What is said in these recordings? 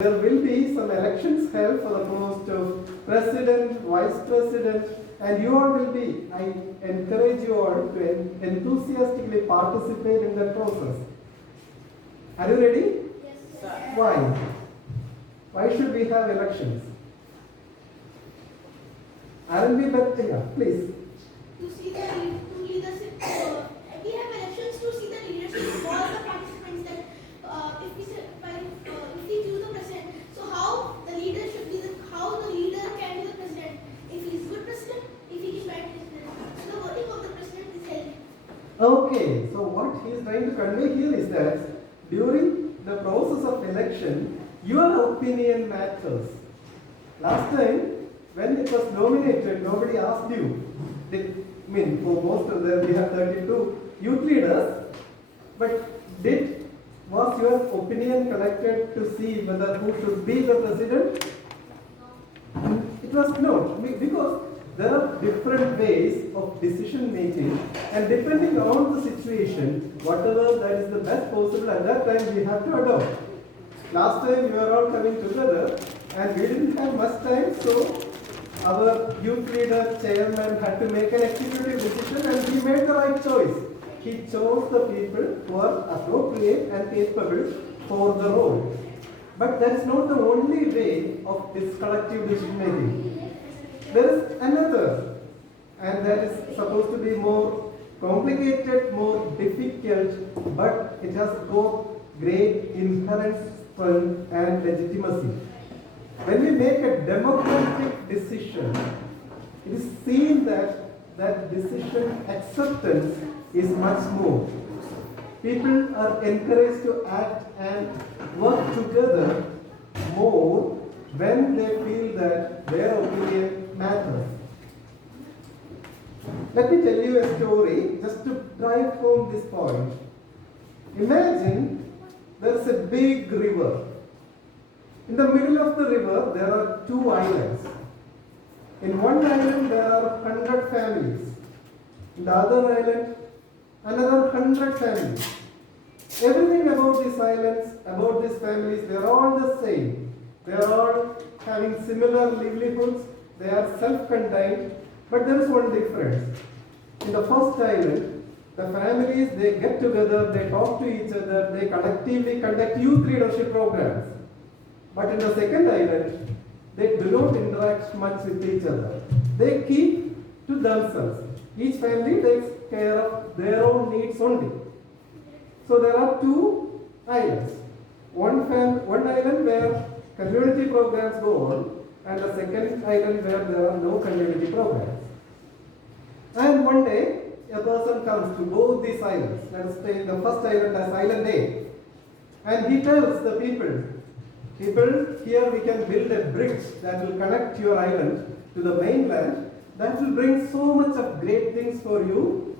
There will be some elections held for the post of president, vice president, and you all will be. I encourage you all to enthusiastically participate in that process. Are you ready? Yes, sir. Why? Why should we have elections? Aren't we better? Yeah, please. To see the leadership, we have elections to see the leadership of all the participants. That if we choose the president, so how the leader should be, how the leader can be the president. If he is good president, if he is bad president. So the voting of the president is held. Okay, so what he is trying to convey here is that during the process of election, your opinion matters. Last time, when it was nominated, nobody asked you. For most of them, we have 32 youth leaders. But was your opinion collected to see whether who should be the president? It was no, because there are different ways of decision making, and depending on the situation, whatever that is the best possible at that time, we have to adopt. Last time we were all coming together, and we didn't have much time, so our youth leader chairman had to make an executive decision, and he made the right choice. He chose the people who are appropriate and capable for the role. But that's not the only way of this collective decision making. There is another, and that is supposed to be more complicated, more difficult, but it has both great inherent strength and legitimacy. When we make a democratic decision, it is seen that that decision acceptance is much more. People are encouraged to act and work together more when they feel that their opinion matters. Let me tell you a story just to drive home this point. Imagine there is a big river. In the middle of the river, there are two islands. In one island, there are 100 families. In the other island, another 100 families. Everything about these islands, about these families, they are all the same. They are all having similar livelihoods. They are self-contained. But there is one difference. In the first island, the families, they get together, they talk to each other, they collectively conduct youth leadership programs. But in the second island, they do not interact much with each other. They keep to themselves. Each family takes care of their own needs only. So there are two islands. One island where community programs go on, and the second island where there are no community programs. And one day, a person comes to both these islands. Let us take the first island as Island A. And he tells the people, here we can build a bridge that will connect your island to the mainland. That will bring so much of great things for you.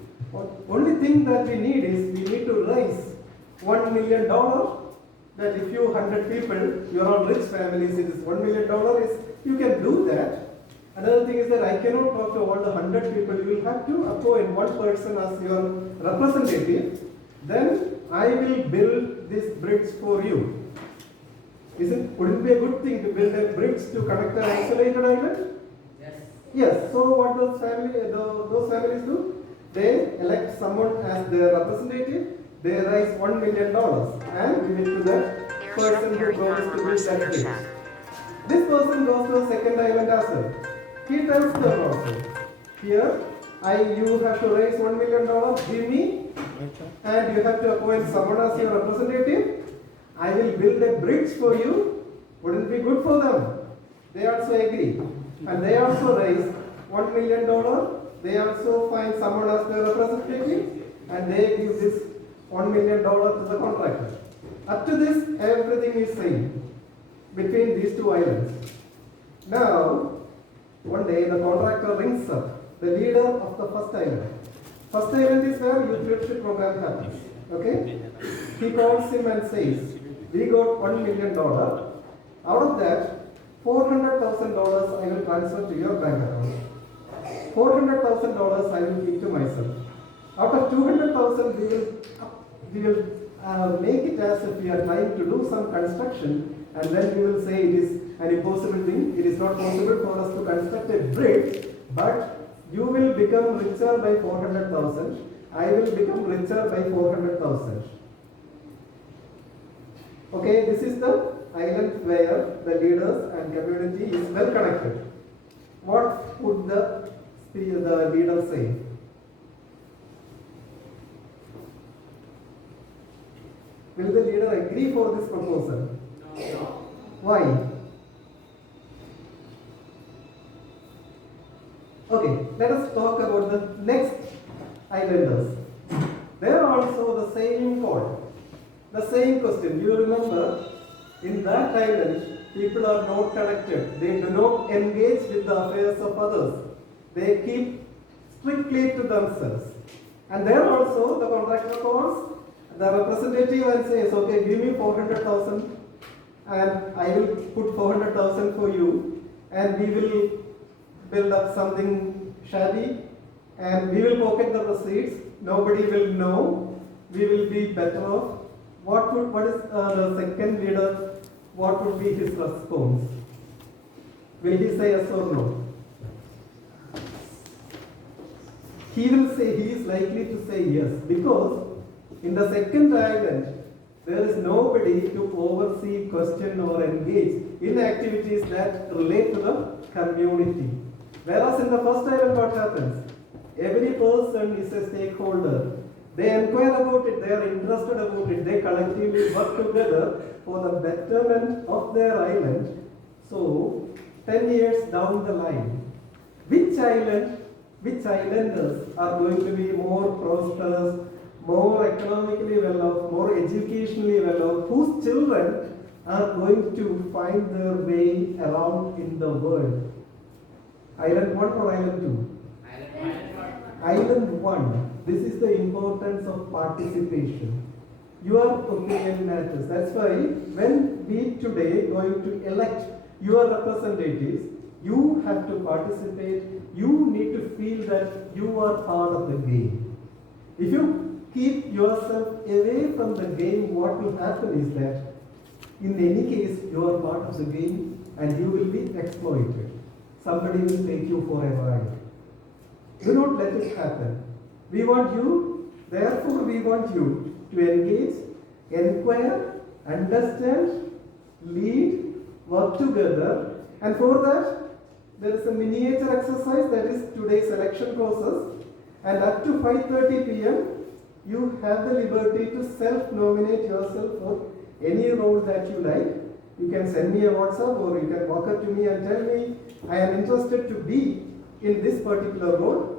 Only thing that we need is we need to raise $1 million. That if you 100 people, you are all rich families, it is $1 million is you can do that. Another thing is that I cannot talk to all the 100 people. You will have to appoint one person as your representative. Then I will build this bridge for you. Wouldn't it be a good thing to build a bridge to connect an isolated island? Yes. Yes. So what those families do? They elect someone as their representative. They raise $1 million and give it to that person who goes to build that bridge. This person goes to the second island as well. He tells them also, here you have to raise $1 million, give me, and you have to appoint someone as your representative. I will build a bridge for you. Wouldn't it be good for them? They also agree. And they also raise $1 million. They also find someone as their representative, and they give this $1 million to the contractor. Up to this, everything is same between these two islands. Now, one day the contractor rings up the leader of the first island. First island is where youth leadership program happens. Okay? He calls him and says, we got $1 million. Out of that, $400,000 I will transfer to your bank account. $400,000 I will keep to myself. Out of $200,000 we will make it as if we are trying to do some construction, and then you will say it is an impossible thing. It is not possible for us to construct a bridge, but you will become richer by 400,000. I will become richer by 400,000. Okay, this is the island where the leaders and community is well connected. What would the leader say? Will the leader agree for this proposal? No. Why? Okay, let us talk about the next islanders. They are also the same call, the same question. You remember, in that island, people are not connected. They do not engage with the affairs of others. They keep strictly to themselves. And there also, the contractor calls the representative and says, okay, give me 400,000 and I will put 400,000 for you, and we will build up something shabby and we will pocket the proceeds. Nobody will know. We will be better off. What is the second leader? What would be his response? Will he say yes or no? He will say, he is likely to say yes, because in the second island, there is nobody to oversee, question or engage in activities that relate to the community. Whereas in the first island, what happens? Every person is a stakeholder. They inquire about it, they are interested about it, they collectively work together for the betterment of their island. So, 10 years down the line, which islanders are going to be more prosperous, more economically well off, more educationally well off, whose children are going to find their way around in the world? Island 1 or Island 2? Island 1. This is the importance of participation. Your opinion matters. That's why when we today going to elect your representatives, you have to participate. You need to feel that you are part of the game. If you keep yourself away from the game, what will happen is that in any case you are part of the game and you will be exploited. Somebody will take you for a ride. Do not let it happen. We want you, therefore we want you to engage, inquire, understand, lead, work together, and for that there is a miniature exercise, that is today's election process, and up to 5:30 p.m. you have the liberty to self-nominate yourself for any role that you like. You can send me a WhatsApp or you can walk up to me and tell me, I am interested to be in this particular role.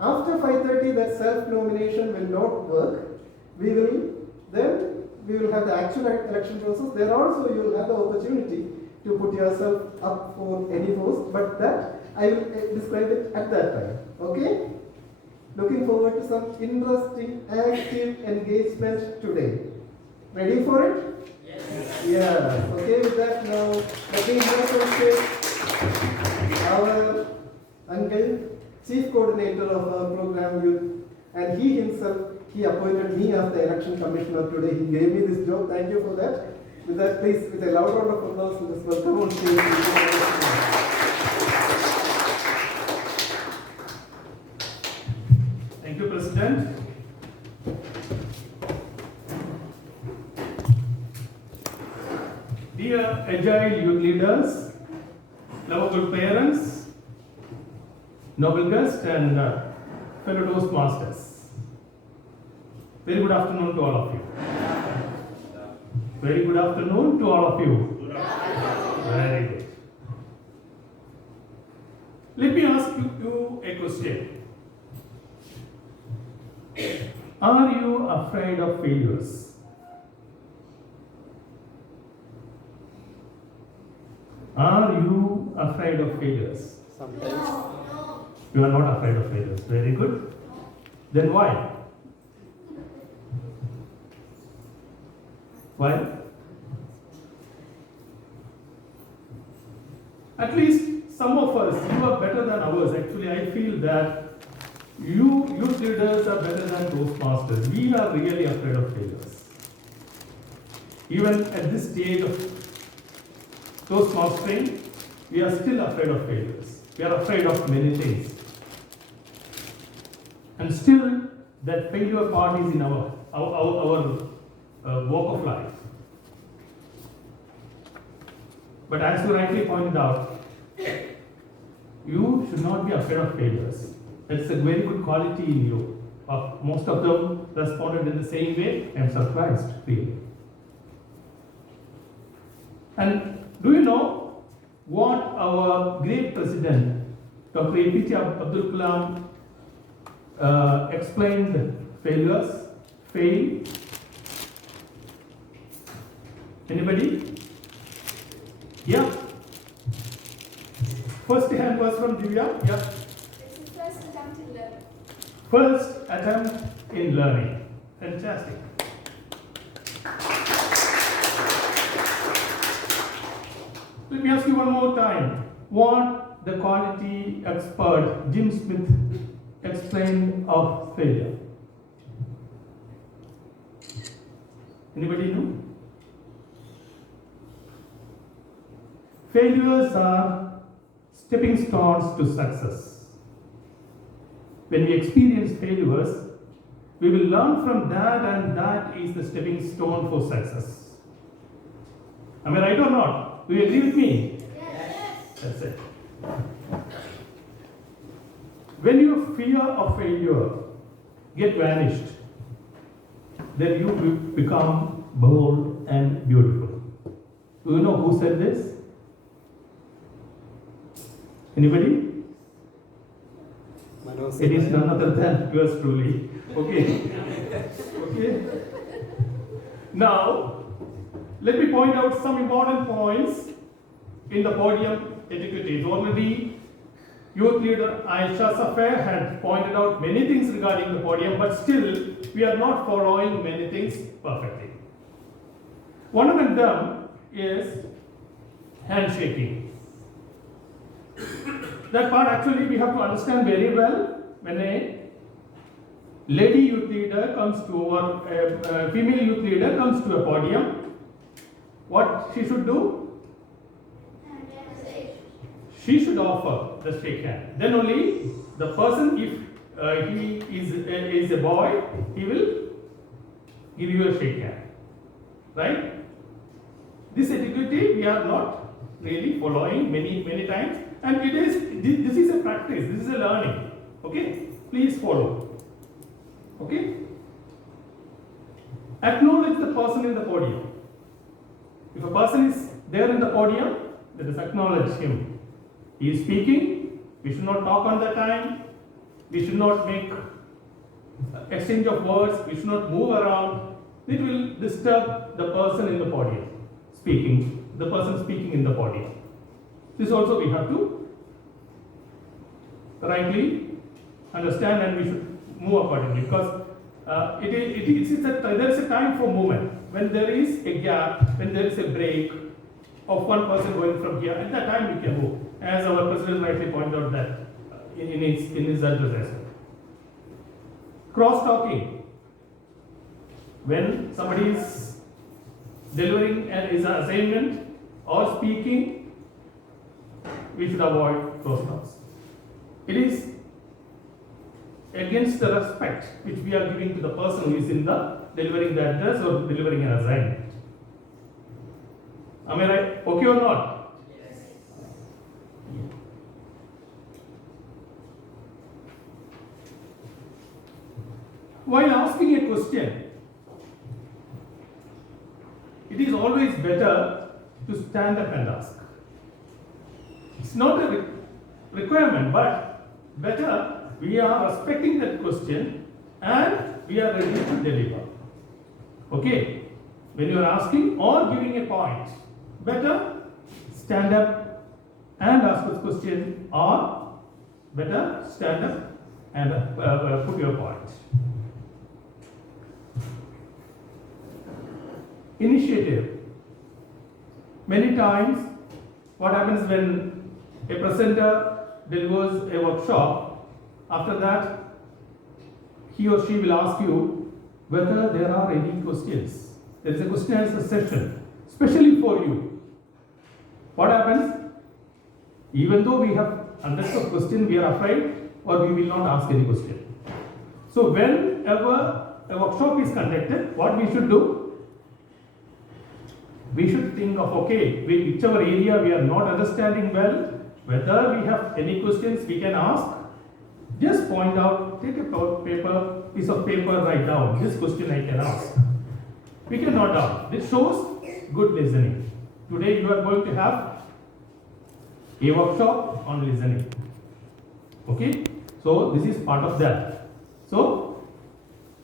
After 5:30, that self-nomination will not work. We will have the actual election process. There also you will have the opportunity to put yourself up for any post, but that I will describe it at that time. Okay? Looking forward to some interesting, active engagement today. Ready for it? Yes. Yeah. Okay, with that now, let me introduce our uncle, chief coordinator of our program youth, and he himself, he appointed me as the election commissioner today. He gave me this job. Thank you for that. With that, please, with a loud round of applause, let us welcome on stage. Thank you, President. Dear agile youth leaders, lovable parents, noble guests, and fellow Toastmasters, very good afternoon to all of you. Very good afternoon to all of you. Very good. Let me ask you a question. Are you afraid of failures? Are you afraid of failures? Sometimes. No. You are not afraid of failures. Very good. Then why? Why? At least some of us, you are better than others. Actually, I feel that you leaders are better than Toastmasters. We are really afraid of failures. Even at this stage of Toastmastering, we are still afraid of failures. We are afraid of many things. And still, that failure part is in our walk of life. But as you rightly pointed out, you should not be afraid of failures. That's a very good quality in you. Most of them responded in the same way. I am surprised, really. And do you know what our great president, Dr. APJ Abdul Kalam, explained failures? Fail. Anybody? Yeah. First hand was from Divya. Yeah. It's his first attempt in learning. First attempt in learning. Fantastic. Let me ask you one more time. What the quality expert Jim Smith explained of failure? Anybody know? Failures are stepping stones to success. When we experience failures, we will learn from that, and that is the stepping stone for success. Am I right or not? Do you agree with me? Yes. That's it. When your fear of failure get vanished, then you will become bold and beautiful. Do you know who said this? Anybody? It is none other than yours truly. Okay. Okay. Now, let me point out some important points in the podium etiquette. Already, youth leader Aisha Safar had pointed out many things regarding the podium, but still, we are not following many things perfectly. One of them is handshaking. That part actually we have to understand very well. When a lady youth leader comes to, or a female youth leader comes to a podium, what she should do? She should offer the shake hand. Then only the person, if he is a boy, he will give you a shake hand. Right? This etiquette we are not really following many times. And this is a practice, this is a learning. Okay? Please follow. Okay? Acknowledge the person in the podium. If a person is there in the podium, let us acknowledge him. He is speaking, we should not talk on that time, we should not make exchange of words, we should not move around. It will disturb the person in the podium speaking, the person speaking in the podium. This also we have to rightly understand, and we should move accordingly, because there is a time for movement. When there is a gap, when there is a break of one person going from here, at that time we can move, as our president rightly pointed out that in his address as well. Cross talking. When somebody is delivering his assignment or speaking, we should avoid those talks. It is against the respect which we are giving to the person who is in the delivering the address or delivering an assignment. Am I right? Okay or not? Yes. While asking a question, it is always better to stand up and ask. It's not a requirement, but better we are respecting that question and we are ready to deliver. Okay? When you are asking or giving a point, better stand up and ask this question, or better stand up and put your point. Initiative. Many times, what happens when a presenter delivers a workshop, after that, he or she will ask you whether there are any questions. There is a question and answer session, especially for you. what happens? Even though we have understood question, we are afraid or we will not ask any question. So whenever a workshop is conducted, what we should do? We should think of, okay, whichever area we are not understanding well, whether we have any questions we can ask, just point out, take a piece of paper, write down, this question I can ask. We can note down. This shows good listening. Today you are going to have a workshop on listening. Okay? So this is part of that. So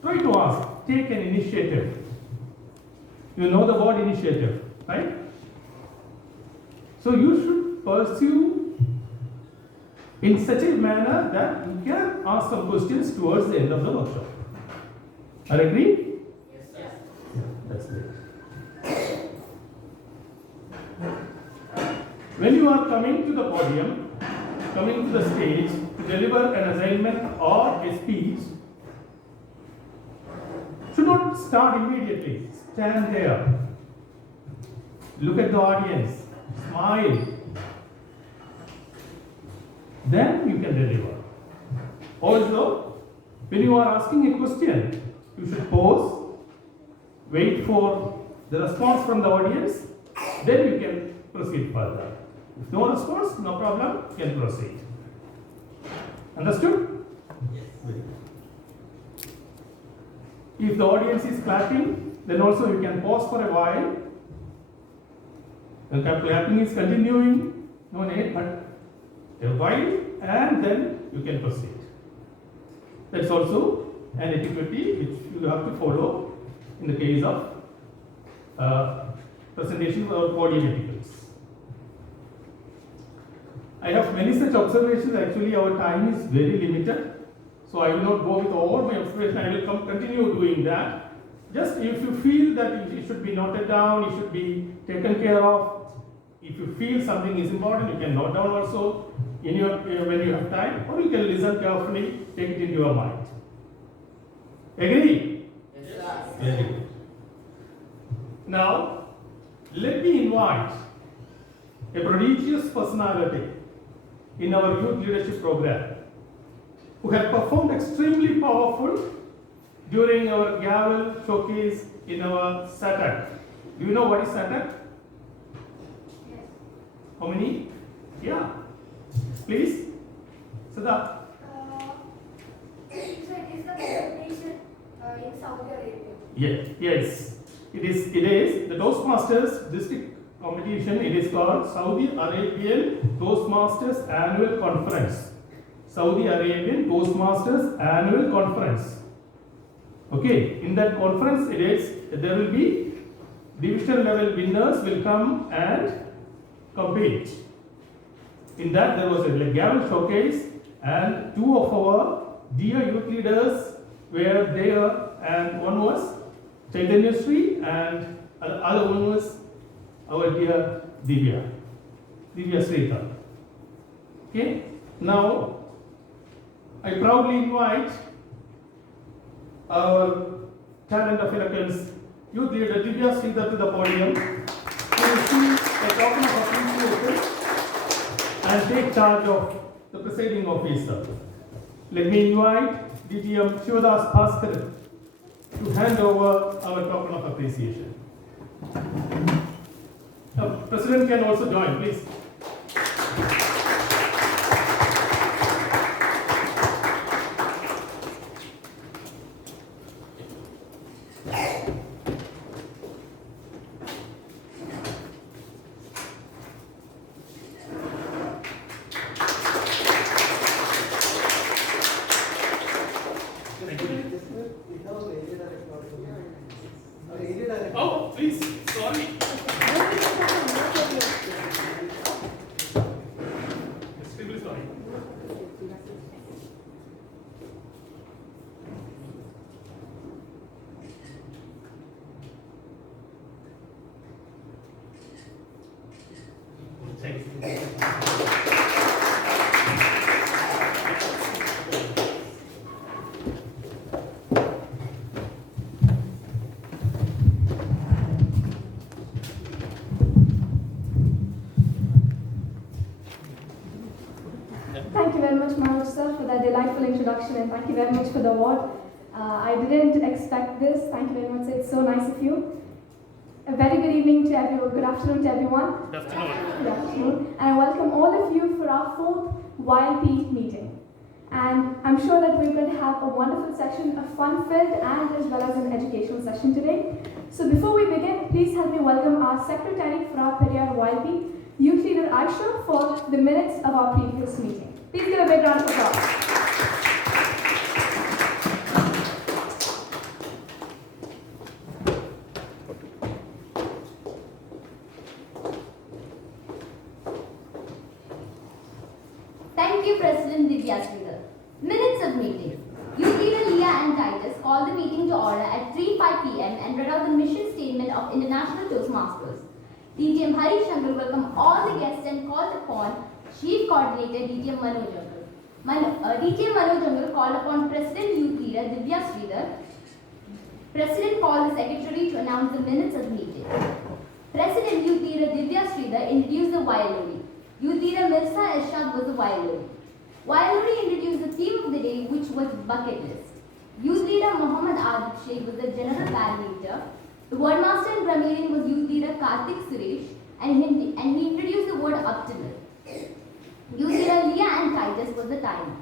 try to ask, take an initiative. You know the word initiative, right? So you should pursue in such a manner that you can ask some questions towards the end of the workshop. Are you agree? Yes, sir. Yeah, that's great. When you are coming to the podium, coming to the stage to deliver an assignment or a speech, should not start immediately. Stand there. Look at the audience. Smile. Then you can deliver. Also, when you are asking a question, you should pause, wait for the response from the audience, then you can proceed further. If no response, no problem, you can proceed. Understood? Yes. If the audience is clapping, then also you can pause for a while. When clapping is continuing, no need, but a while, and then you can proceed. That's also an etiquette which you have to follow in the case of presentation or podium etiquettes. I have many such observations. Actually, our time is very limited, so I will not go with all my observations. I will continue doing that. Just if you feel that it should be noted down, it should be taken care of. If you feel something is important, you can note down also in your when you have time, or you can listen carefully, take it into your mind. Agree? Yes, sir. Very good. Now, let me invite a prodigious personality in our youth leadership program who have performed extremely powerful during our gavel showcase in our SATAC. Do you know what is SATAC? Yes. How many? Yeah. Please. Siddharth. So it is the presentation in Saudi Arabia. Yes. It is the Toastmasters district competition. It is called Saudi Arabian Toastmasters Annual Conference. Saudi Arabian Toastmasters Annual Conference. Okay, in that conference there will be division level winners will come and compete. In that there was a gavel showcase, and two of our dear youth leaders were there, and one was Chaitanya Sri and the other one was our dear Divya Srita. Okay, now I proudly invite our talent of eloquence youth leader Divya Srita to the podium to receive a token of appreciation and take charge of the presiding officer. Let me invite DTM Shivadas Bhaskar to hand over our token of appreciation. President can also join, please. Oh, please, sorry. Extremely sorry. Thank you. delightful introduction, and thank you very much for the award. I didn't expect this. Thank you very much. It's so nice of you. A very good evening to everyone. Good afternoon to everyone. Good afternoon. Good afternoon. And I welcome all of you for our 4th YLP meeting. And I'm sure that we're going to have a wonderful session, a fun-filled and as well as an educational session today. So before we begin, please help me welcome our secretary for our Periyar YLP, Youth Leader Aisha, for the minutes of our previous meeting. Please give a big round of applause. Thank you, President Divyasridhar. Minutes of meeting. Youth Leader Leah and Titus called the meeting to order at 3:05 p.m. and read out the mission statement of International Toastmasters. DTM Hari Shankar welcomed all the guests and called upon Chief Coordinator DTM Manoj Uncle. DTM Manoj Uncle called upon President Youth Leader Divyasridhar. President called the Secretary to announce the minutes of meeting. President Youth Leader Divyasridhar introduced the YLP. Youth Leader Mirza Irshad was the YLP. YLP introduced the theme of the day, which was bucket list. Youth Leader Muhammad Adib Sheikh was the general validator. The word master and grammarian was Youth Leader Karthik Suresh, and he introduced the word optimal. Youth Leader Leah and Titus was the timer.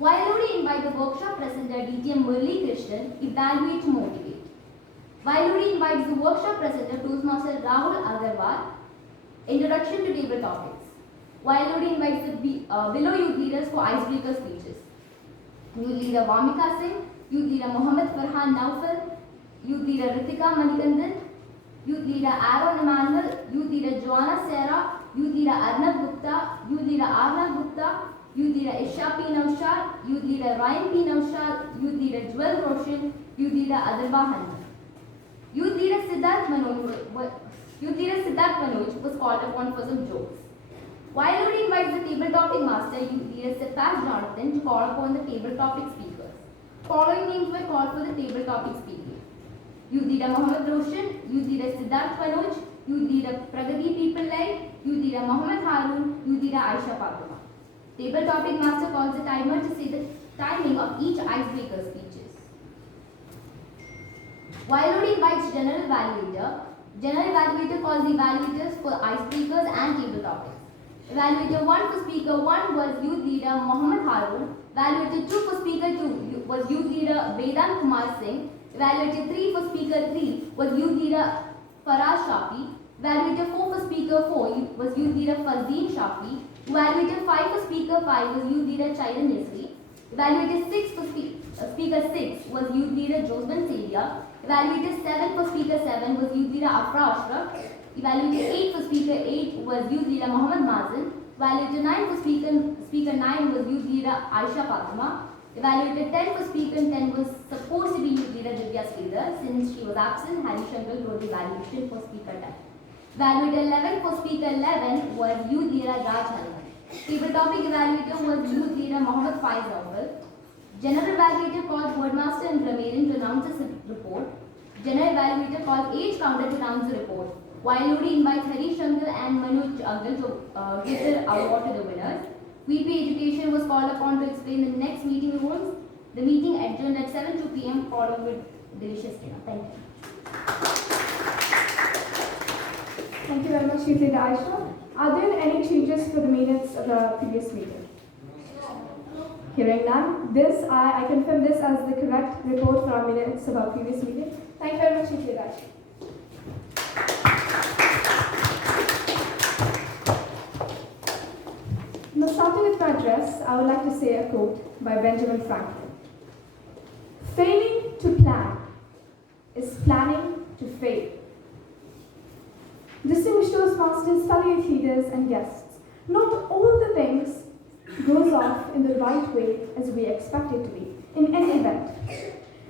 YLP invited the workshop presenter DTM Murli Krishnan, evaluate to motivate. YLP invites the workshop presenter Toastmaster Rahul Agarwal, introduction to table topics. YLP invites the below youth leaders for icebreaker speeches. Youth Leader Vamika Singh, Youth Leader Mohammed Farhan Naufal, Youth Leader Ritika Manikandan, Youth Leader Aaron Emmanuel, Youth Leader Joanna Sarah, Youth Leader Arnab Gupta, Youth Leader Arnab Gupta, Youth Leader Isha P. Naushad, Youth Leader Ryan P. Naushad, Youth Leader Jwel Roshan, Youth Leader Adarba Hanna. Youth Leader Siddharth Manoj was called upon for some jokes. YLP invites the table topic master, Youth Leader Siddharth Jonathan, to call upon the table topic speakers. Following names were called for the table topic speaking: Youth Leader Mohammed Roshan, Youth Leader Siddharth Manoj, Youth Leader Pragati People Led, Youth Leader Mohammed Harun, Youth Leader Aisha Fatima. Table topic master calls the timer to say the timing of each icebreaker speeches. YLP invites general evaluator. General evaluator calls the evaluators for icebreakers and table topics. Evaluator 1 for speaker 1 was Youth Leader Mohammed Harun. Evaluator 2 for speaker 2 was Youth Leader Vedant Kumar Singh. Evaluator 3 for speaker 3 was Youth Leader Faraz Shafi. Evaluator 4 for speaker 4 was Youth Leader Fazeen Shafi. Evaluator 5 for speaker 5 was Youth Leader Chairan Nisri. Evaluator 6 for speaker 6 was Youth Leader Josban Sedia. Evaluator 7 for speaker 7 was Youth Leader Afra Ashraf. Evaluator 8 for speaker 8 was Youth Leader Mohammed Mazin. Evaluator 9 for speaker 9 was Youth Leader Aisha Fatima. Evaluator 10 for speaker 10 was supposed to be Youth Leader Divyasridhar. Since she was absent, Hari Shankar wrote the evaluation for speaker 10. Evaluator 11 for speaker 11 was Youth Leader Raj Halman. Table topic evaluator was Youth Leader Mohammed Faiz Awal. General evaluator called wordmaster and grammarian to announce his report. General evaluator called age counter to announce the report. YLP invites Hari Shankar and Manoj Uncle to give their award to the winners. VP Education was called upon to explain the next meeting rules. The meeting adjourned at 7:02 p.m. followed with delicious dinner. Thank you. Thank you very much, Youth Leader Aisha. Are there any changes for the minutes of the previous meeting? Hearing none, I confirm this as the correct report for our minutes of our previous meeting. Thank you very much, Youth Leader Aisha. Now, starting with my address, I would like to say a quote by Benjamin Franklin. Failing to plan is planning to fail. Distinguished Toastmasters, fellow youth leaders and guests, not all the things goes off in the right way as we expect it to be in any event.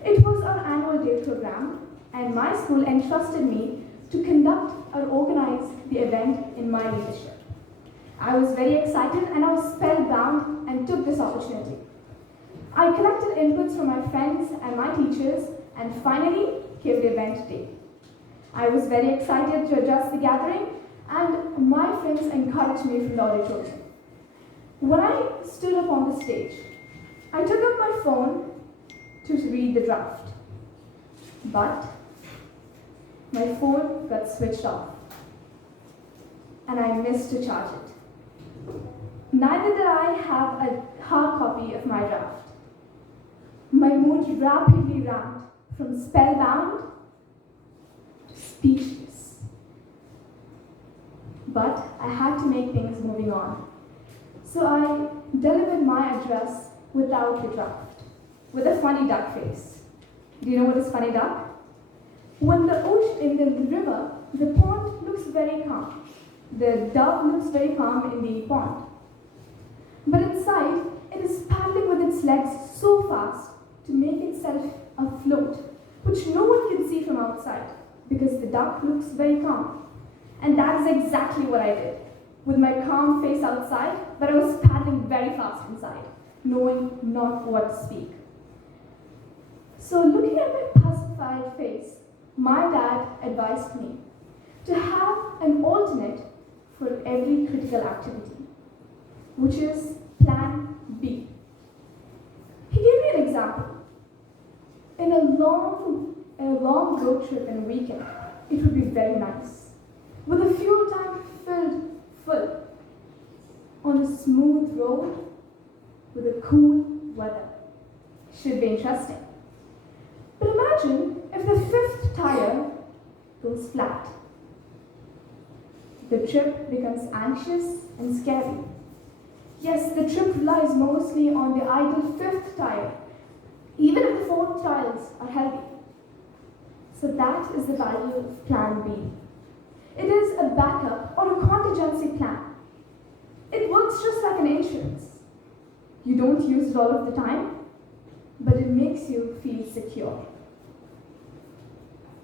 It was our annual day program and my school entrusted me to conduct or organize the event in my leadership. I was very excited and I was spellbound and took this opportunity. I collected inputs from my friends and my teachers and finally came the event day. I was very excited to address the gathering and my friends encouraged me from the auditorium. When I stood up on the stage, I took up my phone to read the draft. But my phone got switched off and I missed to charge it. Neither did I have a hard copy of my draft. My mood rapidly ramped from spellbound to speechless. But I had to make things moving on. So I delivered my address without the draft, with a funny duck face. Do you know what is funny duck? When the ocean in the river, the pond looks very calm. The dove looks very calm in the pond. But inside, it is paddling with its legs so fast to make itself afloat, which no one can see from outside, because the duck looks very calm. And that is exactly what I did, with my calm face outside, but I was paddling very fast inside, knowing not what to speak. So looking at my pacified face, my dad advised me to have an alternate for every critical activity, which is Plan B. He gave me an example. In a long road trip in a weekend, it would be very nice, with a fuel tank filled full, on a smooth road with a cool weather. Should be interesting. But imagine if the fifth tire goes flat. The trip becomes anxious and scary. Yes, the trip relies mostly on the idle fifth tire, even if the four tires are healthy. So that is the value of Plan B. It is a backup or a contingency plan. It works just like an insurance. You don't use it all of the time, but it makes you feel secure.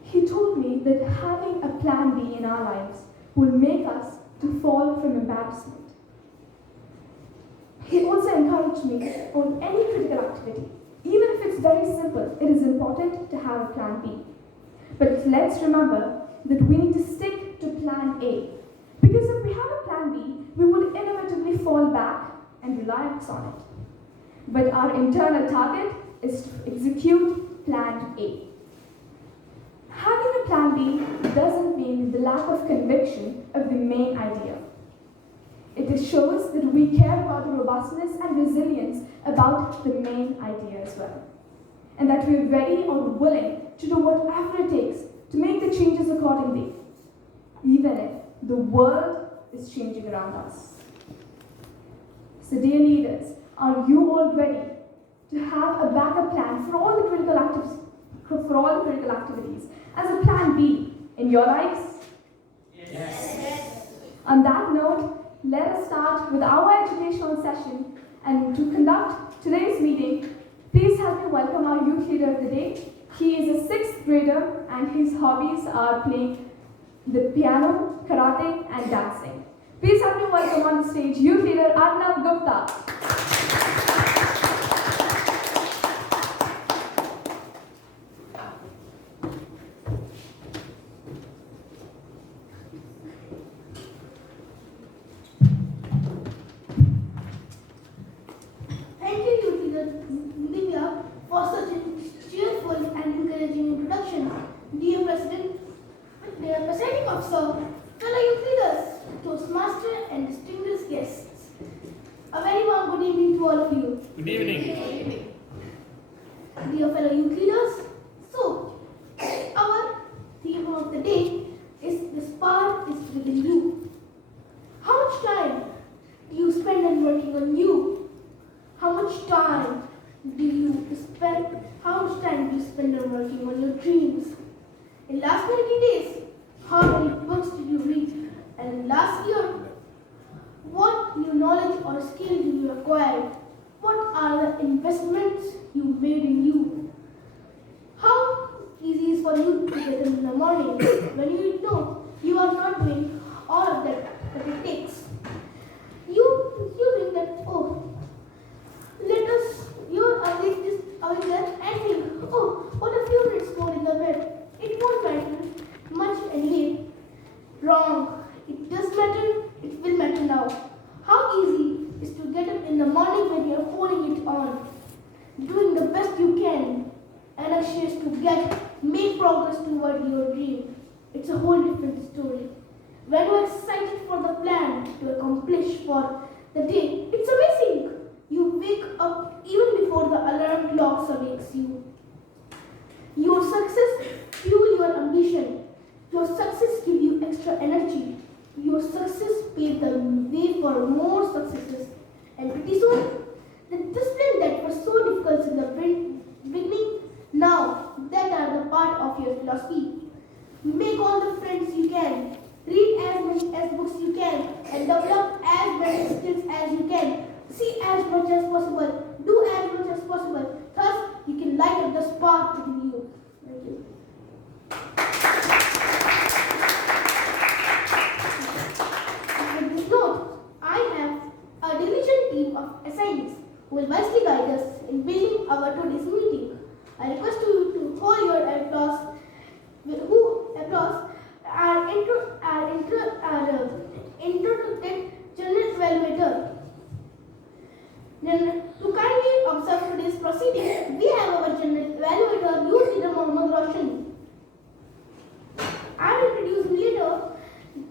He told me that having a Plan B in our lives will make us to fall from embarrassment. He also encouraged me on any critical activity. Even if it's very simple, it is important to have a Plan B. But let's remember that we need to stick to Plan A. Because if we have a Plan B, we would inevitably fall back and relax on it. But our internal target is to execute Plan A. Having a Plan B doesn't mean the lack of conviction of the main idea. It shows that we care about the robustness and resilience about the main idea as well. And that we're ready or willing to do whatever it takes to make the changes accordingly, even if the world is changing around us. So dear leaders, are you all ready to have a backup plan for all the critical activities as a Plan B in your lives? Yes. On that note, let us start with our educational session, and to conduct today's meeting, please help me welcome our youth leader of the day. He is a 6th grader and his hobbies are playing the piano, karate and dancing. Please help me welcome on the stage youth leader Arnav Gupta. Thank you, youth leader Divya, for such a cheerful and encouraging introduction. Dear President, dear Presiding Officer, fellow youth leaders, Toastmaster and distinguished guests, a very warm good evening to all of you. Good evening. Dear fellow youth leaders, so our theme of the day is "The spark is within you." How much time do you spend on working on you? How much time do you spend on working on your dreams? In last 90 days, how many books did you read? And in last year, what new knowledge or skill did you acquire? What are the investments you made in you? How easy is for you to get up in the morning when you know you are not doing all of that it takes? You think that, you're awake there and think, what a few minutes more in the bed. It won't matter much anyway. Wrong. It does matter. It will matter now. How easy is to get up in the morning when you are putting it on. doing the best you can, and anxious to make progress toward your dream. It's a whole different story. When you're excited for the plan to accomplish for the day, it's amazing. You wake up even before the alarm clock awakes you. Your success fuel your ambition. Your success give you extra energy. Your success pave the way for more successes. And pretty soon, the discipline that was so difficult in the beginning, now that are the part of your philosophy. Make all the friends you can. Read as much as books you can. And develop as many skills as you can. See as much as possible. Do as much as possible. Thus, you can light up the spark within you. Thank you. With this note, I have a diligent team of assignees who will wisely guide us in building our today's meeting. I request you to hold your applause, our introduced general evaluator. Then, to kindly observe today's proceedings, we have our general evaluator, Youth Leader Mohammad Roshan. I will introduce him later.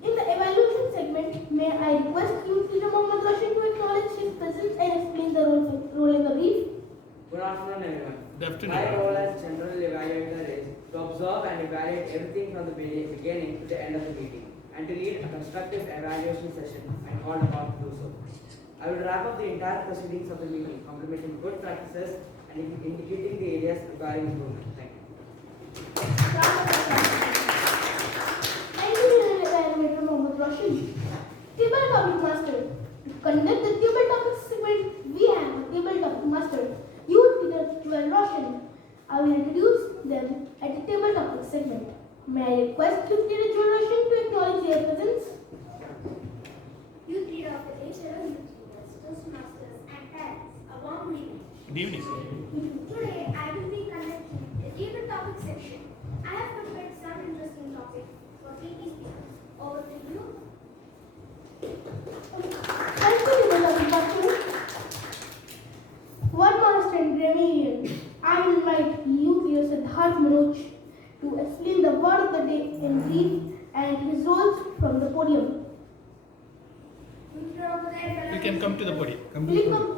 In the evaluation segment, may I request Youth Leader Mohammad Roshan to acknowledge his presence and explain the role in the brief? Good afternoon, everyone. Good afternoon. My role as general evaluator is to observe and evaluate everything from the beginning to the end of the meeting, and to lead a constructive evaluation session and called upon to do so. I will wrap up the entire proceedings of the meeting, complementing good practices and indicating the areas requiring improvement. Thank you. Thank you, Evaluator Mohammad Roshan. Table topic master. To conduct the table topic segment, we have a table topic master, Youth Leader Joel Roshan. I will introduce them at the table topic segment. May I request Youth Leader Joel Roshan to acknowledge their presence? Youth leader of the day, fellow youth leaders, Toastmasters, and parents, a warm greeting. Good evening. Today, I will be conducting the table topic section. I have prepared some interesting topics for PT speakers. Over to you. Thank you, table topic master. Word master and grammarian. I will invite Youth Leader Siddharth Manoj to explain the word of the day in brief and his roles from the podium. Youth leader of the day, fellow You can come to the podium. Please come.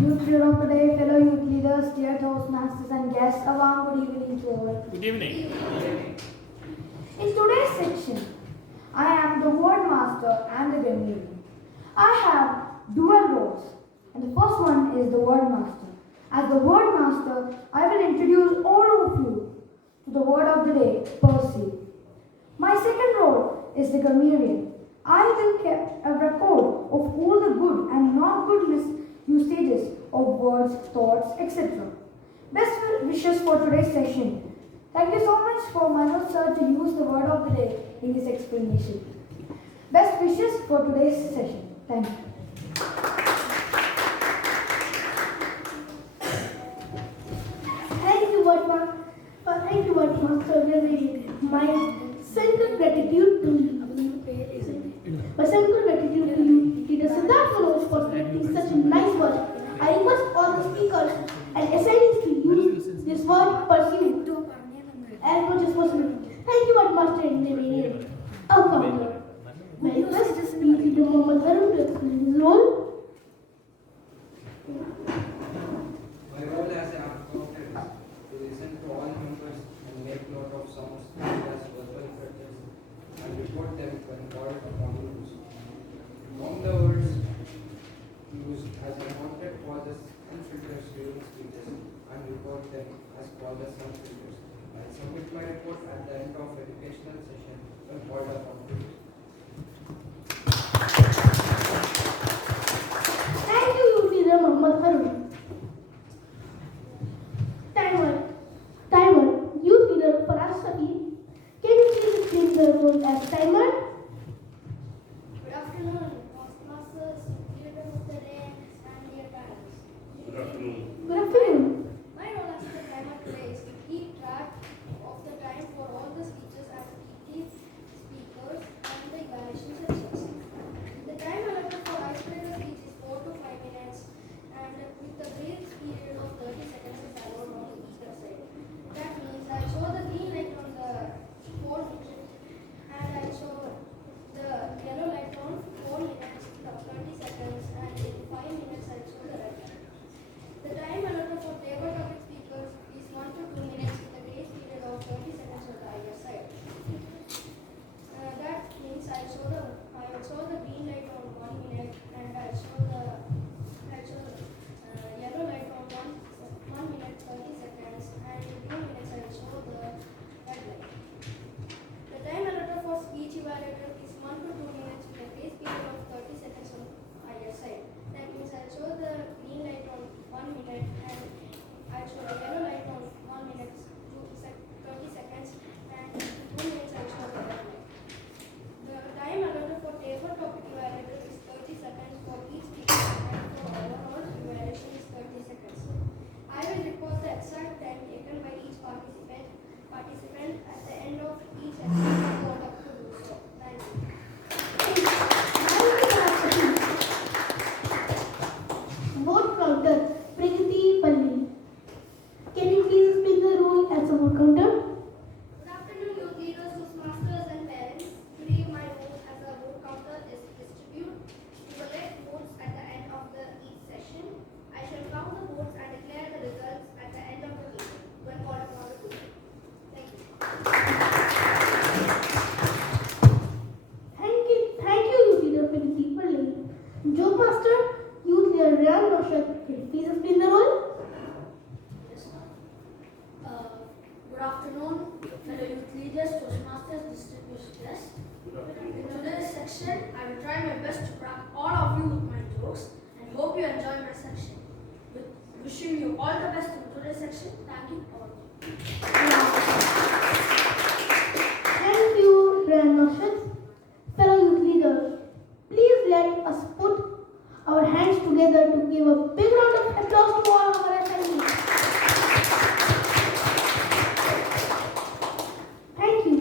Youth leader of the day, fellow youth leaders, dear Toastmasters and guests, a warm good evening to all. Good evening. In today's section, I am the word master and the grammarian. I have dual roles, and the first one is the word master. As the word master, I will introduce all of you to the word of the day, Percy. My second role is the grammarian. I will keep a record of all the good and not good usages of words, thoughts, etc. Best wishes for today's session. Thank you so much for Manoj sir to use the word of the day in his explanation. Best wishes for today's session. Thank you. Thank you, word master. My sincere gratitude to you. My sincere gratitude to you, Leader Siddharth Manoj, for selecting such a nice word. I request all the speakers and assignees to use this word pursue as much as possible. Thank you, word master and grammarian. Counter. May I request Leader Mohammad Harun to explain his role? My role as an accountant is to listen to all numbers and make note of sounds as verbal filters and report them when called upon to do so. Among the words used as unwanted pauses and filters during speeches and report them as pauses and filters. I submit my report at the end of educational session when called upon to do so. Thank you, Youth Leader Mohammad Harun. Timer. Youth Leader Faraz Safi. Can you please explain the role as timer? Good afternoon, Toastmasters, leaders of the day, and dear parents. Good afternoon. My role as the timer today is to keep track section. Wishing you all the best in today's section. Thank you all. Thank you, Grandmasters. Fellow youth leaders, please let us put our hands together to give a big round of applause to all our attendees. Thank you.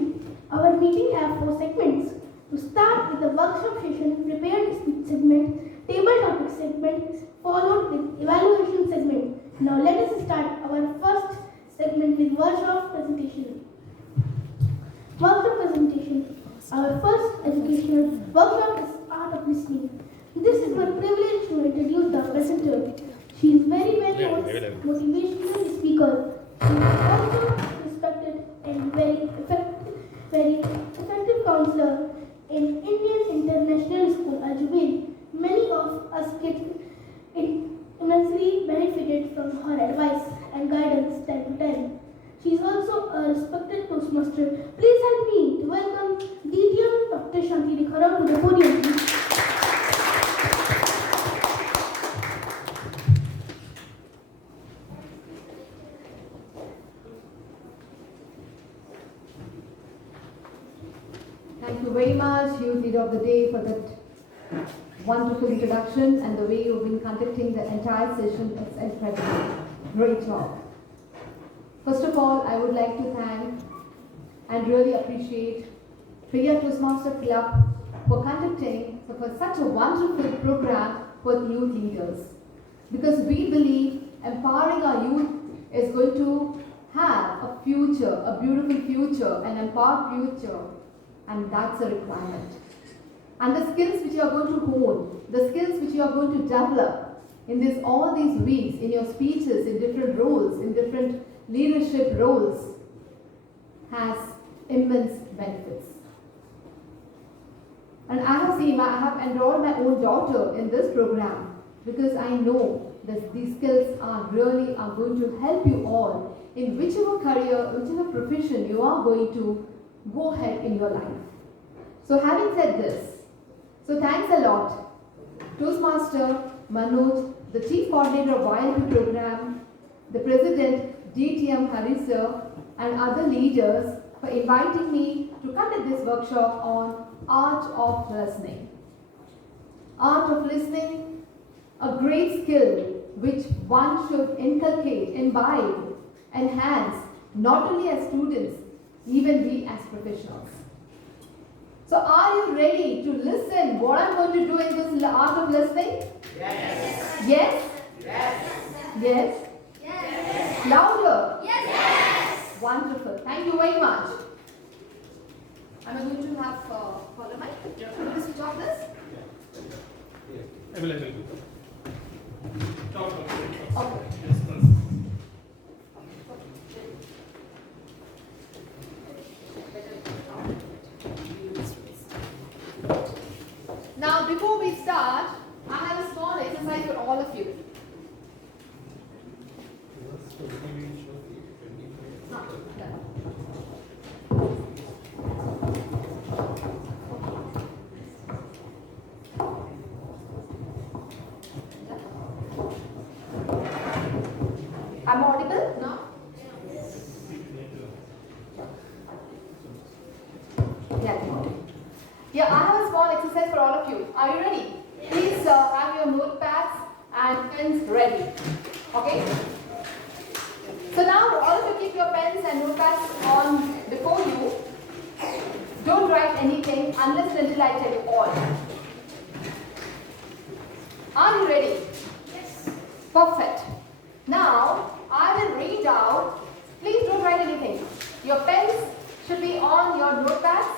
Our meeting has 4 segments. To start with the workshop session, prepared speech segment, table topic segment, followed with evaluation segment. Now let us start our first segment with workshop presentation. Workshop presentation. Our first educational workshop is Art of Listening. This is my privilege to introduce the presenter. She is very well-known motivational speaker. She is also respected and very effective counselor in Indian International School, Al-Jubail. Many of us kids immensely benefited from her advice and guidance time to time. She is also a respected Toastmaster. Please help me to welcome DTM Dr. Shanti Dikhara to the podium. Thank you very much, Youth Leader of the Day, for that wonderful introduction and the way you've been conducting the entire session. It's incredible. Great job. First of all, I would like to thank and really appreciate Periyar Club for conducting for such a wonderful program for youth leaders. Because we believe empowering our youth is going to have a future, a beautiful future, an empowered future, and that's a requirement. And the skills which you are going to hone, the skills which you are going to develop in all these weeks, in your speeches, in different roles, in different leadership roles, has immense benefits. And I have enrolled my own daughter in this program because I know that these skills are going to help you all in whichever career, whichever profession you are going to go ahead in your life. So having said this, so thanks a lot, Toastmaster Manoj, the Chief Coordinator of YLP program, the President DTM Harisa, and other leaders for inviting me to conduct this workshop on Art of Listening. Art of Listening, a great skill which one should inculcate, imbibe, enhance, not only as students, even we as professionals. So are you ready to listen what I'm going to do in this art of listening? Yes. Yes? Yes. Yes? Yes. Louder? Yes. Wonderful. Thank you very much. Am I going to have follow my switch off this? I will do. Talk about it. Okay. Now, before we start, I have a small exercise for all of you. I'm audible? No? Yeah, I have a small exercise for all of you. Are you ready? Please have your notepads and pens ready. Okay? So now all of you keep your pens and notepads on before you. Don't write anything unless and until I tell you all. Are you ready? Yes. Perfect. Now I will read out. Please don't write anything. Your pens should be on your notepads.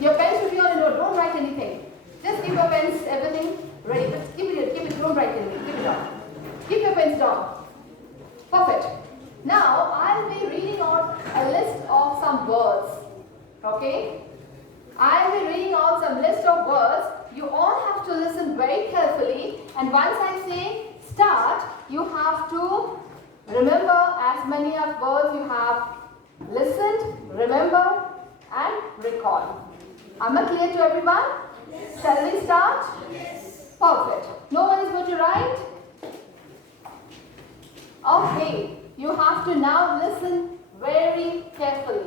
Your pen should be on the note. Don't write anything. Just keep your pens, everything ready. But keep it. Don't write anything. Keep it down. Keep your pens down. Perfect. Now I'll be reading out a list of some words. Okay? I'll be reading out some list of words. You all have to listen very carefully. And once I say start, you have to remember as many of words you have listened, remember, and recall. Am I clear to everyone? Yes. Shall we start? Yes. Perfect. No one is going to write? Okay. You have to now listen very carefully.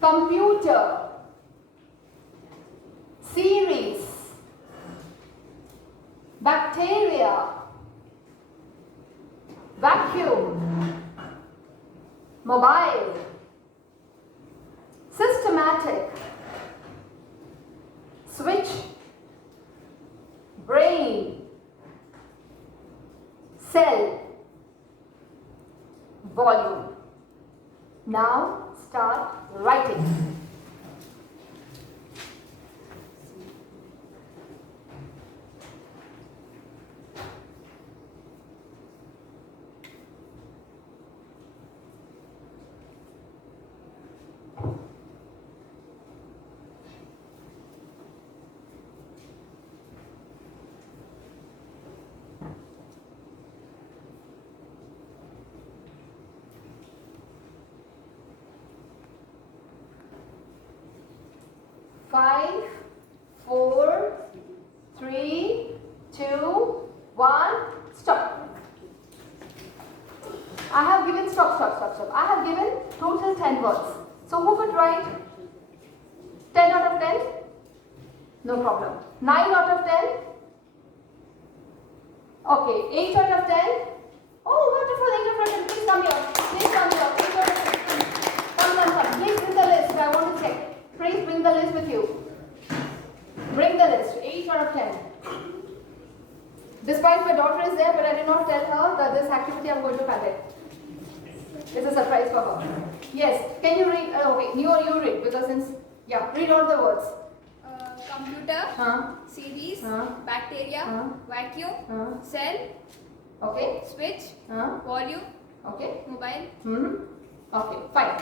Computer. Series. Bacteria. Vacuum. Mobile. Systematic. Switch. Brain. Cell. Volume. Now start writing. Five, four, three, two, one, stop. I have given, stop. I have given total 10 words. So who could write 10 out of 10? No problem. 9 out of 10? Okay, 8 out of 10? Oh, wonderful, 8 out of 10. Please come here. 8 out of 10. Come. Please bring the list. I want to check. Please bring the list with you. Bring the list. 8 out of 10. Despite my daughter is there, but I did not tell her that this activity I'm going to conduct. It's a surprise for her. Yes. Can you read? Okay. You read because read all the words. Computer, series, bacteria, vacuum, cell, Okay. switch, volume, Okay. mobile. Okay. Fine.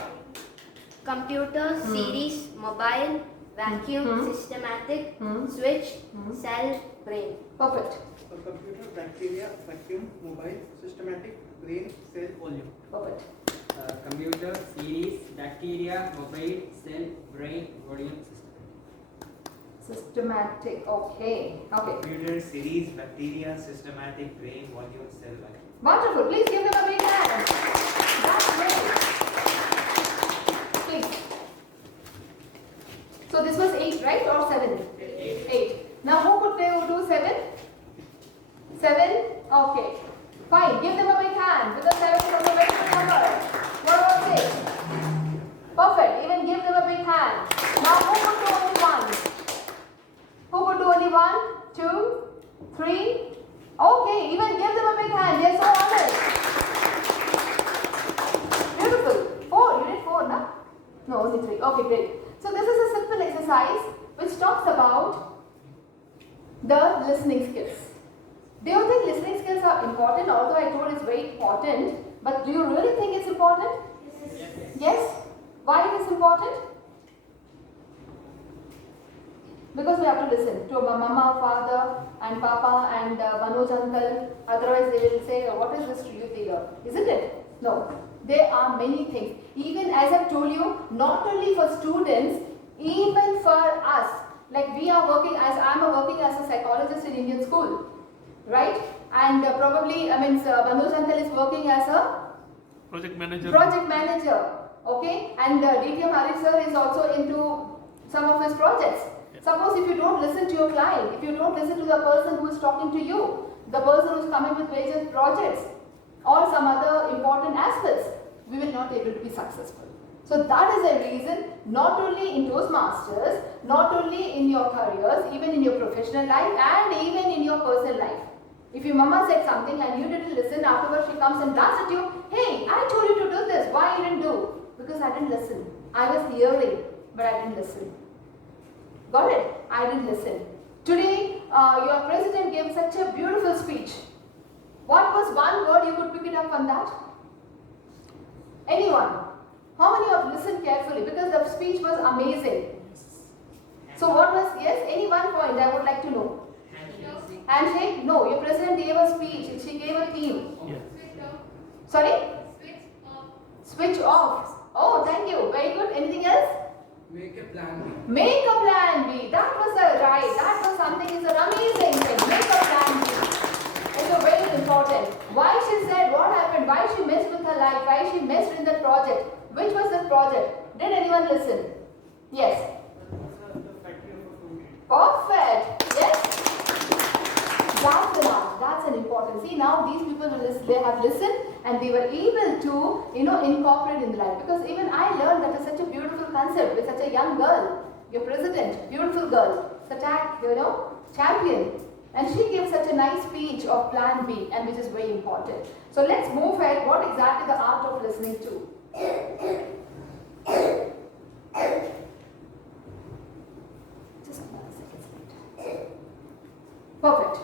Computer, series, mobile, vacuum, systematic, switch, cell, brain. Perfect. Computer, bacteria, vacuum, mobile, systematic, brain, cell, volume. Perfect. Computer, series, bacteria, mobile, cell, brain, volume, Systematic. Okay. Computer, series, bacteria, systematic, brain, volume, cell, vacuum. Wonderful. Please give them a big hand. That's great. Please. So this was 8, right? Or 7? 8. Now who could do 7? 7? Okay. Fine. Give them a big hand because 7 is also a very good number. What about 6? Perfect. Even give them a big hand. Now who could do only 1? Who could do only 1, 2, 3? Okay, even give them a big hand. They're so honest. Beautiful. 4. You did 4, no? No, only 3. Okay, great. So this is a simple exercise which talks about the listening skills. Do you think listening skills are important? Although I told it's very important, but do you really think it's important? Yes. Why it is important? Because we have to listen to our mama, father, and papa, and Manoj uncle. Otherwise, they will say, "What is this to you, Tiga?" Isn't it? No. There are many things. Even as I've told you, not only for students, even for us. Like we are working as working as a psychologist in Indian school, right? And probably, Manoj uncle is working as a Project manager. Okay, and DTM Hari sir is also into some of his projects. Suppose if you don't listen to your client, if you don't listen to the person who is talking to you, the person who is coming with various projects or some other important aspects, we will not be able to be successful. So that is a reason, not only in Toastmasters, not only in your careers, even in your professional life and even in your personal life. If your mama said something and you didn't listen, afterwards she comes and laughs at you, "Hey, I told you to do this, why you didn't do?" Because I didn't listen. I was hearing, but I didn't listen. Got it? I didn't listen. Today, your president gave such a beautiful speech. What was one word you could pick it up from that? Anyone? How many have listened carefully? Because the speech was amazing. So what was, yes, any one point I would like to know. Handshake? No, your president gave a speech. She gave a theme. Sorry? Switch off. Oh, thank you. Very good. Anything else? Make a plan B. Make a plan B. That was right. That was something. It's an amazing thing. Make a plan B. It's a very important. Why she said what happened? Why she messed with her life? Why she messed in that project? Which was that project? Did anyone listen? Yes. Perfect. Yes. That's the one. That's an important. See, now these people will listen, they have listened and they were able to, incorporate in life. Because even I learned that is such a beautiful concept with such a young girl, your president, beautiful girl, such a, champion. And she gave such a nice speech of Plan B, and which is very important. So let's move ahead. What exactly the art of listening to? Just another second. Perfect.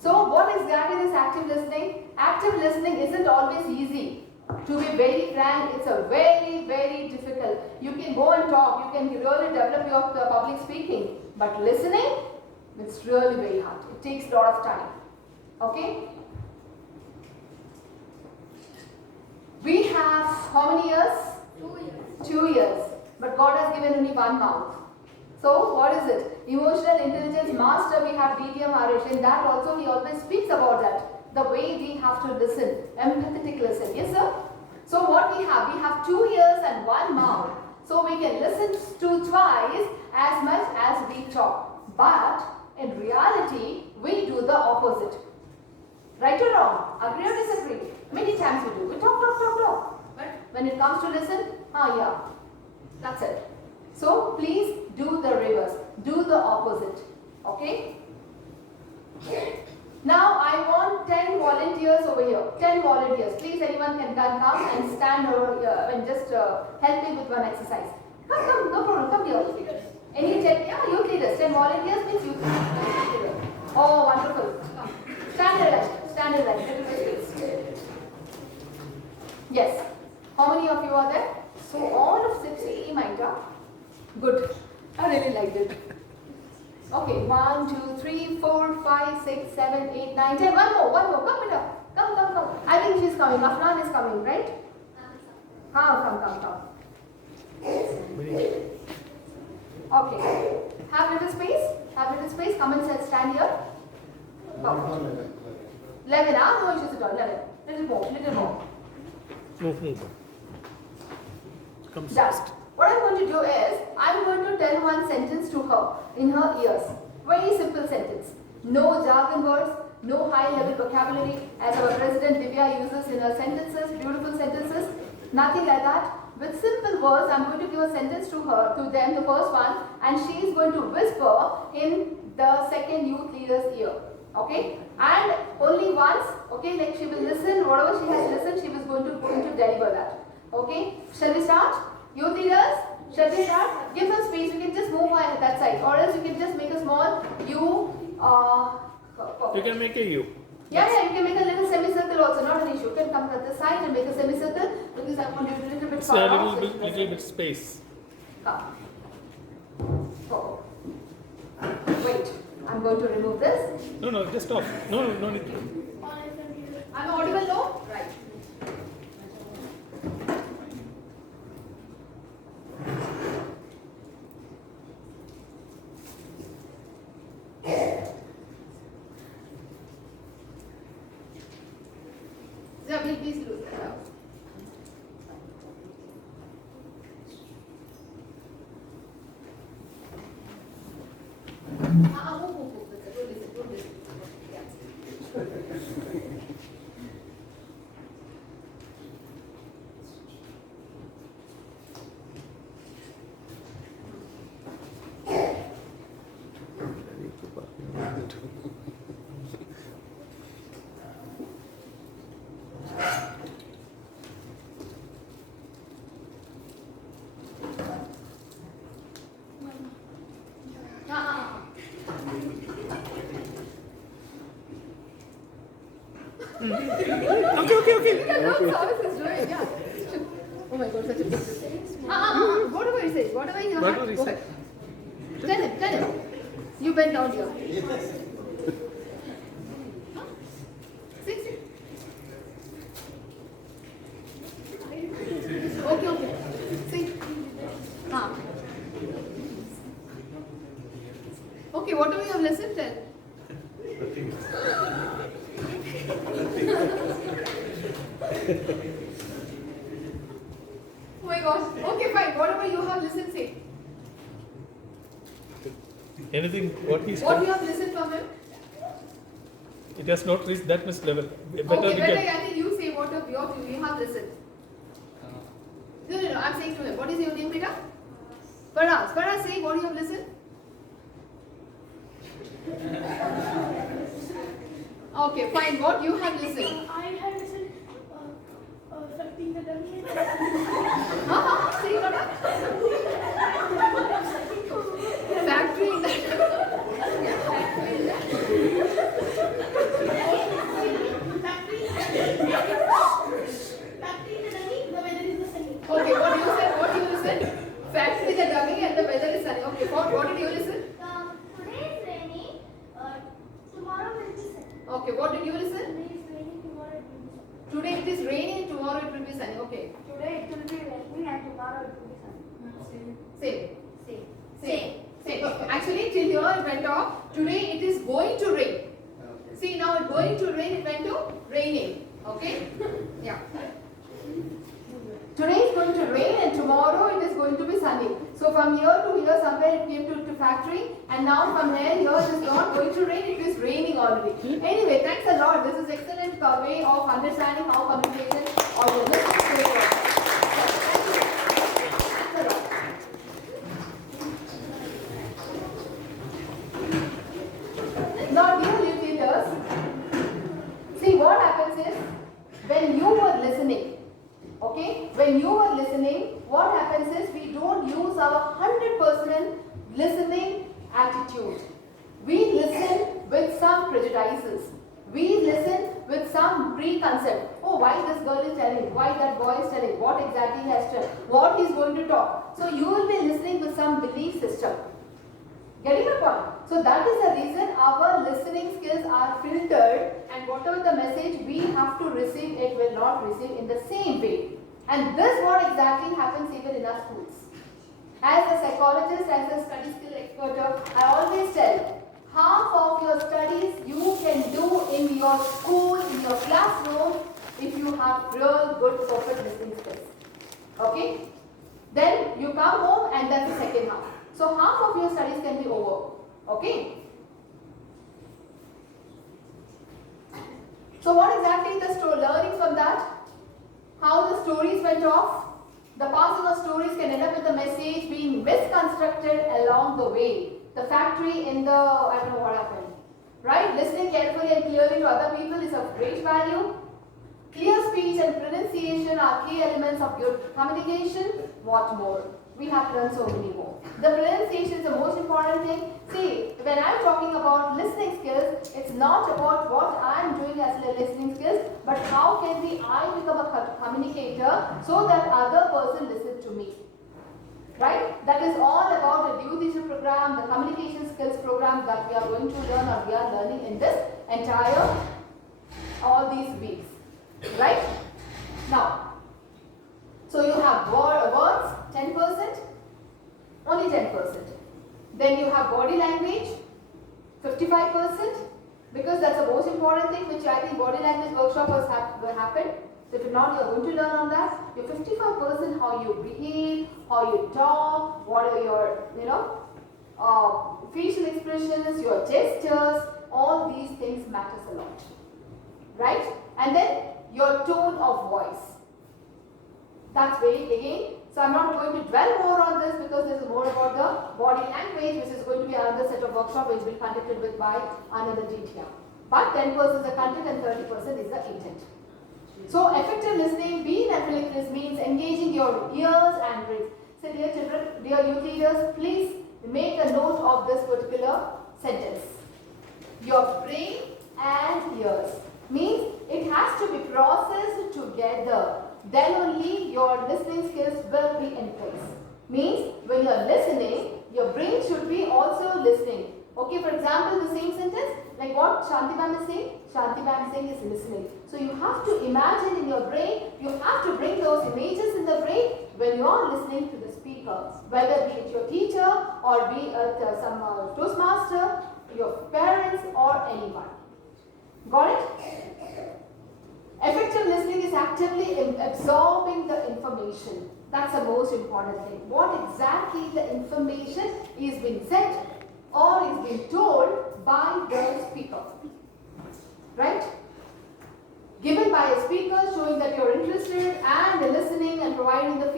So what exactly is active listening? Active listening isn't always easy. To be very frank, it's a very, very difficult. You can go and talk, you can really develop your public speaking, but listening, it's really very hard. It takes a lot of time. Okay? We have how many years? 2 years. 2 years. But God has given only one mouth. So what is it? Emotional intelligence master, we have DTM Harish. In that also he always speaks about that. The way we have to listen. Empathetic listen. Yes sir? So what we have? We have 2 ears and 1 mouth. So we can listen to twice as much as we talk. But in reality, we do the opposite. Right or wrong? Agree or disagree? Many times we do. We talk. But when it comes to listen, yeah. That's it. So please do the reverse. Do the opposite. Okay? Now I want 10 volunteers over here. 10 volunteers. Please, anyone can come and stand over here and just help me with one exercise. Come, no problem. Come here. Any 10? Yeah, youth leaders. 10 volunteers means youth leaders. Oh, wonderful. Come. Stand in line. Stand in line. Little bit space. Yes. How many of you are there? So all of 60 might have. Good. I really liked it. Okay, 1, 2, 3, 4, 5, 6, 7, 8, 9, 10. One more. Come, Peter. Come. I think she's coming. Afnan is coming, right? Come. Okay. Have little space. Come and stand here. Come. 11. No issues at all. 11. Little more. Come Just. What I'm going to do is, I'm going to tell one sentence to her, in her ears. Very simple sentence. No jargon words, no high-level vocabulary, as our President Divya uses in her sentences, beautiful sentences. Nothing like that. With simple words, I'm going to give a sentence to them, the first one, and she is going to whisper in the second youth leader's ear. Okay? And only once, okay, like she will listen, whatever she has listened, she was going to deliver that. Okay? Shall we start? Youth leaders, shall we start? Give some space, we can just move on that side, or else you can just make a small U. You can make a U. Yeah, you can make a little semicircle also, not an issue. You can come to the side and make a semicircle because I want it a little bit far off. Little bit space. Come. Wait, I'm going to remove this. No, just off. No need. I'm audible now? Right. Please lose that out. Don't listen. Okay. Look at what service is doing, yeah. Oh my God, such a big mistake. Whatever he says, whatever he has. Go ahead. Tell him. You bend down here. See. Okay. See. Oh my gosh. Okay, fine. Whatever you have listened, say. Anything what he What said, you have listened from him? it has not reached that much level. Better Okay, we better can. I think you say what of your you have listened. No, I'm saying to him. What is your name, beta? Faraz. Faraz, say what you have listened. Okay, fine. What you have listened? I had listened affecting the dummy. Say what? Factory in the Okay, what you said? What you listened? Factory the dummy and the weather is sunny. Okay, what did you listen? Today is rainy. Tomorrow will be sunny. Okay, what did you listen? Today is raining. Tomorrow it will be sunny. Today it is raining, tomorrow it will be sunny. Okay. Today it will be raining and tomorrow it will be sunny. Same. Same. Same. Same. Actually, till here it went off. Today it is going to rain. See, now it's going to rain, it went to raining. Okay? Yeah. Today is going to rain and tomorrow it is going to be sunny. So from here to here somewhere it came to factory, and now from here it is not going to rain, it is raining already. Anyway, thanks a lot. This is excellent way of understanding how communication or the listening works. Thanks a lot. Now dear leaders, see what happens is when you were listening, okay, when you are listening, what happens is we don't use our 100% listening attitude. We listen with some prejudices. We listen with some preconcept. Oh, why this girl is telling? Why that boy is telling? What exactly he has said? What he is going to talk? So you will be listening with some belief system. Getting the point? So that is the reason our listening skills are filtered, and whatever the message we have to receive, it will not receive in the same way. And this what exactly happens even in our schools. As a psychologist, as a study skill expert, I always tell, half of your studies you can do in your school, in your classroom, if you have real good perfect listening skills. Okay? Then you come home and that's the second half. So half of your studies can be over. Okay? So what exactly the learning from that? How the stories went off? The passing of stories can end up with the message being misconstructed along the way. The factory in the, I don't know what happened. Right? Listening carefully and clearly to other people is of great value. Clear speech and pronunciation are key elements of good communication. What more? We have learned so many more. The pronunciation is the most important thing. See, when I'm talking about listening skills, it's not about what I'm doing as listening skills, but how can I become a communicator so that other person listens to me. Right? That is all about the new teacher program, the communication skills program that we are going to learn or we are learning in this entire, all these weeks. Right? Now, so you have words, 10%, only 10%. Then you have body language, 55%, because that's the most important thing, which I think body language workshop will happen. So if not, you're going to learn on that. Your 55% how you behave, how you talk, what are your, facial expressions, your gestures, all these things matters a lot. Right? And then your tone of voice. That's very again. So I'm not going to dwell more on this because this is more about the body language, which is going to be another set of workshop which will be conducted with by another teacher. But 10% is the content and 30% is the intent. So effective listening, being effective means engaging your ears and brains. So dear children, dear youth leaders, please make a note of this particular sentence. Your brain and ears means it has to be processed together. Then only your listening skills will be in place. Means when you are listening, your brain should be also listening. Okay, for example, the same sentence, like what Shanti ma'am is saying, Shanti ma'am is saying is listening. So you have to imagine in your brain, you have to bring those images in the brain when you are listening to the speaker, whether be it your teacher or be it some Toastmaster, your parents or anyone. Got it? Effective listening is actively absorbing the information. That's the most important thing. What exactly the information is being said or is being told by the speaker. Right? Given by a speaker, showing that you're interested and listening and providing the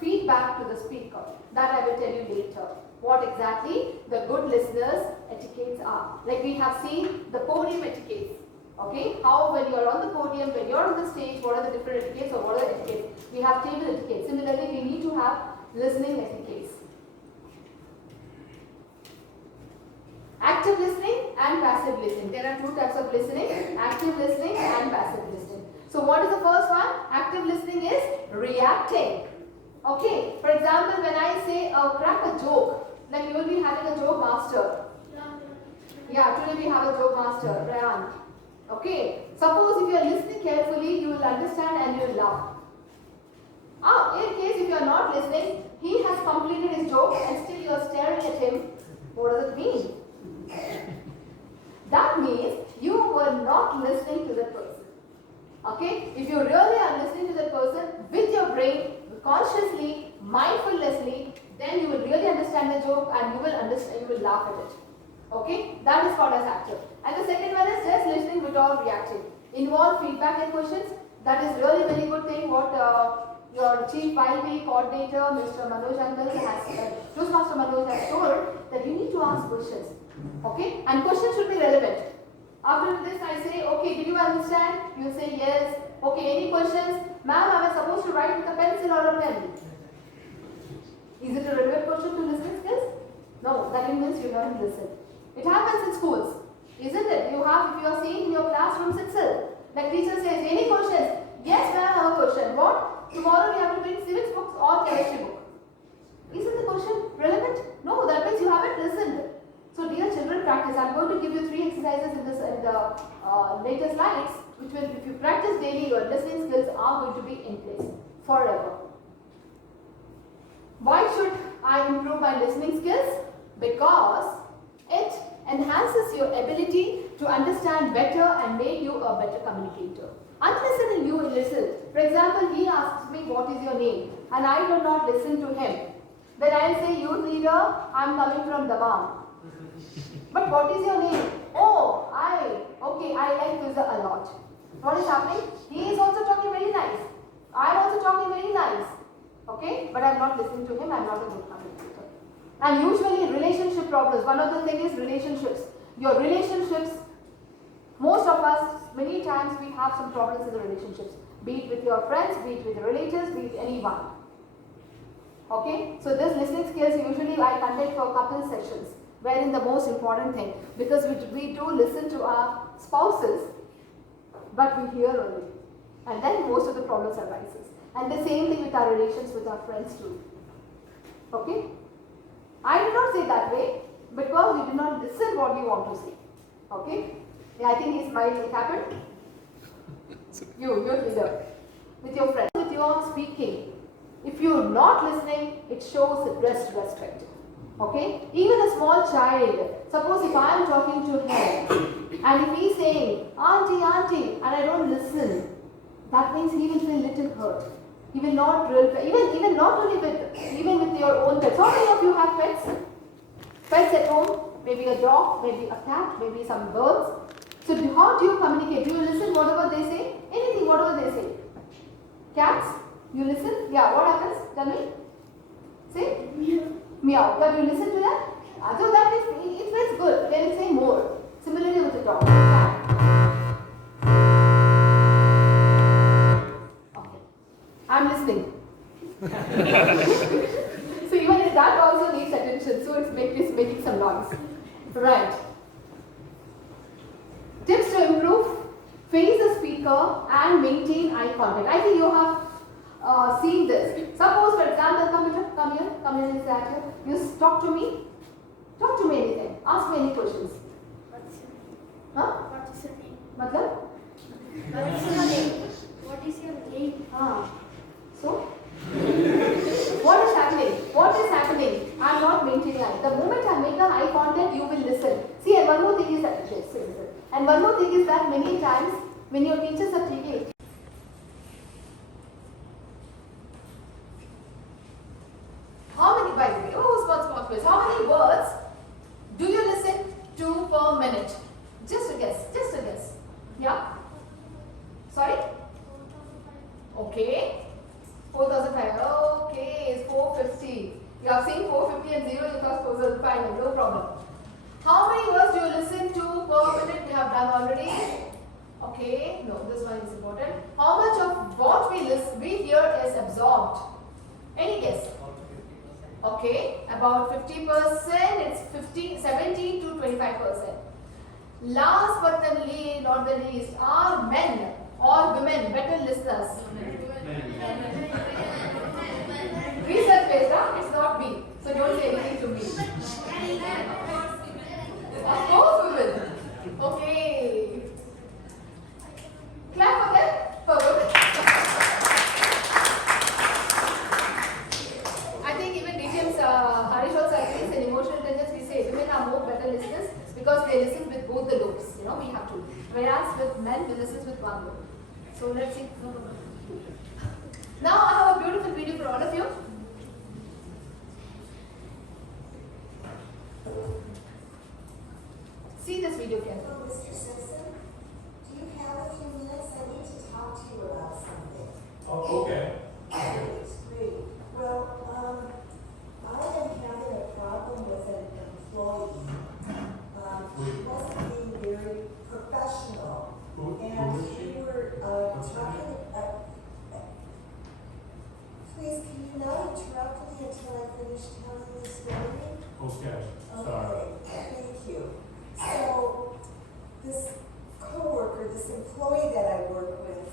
feedback to the speaker. That I will tell you later. What exactly the good listeners' etiquettes are. Like we have seen the podium etiquettes. Okay, how when you're on the podium, when you're on the stage, what are the different etiquettes or what are the etiquettes? We have table etiquette. Similarly, we need to have listening etiquettes. Active listening and passive listening. There are two types of listening, active listening and passive listening. So what is the first one? Active listening is reacting. Okay, for example, when I say crack a joke, like you will be having a joke master. Yeah, today we have a joke master, Ryan. Okay, suppose if you are listening carefully, you will understand and you will laugh. In case if you are not listening, he has completed his joke and still you are staring at him. What does it mean? That means you were not listening to the person. Okay, if you really are listening to the person with your brain, consciously, mindfulnessly, then you will really understand the joke and you will understand, you will laugh at it. Okay, that is called as active. And the second one is just listening without reacting. Involve feedback and questions. That is really very good thing. What your Chief YLP coordinator, Mr. Manoj Uncle has, Toastmaster Manoj has told that you need to ask questions. Okay, and questions should be relevant. After this, I say, okay, did you understand? You will say yes. Okay, any questions? Ma'am, am I supposed to write with a pencil or a pen? Is it a relevant question to listening skills? No, that means you haven't listened. It happens in schools, isn't it? You have, if you are seeing in your classrooms itself, like teacher says, any questions? Yes, ma'am, I have a question. What? Tomorrow we have to bring civics books or chemistry book. Isn't the question relevant? No, that means you haven't listened. So dear children, practice. I'm going to give you 3 exercises in the later slides, which will, if you practice daily, your listening skills are going to be in place forever. Why should I improve my listening skills? Because it enhances your ability to understand better and make you a better communicator. Unless and you listen. For example, he asks me, what is your name? And I do not listen to him. Then I will say, youth leader, I am coming from Damam. But what is your name? Oh, okay, I like pizza a lot. What is happening? He is also talking very nice. I am also talking very nice. Okay, but I am not listening to him, I am not a good communicator. And usually relationship problems, one of the things is relationships. Your relationships, most of us, many times we have some problems in the relationships. Be it with your friends, be it with relatives, be it anyone. Okay, so this listening skills usually I conduct for couple sessions. Wherein the most important thing, because we do listen to our spouses, but we hear only. And then most of the problems arises. And the same thing with our relations with our friends too. Okay? I do not say that way, because we do not listen what we want to say. Okay? Yeah, I think he's smiling. It happened? You're leader. With your friends, with your speaking. If you're not listening, it shows disrespect. Okay? Even a small child, suppose if I am talking to him and if he is saying, auntie, auntie, and I don't listen, that means he will feel little hurt. He will not even not only even with your own pets. How many of you have pets? Pets at home? Maybe a dog, maybe a cat, maybe some birds. So how do you communicate? Do you listen whatever they say? Anything, whatever they say. Cats? You listen? Yeah, what happens? Tell me. Say? Meow. But you listen to that? So that is, it feels good. They will say more. Similarly with the dog. Okay. I'm listening. So even that also needs attention. So it's making some noise. Right. Tips to improve. Face the speaker and maintain eye contact. I think you have seen this. Suppose, for example, come here, is that here? You talk to me. Talk to me anything. Ask me any questions. What's your name? Huh? What is your name? Matlab? What's your name? What is your name? So? What is happening? What is happening? I am not maintaining eye. The moment I make an eye contact, you will listen. See, and one more thing is that, yes, and one more thing is that many times when your teachers are taking Okay, no, this one is important. How much of what we hear is absorbed? Any guess? Okay, about 50%, it's 70 to 25%. Last but not the least, are men or women better listeners? Research based, huh? It's not me. So don't say anything to me. Of course women. Okay. Clap for them. For women. I think even DTM's Harish also agrees in emotional intelligence we say women are more better listeners because they listen with both the lobes. You know, we have to. Whereas with men, we listen with one lobe. So let's see. Now I have a beautiful video for all of you. See this video carefully. Hello, Mr. Simpson. Do you have a few minutes? I need to talk to you about something. Oh, okay. Great. Well, I am having a problem with an employee. He wasn't being very professional. And we were talking. Please, can you not interrupt me until I finish telling the story? Okay. Okay, thank you. So, this coworker, this employee that I work with,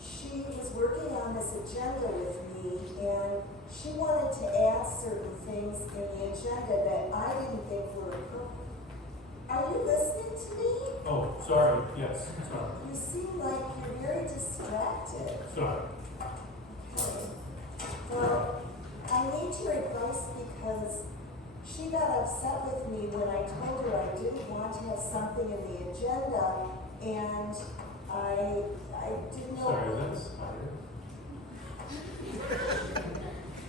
she was working on this agenda with me, and she wanted to add certain things in the agenda that I didn't think were appropriate. Are you listening to me? Oh, sorry. Yes, sorry. You seem like you're very distracted. Sorry. Okay. Well, I need your advice because she got upset with me when I told her I didn't want to have something in the agenda, and I didn't know. Sorry, that's higher.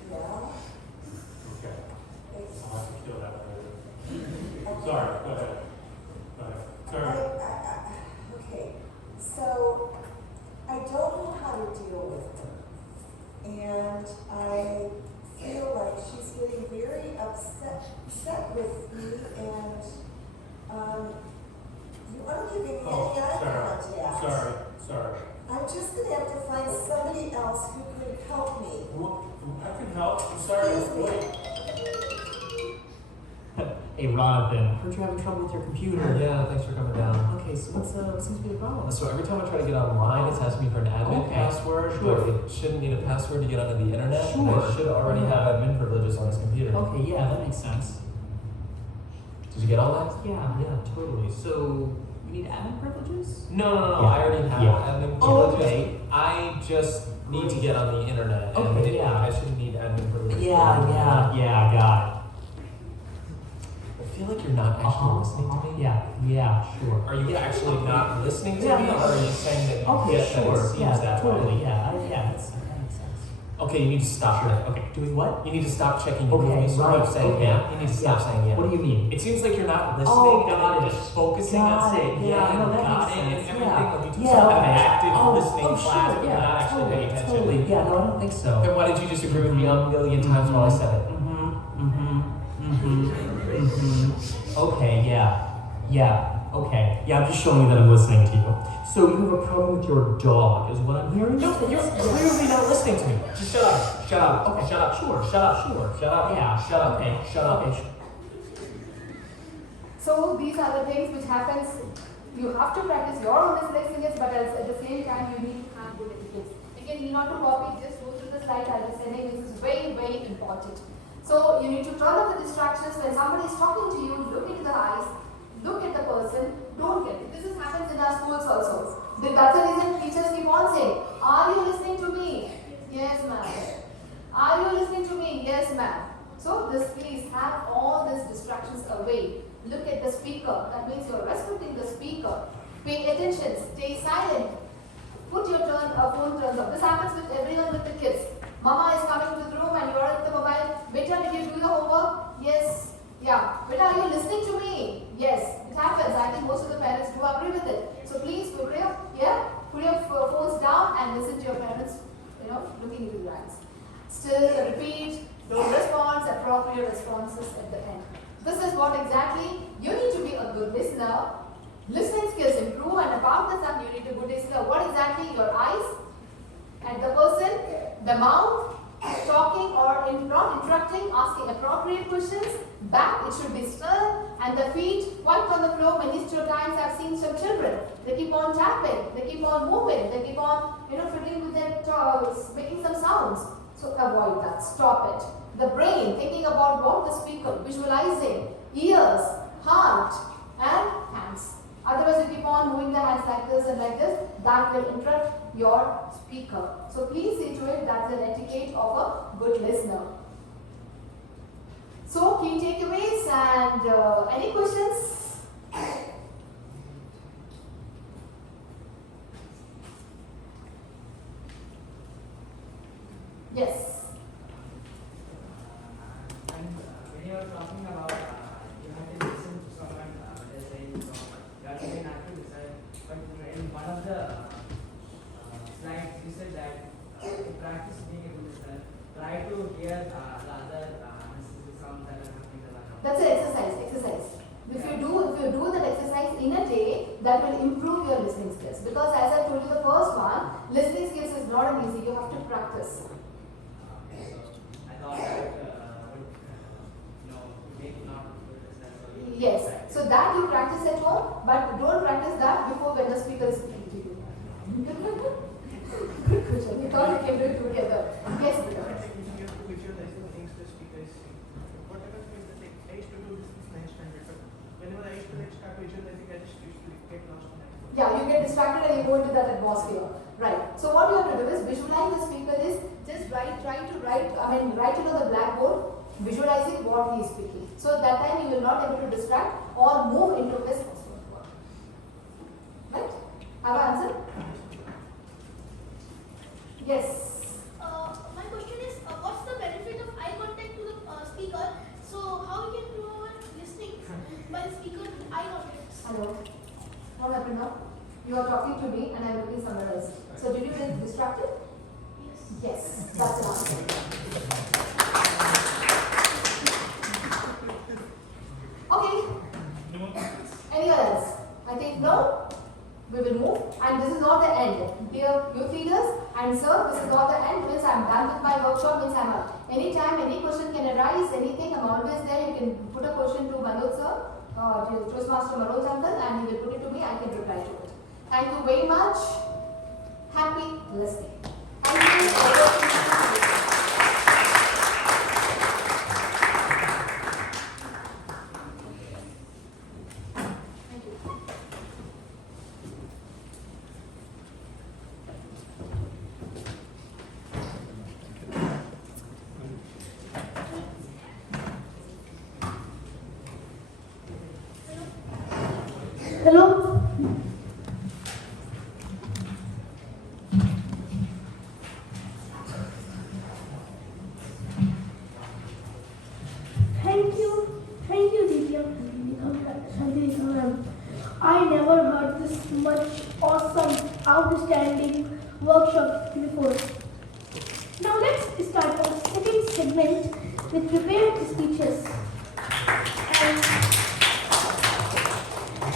Yeah. Okay. I'll have to kill that later. Sorry, go ahead. Go ahead. Sorry. Okay. So I don't know how to deal with her, and I feel like she's getting very upset with me, and you aren't giving me any eye contact. Sorry. I'm just going to have to find somebody else who could help me. Well, I can help. I'm sorry. Wait. Hey, Jonathan, heard you're having trouble with your computer. Yeah, thanks for coming down. Okay, so what seems to be the problem? So every time I try to get online, it's asking me for an admin Okay. password, Sure. but it shouldn't need a password to get onto the internet. And Sure. I should already have admin privileges on this computer. Okay, yeah, that makes sense. Did you get all that? Yeah, totally. So, you need admin privileges? No. Yeah. I already have Yeah. admin Oh, privileges. okay. I just need to get on the internet. And Okay, yeah. I shouldn't need admin privileges. Yeah, got it. I feel like you're not actually listening to me. Yeah, sure. Are you actually not listening to Yeah, me, no. or are you saying that you Okay, get that sure. it seems Yeah, that totally. way? Yeah, that makes sense. Okay, you need to stop Sure. that. Okay, doing what? You need to stop checking your Okay, movies. So right. I'm saying Okay. yeah. You need to stop saying yeah. What do you mean? It seems like you're not listening Oh, and got you're it. just focusing Got on saying it. yeah Yeah, no, and that makes nodding and sense. everything. Yeah. Like you do Yeah, some kind of okay. active listening sure, class, but you're yeah, not actually paying attention. Totally. Yeah, no, I don't think so. Then why did you disagree with me a million times while I said it? Okay, okay. Yeah, I'm just showing you that I'm listening to you. So you have a problem with your dog, is what I'm hearing? No, you're clearly not listening to me. Just shut up. Shut up. Okay, Shut up. sure. Shut up. Shut up. Yeah. Shut up. Okay. Shut up. Okay. So these are the things which happens. You have to practice your own listening, but at the same time you need to have good etiquette. Again, you not to copy, just go through the slide I'll be sending. This is very, very important. So you need to turn off the distractions. When somebody is talking to you, look into the eyes, look at the person, don't get it. This happens in our schools also. That's the reason teachers keep on saying, are you listening to me? Yes, ma'am. Are you listening to me? Yes, ma'am. So please have all these distractions away. Look at the speaker. That means you're respecting the speaker. Pay attention. Stay silent. Put your phone turns off. This happens with everyone with the kids. Mama is coming to the room and you are at the mobile. Beta, did you do the homework? Yes. Yeah. Beta, are you listening to me? Yes. It happens. I think most of the parents do agree with it. So please put your phones down and listen to your parents, looking into your eyes. Still repeat, don't respond, appropriate responses at the end. This is what exactly you need to be a good listener. Listening skills improve, and apart from that, you need a good listener. The mouth, talking or not interrupting, asking appropriate questions. Back, it should be still, and the feet quite on the floor. Many times I've seen some children. They keep on tapping, they keep on moving, they keep on, fiddling with their toes, making some sounds. So avoid that. Stop it. The brain, thinking about what the speaker, visualizing, ears, heart, and hands. Otherwise, you keep on moving the hands like this and like this. That will interrupt your speaker. So please see to it that's an etiquette of a good listener. So key takeaways and any questions? Yes. When you are talking about you have to listen to someone, let's say you have to be an active listener, but in one of the slides you said that to practice being a good listener, try to hear the other sounds that are happening around. That's an exercise. If you do that exercise in a day, that will improve your listening skills. Because as I told you the first one, listening skills is not an easy, you have to practice. I thought that would make not good listener. Yes, so that you practice at home, but don't practice that before when the speaker is speaking to you. Good question. We thought we can do it together. Yes, Peter. Yeah, you get distracted and you go into that atmosphere. Right. So what you have to do is visualize the speaker is just try to write it on the blackboard, visualizing what he is speaking. So that time you will not able to distract or move into his personal work. Right? Have I answered? Yes. My question is, what's the benefit of eye contact to the speaker? So how we can promote listening by the speaker with eye contact? Hello. What happened now? You are talking to me and I am looking somewhere else. So did you get distracted? Yes. Yes. That's the answer. Okay. Anyone else? I think no. We will move. And this is not the end. Dear youth leaders and sir, this is not the end. Means I am done with my workshop. Means I am anytime any question can arise, anything, I am always there. You can put a question to Manoj sir, to Toastmaster Manoj uncle, and he will put it to me. I can reply to it. Thank you very much. Happy listening. Thank you. Hello? Thank you, Divya. I never heard this much awesome, outstanding workshop before. Now let's start our second segment with prepared speeches.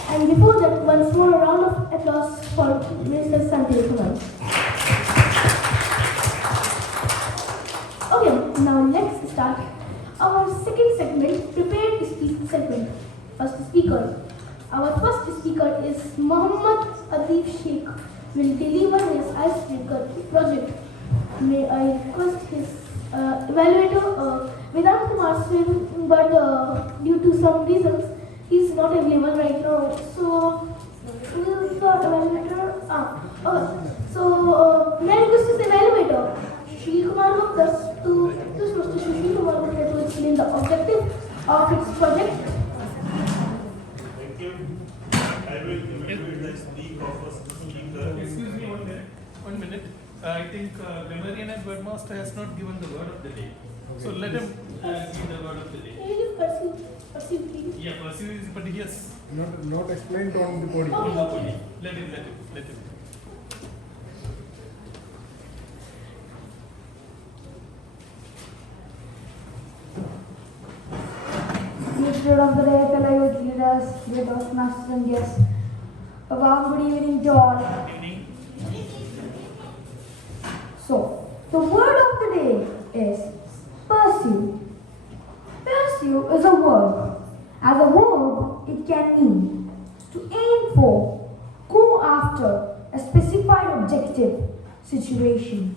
And before that, once more a round of applause for Mr. Santiago. Okay, now let's start our second segment, prepared speech segment. First speaker. Our first speaker is Muhammad Adif Sheikh, will deliver his icebreaker project. May I request his evaluator, Vedant Kumar Swim, but due to some reasons, he is not available right now. So, who is the evaluator? May I request his evaluator, Shri Kumar Gupta, to Shri Kumar Gupta to explain the objective of its project. Thank you. I will introduce the speaker of speaker. Excuse me 1 minute. 1 minute. I think Grammarian and Wordmaster has not given the word of the day. So let him give the word of the day. Can you pursue, please? Yeah, pursue is, but yes. Not explained on the podium. On the podium. Let him. Dear of the day, fellow youth leaders, dear Toastmasters and guests, a warm good evening to all. So, the word of is pursue. Pursue is a verb. As a verb, it can mean to aim for, go after a specified objective, situation.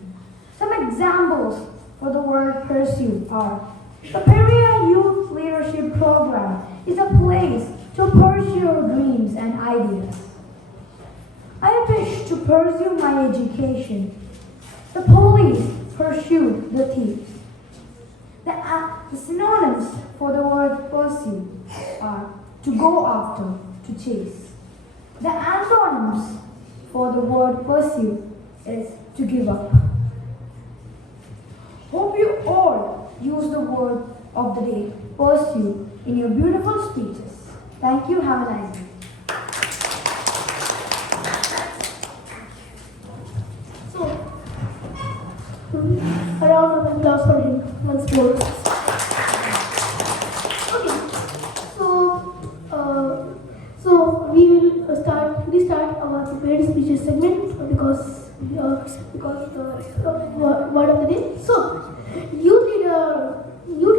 Some examples for the word pursue are: the Periyar Youth Leadership Program is a place to pursue your dreams and ideas. I wish to pursue my education. The police pursued the thieves. The synonyms for the word pursue are to go after, to chase. The antonyms for the word pursue is to give up. Hope you all use the word of the day, pursue, in your beautiful speeches. Thank you. Have a nice day. So, a round of applause for him once more. Okay, so we will restart our prepared speeches segment because the word of the day. So, youth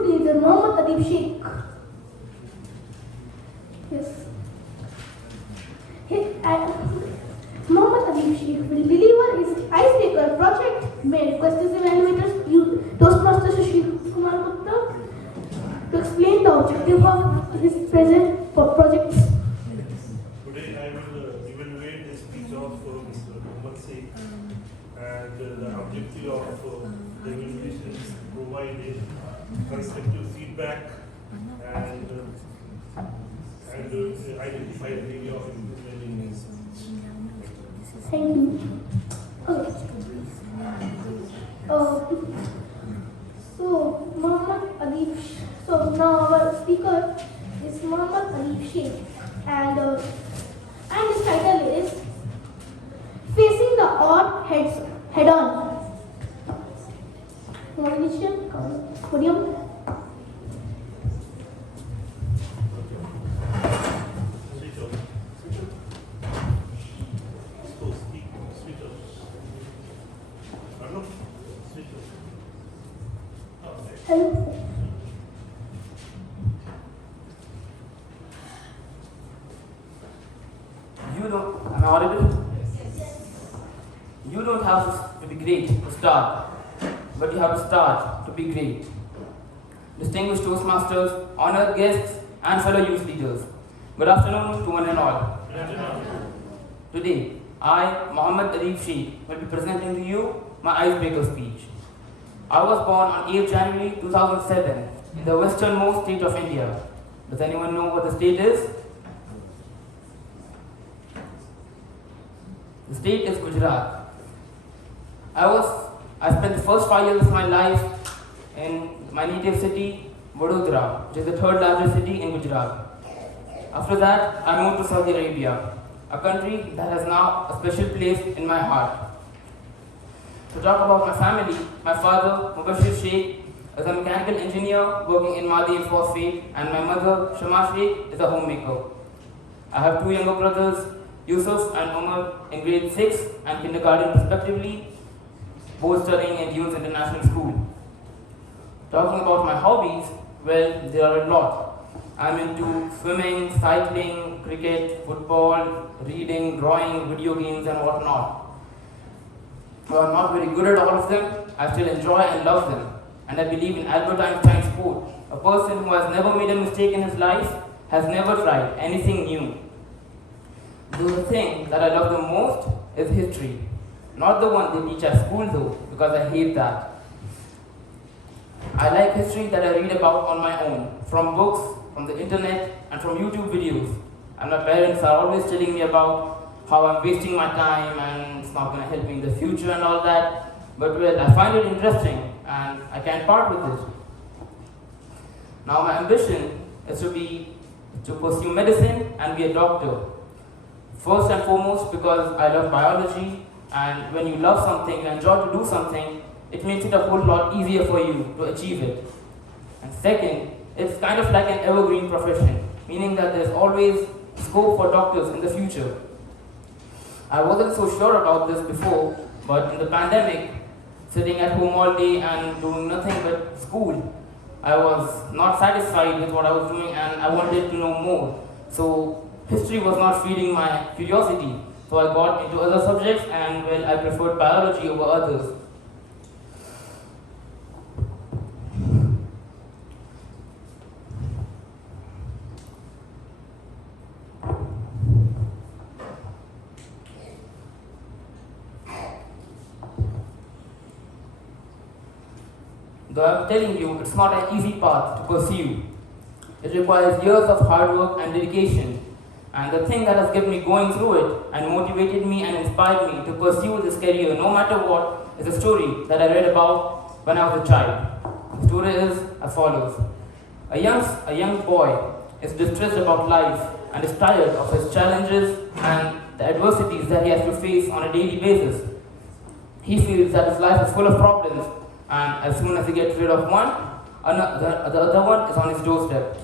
leader Mohammed Adib Sheikh. Yes. Mohammed Adib Sheikh will deliver his icebreaker project. May request his evaluators, Toastmaster Sheikh Kumar Gupta, to explain the objective of his present projects. Today I will evaluate the speech of Mr. Mohammed Sheikh, and the objective of the evaluation is to provide a constructive feedback and identify the area of improvement in his speech. Thank you. Okay. So Mohammed Adib. So now our speaker is Mohammed Adib Sheikh, and his title is Facing the Odd Head On. Motivation, podium. Hello. Am I audible? You don't have to be great to start, but you have to start to be great. Distinguished Toastmasters, honored guests, and fellow youth leaders, good afternoon to one and all. Today, I, Mohammed Adib Sheikh, will be presenting to you my icebreaker speech. I was born on 8th January 2007 in the westernmost state of India. Does anyone know what the state is? The state is Gujarat. I spent the first 5 years of my life in my native city, Vadodara, which is the third largest city in Gujarat. After that, I moved to Saudi Arabia, a country that has now a special place in my heart. To talk about my family, my father, Mubashir Sheikh, is a mechanical engineer working in Madi and Phosphate, and my mother, Shama Sheikh, is a homemaker. I have 2 younger brothers, Yusuf and Umar, in grade 6 and kindergarten respectively, both studying in Dunes International School. Talking about my hobbies, well, there are a lot. I'm into swimming, cycling, cricket, football, reading, drawing, video games and whatnot. Though I'm not very good at all of them, I still enjoy and love them. And I believe in Albert Einstein's quote, a person who has never made a mistake in his life has never tried anything new. The thing that I love the most is history. Not the one they teach at school though, because I hate that. I like history that I read about on my own, from books, from the internet, and from YouTube videos. And my parents are always telling me about how I'm wasting my time and it's not going to help me in the future and all that. But well, I find it interesting and I can't part with it. Now my ambition is to pursue medicine and be a doctor. First and foremost because I love biology, and when you love something, you enjoy to do something, it makes it a whole lot easier for you to achieve it. And second, it's kind of like an evergreen profession, meaning that there's always scope for doctors in the future. I wasn't so sure about this before, but in the pandemic, sitting at home all day and doing nothing but school. I was not satisfied with what I was doing and I wanted to know more. So history was not feeding my curiosity. So I got into other subjects and well, I preferred biology over others. Though I'm telling you, it's not an easy path to pursue. It requires years of hard work and dedication. And the thing that has kept me going through it and motivated me and inspired me to pursue this career, no matter what, is a story that I read about when I was a child. The story is as follows. A young boy is distressed about life and is tired of his challenges and the adversities that he has to face on a daily basis. He feels that his life is full of problems, and as soon as he gets rid of one, the other one is on his doorstep.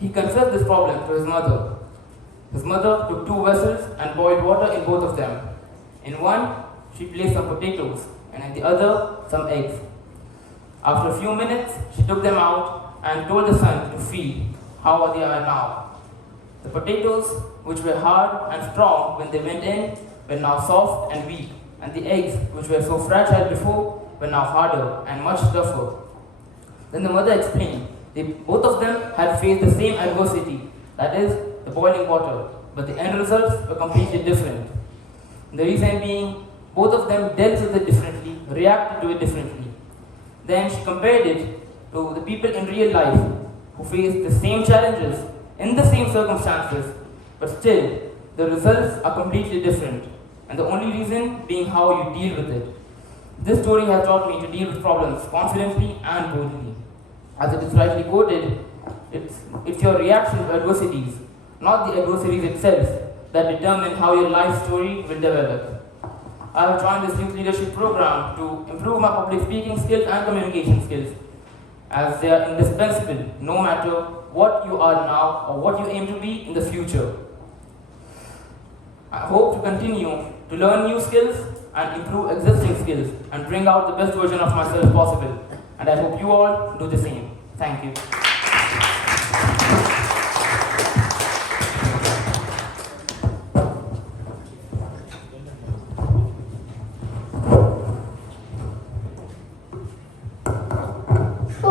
He confessed this problem to his mother. His mother took 2 vessels and boiled water in both of them. In one, she placed some potatoes, and in the other, some eggs. After a few minutes, she took them out and told the son to feel how they are now. The potatoes, which were hard and strong when they went in, were now soft and weak, and the eggs, which were so fragile before, were now harder and much tougher. Then the mother explained, both of them had faced the same adversity, that is, the boiling water, but the end results were completely different. The reason being, both of them dealt with it differently, reacted to it differently. Then she compared it to the people in real life who faced the same challenges in the same circumstances, but still the results are completely different, and the only reason being how you deal with it. This story has taught me to deal with problems confidently and boldly. As it is rightly quoted, it's your reaction to adversities, not the adversities itself, that determine how your life story will develop. I have joined this youth leadership program to improve my public speaking skills and communication skills, as they are indispensable no matter what you are now or what you aim to be in the future. I hope to continue to learn new skills and improve existing skills and bring out the best version of myself possible. And I hope you all do the same. Thank you. So,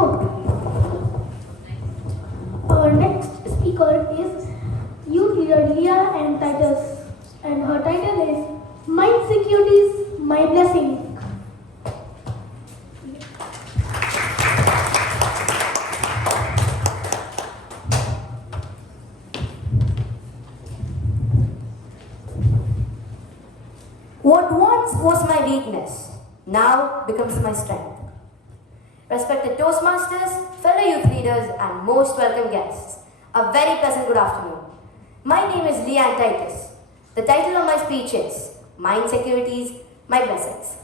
our next speaker is youth leader Leah and Titus, and her title is Mind Securities, My Blessing. What once was my weakness now becomes my strength. Respected Toastmasters, fellow youth leaders, and most welcome guests, a very pleasant good afternoon. My name is Leah Titus. The title of my speech is Mind Securities, My Blessings.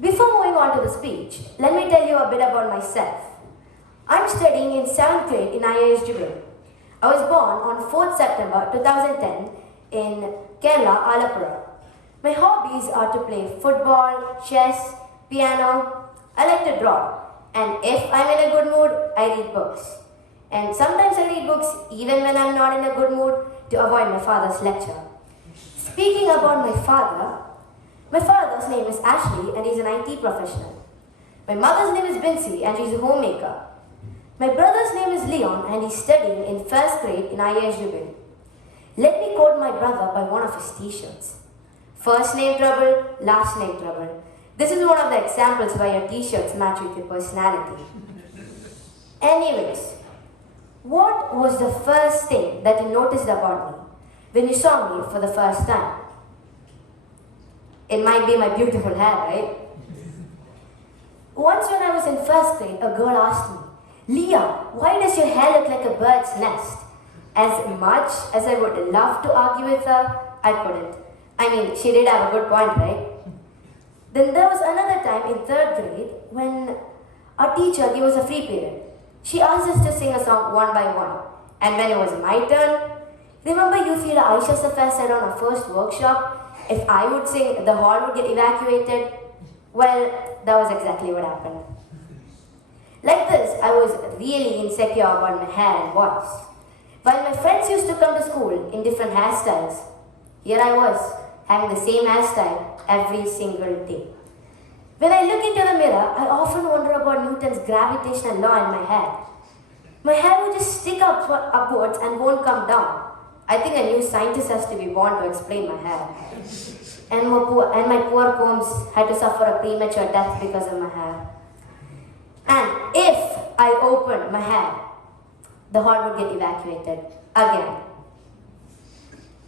Before moving on to the speech, let me tell you a bit about myself. I'm studying in 7th grade in IIS Jubilee. I was born on 4th September 2010 in Kerala, Alappuzha. My hobbies are to play football, chess, piano. I like to draw, and if I'm in a good mood, I read books. And sometimes I read books even when I'm not in a good mood to avoid my father's lecture. Speaking about my father's name is Ashley and he's an IT professional. My mother's name is Bincy and she's a homemaker. My brother's name is Leon and he's studying in 1st grade in IIS Jubilee. Let me quote my brother by one of his t-shirts. First name trouble, last name trouble. This is one of the examples where your t-shirts match with your personality. Anyways, what was the first thing that you noticed about me when you saw me for the first time? It might be my beautiful hair, right? Once when I was in 1st grade, a girl asked me, Leah, why does your hair look like a bird's nest? As much as I would love to argue with her, I couldn't. I mean, she did have a good point, right? Then there was another time in 3rd grade when our teacher gave us a free period. She asked us to sing a song one by one. And when it was my turn, remember youth leader Aisha Safar said on our first workshop, if I would sing, the hall would get evacuated? Well, that was exactly what happened. Like this, I was really insecure about my hair and voice. While my friends used to come to school in different hairstyles, here I was, having the same hairstyle every single day. When I look into the mirror, I often wonder about Newton's gravitational law in my hair. My hair would just stick up upwards and won't come down. I think a new scientist has to be born to explain my hair. And my poor combs had to suffer a premature death because of my hair. And if I opened my hair, the heart would get evacuated again.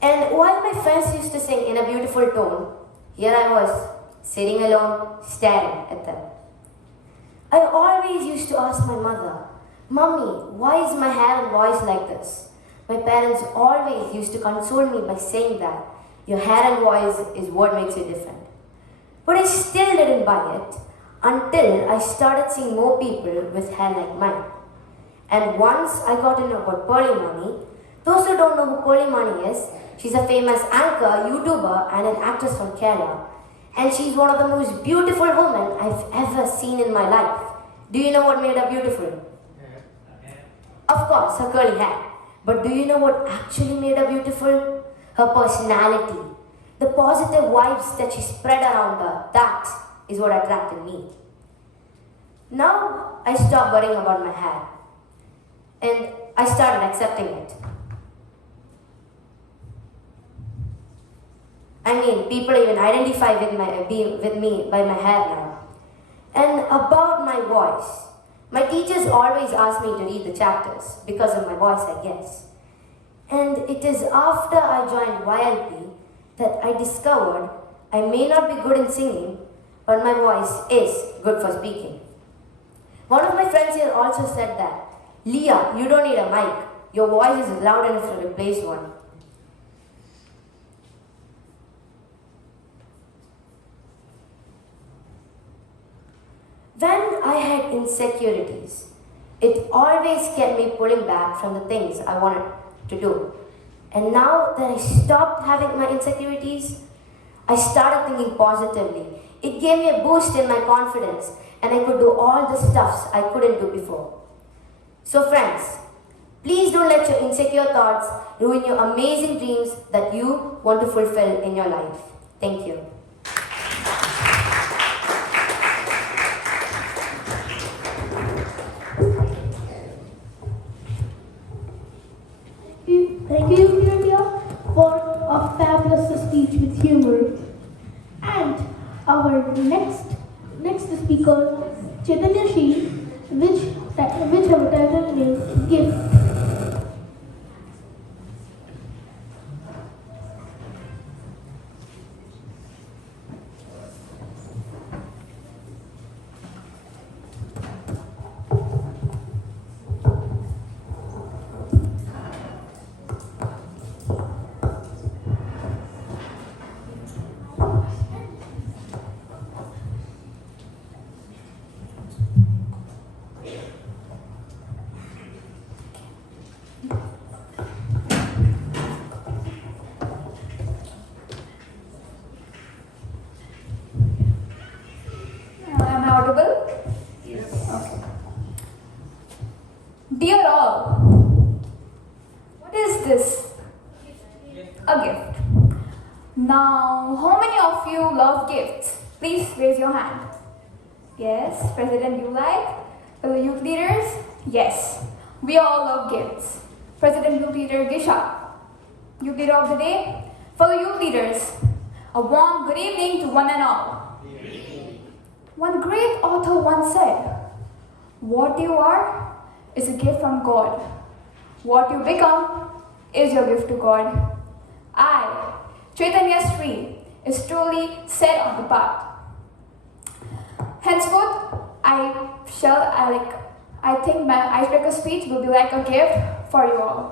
And while my friends used to sing in a beautiful tone, here I was, sitting alone, staring at them. I always used to ask my mother, "Mummy, why is my hair and voice like this?" My parents always used to console me by saying that your hair and voice is what makes you different. But I still didn't buy it until I started seeing more people with hair like mine. And once I got to know about Pearly Mani. Those who don't know who Pearly Mani is, she's a famous anchor, YouTuber, and an actress from Kerala. And she's one of the most beautiful women I've ever seen in my life. Do you know what made her beautiful? Of course, her curly hair. But do you know what actually made her beautiful? Her personality. The positive vibes that she spread around her. That is what attracted me. Now, I stopped worrying about my hair. And I started accepting it. I mean, people even identify with me by my hair now. And about my voice. My teachers always ask me to read the chapters because of my voice, I guess. And it is after I joined YLP that I discovered I may not be good in singing, but my voice is good for speaking. One of my friends here also said that, "Leah, you don't need a mic. Your voice is loud enough to replace one." When I had insecurities, it always kept me pulling back from the things I wanted to do. And now that I stopped having my insecurities, I started thinking positively. It gave me a boost in my confidence, and I could do all the stuffs I couldn't do before. So friends, please don't let your insecure thoughts ruin your amazing dreams that you want to fulfill in your life. Thank you. Thank you, Periyar, for a fabulous speech with humor. And our next speaker, Chaitanya Shi, which our title name Gift. Am I audible? Yes. Okay. Dear all, what is this? A gift. Now, how many of you love gifts? Please raise your hand. Yes, President, you like? Fellow youth leaders? Yes, we all love gifts. President Youth Leader Gisha, Youth Leader of the Day, fellow youth leaders, a warm good evening to one and all. One great author once said, "What you are is a gift from God. What you become is your gift to God." I, Chaitanya Sri, is truly set on the path. Henceforth, I think my icebreaker speech will be like a gift for you all.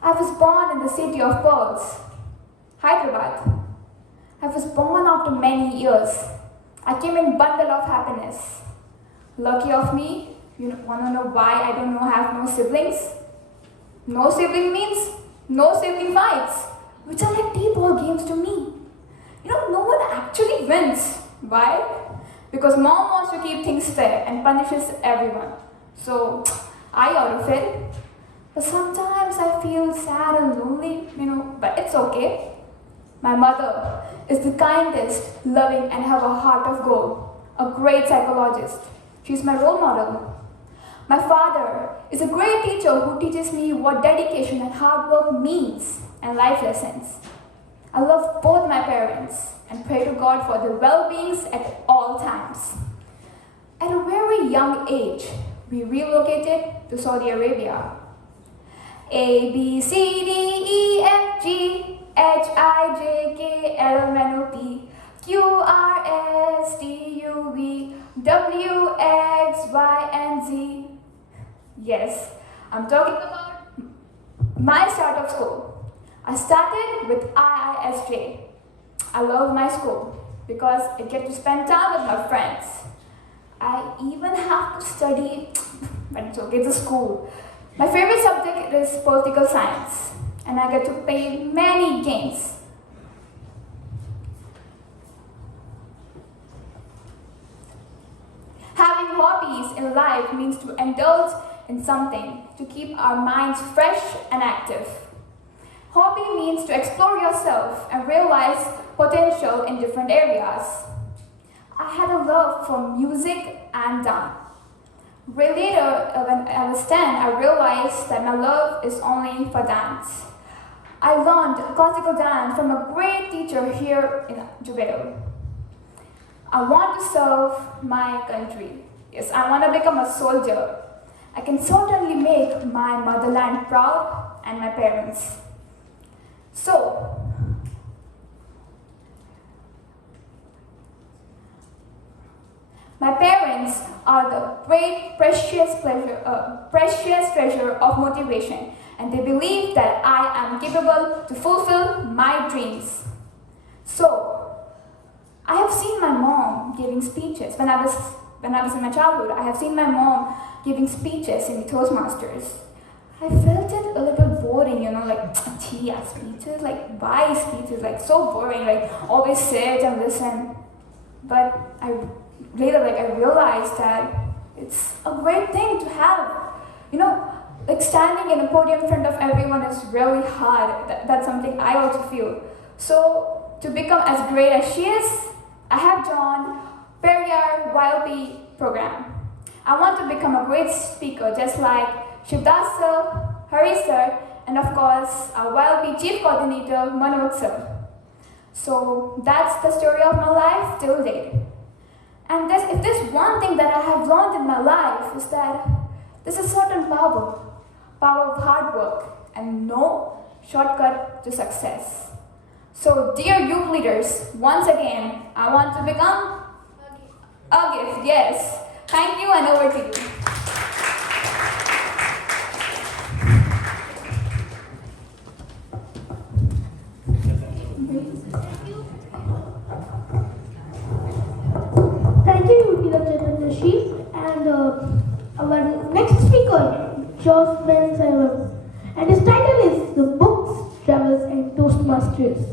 I was born in the city of pearls, Hyderabad. I was born after many years. I came in bundle of happiness. Lucky of me, you wanna know why I don't have no siblings? No sibling means no sibling fights, which are like T-ball games to me. No one actually wins. Why? Because mom wants to keep things fair and punishes everyone. So I out of it. But sometimes I feel sad and lonely, but it's okay. My mother is the kindest, loving, and have a heart of gold. A great psychologist. She's my role model. My father is a great teacher who teaches me what dedication and hard work means and life lessons. I love both my parents and pray to God for their well-beings at all times. At a very young age, we relocated to Saudi Arabia. A, B, C, D, E, F, G, H, I, J, K, L, M, N, O, P, Q, R, S, T, U, V, W, X, Y, and Z. Yes, I'm talking about my start of school. I started with IISJ. I love my school because I get to spend time with my friends. I even have to study, but it's okay, it's a school. My favorite subject is political science, and I get to play many games. Having hobbies in life means to indulge in something to keep our minds fresh and active. Hobby means to explore yourself and realize potential in different areas. I had a love for music and dance. Later, when I was 10, I realized that my love is only for dance. I learned classical dance from a great teacher here in Jubail. I want to serve my country. Yes, I want to become a soldier. I can certainly make my motherland proud and my parents. So, my parents are the great, precious treasure of motivation, and they believe that I am capable to fulfill my dreams. So, I have seen my mom giving speeches. When I was in my childhood, I have seen my mom giving speeches in the Toastmasters. I felt it a little boring, speeches, why speeches, so boring, always sit and listen. But later, I realized that it's a great thing to have. Standing in a podium in front of everyone is really hard. That's something I also feel. So, to become as great as she is, I have joined Periyar YLP program. I want to become a great speaker, just like Shivdas sir, Hari sir, and of course, our YLP Chief Coordinator, Manoj sir. So that's the story of my life till date. And if there's one thing that I have learned in my life is that there's a certain power of hard work, and no shortcut to success. So dear youth leaders, once again, I want to become a gift, yes. Thank you, and over to you. Thank you, Chaitanya, and our next speaker, Josh Ben Simon, and his title is The Books, Travels, and Toastmasters.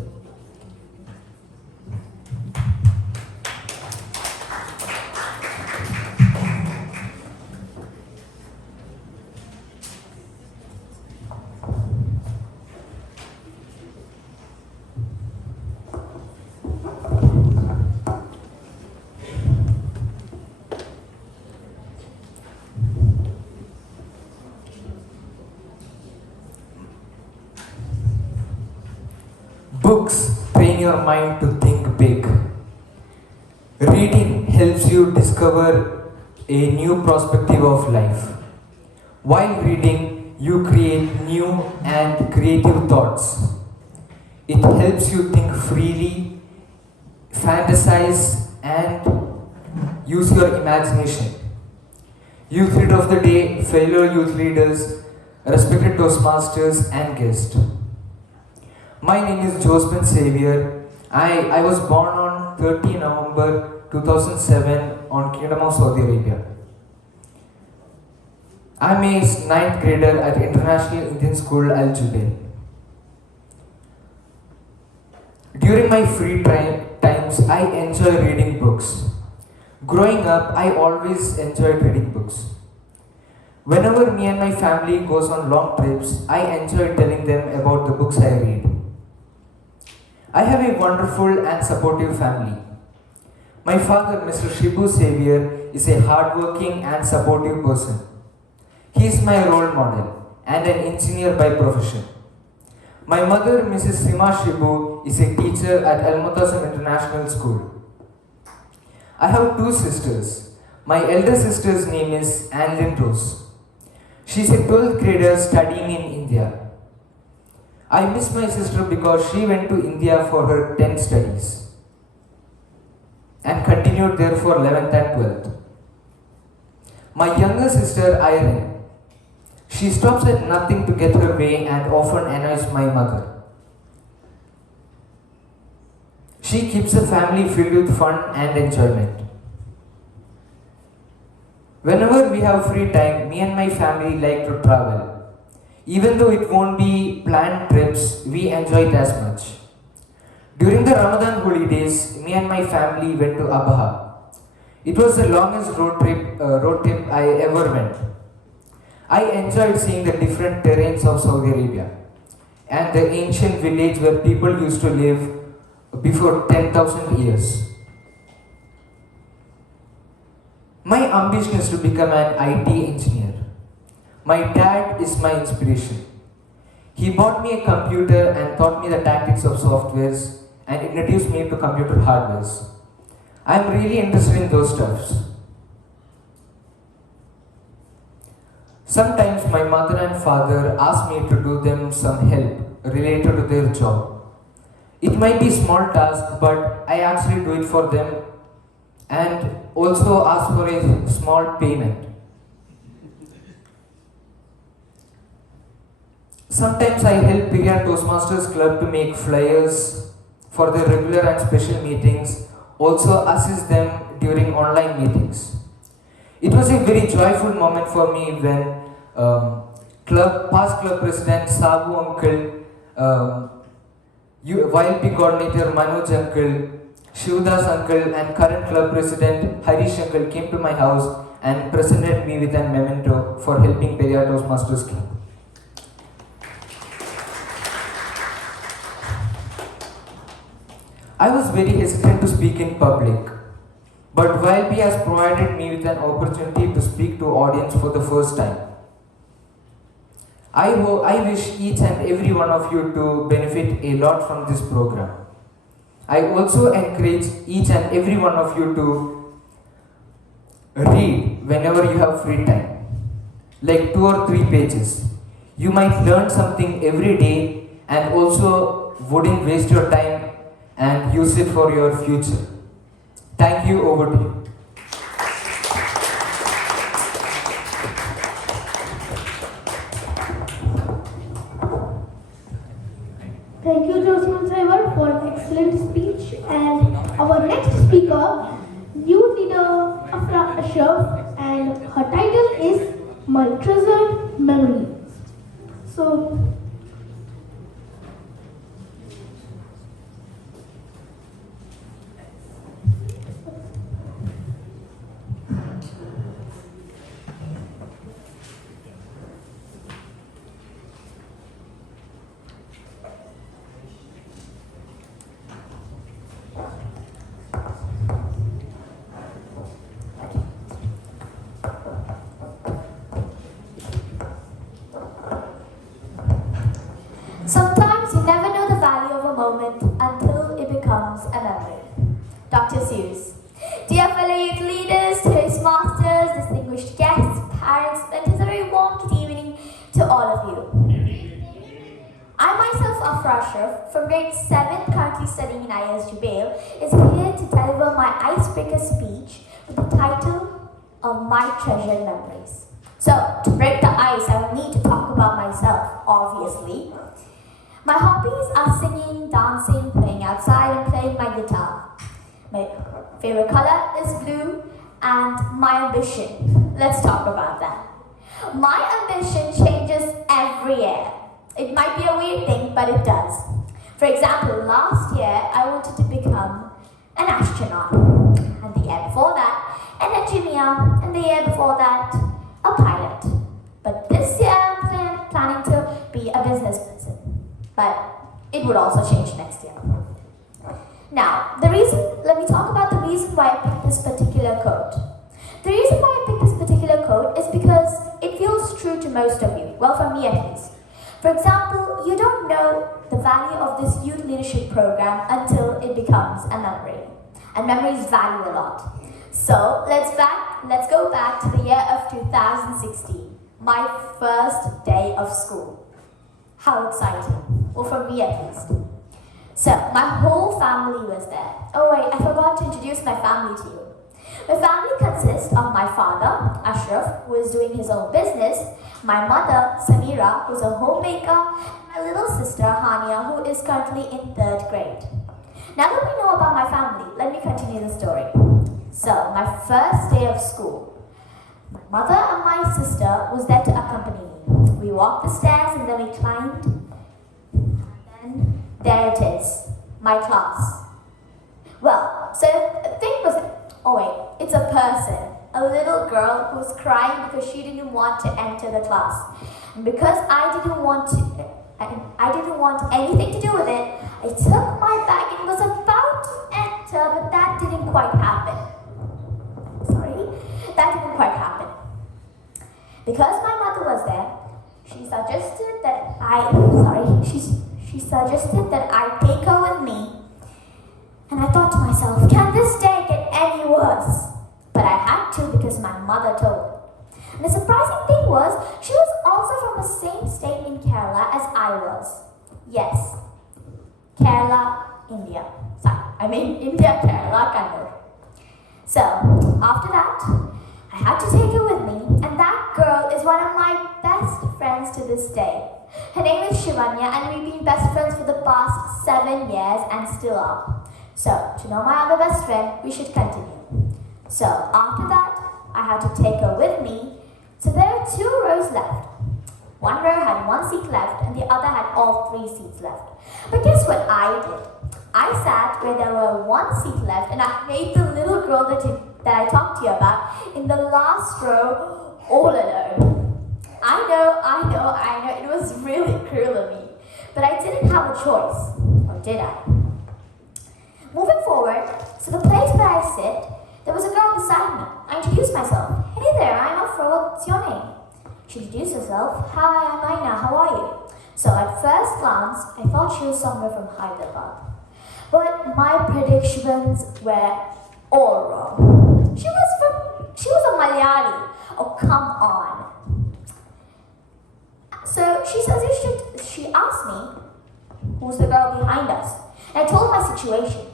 Books train your mind to think big. Reading helps you discover a new perspective of life. While reading, you create new and creative thoughts. It helps you think freely, fantasize, and use your imagination. Youth Leader of the Day, fellow youth leaders, respected Toastmasters, and guests. My name is Joseph Xavier. I was born on 30 November 2007 on Kingdom of Saudi Arabia. I'm a 9th grader at International Indian School Al Jubail. During my free times, times I enjoy reading books. Growing up, I always enjoyed reading books. Whenever me and my family goes on long trips, I enjoy telling them about the books I read. I have a wonderful and supportive family. My father, Mr. Shibu Xavier, is a hardworking and supportive person. He is my role model and an engineer by profession. My mother, Mrs. Sima Shibu, is a teacher at El Mutasam International School. I have two sisters. My elder sister's name is Annelyn Rose. She is a 12th grader studying in India. I miss my sister because she went to India for her 10th studies and continued there for 11th and 12th. My younger sister, Irene, she stops at nothing to get her way and often annoys my mother. She keeps the family filled with fun and enjoyment. Whenever we have free time, me and my family like to travel. Even though it won't be planned trips, we enjoy it as much. During the Ramadan holidays, me and my family went to Abaha. It was the longest road trip I ever went. I enjoyed seeing the different terrains of Saudi Arabia and the ancient village where people used to live before 10,000 years. My ambition is to become an IT engineer. My dad is my inspiration. He bought me a computer and taught me the tactics of softwares and introduced me to computer hardwares. I am really interested in those stuffs. Sometimes my mother and father ask me to do them some help related to their job. It might be a small task, but I actually do it for them and also ask for a small payment. Sometimes I help Periyar Toastmasters Club to make flyers for their regular and special meetings, also assist them during online meetings. It was a very joyful moment for me when past club president Sabu uncle, YLP coordinator Manoj uncle, Shivdas uncle and current club president Harish uncle came to my house and presented me with a memento for helping Periyar Toastmasters Club. I was very hesitant to speak in public, but YLP has provided me with an opportunity to speak to audience for the first time. I wish each and every one of you to benefit a lot from this program. I also encourage each and every one of you to read whenever you have free time, like 2 or 3 pages. You might learn something every day and also wouldn't waste your time and use it for your future. Thank you, over to you. Thank you, Josman Saivar, for an excellent speech. And our next speaker, youth leader Afra Ashraf, and her title is My Treasured Memory. So, sometimes you never know the value of a moment until it becomes a memory. Dr. Seuss. Dear fellow youth leaders, Toastmasters, distinguished guests, parents, it is a very warm good evening to all of you. I myself, Afra Ashraf, from grade 7, currently studying in IS Jubail, is here to deliver my icebreaker speech with the title of My Treasured Memories. So, to break the ice, I will need to talk about myself, obviously. My hobbies are singing, dancing, playing outside, and playing my guitar. My favorite color is blue, and my ambition. Let's talk about that. My ambition changes every year. It might be a weird thing, but it does. For example, last year I wanted to become an astronaut. And the year before that, an engineer. And the year before that, a pilot. But this year I'm planning to be a business person. But it would also change next year. Now, let me talk about the reason why I picked this particular quote. The reason why I picked this particular quote is because it feels true to most of you. Well, for me at least. For example, you don't know the value of this youth leadership program until it becomes a memory. And memories value a lot. So, let's go back to the year of 2016. My first day of school. How exciting. Well, for me at least. So, my whole family was there. Oh wait, I forgot to introduce my family to you. My family consists of my father, Ashraf, who is doing his own business, my mother, Samira, who is a homemaker, and my little sister, Hania, who is currently in 3rd grade. Now that we know about my family, let me continue the story. So, my first day of school, my mother and my sister was there to accompany me. We walked the stairs and then we climbed. And then there it is, my class. Well, so the thing was, oh wait, it's a person. A little girl who's crying because she didn't want to enter the class. And because I didn't want anything to do with it, I took my bag and was about to enter, but that didn't quite happen. That didn't quite happen. Because my mother was there, she suggested that she suggested that I take her with me. And I thought to myself, can this day get any worse? But I had to because my mother told. And the surprising thing was, she was also from the same state in Kerala as I was. Yes, Kerala, India. India, Kerala, Kannur. So, after that, I had to take her with me, and that girl is one of my best friends to this day. Her name is Shivanya, and we've been best friends for the past 7 years and still are. So, to know my other best friend, we should continue. So, after that, I had to take her with me. So, there are 2 rows left. One row had 1 seat left, and the other had all 3 seats left. But guess what I did? I sat where there were 1 seat left, and I made the little girl that I talked to you about in the last row all alone. I know, it was really cruel of me. But I didn't have a choice, or did I? Moving forward, so the place where I sit, there was a girl beside me. I introduced myself. Hey there, I'm Afro, what's your name? She introduced herself. Hi, I'm Aina, how are you? So at first glance, I thought she was somewhere from Hyderabad. But my predictions were all wrong. She was a Malayali. Oh, come on. So she asked me, who's the girl behind us? And I told my situation.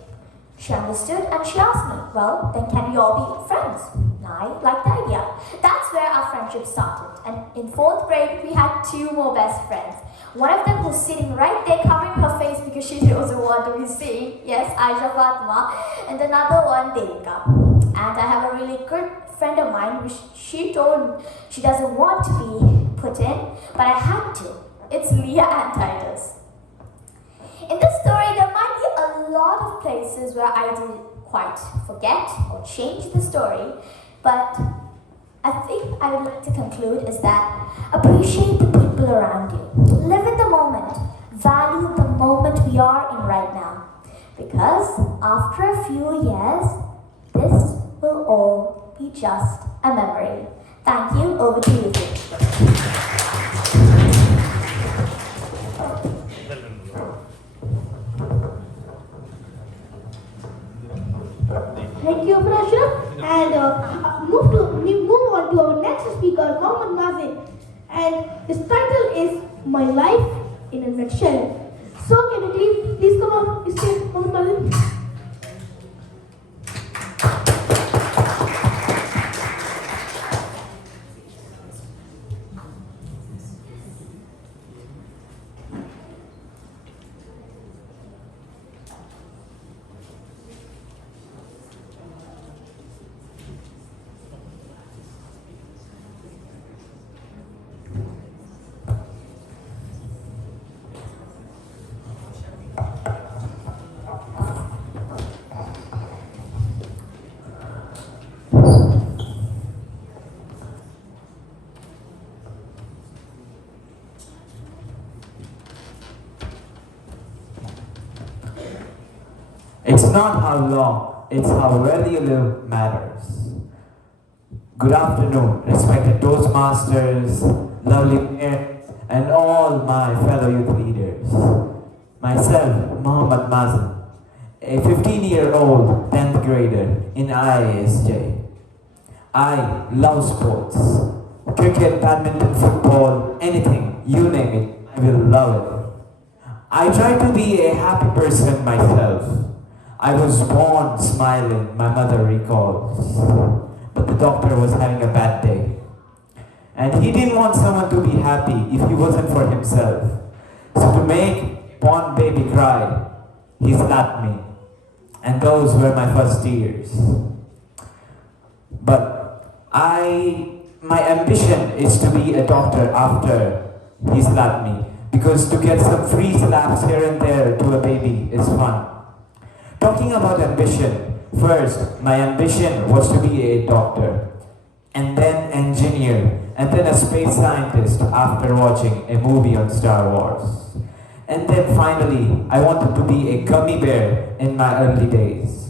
She understood and she asked me, well, then can we all be friends? I liked the idea. That's where our friendship started. And in 4th grade, we had 2 more best friends. One of them was sitting right there covering her face because she doesn't want to be seen. Yes, Aisha Fatma. And another one, Devika. And I have a really good friend of mine which she told me she doesn't want to be put in, but I had to. It's Leah and Titus. In this story, there might be a lot of places where I didn't quite forget or change the story, but I think I would like to conclude is that appreciate the people around you. Live in the moment. Value the moment we are in right now. Because after a few years, this will all be just a memory. Thank you. Over to you. Thank you, Prashant. And move on to our next speaker, Mohammed Mazin. And his title is My Life in a Nutshell. So can you please come up, Mr. Mohammed Mazin? It's not how long, it's how well you live matters. Good afternoon, respected Toastmasters, lovely parents, and all my fellow youth leaders. Myself, Mohammed Mazen, a 15-year-old 10th grader in IISJ. I love sports. Cricket, badminton, football, anything, you name it, I will love it. I try to be a happy person myself. I was born smiling, my mother recalls. But the doctor was having a bad day. And he didn't want someone to be happy if he wasn't for himself. So to make born baby cry, he slapped me. And those were my first tears. But my ambition is to be a doctor after he slapped me. Because to get some free slaps here and there to a baby is fun. Talking about ambition, first, my ambition was to be a doctor, and then engineer, and then a space scientist after watching a movie on Star Wars. And then finally, I wanted to be a gummy bear in my early days.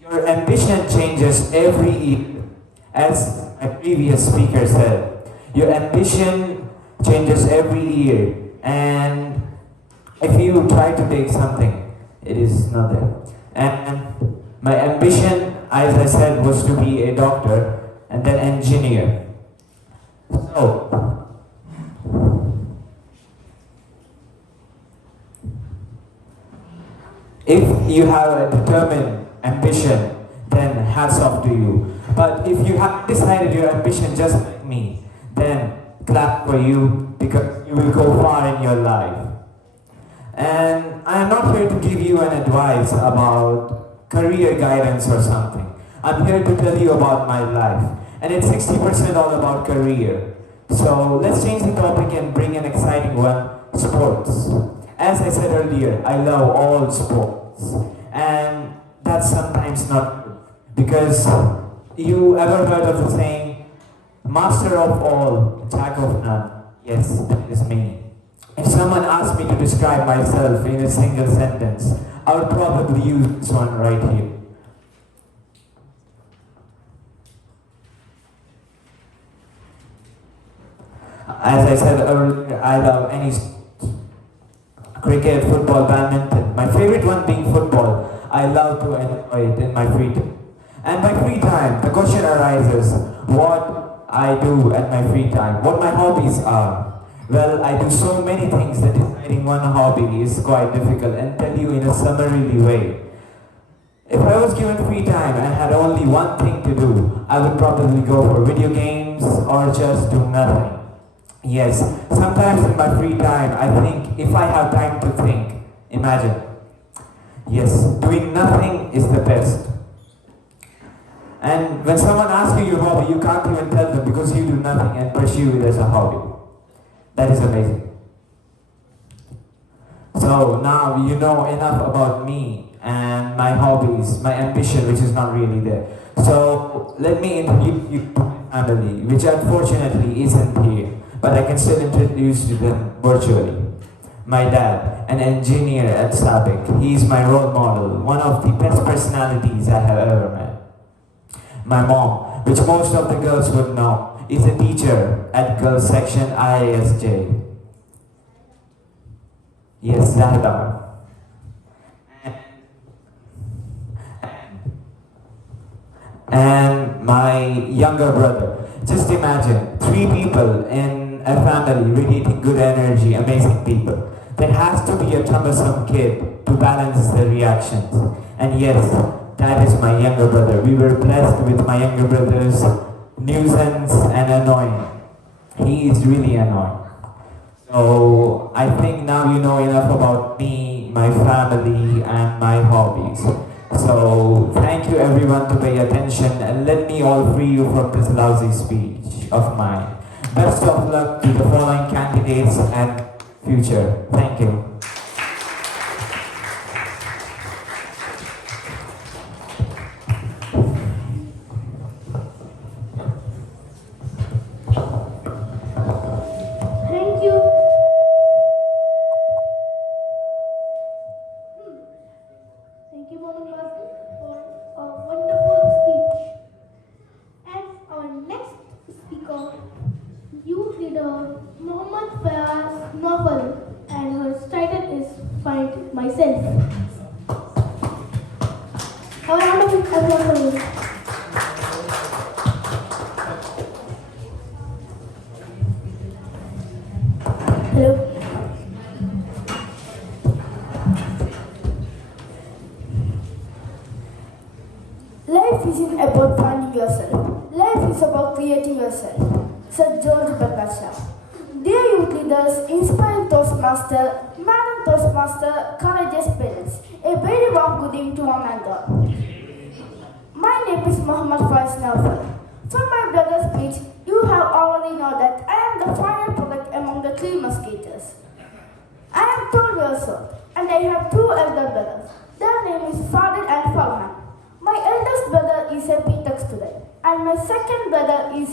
Your ambition changes every year, as a previous speaker said. Your ambition changes every year, and if you try to take something, it is not there. And my ambition, as I said, was to be a doctor and then engineer. So, if you have a determined ambition, then hats off to you. But if you have decided your ambition just like me, then clap for you, because you will go far in your life. And I am not here to give you an advice about career guidance or something. I'm here to tell you about my life. And it's 60% all about career. So let's change the topic and bring an exciting one, sports. As I said earlier, I love all sports. And that's sometimes not good. Because you ever heard of the saying, master of all, jack of none? Yes, that is me. If someone asked me to describe myself in a single sentence, I would probably use this one right here. As I said earlier, I love any sport. Cricket, football, badminton. My favorite one being football. I love to enjoy it in my free time. And by free time, the question arises, what I do at my free time, what my hobbies are. Well, I do so many things that deciding one hobby is quite difficult, and tell you in a summarily way. If I was given free time and had only one thing to do, I would probably go for video games or just do nothing. Yes, sometimes in my free time, I think if I have time to think, imagine. Yes, doing nothing is the best. And when someone asks you your hobby, you can't even tell them because you do nothing and pursue it as a hobby. That is amazing. So now you know enough about me and my hobbies, my ambition, which is not really there. So let me introduce you to my family, which unfortunately isn't here, but I can still introduce you to them virtually. My dad, an engineer at SABIC. He is my role model, one of the best personalities I have ever met. My mom, which most of the girls would know, is a teacher at girls section IISJ. Yes, Zahidar. And my younger brother. Just imagine, 3 people in a family radiating good energy, amazing people. There has to be a troublesome kid to balance the reactions. And yes, that is my younger brother. We were blessed with my younger brother's nuisance and annoying. He is really annoying. So I think now you know enough about me, my family, and my hobbies. So thank you everyone to pay attention, and let me all free you from this lousy speech of mine. Best of luck to the following candidates and future. Thank you. Thank you. myself. Have a wonderful everyone. Hello. Life isn't about finding yourself. Life is about creating yourself, said George Bakasha. Dear youth leaders, inspiring Toastmaster, Madam Toastmaster, courageous parents, a very warm good evening to one and all. My name is Muhammad Faiz Nawfal. From my brother's speech, you have already know that I am the final product among the three musketeers. I am 12 years old, and I have two elder brothers. Their name is Fadil and Farhan. My eldest brother is a B.Tech student, and my second brother is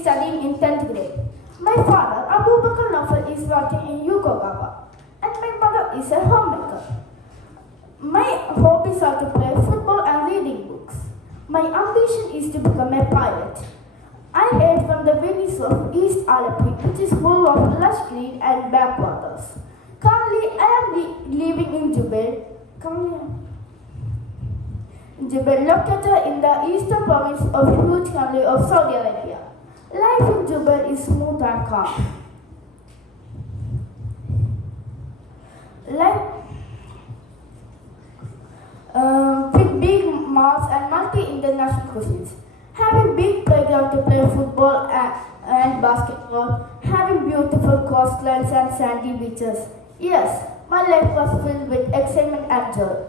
studying in 10th grade. My father, Abu Bakr Nawfal, is working in Yokohama, and my mother is a homemaker. My hobbies are to play football and reading books. My ambition is to become a pilot. I hail from the valleys of East YLP, which is full of lush green and backwaters. Currently, I am living in Jubail, located in the eastern province of huge country of Saudi Arabia. Life in Jubail is smooth and calm. With big malls and multi-international cuisines. Having big playground to play football and basketball. Having beautiful coastlines and sandy beaches. Yes, my life was filled with excitement and joy.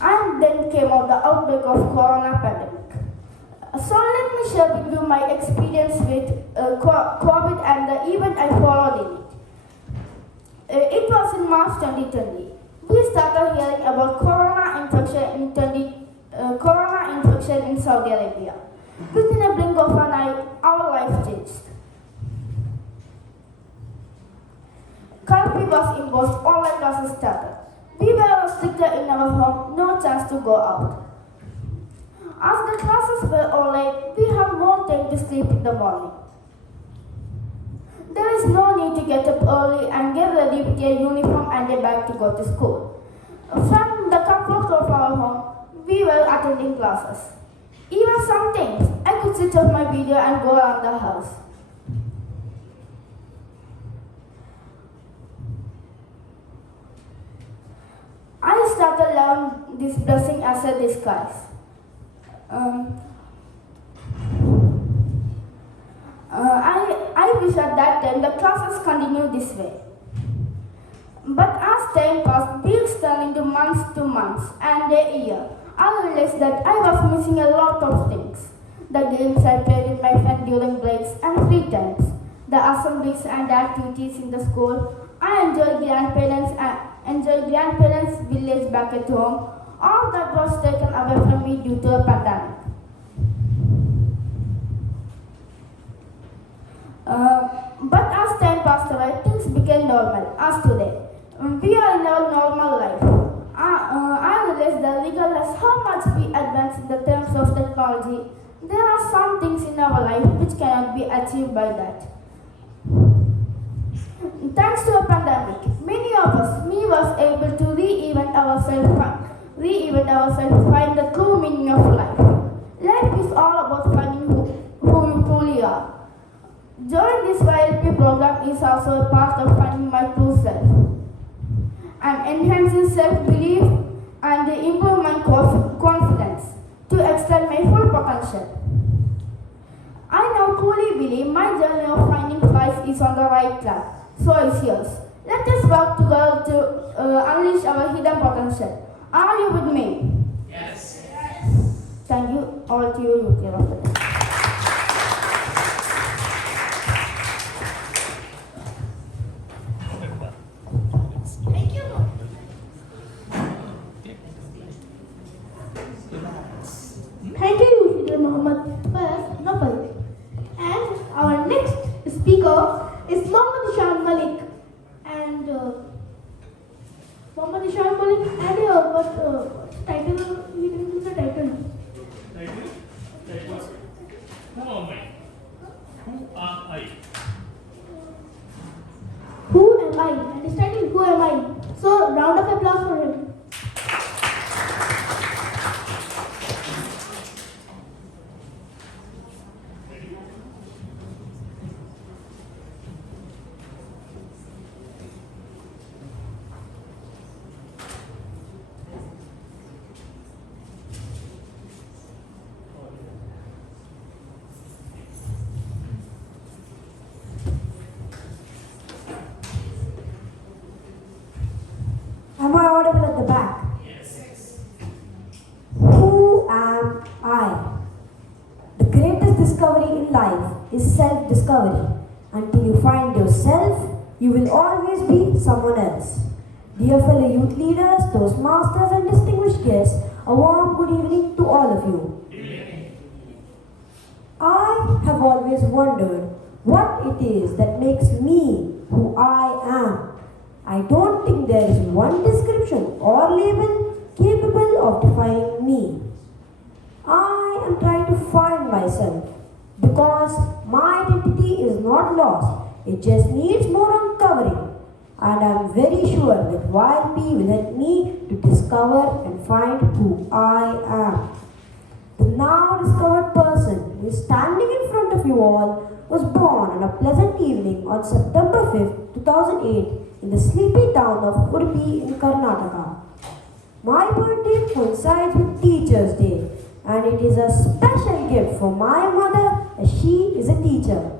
And then came out the outbreak of corona pandemic. So let me share with you my experience with COVID and the event I followed in it. It was in March 2020. We started hearing about corona infection in Saudi Arabia. Within a blink of an eye, our life changed. Curfew was imposed, online classes started. We were restricted in our home, no chance to go out. As the classes were online, we have more time to sleep in the morning. There is no need to get up early and get ready with a uniform and a bag to go to school. From the comfort of our home, we were attending classes. Even sometimes, I could switch off my video and go around the house. I started learning this blessing as a disguise. I wish at that time the classes continued this way. But as time passed, weeks turned into months and a year. I realized that I was missing a lot of things. The games I played with my friends during breaks and free times. The assemblies and activities in the school. I enjoyed grandparents' village back at home. All that was taken away from me due to a pandemic. But as time passed away, things became normal, as today. We are in our normal life. I realized that regardless how much we advance in the terms of technology, there are some things in our life which cannot be achieved by that. Thanks to a pandemic, many of us, me, was able to reinvent ourselves, find the true meaning of life. Life is all about finding who you truly are. Joining this YLP program is also a part of finding my true self and enhancing self-belief and improve my confidence to extend my full potential. I now truly believe my journey of finding Christ is on the right track. So is yours. Let us work together to unleash our hidden potential. Are you with me? Yes. Thank you all to you, UK of the day. Thank you. Thank you, Leader Muhammad Faiz Nawfal. And our next speaker is Muhammad Ishan Malik. And Muhammad Ishan Malik, and what title? We didn't do the title. Who am I? Who are I? Who am I? And his title, Who am discovery. Until you find yourself, you will always be someone else. Dear fellow youth leaders, Toastmasters and distinguished guests, a warm good evening to all of you. I have always wondered what it is that makes me who I am. I don't think there is one description or label capable of defining me. I am trying to find myself because my identity is not lost. It just needs more uncovering. And I am very sure that YLP will help me to discover and find who I am. The now discovered person who is standing in front of you all was born on a pleasant evening on September 5th, 2008 in the sleepy town of Udupi in Karnataka. My birthday coincides with Teachers' Day, and it is a special gift for my mother as she is a teacher.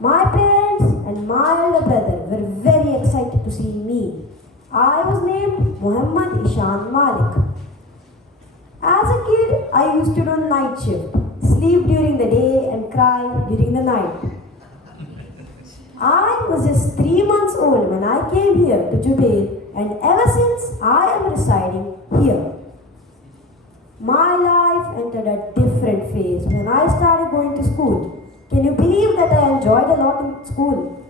My parents and my elder brother were very excited to see me. I was named Muhammad Ishan Malik. As a kid, I used to do night shift, sleep during the day and cry during the night. I was just 3 months old when I came here to Jubail, and ever since I am residing here. My life entered a different phase when I started going to school. Can you believe that I enjoyed a lot in school?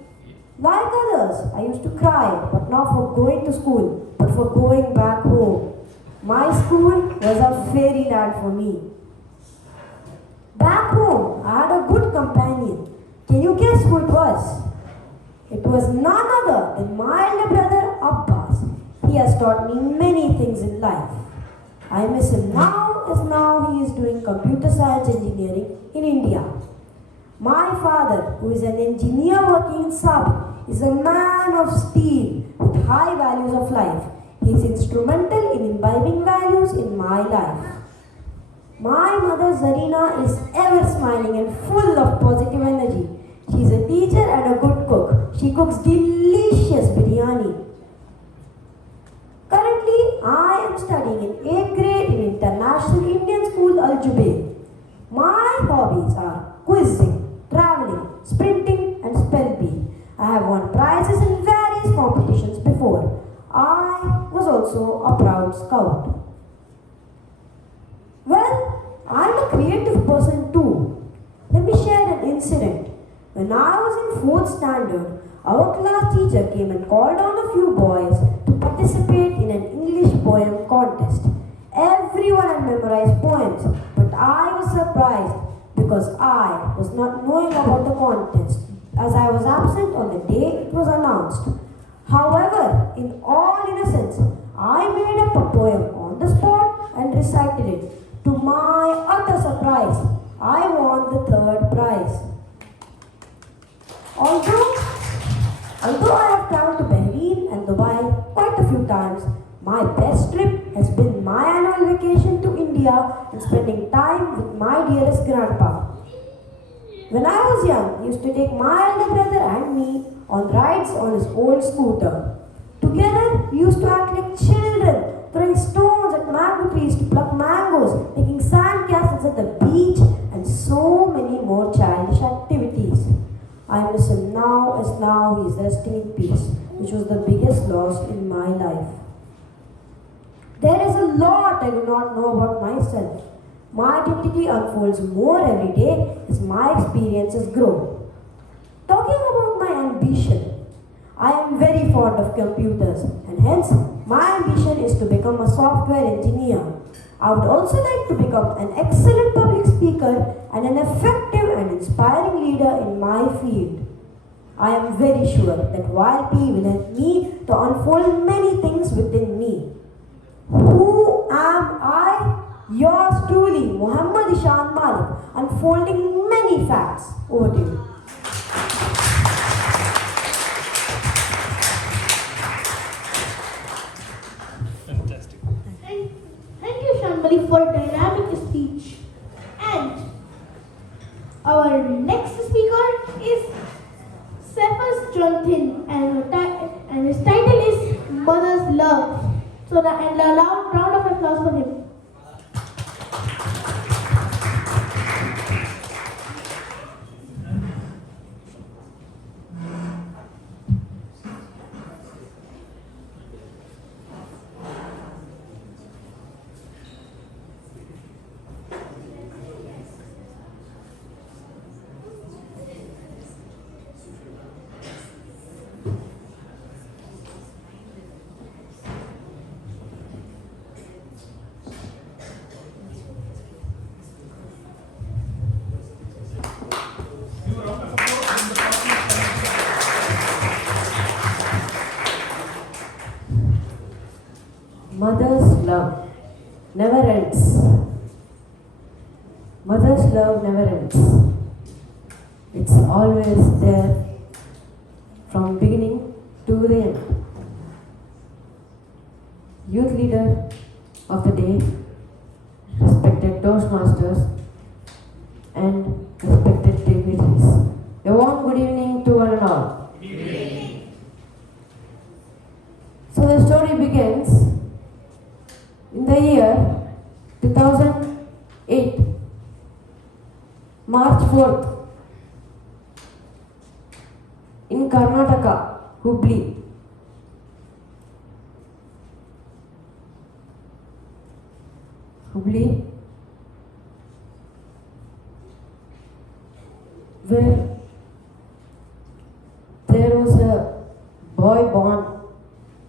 Like others, I used to cry, but not for going to school, but for going back home. My school was a fairyland for me. Back home, I had a good companion. Can you guess who it was? It was none other than my elder brother Abbas. He has taught me many things in life. I miss him now as now he is doing computer science engineering in India. My father, who is an engineer working in Sabit, is a man of steel with high values of life. He is instrumental in imbibing values in my life. My mother Zarina is ever smiling and full of positive energy. She is a teacher and a good cook. She cooks delicious biryani. Currently, I am studying in 8th grade in International Indian School Al Jubail. My hobbies are quizzing, traveling, sprinting and spell bee. I have won prizes in various competitions before. I was also a proud scout. Well, I am a creative person too. Let me share an incident. When I was in 4th standard, our class teacher came and called on a few boys to participate in an English poem contest. Everyone had memorized poems, but I was surprised because I was not knowing about the contest as I was absent on the day it was announced. However, in all innocence, I made up a poem on the spot and recited it. To my utter surprise, I won the 3rd prize. Although I have traveled to Bahrain and Dubai quite a few times, my best trip has been my annual vacation to India and spending time with my dearest grandpa. When I was young, he used to take my elder brother and me on rides on his old scooter. Together, we used to act like children, throwing stones at mango trees to pluck mangoes, making sand castles at the beach, and so many more childish activities. I miss him now as now he is resting in peace, which was the biggest loss in my life. There is a lot I do not know about myself. My identity unfolds more every day as my experiences grow. Talking about my ambition, I am very fond of computers and hence my ambition is to become a software engineer. I would also like to become an excellent public speaker and an effective and inspiring leader in my field. I am very sure that YLP will help me to unfold many things within me. Who am I? Yours truly, Muhammad Ishan Malik, unfolding many facts. Over to you. Fantastic. Thank you, Shambali, for a dynamic speech. And our next speaker is Cephas Jonathan, and his title is Mother's Love. So, a loud round of applause for him. Mother's love never ends. Mother's love never ends. It's always there from beginning to the end. Youth leader of the day, respected Toastmasters and respected dignitaries. A warm good evening to one and all. Good evening. So the story begins in the year 2008, March 4th, in Karnataka, Hubli. Hubli, where there was a boy born,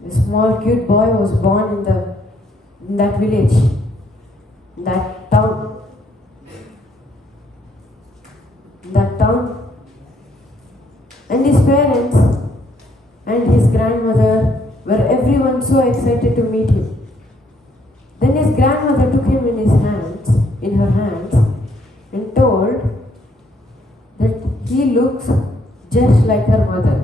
a small cute boy was born in that village, that town. And his parents and his grandmother were everyone so excited to meet him. Then his grandmother took him in her hands, and told that he looks just like her mother.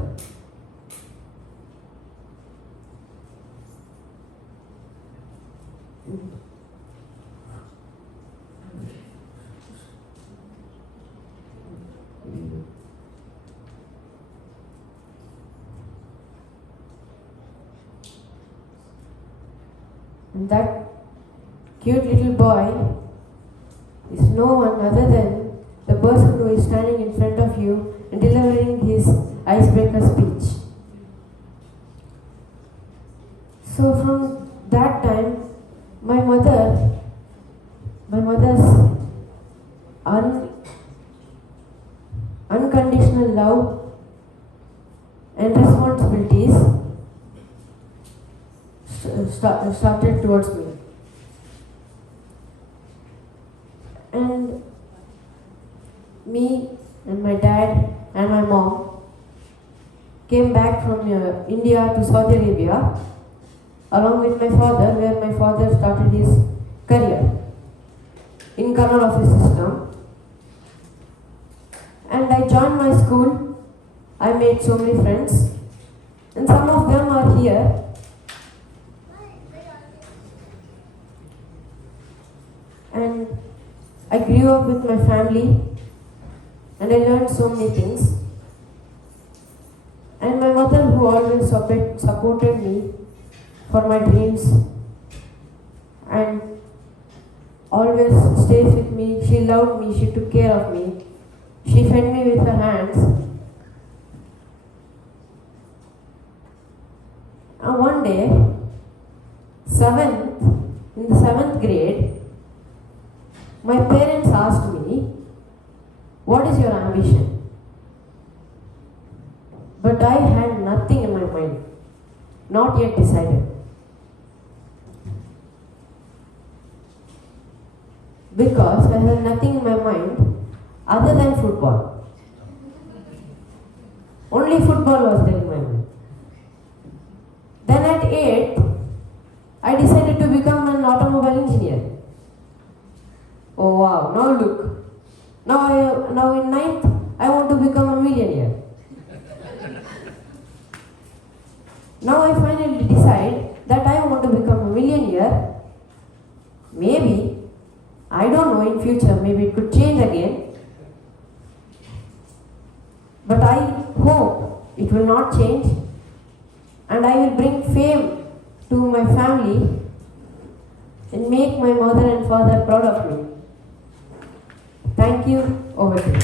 And that cute little boy is no one other than the person who is standing in front of you and delivering his icebreaker speech. So from that time, my mother's unconditional love and responsibilities started towards me. And me and my dad and my mom came back from India to Saudi Arabia along with my father, where my father started his career in Canal Office System. And I joined my school. I made so many friends, and some of them are here. And I grew up with my family, and I learned so many things. And my mother, who always supported me for my dreams and always stays with me. She loved me, she took care of me, she fed me with her hands. And one day, in the 7th grade, my parents asked me, "What is your ambition?" But I had nothing in my mind, not yet decided. Because I had nothing in my mind other than football. Only football was there in my mind. Then at 8, I decided to become an automobile engineer. Oh wow, now look. Now in 9th, I want to become a millionaire. Now I finally decide that I want to become a millionaire. Maybe, I don't know, in future, maybe it could change again. But I hope it will not change, and I will bring fame to my family and make my mother and father proud of me. Thank you. Over to you.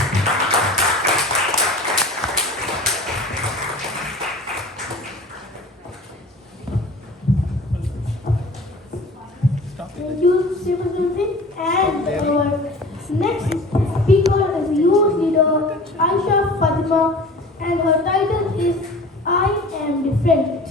Thank you, Srivastava. And our next speaker is youth leader Aisha Fatima, and her title is I Am Different.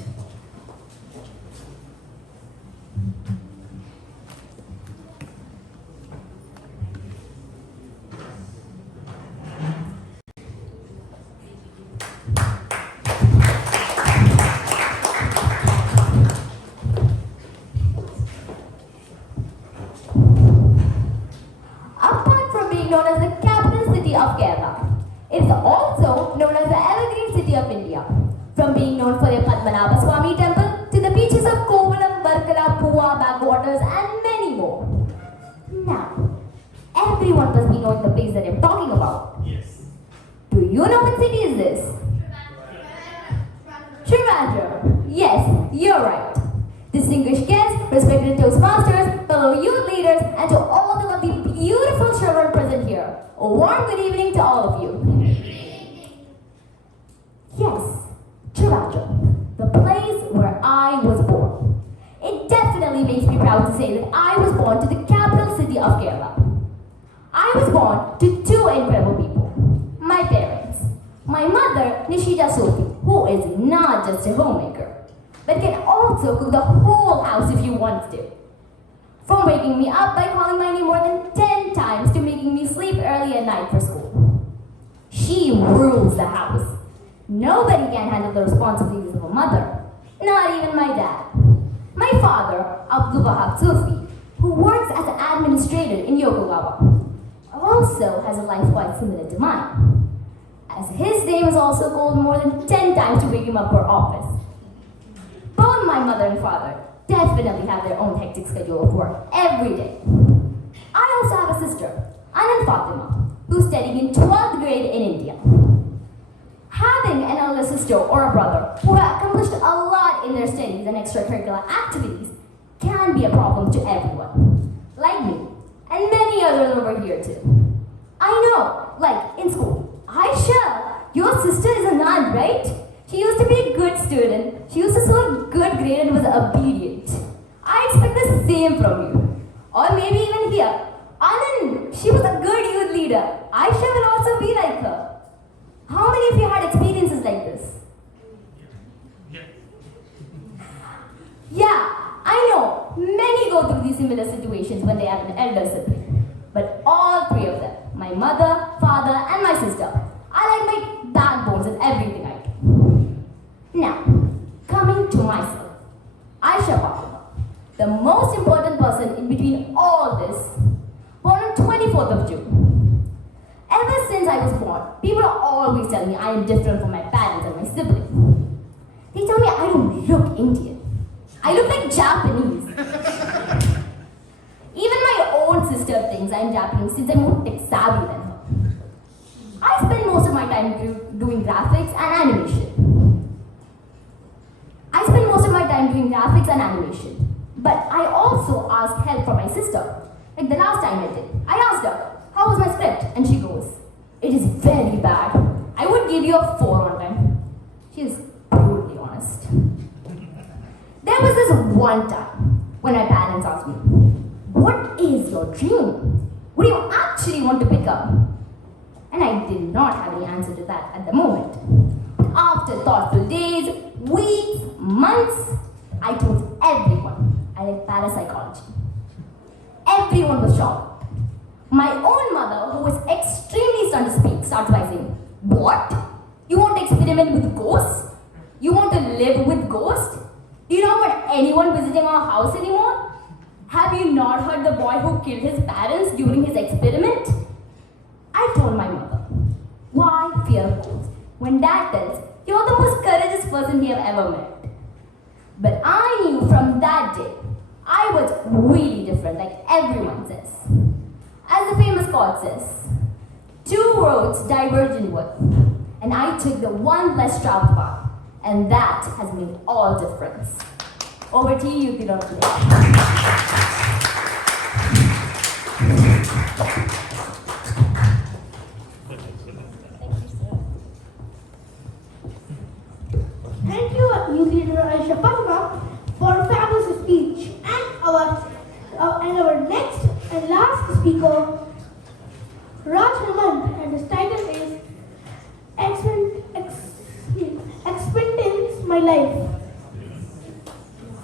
the place that I'm talking about. Yes. Do you know what city is this? Trivandrum. Yes, you're right. Distinguished guests, respected Toastmasters, fellow youth leaders, and to all the lovely, beautiful children present here, a warm good evening to all of you. Yes, Trivandrum, the place where I was born. It definitely makes me proud to say that I was born to the capital city of Kerala. I was born to two incredible people, my parents. My mother, Nishita Sophie, who is not just a homemaker, but can also cook the whole house if you want to. From waking me up by calling my name more than 10 times to making me sleep early at night for school. She rules the house. Nobody can handle the responsibilities of a mother, not even my dad. My father, Abdul Wahab Sufi, who works as an administrator in Yokogawa, also has a life quite similar to mine, as his name is also called more than 10 times to wake him up for office. Both my mother and father definitely have their own hectic schedule of work every day. I also have a sister, Anand Fatima, who's studying in 12th grade in India. Having an elder sister or a brother who have accomplished a lot in their studies and extracurricular activities can be a problem to everyone, like me, and many others over here too. I know, like in school, Aisha, your sister is a nun, right? She used to be a good student. She used to score a good grade and was obedient. I expect the same from you. Or maybe even here. Anand, she was a good youth leader. Aisha will also be like her. How many of you had experiences like this? Yeah, I know. Many go through these similar situations when they have an elder sibling. But all three of them, my mother, father, and my sister, are like my backbones in everything I do. Now, coming to myself, Aisha Fatima, the most important person in between all this, born on 24th of June. Ever since I was born, people are always telling me I am different from my parents and my siblings. They tell me I don't look Indian. I look like Japanese. Even my own sister thinks I'm Japanese since I'm more tech savvy than her. I spend most of my time doing graphics and animation. But I also ask help from my sister. Like the last time I did. I asked her, how was my script? And she goes, it is very bad. I would give you a 4 on 10. She is brutally honest. There was this one time when my parents asked me, what is your dream? What do you actually want to become? And I did not have any answer to that at the moment. After thoughtful days, weeks, months, I told everyone I like parapsychology. Everyone was shocked. My own mother, who was extremely stunned to speak, starts by saying, what? You want to experiment with ghosts? You want to live with ghosts? Do you not want anyone visiting our house anymore? Have you not heard the boy who killed his parents during his experiment? I told my mother, why fear ghosts? When dad tells, you're the most courageous person we have ever met. But I knew from that day, I was really different, like everyone says. As the famous quote says, 2 roads diverge inward, and I took the one less traveled path, and that has made all difference. Over to you, Tirupati. Thank you, youth leader Aisha Fatima, for a fabulous speech. And our next and last speaker, Raj Hemant, and his title is Experiments My Life.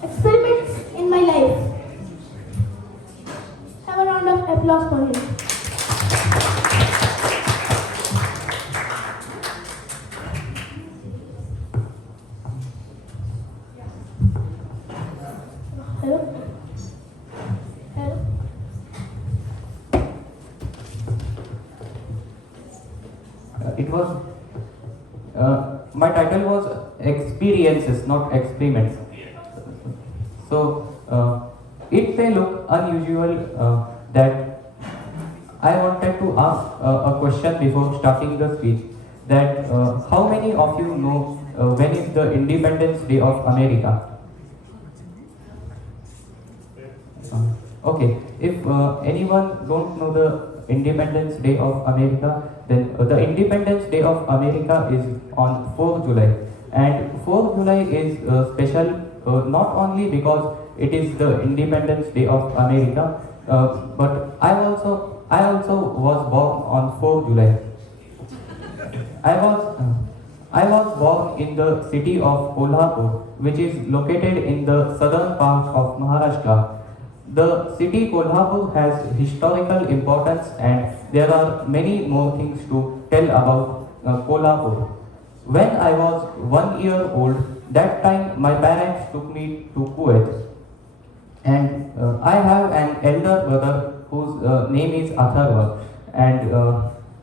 Experiments in My Life. Have a round of applause for him. My title was Experiences, not Experiments. So, it may look unusual that I wanted to ask a question before starting the speech. That how many of you know when is the Independence Day of America? Okay, if anyone don't know the Independence Day of America, then the Independence Day of America is on 4th July. And 4th July is special not only because it is the Independence Day of America, but I also was born on 4th July. I was born in the city of Kolhapur, which is located in the southern part of Maharashtra. The city Kolhapur has historical importance, and there are many more things to tell about Kolhapur. When I was 1 year old, that time my parents took me to Kuwait. And I have an elder brother whose name is Atharva. And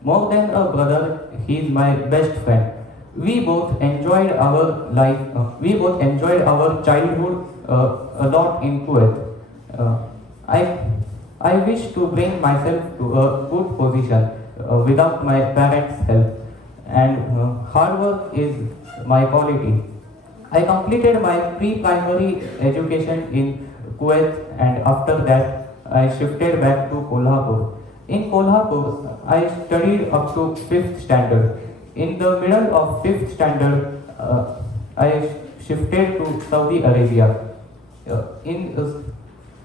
more than a brother, he is my best friend. We both enjoyed our life, we both enjoyed our childhood a lot in Kuwait. Uh, I, I wish to bring myself to a good position without my parents' help, and hard work is my quality. I completed my pre-primary education in Kuwait, and after that I shifted back to Kolhapur. In Kolhapur, I studied up to 5th standard. In the middle of 5th standard, I shifted to Saudi Arabia.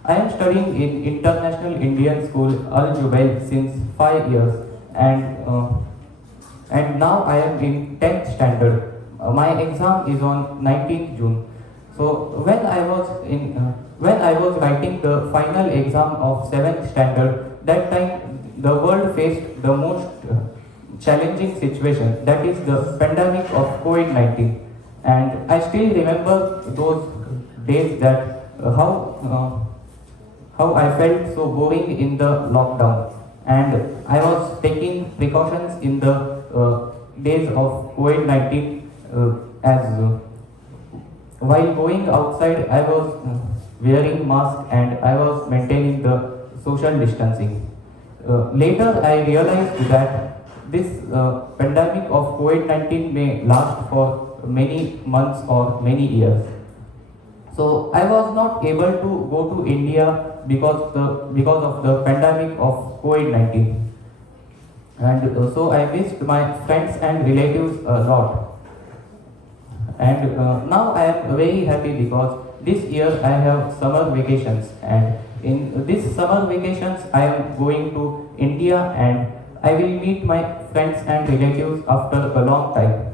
I am studying in International Indian School Al Jubail since 5 years, and now I am in 10th standard. My exam is on 19th June. So when I was writing the final exam of 7th standard, that time the world faced the most challenging situation, that is the pandemic of COVID-19. And I still remember those days, that how I felt so boring in the lockdown, and I was taking precautions in the days of COVID-19, as while going outside I was wearing mask and I was maintaining the social distancing. Later I realized that this pandemic of COVID-19 may last for many months or many years. So I was not able to go to India because of the pandemic of COVID-19, and so I missed my friends and relatives a lot. And now I am very happy because this year I have summer vacations, and in this summer vacations I am going to India, and I will meet my friends and relatives after a long time.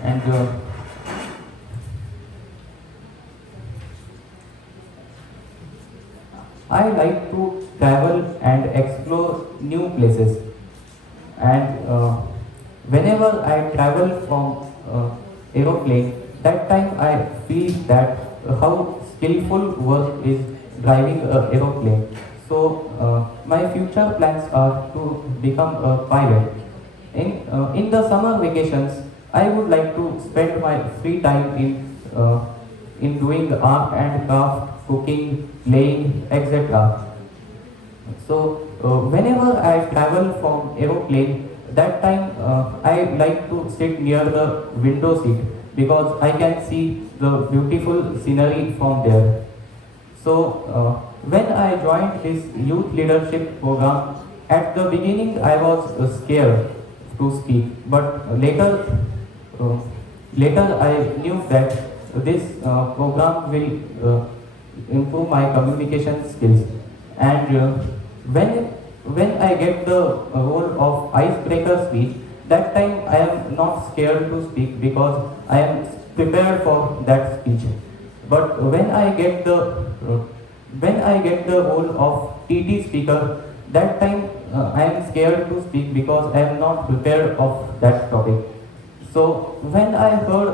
And I like to travel and explore new places, and whenever I travel from aeroplane, that time I feel that how skillful work is driving an aeroplane. So my future plans are to become a pilot. In the summer vacations, I would like to spend my free time in doing art and craft, cooking, playing, etc. So whenever I travel from aeroplane, that time I like to sit near the window seat because I can see the beautiful scenery from there. So when I joined this youth leadership program, at the beginning I was scared to speak, but later I knew that this program will improve my communication skills. And when I get the role of icebreaker speech, that time I am not scared to speak because I am prepared for that speech. But when I get the role of TT speaker, that time I am scared to speak because I am not prepared of that topic. So when I heard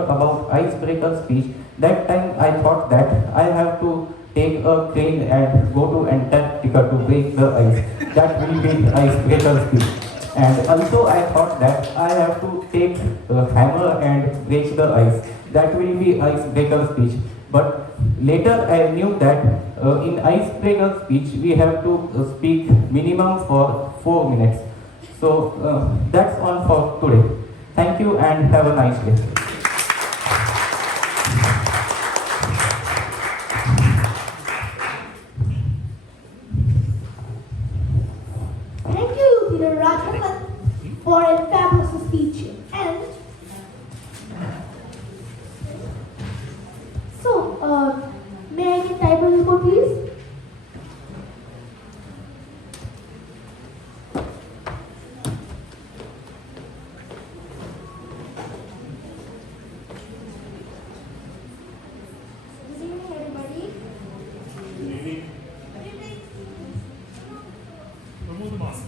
about icebreaker speech, that time I thought that I have to take a train and go to Antarctica to break the ice. That will be icebreaker speech. And also I thought that I have to take a hammer and break the ice. That will be icebreaker speech. But later I knew that in icebreaker speech we have to speak minimum for 4 minutes. So that's all for today. Thank you and have a nice day. Thank you, Peter Rajavan, for a fabulous speech. And so, may I get title report, please? Good evening, everybody. Remove the mask.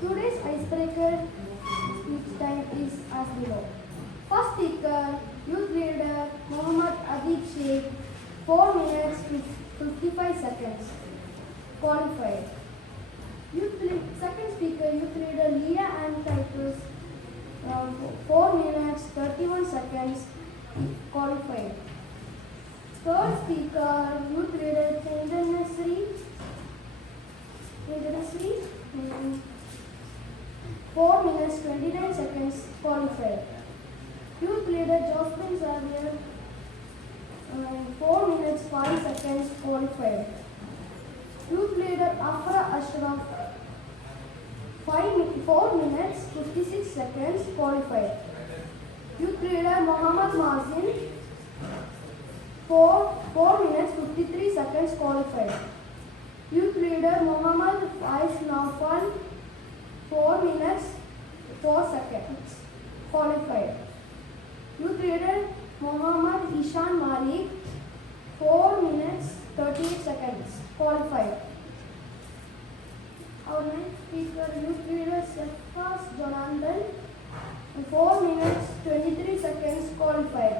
Today's icebreaker speech time is as below. First speaker, youth leader Muhammad Adib Sheikh, 4 minutes to 55 seconds. Qualified. Second speaker, youth leader Leah Ann Titus, 4 minutes 31 seconds. Qualified. Third speaker, youth leader Chandanasri, 4 minutes 29 seconds. Qualified. Youth leader Jocelyn Xavier, 4 minutes 5 seconds. Qualified. Youth leader Afra Ashraf, 4 minutes 56 seconds. Qualified. Youth leader Muhammad Mazin, 4 minutes 53 seconds. Qualified. Youth leader Muhammad Faiz Naufal, 4 minutes 4 seconds. Qualified. Youth leader Muhammad Ishan Malik, 4 minutes 38 seconds. Qualified. Our next speaker, youth leader Sefas Jonathan, 4 minutes 23 seconds. Qualified.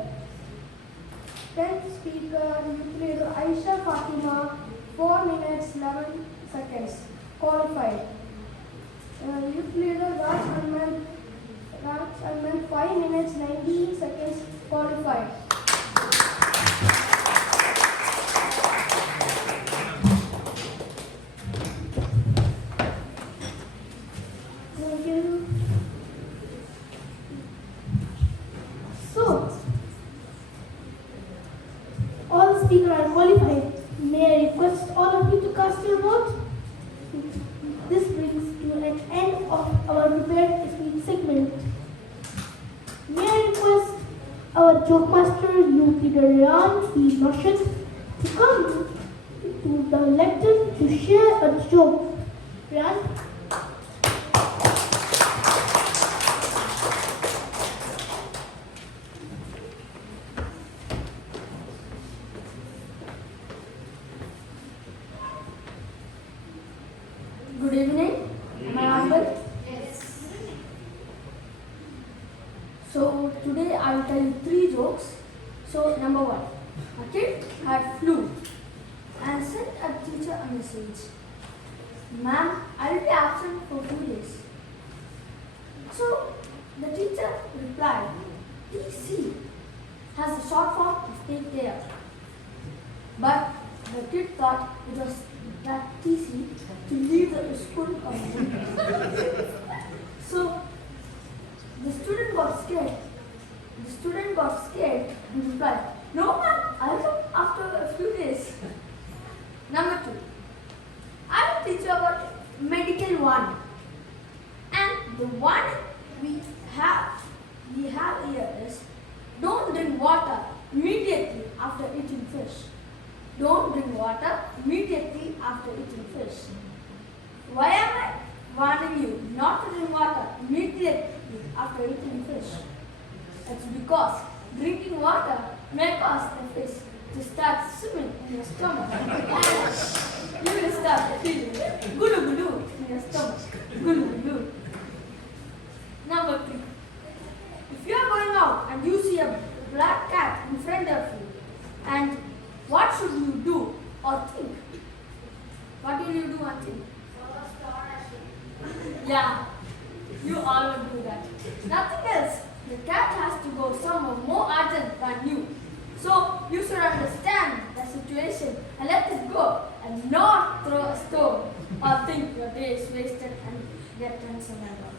10th speaker, youth leader Aisha Fatima, 4 minutes 11 seconds. Qualified. Youth leader Raj Ahmed, 5 minutes 19 seconds. Qualified. Thank you. So, all the speakers are qualified. May I request all of you to cast your vote? This brings to an end of our prepared speech segment. May I request our joke master, youth leader Ryan P. Norshad, to come to the lectern to share a joke. Ryan? Good evening. Am I audible? Yes. So today I will tell you 3 jokes. So number 1, a kid had flu and sent a teacher a message. Ma'am, I will be absent for 2 days. So the teacher replied, TC has a short form of take care. But the kid thought it was that TC to leave the school early. So the student got scared. And replied, no ma'am, I'll come after a few days. Number 2, I will teach you about medical warning. And the warning we have here is, don't drink water immediately after eating fish. Don't drink water immediately after eating fish. Why am I warning you not to drink water immediately after eating fish? It's because drinking water may cause the fish to start swimming in your stomach. And you will start feeling gulu gulu in your stomach. Gulu gulu. Number 3. If you are going out and you see a black cat in front of you, and what should you do or think? let this go and not throw a stone or think your day is wasted and get tension and all.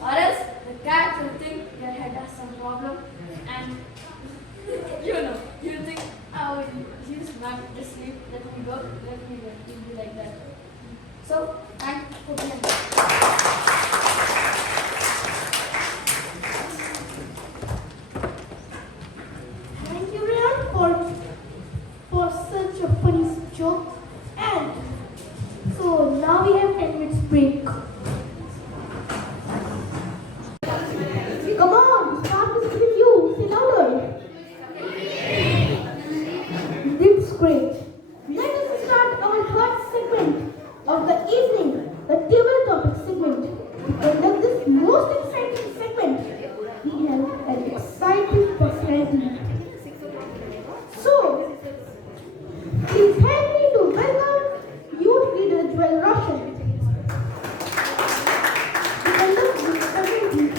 Or else the cat will think your head has some problem and you think, oh, he's not to sleep, let me go. You'll be like that. So, thank you for being here. Thank you, Rian, for such a funny joke. And so now we have 10 minutes break. Come on, start this with you. Say louder. That's great. Let us start our third segment of the evening, the table topic segment. To conduct this most exciting segment, we have an exciting personality. So, please help me to welcome youth leader Joel Roshan. To conduct this segment,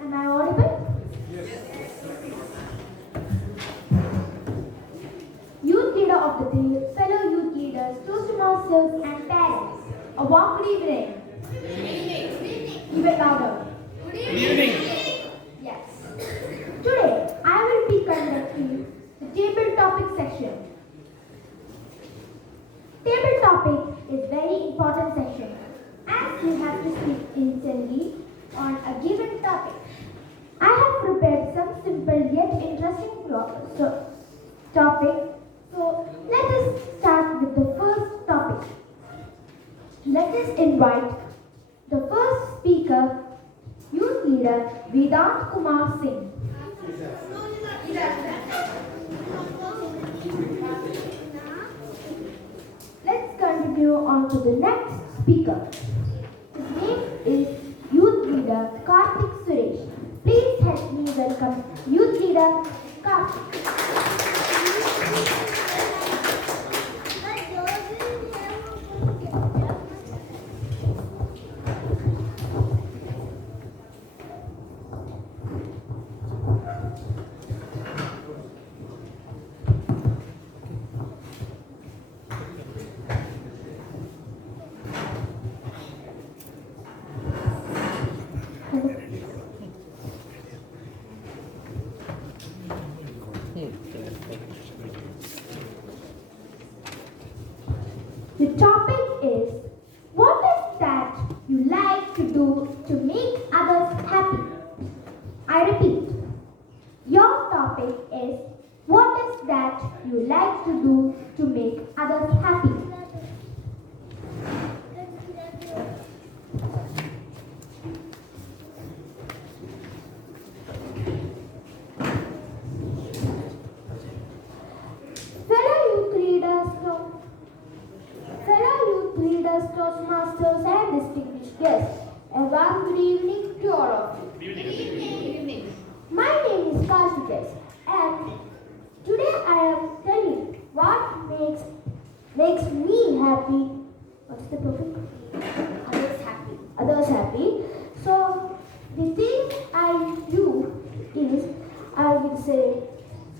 am I audible? Youth leader of the day, fellow youth leaders, Toastmasters and parents. A warm good evening. Even louder. Good evening. Yes. Today, I will be conducting the table topic section. Table topic is very important section as we have to speak instantly on a given topic. I have prepared some simple yet interesting topic. So let us start with the first topic. Let us invite the first speaker, youth leader Vedant Kumar Singh. Let's continue on to the next speaker. His name is youth leader Karthik Suresh. Please help me welcome youth leader Karthik. The topic is, what is that you like to do to make others happy? I repeat, your topic is, what is that you like to do to make others happy? Toastmasters and distinguished guests, a warm good evening to all of you. Good evening. My name is Karthik and today I am telling what makes me happy. What's the topic? Others happy. So the thing I do is I will say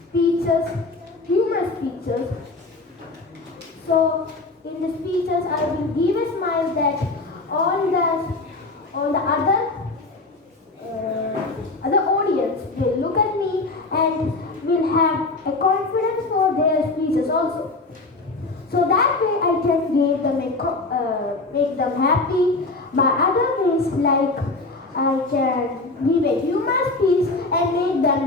speeches, humorous speeches. So in the speeches, I will give a smile that all the other audience will look at me and will have a confidence for their speeches also. So that way I can make them happy. By other ways, like I can give a humorous speech and make them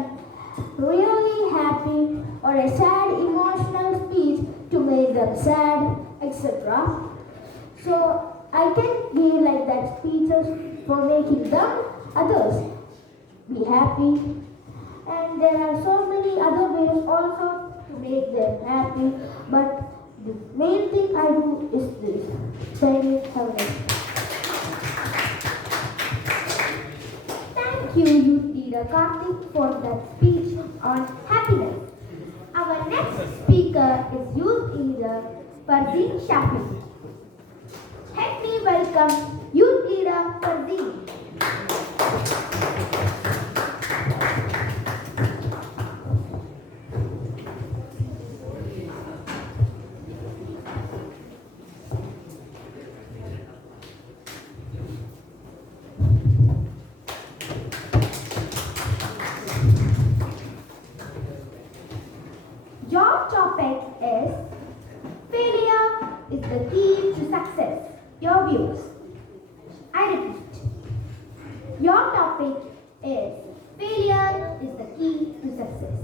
really happy, or a sad emotional speech to make them sad, etc. So I can give like that speeches for making them others be happy, and there are so many other ways also to make them happy, but the main thing I do is this. Thank you. Have a nice day. Thank you, youth leader Karthik, for that speech on happiness. Our next speaker is youth leader Fardeen Shafi. Help me welcome youth Your topic is failure is the key to success.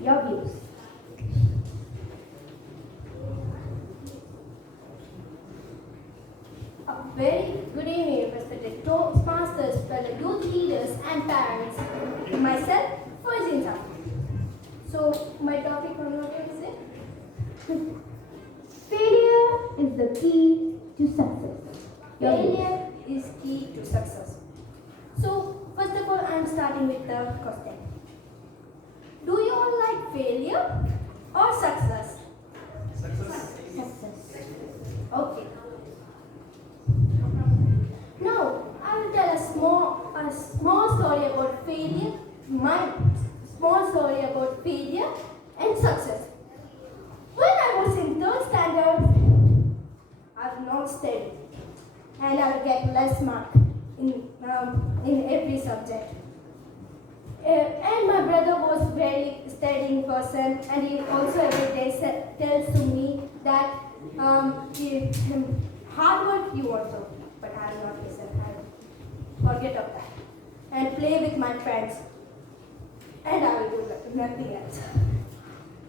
Your views. A very good evening, respected Toastmasters, fellow youth leaders, and parents. Myself, Fazin. So, my topic on what you say? Failure is the key to success. Your views. Failure is key to success. So, first of all, I am starting with the question. Do you all like failure or success? Success. Okay. Now, I will tell a small story about failure, my small story about failure and success. When I was in third standard, I was not studying and I would get less mark in every subject. And my brother was very studying person, and he also every day tells to me that hard work you also, but I will not listen. I forget of that and play with my friends, and I will do nothing else.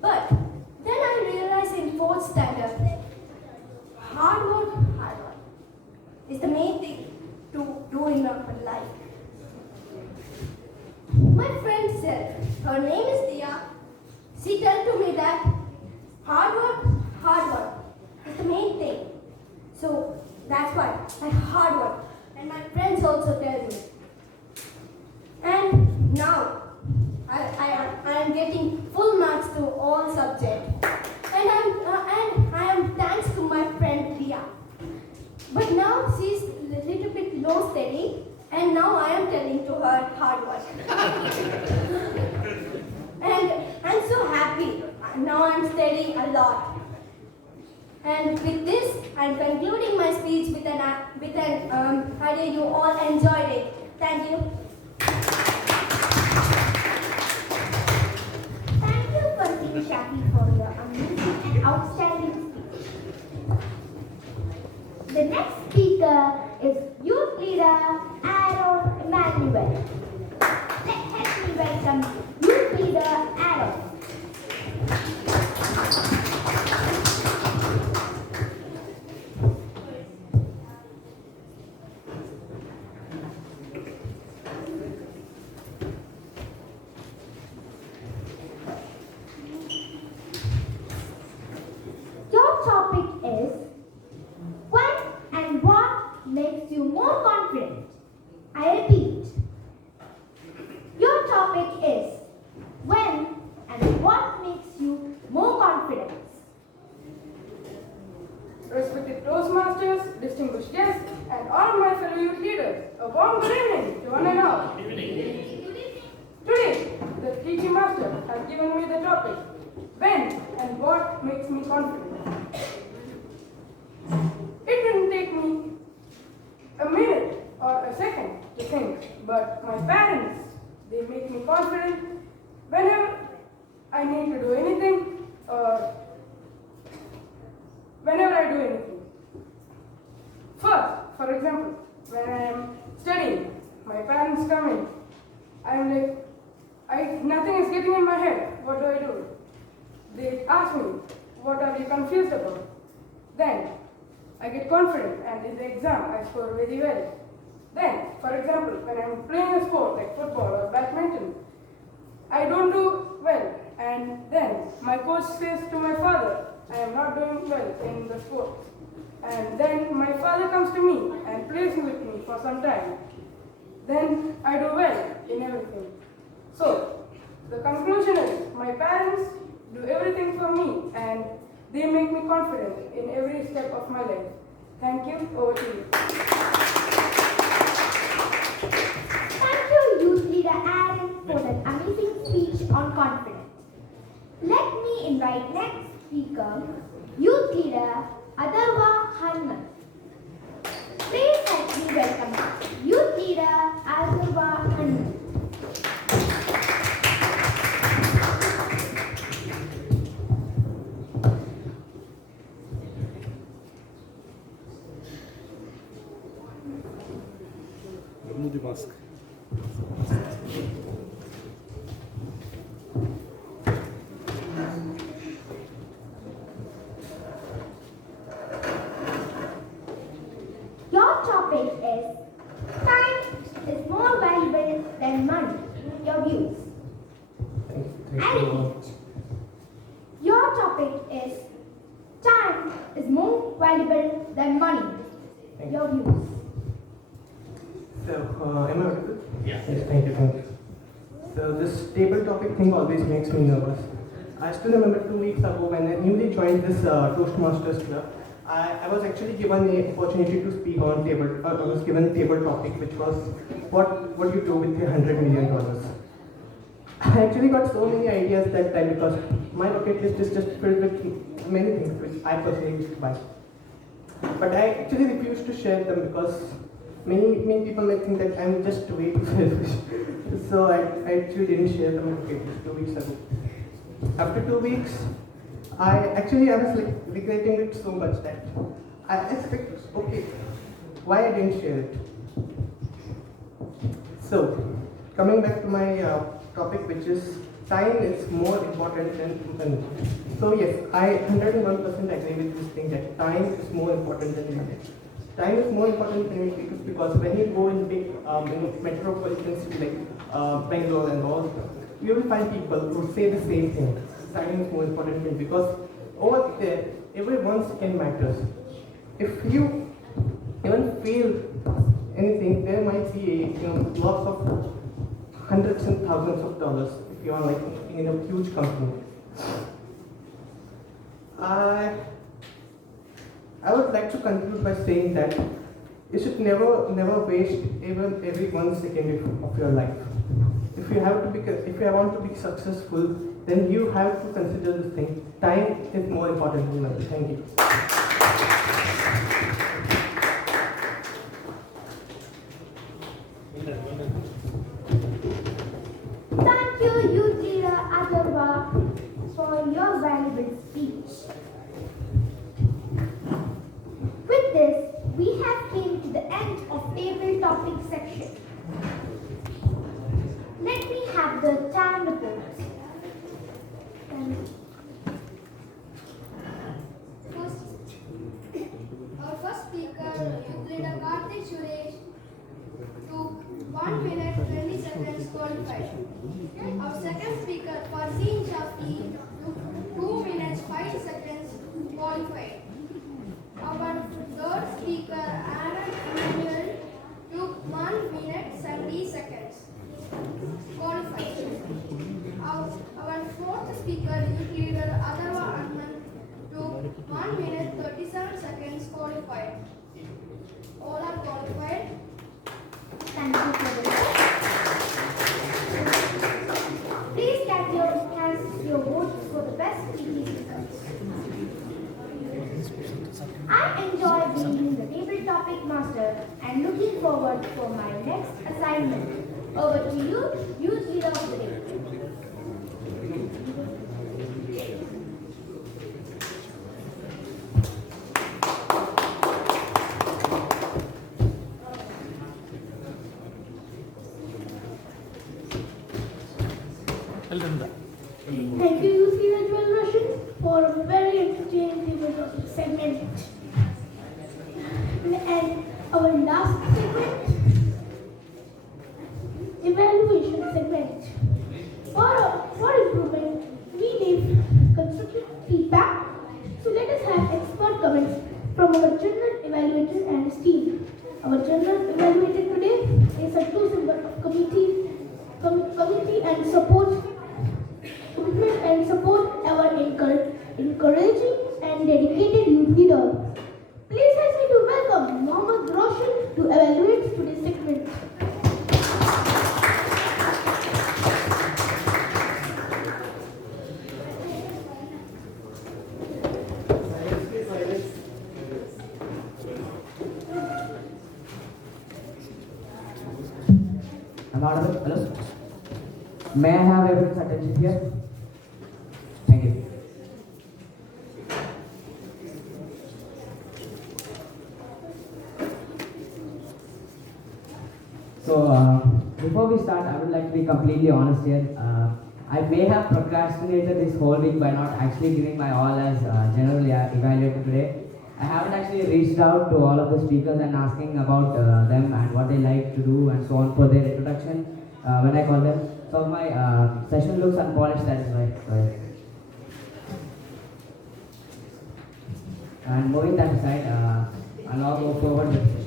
But then I realized in fourth standard, hard work is the main thing to do in life. My friend said, her name is Dia. She told to me that hard work is the main thing. So that's why I hard work. And my friends also tell me. And now I am getting full marks to all subjects. And I am thanks to my friend Dia. But now she's a little bit low steady. And now I am telling to her hard work. And I'm so happy. Now I'm studying a lot. And with this, I'm concluding my speech with an idea you all enjoyed it. Thank you. Thank you, Periyar YLP, for your amazing and outstanding speech. The next speaker is Youth Leader Aaron Emmanuel. Let me welcome Youth Leader Aaron. Your topic is when and what makes you more confident. I repeat. Your topic is when and what makes you more confident. Respected Toastmasters, distinguished guests, and all my fellow youth leaders, a warm good evening to one and all. Today, the teaching master has given me the topic, when and what makes me confident. It didn't take me a minute or a second to think, but my parents, they make me confident whenever I need to do anything or whenever I do anything. First, for example, when I am studying, my parents come in, I'm like, nothing is getting in my head, what do I do? They ask me, what are you confused about? Then, I get confident and in the exam I score very well. Then, for example, when I'm playing a sport like football or badminton, I don't do well, and then my coach says to my father, I am not doing well in the sport. And then my father comes to me and plays with me for some time. Then I do well in everything. So, the conclusion is, my parents do everything for me and they make me confident in every step of my life. Thank you. Over to you. Thank you, Youth Leader Aaron, for that amazing speech on confidence. Let me invite next speaker, Youth Leader Adarva Hanuman. Please help me welcome Youth Leader Adarva Hanuman. Remove the mask. etiquette. Your topic is time is more valuable than money. Your views. So, am I audible? Yeah. Yes, thank you. So, this table topic thing always makes me nervous. I still remember 2 weeks ago when I newly joined this Toastmasters club. I was actually given the opportunity to speak on table. I was given a table topic, which was what you do with $100 million. I actually got so many ideas that time because my bucket list is just filled with many things which I personally used to buy. But I actually refused to share them because many people may think that I'm just way too selfish. So I actually didn't share them bucket list 2 weeks ago. After 2 weeks, I was like regretting it so much that I expect, okay, why I didn't share it. So, coming back to my topic, which is time is more important than money. So yes, I 101% agree with this thing that time is more important than money. Time is more important than money because when you go in big metropolitan cities like Bangalore and all, you will find people who say the same thing. Time is more important than money because over there, every 1 second matters. If you even feel anything, there might be lots of hundreds and thousands of dollars if you are like in a huge company. I would like to conclude by saying that you should never waste even every 1 second of your life. If you want to be successful, then you have to consider this thing. Time is more important than money. Thank you. Thank you, Youth Leader Agarwal, for your valuable speech. With this, we have came to the end of table topic section. Let me have the time report. Our first speaker, Youth Leader Karthik Suresh, took 1 minute 20 seconds qualified. Our second speaker, Farzeen Shafi, took 2 minutes 5 seconds qualified. Our third speaker, Aaron Emmanuel, took 1 minute 70 seconds qualified. Our fourth speaker, Youth Leader Adarwa Ahmed, took 1 minute 37 seconds qualified. All are qualified. Thank you for this. Please cast your votes for the best PT speakers. I enjoy being the table topic master and looking forward for my next assignment. Over to you, Youth Leader of the Day. Thank you, Youth Leader Joel Russian, for a very entertaining table segment. And our last segment, evaluation segment. For improvement, we need constructive feedback. So let us have expert comments from our general evaluator and his team. Our general evaluator today is a true symbol of community and support. Commitment and support our encouraging and dedicated youth leader. Please help me to welcome Mohammed Roshan to evaluate today's segment. I'm audible. Hello. May I have everyone's attention here? Thank you. So, before we start, I would like to be completely honest here. I may have procrastinated this whole week by not actually giving my all as general evaluator today. I haven't actually reached out to all of the speakers and asking about them and what they like to do and so on for their introduction when I call them. So so my session looks unpolished, that is why. Sorry. And moving that aside, I'll now go forward with the session.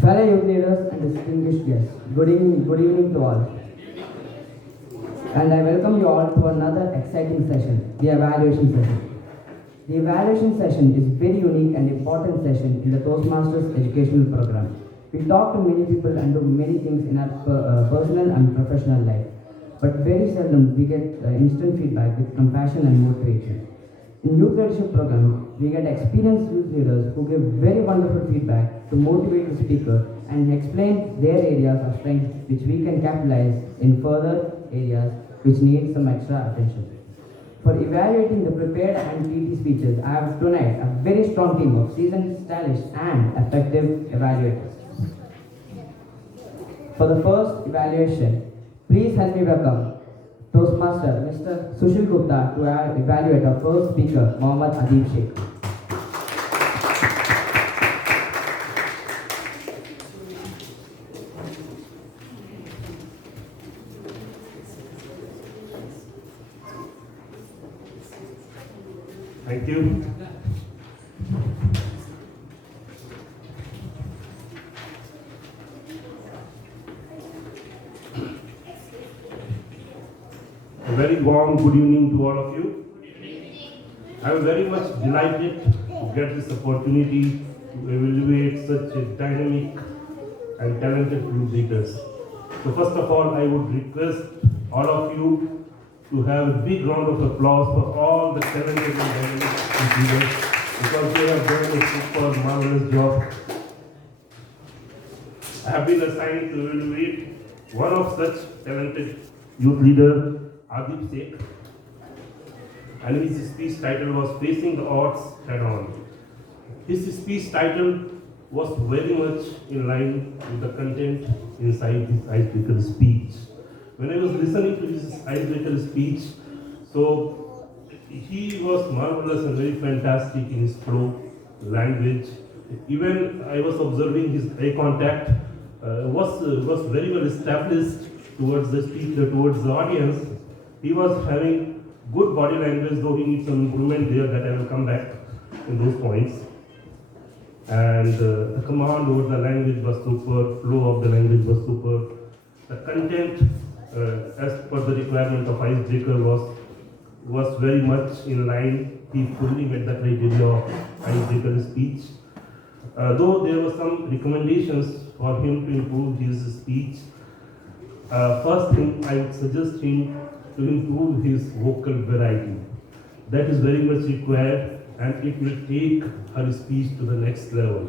Fellow youth leaders and distinguished guests, good evening to all. And I welcome you all to another exciting session, the evaluation session. The evaluation session is very unique and important session in the Toastmasters educational program. We talk to many people and do many things in our personal and professional life, but very seldom we get instant feedback with compassion and motivation. In youth leadership program, we get experienced youth leaders who give very wonderful feedback to motivate the speaker and explain their areas of strength which we can capitalize in further areas which need some extra attention. For evaluating the prepared and PT speeches, I have tonight a very strong team of seasoned, stylish and effective evaluators. For the first evaluation, please help me welcome Toastmaster Mr. Sushil Gupta to evaluate our first speaker, Mohammad Adib Sheikh. Thank you. A very warm good evening to all of you. I am very much delighted to get this opportunity to evaluate such a dynamic and talented youth leaders. So first of all, I would request all of you to have a big round of applause for all the talented and dynamic youth leaders because they have done a super marvelous job. I have been assigned to evaluate one of such talented youth leader, Adib Sheikh, and his speech title was Facing the Odds Head On. His speech title was very much in line with the content inside his icebreaker speech. When I was listening to his icebreaker speech, so he was marvelous and very fantastic in his flow, language. Even I was observing his eye contact was very well established towards the speaker, towards the audience. He was having good body language, though he needs some improvement there that I will come back in those points. And the command over the language was super, flow of the language was super. The content as per the requirement of icebreaker was very much in line. He fully met the criteria of icebreaker speech. Though there were some recommendations for him to improve his speech. First thing, I would suggest him to improve his vocal variety. That is very much required and it will take her speech to the next level.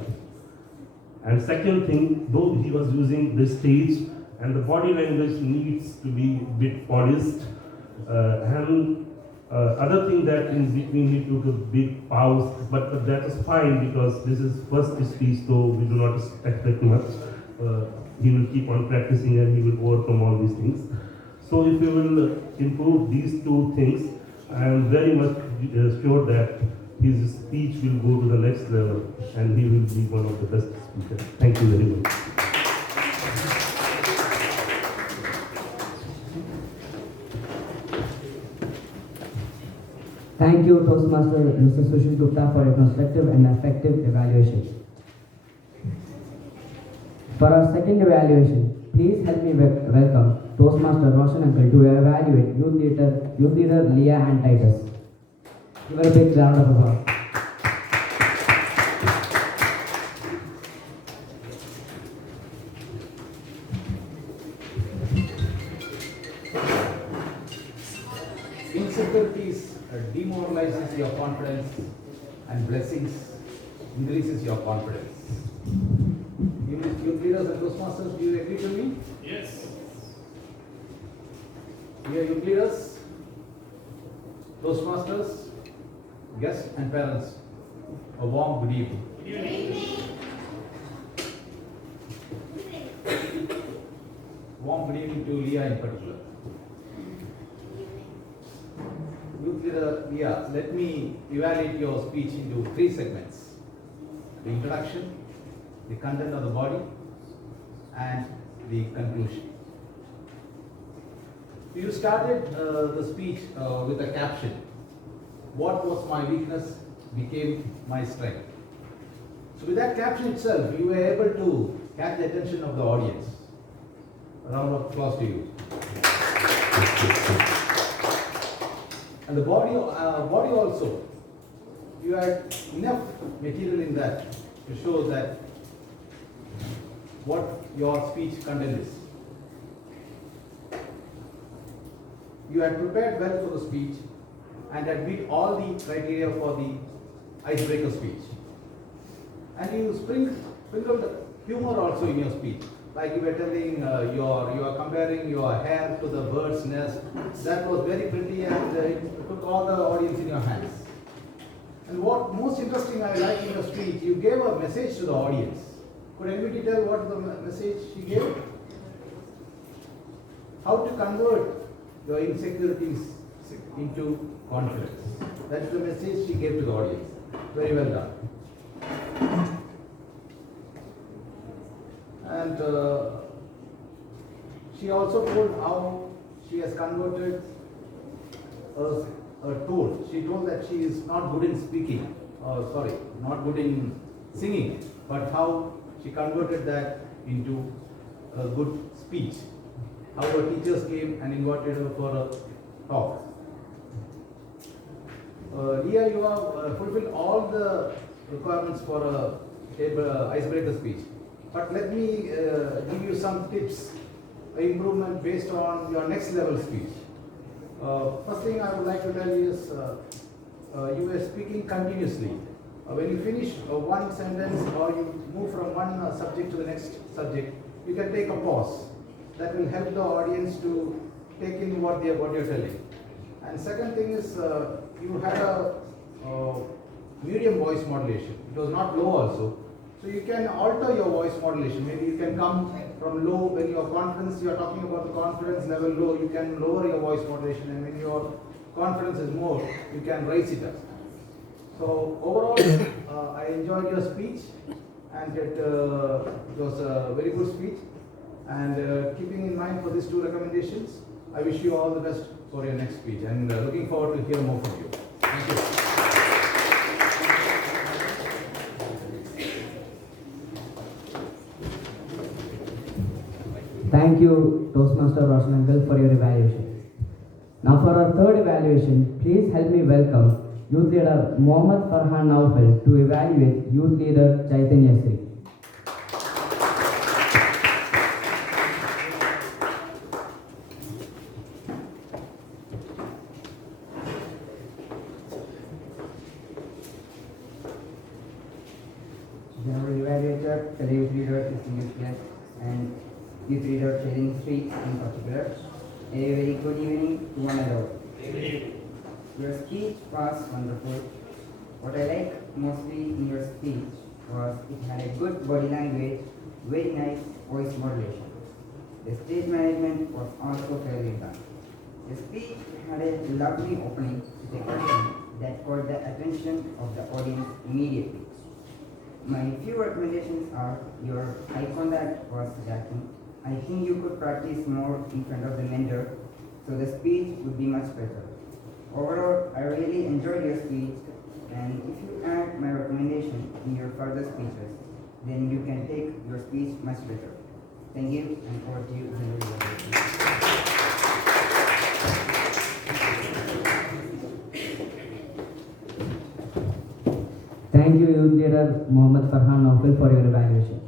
And second thing, though he was using the stage and the body language needs to be a bit polished, other thing that in between he took a big pause, but that is fine because this is first speech, so we do not expect much. He will keep on practicing and he will overcome all these things. So if you will improve these two things, I am very much sure that his speech will go to the next level and he will be one of the best speakers. Thank you very much. Thank you, Toastmaster Mr. Sushil Gupta, for a constructive and effective evaluation. For our second evaluation, please help me welcome Toastmaster Roshan Uncle to evaluate youth leader Leah and Titus. Give her a big round of applause. Insecurities demoralizes your confidence and blessings increases your confidence. Youth leaders and Toastmasters, do you agree with me? Yes. Dear youth leaders, Toastmasters, guests and parents, a warm good evening. Good evening. good evening to Leah in particular. Youth leader Leah, let me evaluate your speech into 3 segments. The introduction, the content of the body, and the conclusion. You started the speech with a caption, "What was my weakness became my strength." So with that caption itself, you were able to catch the attention of the audience. A round of applause to you. And the body also, you had enough material in that to show that what your speech content is. You had prepared well for the speech and had meet all the criteria for the icebreaker speech. And you sprinkled humor also in your speech. Like you were telling, you are comparing your hair to the bird's nest. That was very pretty and it took all the audience in your hands. And what most interesting I like in your speech, you gave a message to the audience. Could anybody tell what the message she gave? How to convert your insecurities into confidence. That's the message she gave to the audience. Very well done. And she also told how she has converted a tool. She told that she is not good in speaking, not good in singing, but how she converted that into a good speech. How her teachers came and invited her for a talk. Leah, you have fulfilled all the requirements for a icebreaker speech. But let me give you some tips, improvement based on your next level speech. First thing I would like to tell you is you were speaking continuously. When you finish one sentence or you move from one subject to the next subject, you can take a pause. That will help the audience to take in what you're telling. And second thing is you had a medium voice modulation. It was not low also. So you can alter your voice modulation. Maybe you can come from low when you are talking about the confidence level low, you can lower your voice modulation, and when your confidence is more, you can raise it up. So overall, I enjoyed your speech, and it was a very good speech. And keeping in mind for these 2 recommendations, I wish you all the best for your next speech, and looking forward to hear more from you. Thank you. Thank you, Toastmaster Roshan Uncle, for your evaluation. Now for our 3rd evaluation, please help me welcome Youth Leader Mohammad Farhan Naufal to evaluate Youth Leader Chaitanya Sri. General Evaluator, fellow Youth Leader, distinguished guests, and Youth Leader Chaitanya Sri in particular. A very good evening to one and all. Your speech was wonderful. What I liked mostly in your speech was it had a good body language, very nice voice modulation. The stage management was also fairly done. The speech had a lovely opening with a question that caught the attention of the audience immediately. My few recommendations are your eye contact was lacking. I think you could practice more in front of the mentor, so the speech would be much better. Overall, I really enjoyed your speech, and if you add my recommendation in your further speeches, then you can take your speech much better. Thank you, and over to you, General. Thank you, Youth Leader Mohammad Farhan Naufal, for your evaluation.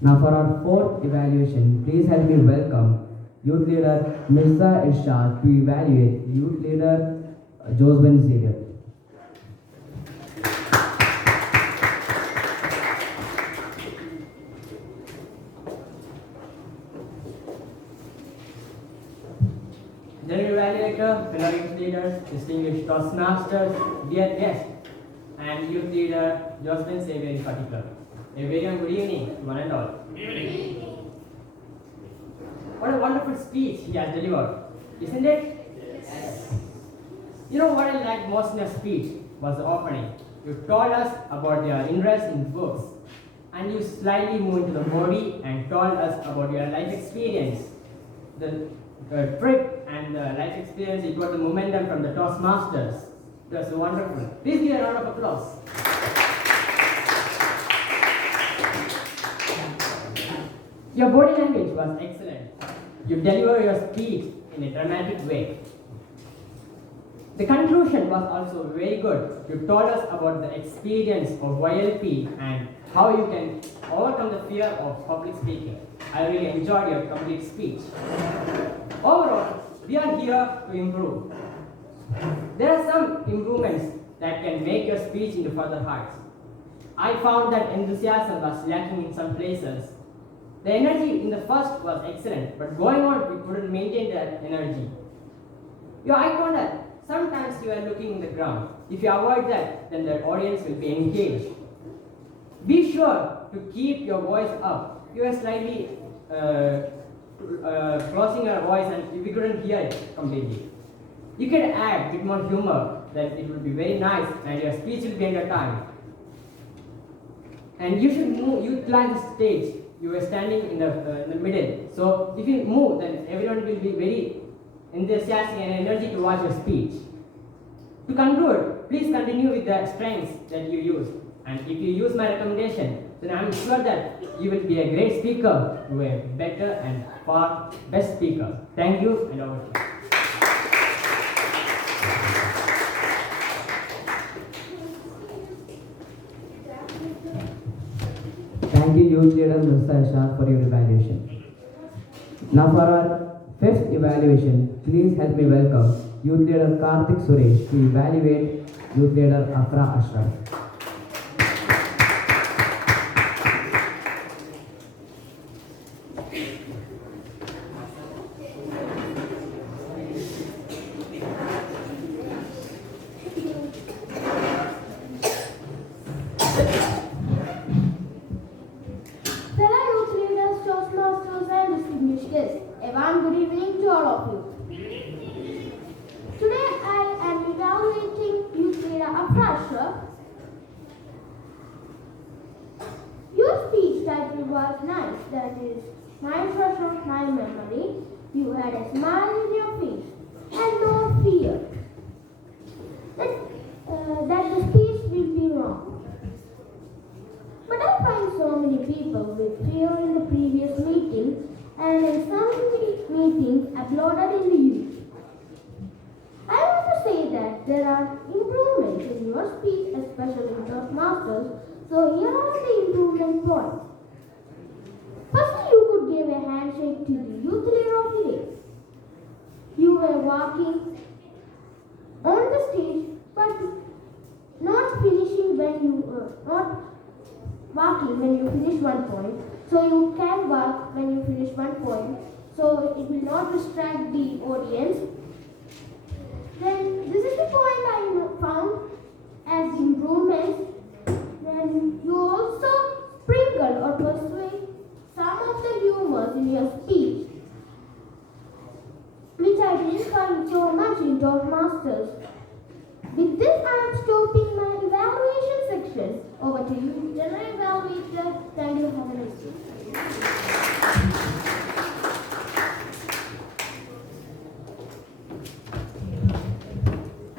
Now for our 4th evaluation, please help me welcome Youth Leader Mirza Irshad to evaluate Youth Leader Josben Xavier. General Evaluator, fellow Youth Leaders, distinguished Toastmasters, dear guests, and Youth Leader Josben Xavier in particular. A very good evening to one and all. What a wonderful speech he has delivered, isn't it? Yes. You know what I liked most in your speech was the opening. You told us about your interest in books, and you slightly moved into the body and told us about your life experience. The trip and the life experience, you got the momentum from the Toastmasters. It was wonderful. Please give a round of applause. Your body language was excellent. You delivered your speech in a dramatic way. The conclusion was also very good. You told us about the experience of YLP and how you can overcome the fear of public speaking. I really enjoyed your complete speech. Overall, we are here to improve. There are some improvements that can make your speech into further heights. I found that enthusiasm was lacking in some places. The energy in the first was excellent, but going on, we couldn't maintain that energy. Your eye contact, sometimes you are looking in the ground. If you avoid that, then the audience will be engaged. Be sure to keep your voice up. You are slightly closing your voice and we couldn't hear it completely. You can add a bit more humor, then it will be very nice and your speech will be entertaining. And you should move, utilize the stage. You are standing in the middle. So if you move, then everyone will be very enthusiastic and energy to watch your speech. To conclude, please continue with the strengths that you use. And if you use my recommendation, then I am sure that you will be a great speaker, to a better and far best speaker. Thank you and over to you. Thank you, Youth Leader Mr. Ishaq, for your evaluation. Now for our fifth evaluation, please help me welcome Youth Leader Karthik Suresh to evaluate Youth Leader Afra Ashraf.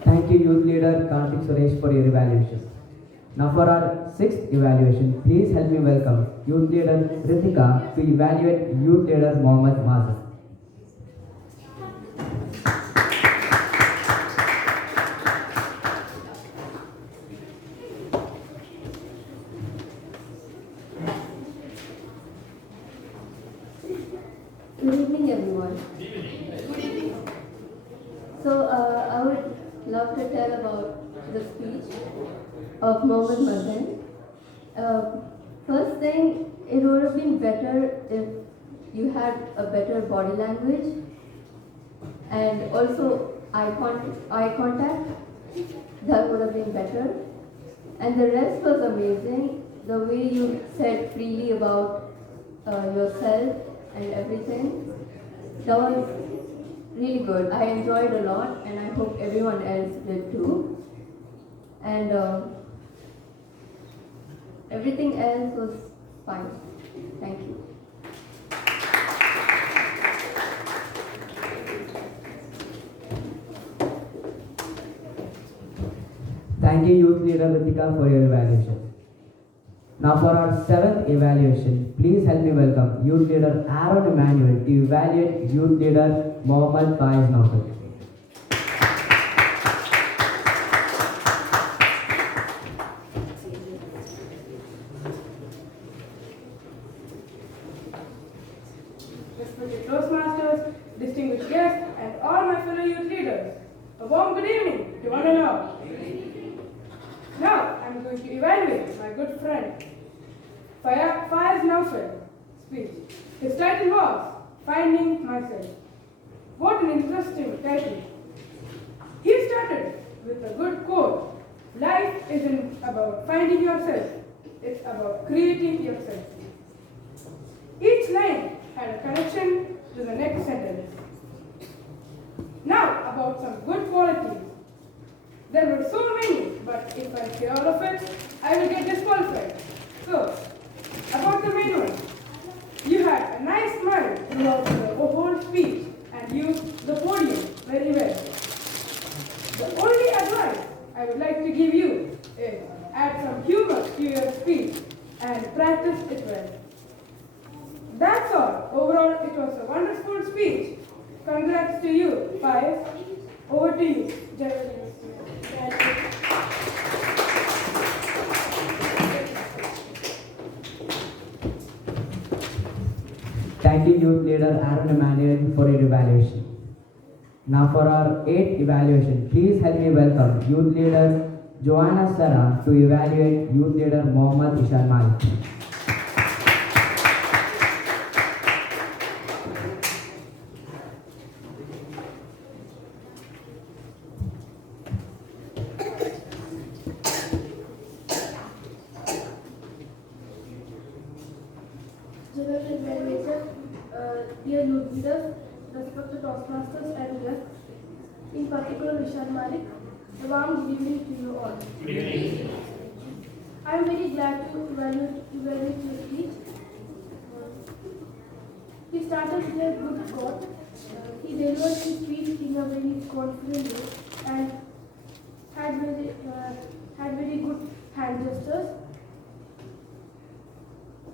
Thank you, Youth Leader Karthik Suresh, for your evaluation. Now for our sixth evaluation, please help me welcome Youth Leader Ritika to evaluate Youth Leader Mohammed Mazin. Good evening, everyone. Good evening. So, I would love to tell about the speech of Mohammed Mazin. First thing, it would have been better if you had a better body language and also eye contact. That would have been better. And the rest was amazing. The way you said freely about yourself and everything. That was really good. I enjoyed a lot, and I hope everyone else did too. And everything else was fine. Thank you. Thank you, Youth Leader Ritika, for your evaluation. Now for our 7th evaluation, please help me welcome Youth Leader Aaron Emmanuel to evaluate Youth Leader Mohammad Faiz Naufal. Respected Toastmasters, distinguished guests, and all my fellow youth leaders, a warm good evening to one and all. Now, I'm going to evaluate my good friend, Faiz Naufal's speech. His title was Finding Myself. What an interesting title. He started with a good quote. Life isn't about finding yourself, it's about creating yourself. Each line had a connection to the next sentence. Now, about some good qualities. There were so many, but if I say all of it, I will get disqualified. So, about the main one. You had a nice smile throughout the whole speech and used the podium very well. The only advice I would like to give you is add some humor to your speech and practice it well. That's all. Overall, it was a wonderful speech. Congrats to you, Faiz. Over to you, Jai. Thank you, Youth Leader Aaron Emmanuel, for your evaluation. Now for our 8th evaluation, please help me welcome Youth Leader Joanna Sarah to evaluate Youth Leader Mohammad Ishan Malik. Dear youth leaders, respected Toastmasters and guests, in particular Ishan Malik, a warm good evening to you all. Good evening. I am very glad to evaluate your speech. He started with a good quote. He delivered his speech in a very confident way and had very good hand gestures.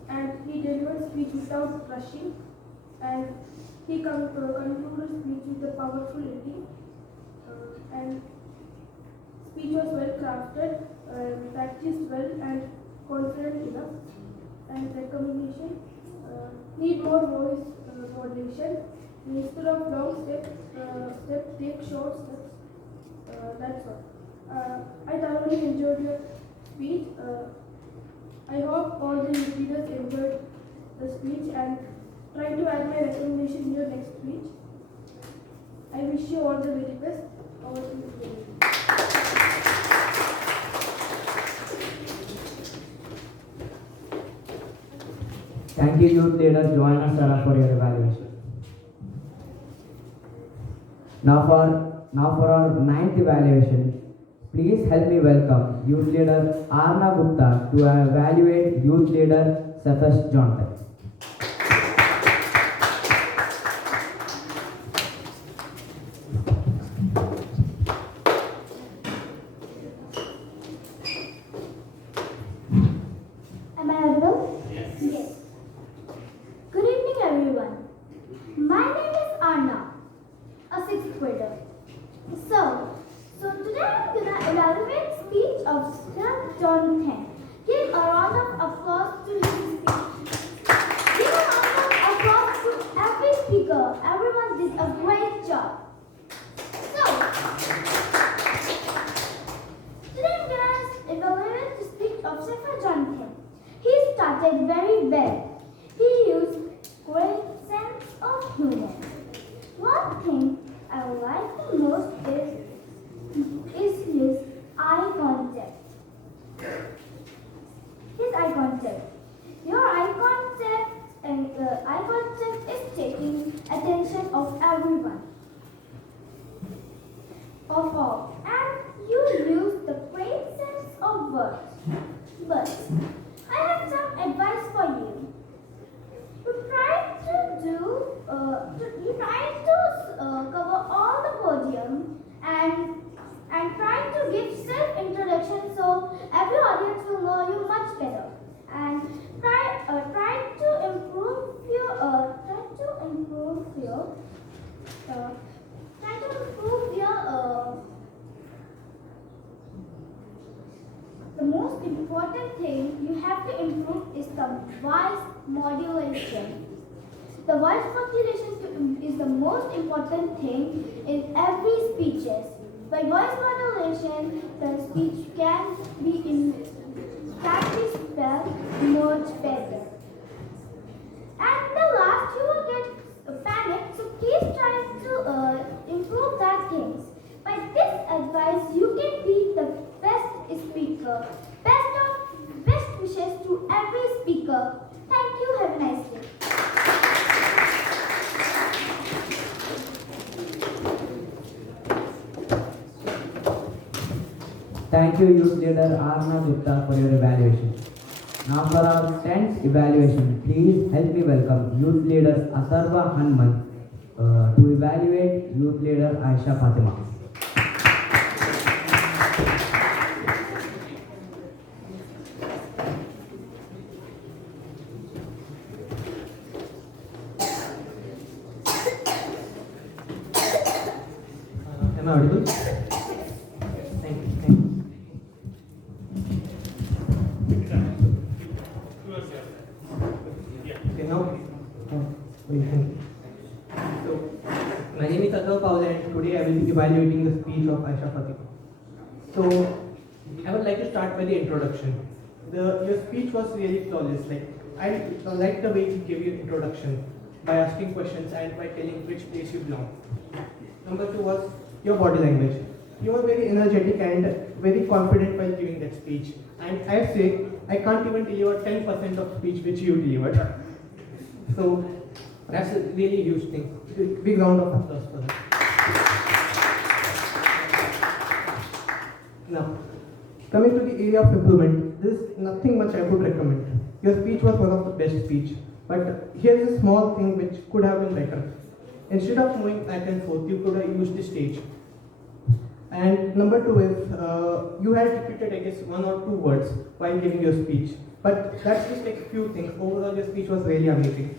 And he delivered speech without rushing. And he concluded speech with a powerful ending. And speech was well crafted, practiced well, and confident enough. And recommendation: need more voice modulation. Instead of long steps, take short steps. That's all. I thoroughly enjoyed your speech. I hope all the youth leaders enjoyed the speech and try to add my recommendation in your next speech. I wish you all the very best. Over to you. Thank you, Youth Leader Joanna Sarah, for your evaluation. Now for our 9th evaluation, please help me welcome Youth Leader Arna Gupta to evaluate Youth Leader Cephas Johnson. Am I audible? Yes. Good evening, everyone. My name is Arna, a 6th grader. So today I'm gonna evaluate speech of Sir John Penn. Give a round of applause to his speech. Give a round of applause to every speaker. Everyone did a great job. So today I'm gonna evaluate the speech of Sir John Penn. He started very well. He used great sense of humor. One thing I like the most is his eye contact. His eye contact. Your eye contact is taking attention of But I have some advice for you. You try to cover all the podium and try to give self-introduction so every audience will know you much better. And try to improve your the most important thing you have to improve is the voice modulation. The voice modulation is the most important thing in every speeches. By voice modulation, the speech can be spelled much better. At the last, you will get panicked, so please try to improve that things. By this advice, you can be the best speaker. Best wishes to every speaker. Thank you. Have a nice day. Thank you, Youth Leader Arna Gupta, for your evaluation. Now for our 10th evaluation, please help me welcome Youth Leader Atharva Hanman to evaluate Youth Leader Aisha Fatima. Am I audible? Thank you. Okay, now, so, my name is Atharva Paul and today I will be evaluating the speech of Aisha Fatima. So, I would like to start by the introduction. Your speech was really flawless. I like the way you gave your introduction by asking questions and by telling which place you belong. Number two was your body language. You were very energetic and very confident while giving that speech. And I say, I can't even deliver 10% of speech which you delivered. So that's a really huge thing. Big round of applause for that. Now, coming to the area of improvement, there is nothing much I would recommend. Your speech was one of the best speech. But here's a small thing which could have been better. Instead of moving back and forth, you could have used the stage. And number two is, you had repeated, I guess, one or two words while giving your speech. But that's just like a few things. Overall, your speech was really amazing.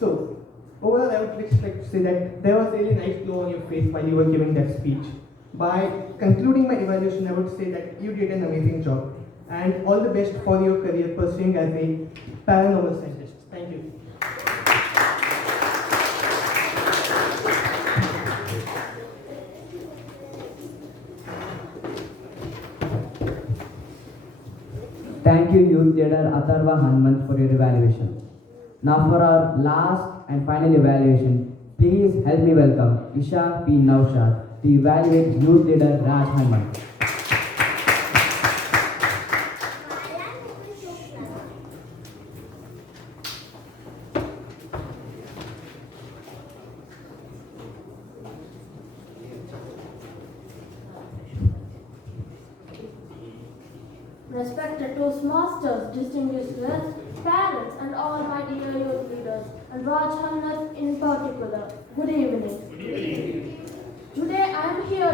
So, overall, I would just like to say that there was really nice glow on your face while you were giving that speech. By concluding my evaluation, I would say that you did an amazing job. And all the best for your career pursuing as a paranormal scientist. Thank you. Thank you, Youth Leader Atharva Hanman, for your evaluation. Now for our last and final evaluation, please help me welcome Isha P. Naushad to evaluate Youth Leader Raj Hanman. Respected Toastmasters, distinguished guests, parents, and all my dear youth leaders, and Raj Hanman in particular, good evening. Good evening. Today I am here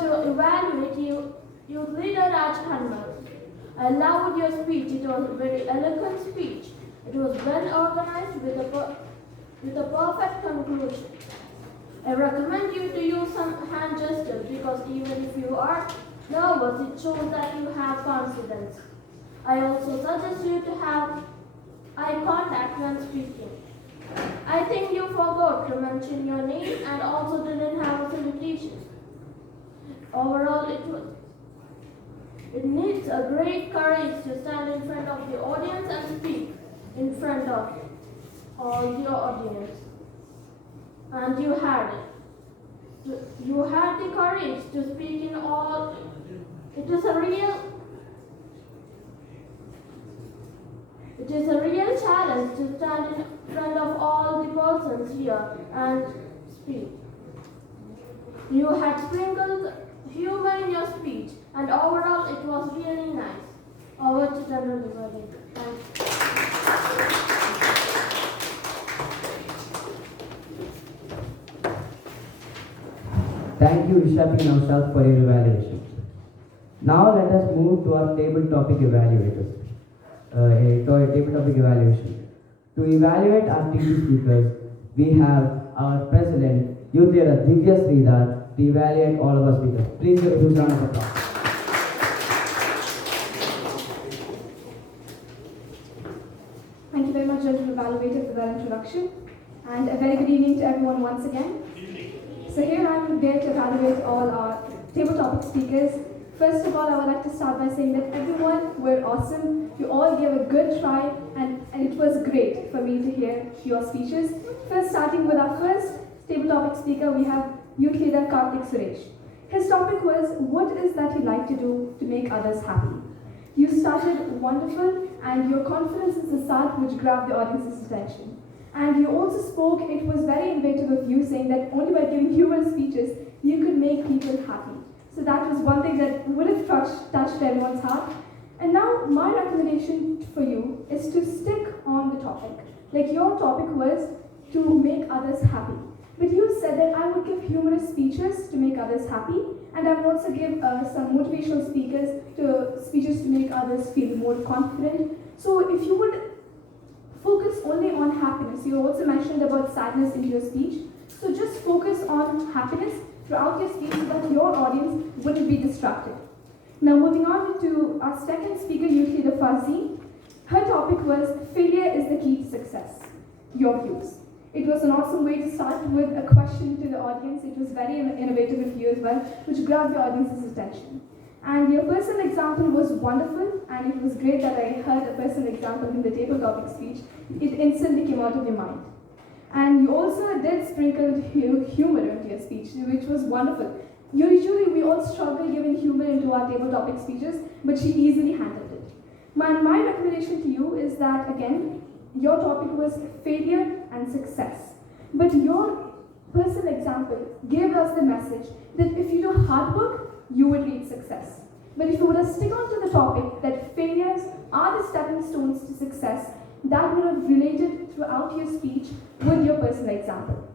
to evaluate youth leader Raj Hanman. I loved your speech. It was a very eloquent speech. It was well organized with a perfect conclusion. I recommend you to use some hand gestures because even if you are nervous, it shows that you have confidence. I also suggest you to have eye contact when speaking. I think you forgot to mention your name and also didn't have a salutation. Overall, it needs a great courage to stand in front of the audience and speak in front of all your audience. And you had it. You had the courage to speak in all. It is a real challenge to stand in front of all the persons here and speak. You had sprinkled humor in your speech And overall, it was really nice. Over to General Verdict. Thanks. Thank you, Rishabh and Naushad, for your evaluation. Now let us move to our table topic evaluators. Table topic evaluation. To evaluate our TP speakers, we have our president, Youth Leader Divya Sridhar, to evaluate all of our speakers. Please give a huge round of applause. Thank you very much, Judge Evaluator, for that introduction. And a very good evening to everyone once again. So here I am there to evaluate all our table topic speakers. First of all, I would like to start by saying that everyone were awesome. You all gave a good try, and it was great for me to hear your speeches. First, starting with our first table topic speaker, we have Youth Leader Karthik Suresh. His topic was, what is that you like to do to make others happy? You started wonderful, and your confidence is the start which grabbed the audience's attention. And you also spoke, it was very innovative of you, saying that only by giving humorous speeches, you could make people happy. So that was one thing that would have touched everyone's heart. And now my recommendation for you is to stick on the topic. Like your topic was to make others happy. But you said that I would give humorous speeches to make others happy, and I would also give some motivational speeches to make others feel more confident. So if you would focus only on happiness, you also mentioned about sadness in your speech. So just focus on happiness throughout your speech so that your audience wouldn't be distracted. Now moving on to our second speaker, Youth Leader Fazzi. Her topic was failure is the key to success. Your views. It was an awesome way to start with a question to the audience. It was very innovative of you as well, which grabbed the audience's attention. And your personal example was wonderful, and it was great that I heard a personal example in the table topic speech. It instantly came out of your mind. And you also did sprinkle humor into your speech, which was wonderful. Usually we all struggle giving humor into our table topic speeches, but she easily handled it. My recommendation to you is that, again, your topic was failure and success. But your personal example gave us the message that if you do hard work, you would reach success. But if you would have stick on to the topic that failures are the stepping stones to success, that would have related throughout your speech with your personal example.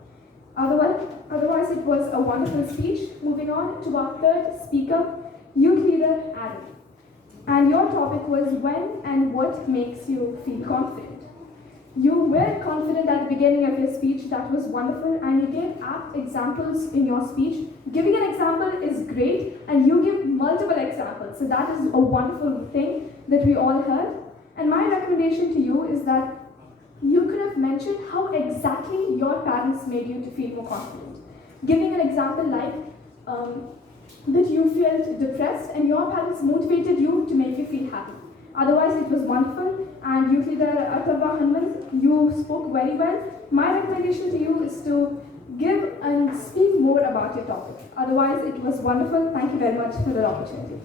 Otherwise, it was a wonderful speech. Moving on to our third speaker, Youth Leader Adam. And your topic was when and what makes you feel confident. You were confident at the beginning of your speech. That was wonderful, and you gave apt examples in your speech. Giving an example is great, and you give multiple examples. So that is a wonderful thing that we all heard. And my recommendation to you is that you could have mentioned how exactly your parents made you to feel more confident. Giving an example like that you felt depressed and your parents motivated you to make you feel happy. Otherwise, it was wonderful. And Youth Leader Atharva Hanuman, you spoke very well. My recommendation to you is to give and speak more about your topic. Otherwise, it was wonderful. Thank you very much for the opportunity.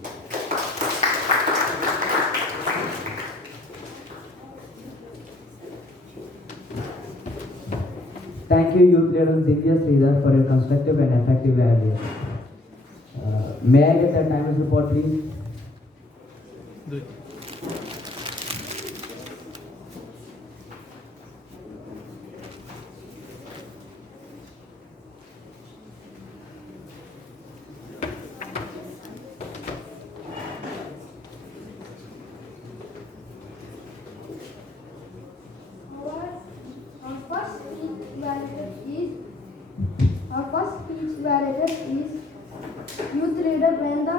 Thank you, Youth Leader Divya Sridhar, for your constructive and effective evaluation. May I get the timer's report, please? Youth Leader Brenda,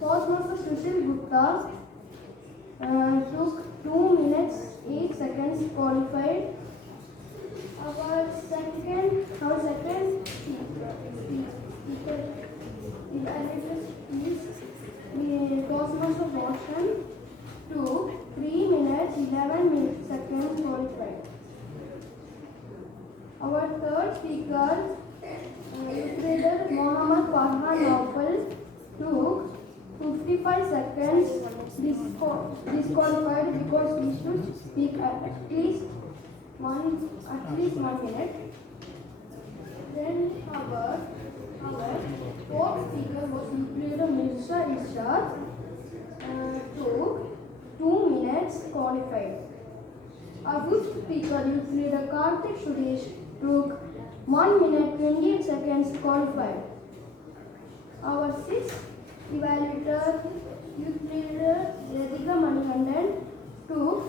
Toastmaster Sushil Gupta took 2 minutes 8 seconds qualified. Our second speaker is Toastmaster Boston took 3 minutes 11 seconds qualified. Our third speaker, Trader Mohammad Farhan Naufal, took 55 seconds disqualified because he should speak at least 1 minute. Then our Fourth speaker was Leader Minister Ishaq. Took 2 minutes qualified. Our fifth speaker, Youth Leader Karthik Suresh, took 1 minute 28 seconds qualified. Our sixth evaluator, Youth Leader Radhika Manikandan, took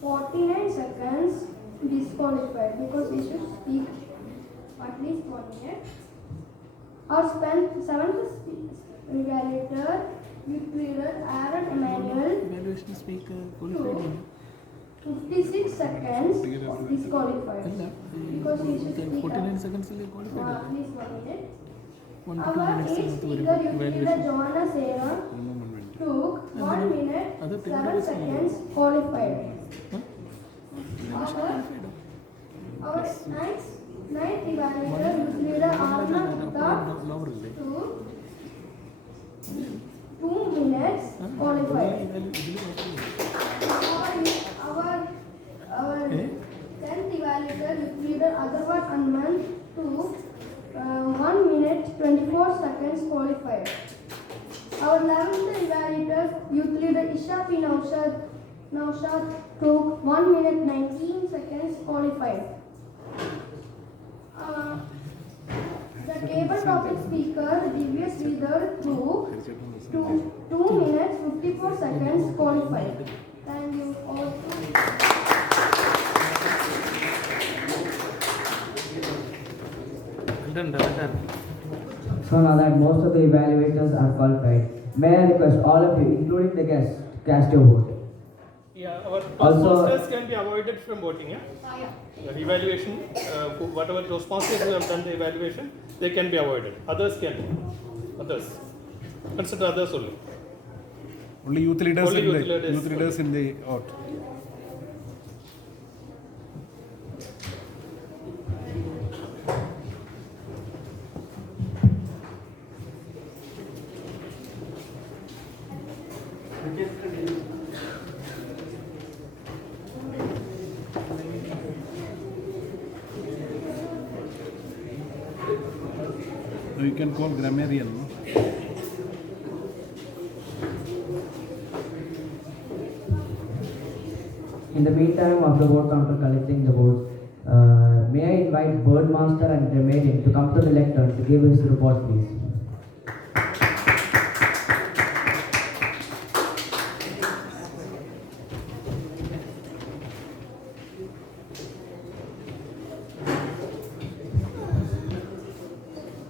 49 seconds disqualified because he should speak at least 1 minute. Our seventh evaluator, Youth Leader Aaron Emmanuel, Evaluation speaker took 56 seconds disqualified because he should speak 49 seconds at qualified. least 1 minute. 1 to 2 Our minutes eighth speaker, Youth Leader Joanna Sarah, took 1 minute 7 seconds qualified. Our ninth evaluator, Youth Leader Arna Gupta, took 2 minutes qualified. Our 10th evaluator, Youth Leader Agarwal Anman, took 1 minute 24 seconds qualified. Our 11th evaluator, Youth Leader Isha P. Naushad took 1 minute 19 seconds qualified. The table topic speaker, Divya Sridhar, took 2 minutes 54 seconds qualified. Thank you all. So now that most of the evaluators are qualified, may I request all of you, including the guests, to cast your vote. Yeah, our Also- Toastmasters can be avoided from voting, yeah? The evaluation, whatever Toastmasters who have done the evaluation, they can be avoided. Others can. Others. Consider others only. Only youth leaders Only in youth the leaders. youth leaders in the out. You can call grammarian. No? In the meantime of the vote counter collecting the votes, may I invite Birdmaster and Grammarian to come to the lectern to give his report, please.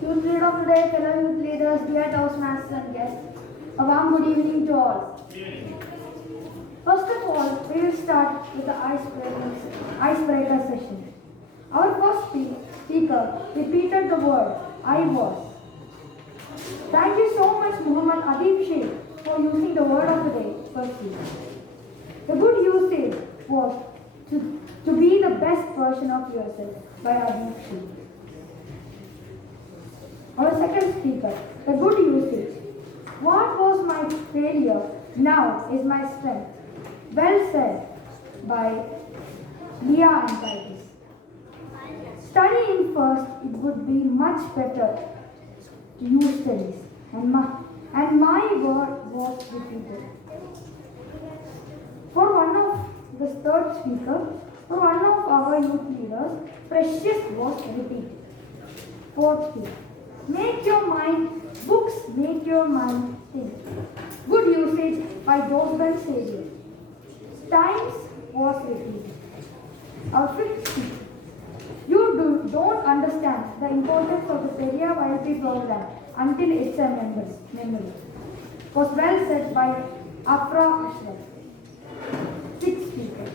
Youth leader of today, fellow youth leaders, dear Toastmasters and guests, a warm good evening to all. First of all, we will start with the icebreaker session. Our first speaker repeated the word, I was. Thank you so much, Muhammad Adib Sheikh, for using the word of the day, firstly. The good usage was to be the best version of yourself by Adib Sheikh. Our second speaker, the good usage. What was my failure now is my strength. Well said by Leah and Titus. Studying first, it would be much better to use studies. And my word was repeated. For one of the third speaker, for one of our youth leaders, precious was repeated. Fourth speaker. Make your mind, books make your mind think. Good usage by Dosbel Savior. Times was repeated. Our fifth speaker. You don't understand the importance of the Periyar YLP program until it's a memory. Was well said by Afra Ashraf. Sixth speaker.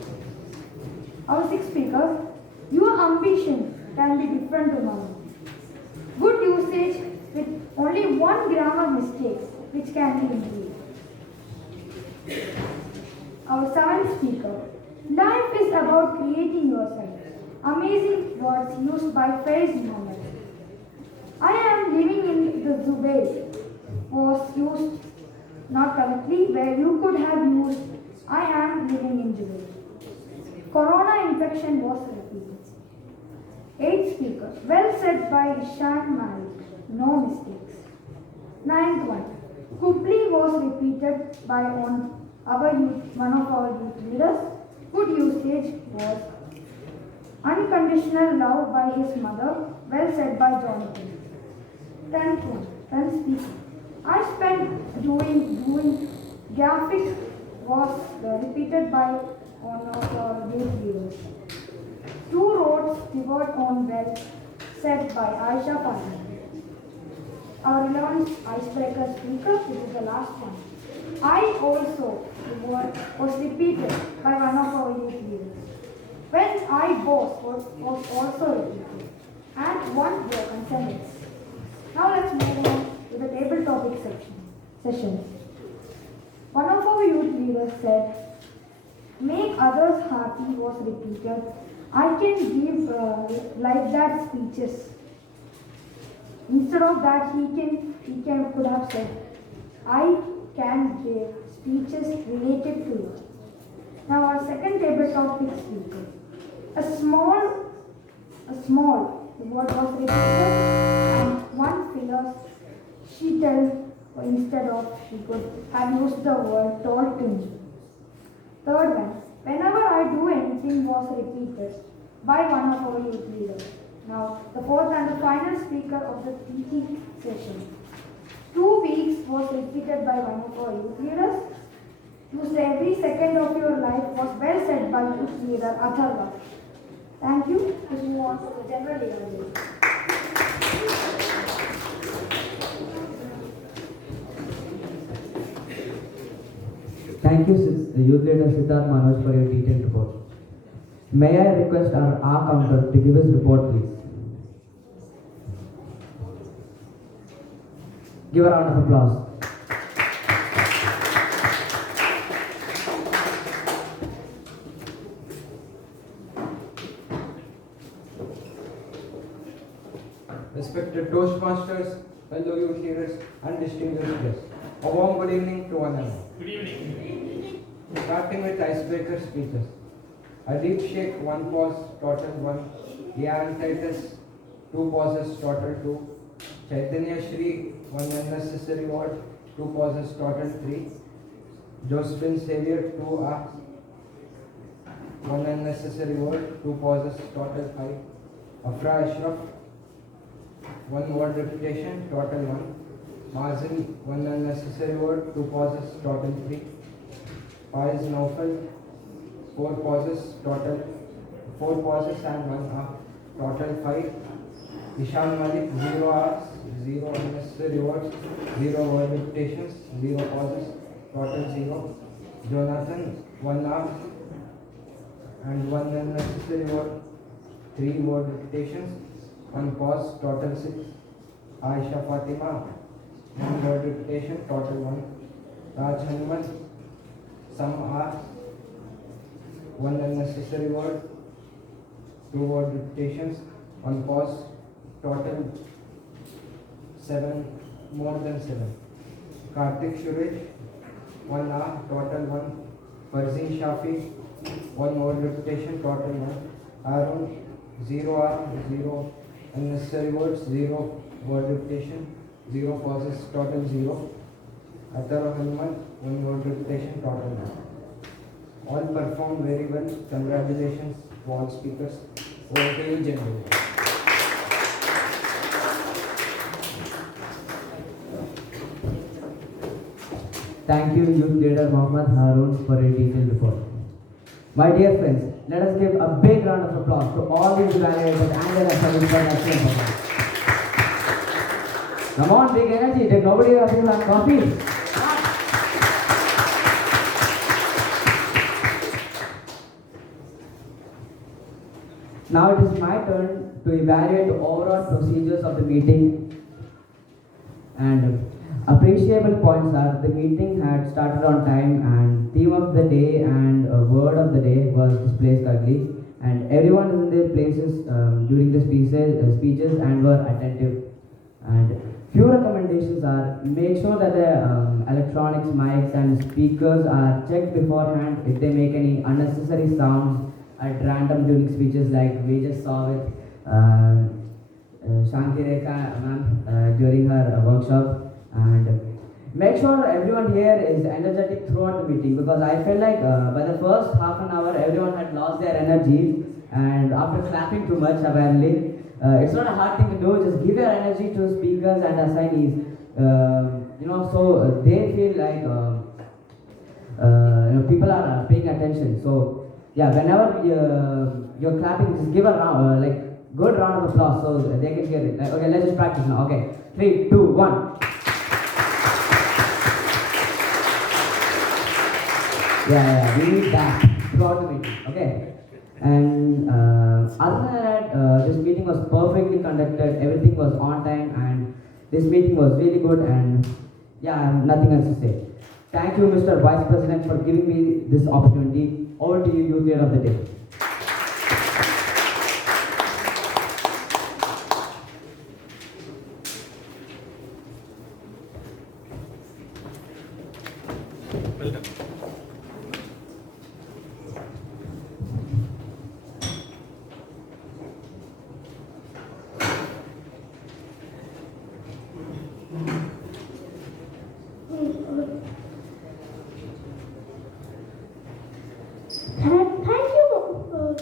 Our sixth speaker. Your ambition can be different to mine. Good usage with only one grammar mistake which can be improved. Our seventh speaker. Life is about creating yourself. Amazing words used by Faiz Muhammad. I am living in the Zubayr was used not correctly where you could have used I am living in Zubayr. Corona infection was repeated. Eighth speaker. Well said by Ishan Malik. No mistakes. Ninth one. Hubli was repeated by one of our youth leaders. Good usage was unconditional love by his mother. Well said by Jonathan. Tenth one. When speaking. I spent doing graphic was repeated by one of our youth leaders. Two roads pivot on well said by Aisha Fatima. Our 11th icebreaker speaker, this is the last one. I also, the word was repeated by one of our youth leaders. When I was also repeated. And one broken sentence. Now let's move on to the table topic session. One of our youth leaders said, make others happy was repeated. I can give like that speeches. Instead of that, he could have said, I can give speeches related to you. Now our second table topic speaker. A small, the word was repeated, and one filler she told instead of she could have used the word told to me. Third one, whenever I do anything was repeated by one of our youth leaders. Now, the fourth and the final speaker of the teaching session. 2 weeks was repeated by one of our youth leaders. Use every second of your life was well said by youth leader Atharva. Thank you. Let's move on to the general evaluation. Thank you, Youth Leader Siddharth Manoj, for your detailed report. May I request our counter to give his report, please? Give a round of applause. Respected Toastmasters, fellow youth leaders, and distinguished guests, a warm good evening to one another. Good evening. Starting with icebreaker speeches. A deep shake, 1 pause, total 1. Leontitis, 2 pauses, total 2. Chaitanya Shri, 1 unnecessary word, 2 pauses, total 3. Josephine Xavier, 2 acts, 1 unnecessary word, 2 pauses, total 5. Afra Ashraf, 1 word repetition, total 1. Mazin, 1 unnecessary word, 2 pauses, total 3. Faiz Naufal, 4 pauses, total 4 pauses and 1 half, total 5. Ishan Malik, 0 hours, 0 unnecessary words, 0 word repetitions, 0 pauses, total 0. Jonathan, 1 hour and 1 unnecessary word, 3 word repetitions, 1 pause, total 6. Aisha Fatima, 1 word repetition, total 1. Raj Hanuman, some hours, 1 unnecessary word, 2 word repetitions, 1 pause, total 7, more than 7. Karthik Suresh, 1 hour, total 1. Farzeen Shafi, 1 word repetition, total 1. Arun, 0 hour, 0 unnecessary words, 0 word repetition, 0 pauses, total 0. Athar Hanuman, 1 word repetition, total 1. All performed very well. Congratulations to all speakers. Over to you, General. Thank you, Youth Leader Mohammad Harun, for your detailed report. My dear friends, let us give a big round of applause to all these evaluators and their assistants for excellent performance. Come on, big energy. Did nobody have people have coffee? Now it is my turn to evaluate the overall procedures of the meeting, and appreciable points are the meeting had started on time, and theme of the day and word of the day was displayed correctly, and everyone is in their places during the speeches and were attentive. And few recommendations are: make sure that the electronics, mics and speakers are checked beforehand if they make any unnecessary sounds at random during speeches, like we just saw with Shanti Rekha ma'am during her workshop. and make sure everyone here is energetic throughout the meeting, because I felt like by the first half an hour everyone had lost their energy, and after clapping too much apparently, it's not a hard thing to do. Just give your energy to speakers and assignees, so they feel like people are paying attention. So yeah, whenever you're clapping, just give a round, good round of applause so they can hear it. Okay, let's just practice now. Okay, 3, 2, 1. Yeah, we need that throughout the meeting. Okay, and other than that, this meeting was perfectly conducted. Everything was on time, and this meeting was really good. And yeah, I have nothing else to say. Thank you, Mr. Vice President, for giving me this opportunity. Over to you, Youth Leader of the Day. Well done. Thank you.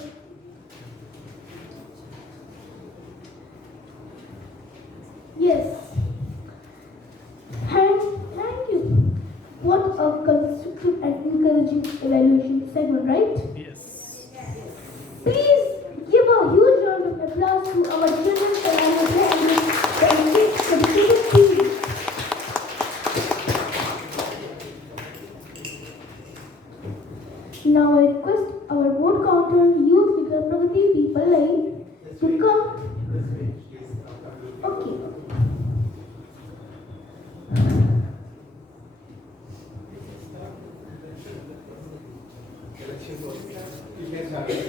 Yes. Thank you. What a constructive and encouraging evaluation segment, right? Yes. Please give a huge round of applause to our children's evaluator and the dedicated team. Now I request our board counter, youth leader Pragati People to come. Okay.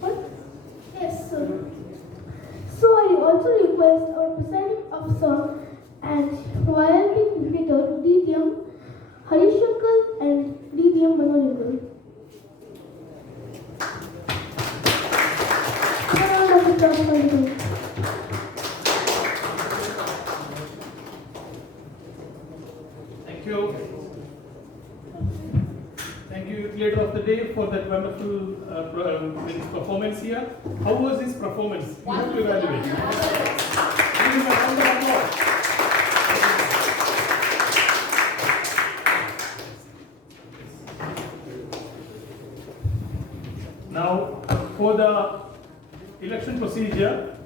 What? Yes, sir. So I also request our presiding officer and YLP coordinator DTM Harishankar and DTM Manolingal. Thank you. Thank you, Youth Leader of the Day, for that wonderful performance here. How was this performance? You have to evaluate. Give him a round of applause. Now, for the election procedure,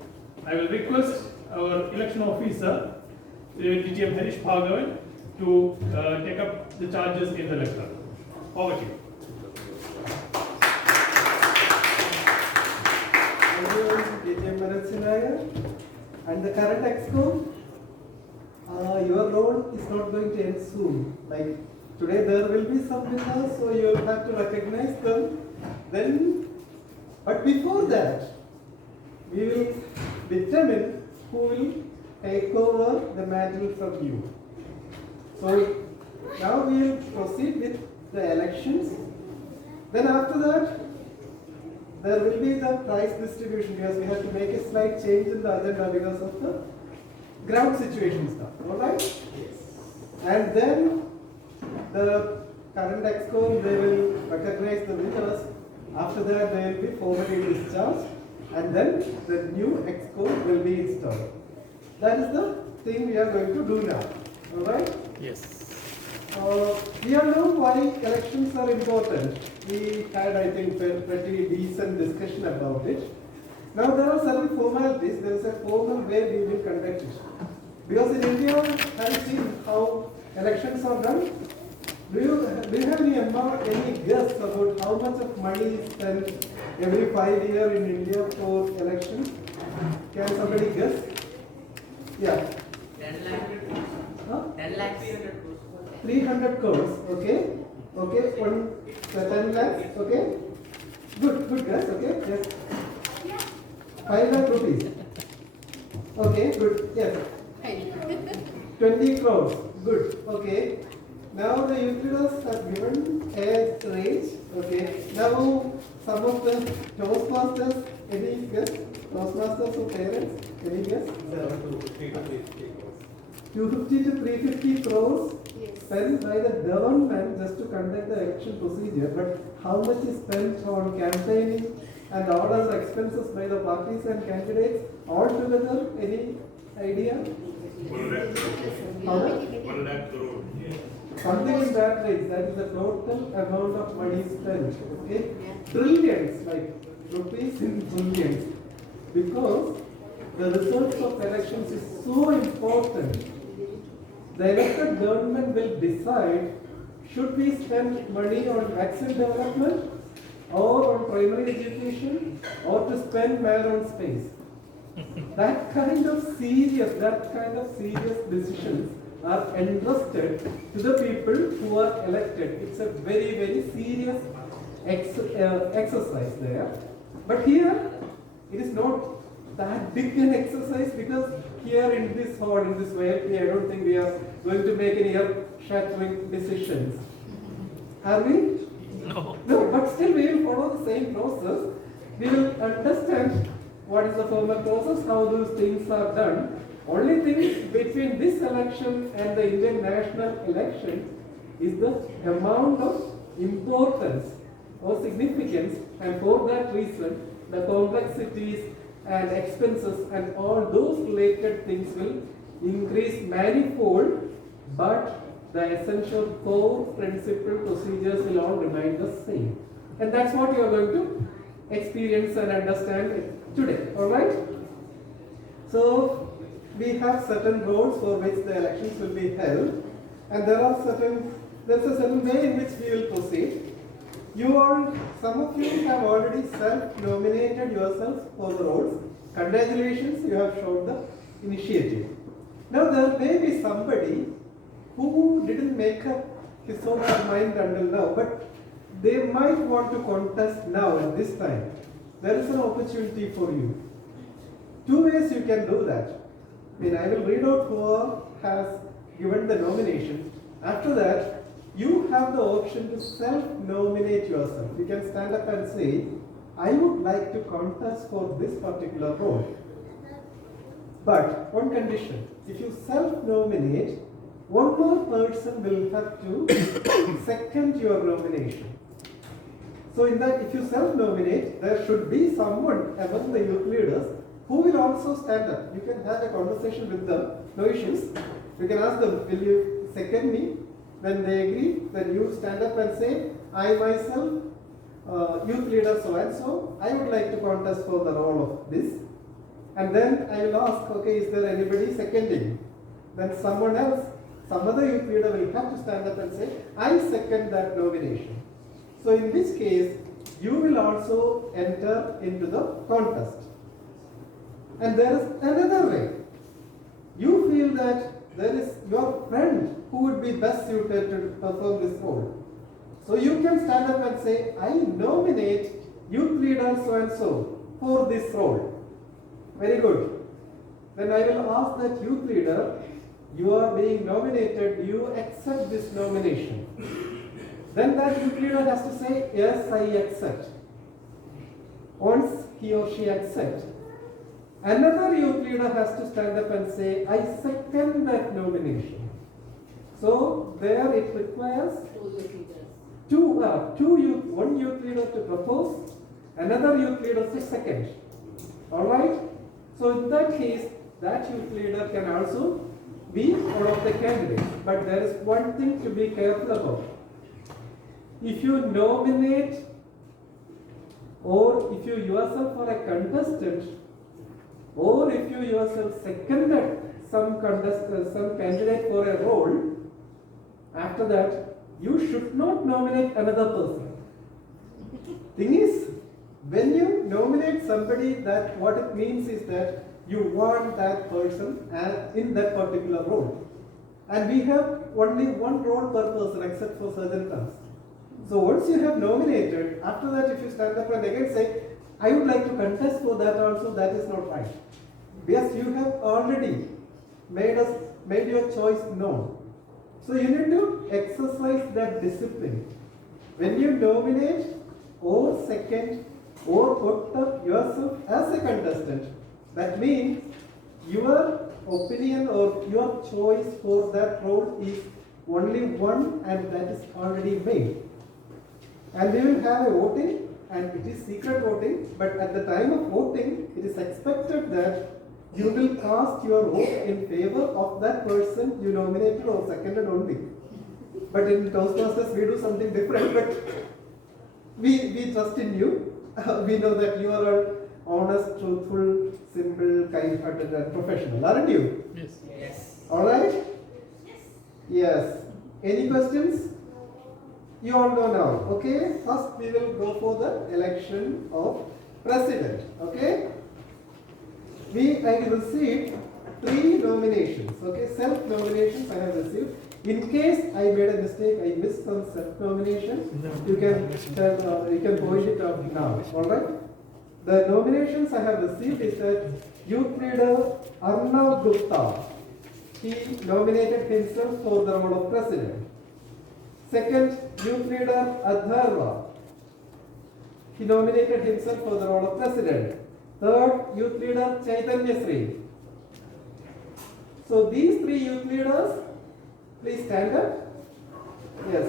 I will request our election officer, DTM Harish Bhagavan, to take up the charges in the electorate. Over to you. DTM Marasinaya and the current exco, your role is not going to end soon. Like today there will be some with us, so you will have to recognize them. Then, but before that, we will determine who will take over the mantle from you. So now we will proceed with the elections. Then after that, there will be the prize distribution, because we have to make a slight change in the agenda because of the ground situation stuff. Alright? Yes. And then the current exco, they will recognize the winners. After that, they will be formally discharged, and then the new exco will be installed. That is the thing we are going to do now. Alright? Yes. We all know why elections are important. We had, I think, a pretty decent discussion about it. Now there are certain formalities. There is a formal way we will conduct it. Because in India, have you seen how elections are done? Do you have any guess about how much of money is spent every 5 years in India for elections? Can somebody guess? Yeah. 10 lakh. Huh? 10 lakhs. 300 crores, okay? Okay, 10 lakhs, okay? Good guess, okay? Yes. 5 lakh rupees. Okay, good, yes. 20 crores, good, okay. Now the youth leaders have given a range, okay. Now some of the Toastmasters, any guess? Toastmasters or parents, any guess? 7 to 3 crores. 250 to 350 crores spent by the government just to conduct the election procedure, but how much is spent on campaigning and all other expenses by the parties and candidates altogether? Any idea? 1 lakh crore. How much? 1 lakh crore. Something in that range. That is the total amount of money spent. Okay, trillions, like rupees in trillions, because the results of elections is so important. The elected government will decide, should we spend money on vaccine development or on primary education or to spend more on space. That kind of serious decisions are entrusted to the people who are elected. It's a very, very serious exercise there. But here, it is not that big an exercise, because here in this hall, in this YLP, I don't think we are going to make any earth-shattering decisions. Are we? No. No, but still we will follow the same process. We will understand what is the formal process, how those things are done. Only thing between this election and the Indian national election is the amount of importance or significance, and for that reason, the complexities and expenses and all those related things will increase manifold, but the essential core principle procedures will all remain the same. And that's what you are going to experience and understand today. Alright? So we have certain roles for which the elections will be held, and there's a certain way in which we will proceed. Some of you have already self-nominated yourselves for the roles. Congratulations, you have shown the initiative. Now there may be somebody who didn't make up his or her mind until now, but they might want to contest now at this time. There is an opportunity for you. 2 ways you can do that. I will read out who has given the nomination. After that, you have the option to self-nominate yourself. You can stand up and say, I would like to contest for this particular role. But one condition, if you self-nominate, one more person will have to second your nomination. So in that, if you self-nominate, there should be someone among the youth leaders who will also stand up. You can have a conversation with them, no issues. You can ask them, will you second me? When they agree, then you stand up and say, I myself, youth leader so-and-so, I would like to contest for the role of this. And then I will ask, okay, is there anybody seconding? Then someone else, some other youth leader will have to stand up and say, I second that nomination. So in this case, you will also enter into the contest. And there is another way. You feel that there is your friend who would be best suited to perform this role. So you can stand up and say, I nominate youth leader so-and-so for this role. Very good. Then I will ask that youth leader, you are being nominated, do you accept this nomination? Then that youth leader has to say, yes, I accept. Once he or she accepts, another youth leader has to stand up and say, I second that nomination. So there it requires one youth leader to propose, another youth leader to second. Alright? So in that case, that youth leader can also be one of the candidates. But there is one thing to be careful about. If you nominate, or if you yourself are a contestant, or if you yourself seconded some candidate for a role, after that, you should not nominate another person. Thing is, when you nominate somebody, that what it means is that you want that person in that particular role. And we have only one role per person except for certain terms. So once you have nominated, after that if you stand up and again say, I would like to contest for that also, that is not right. Yes, you have already made your choice known. So you need to exercise that discipline. When you nominate or second or put up yourself as a contestant, that means your opinion or your choice for that role is only one, and that is already made. And we will have a voting, and it is secret voting, but at the time of voting, it is expected that you will cast your vote in favor of that person you nominated or seconded only. But in Toastmasters, we do something different, but we trust in you. We know that you are an honest, truthful, simple, kind-hearted, and professional, aren't you? Yes. Yes. All right? Yes. Any questions? You all know now. Okay. First, we will go for the election of president. Okay. I received 3 nominations. Okay. Self-nominations I have received. In case I made a mistake, I missed some self-nomination, you can point it out now. All right. The nominations I have received is that youth leader Arnav Gupta. He nominated himself for the role of president. Second, youth leader Adharva. He nominated himself for the role of president. Third, youth leader Chaitanya Sri. So these 3 youth leaders, please stand up. Yes.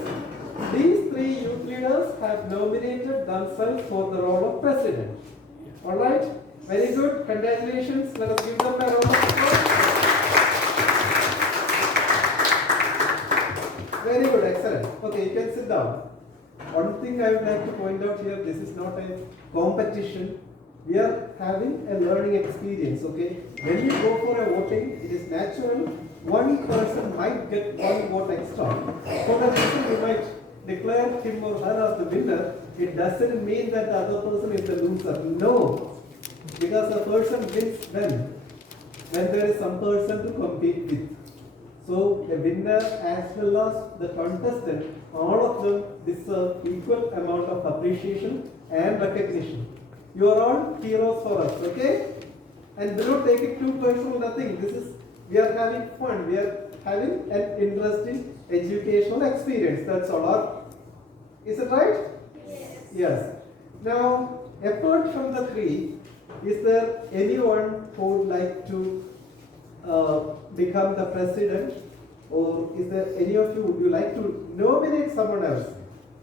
These 3 youth leaders have nominated themselves for the role of president. Alright? Very good. Congratulations. Let us give them a round of applause. Very good. Excellent. Okay, you can sit down. One thing I would like to point out here, this is not a competition. We are having a learning experience, okay? When you go for a voting, it is natural. One person might get 1 vote extra. For that reason, you might declare him or her as the winner. It doesn't mean that the other person is the loser. No. Because a person wins when there is some person to compete with. So a winner as well as the contestant, all of them deserve equal amount of appreciation and recognition. You are all heroes for us, okay? And do not take it too personal, nothing. We are having fun. We are having an interesting educational experience. That's all. Is it right? Yes. Yes. Now, apart from the 3, is there anyone who would like to become the president? Or is there any of you, would you like to nominate someone else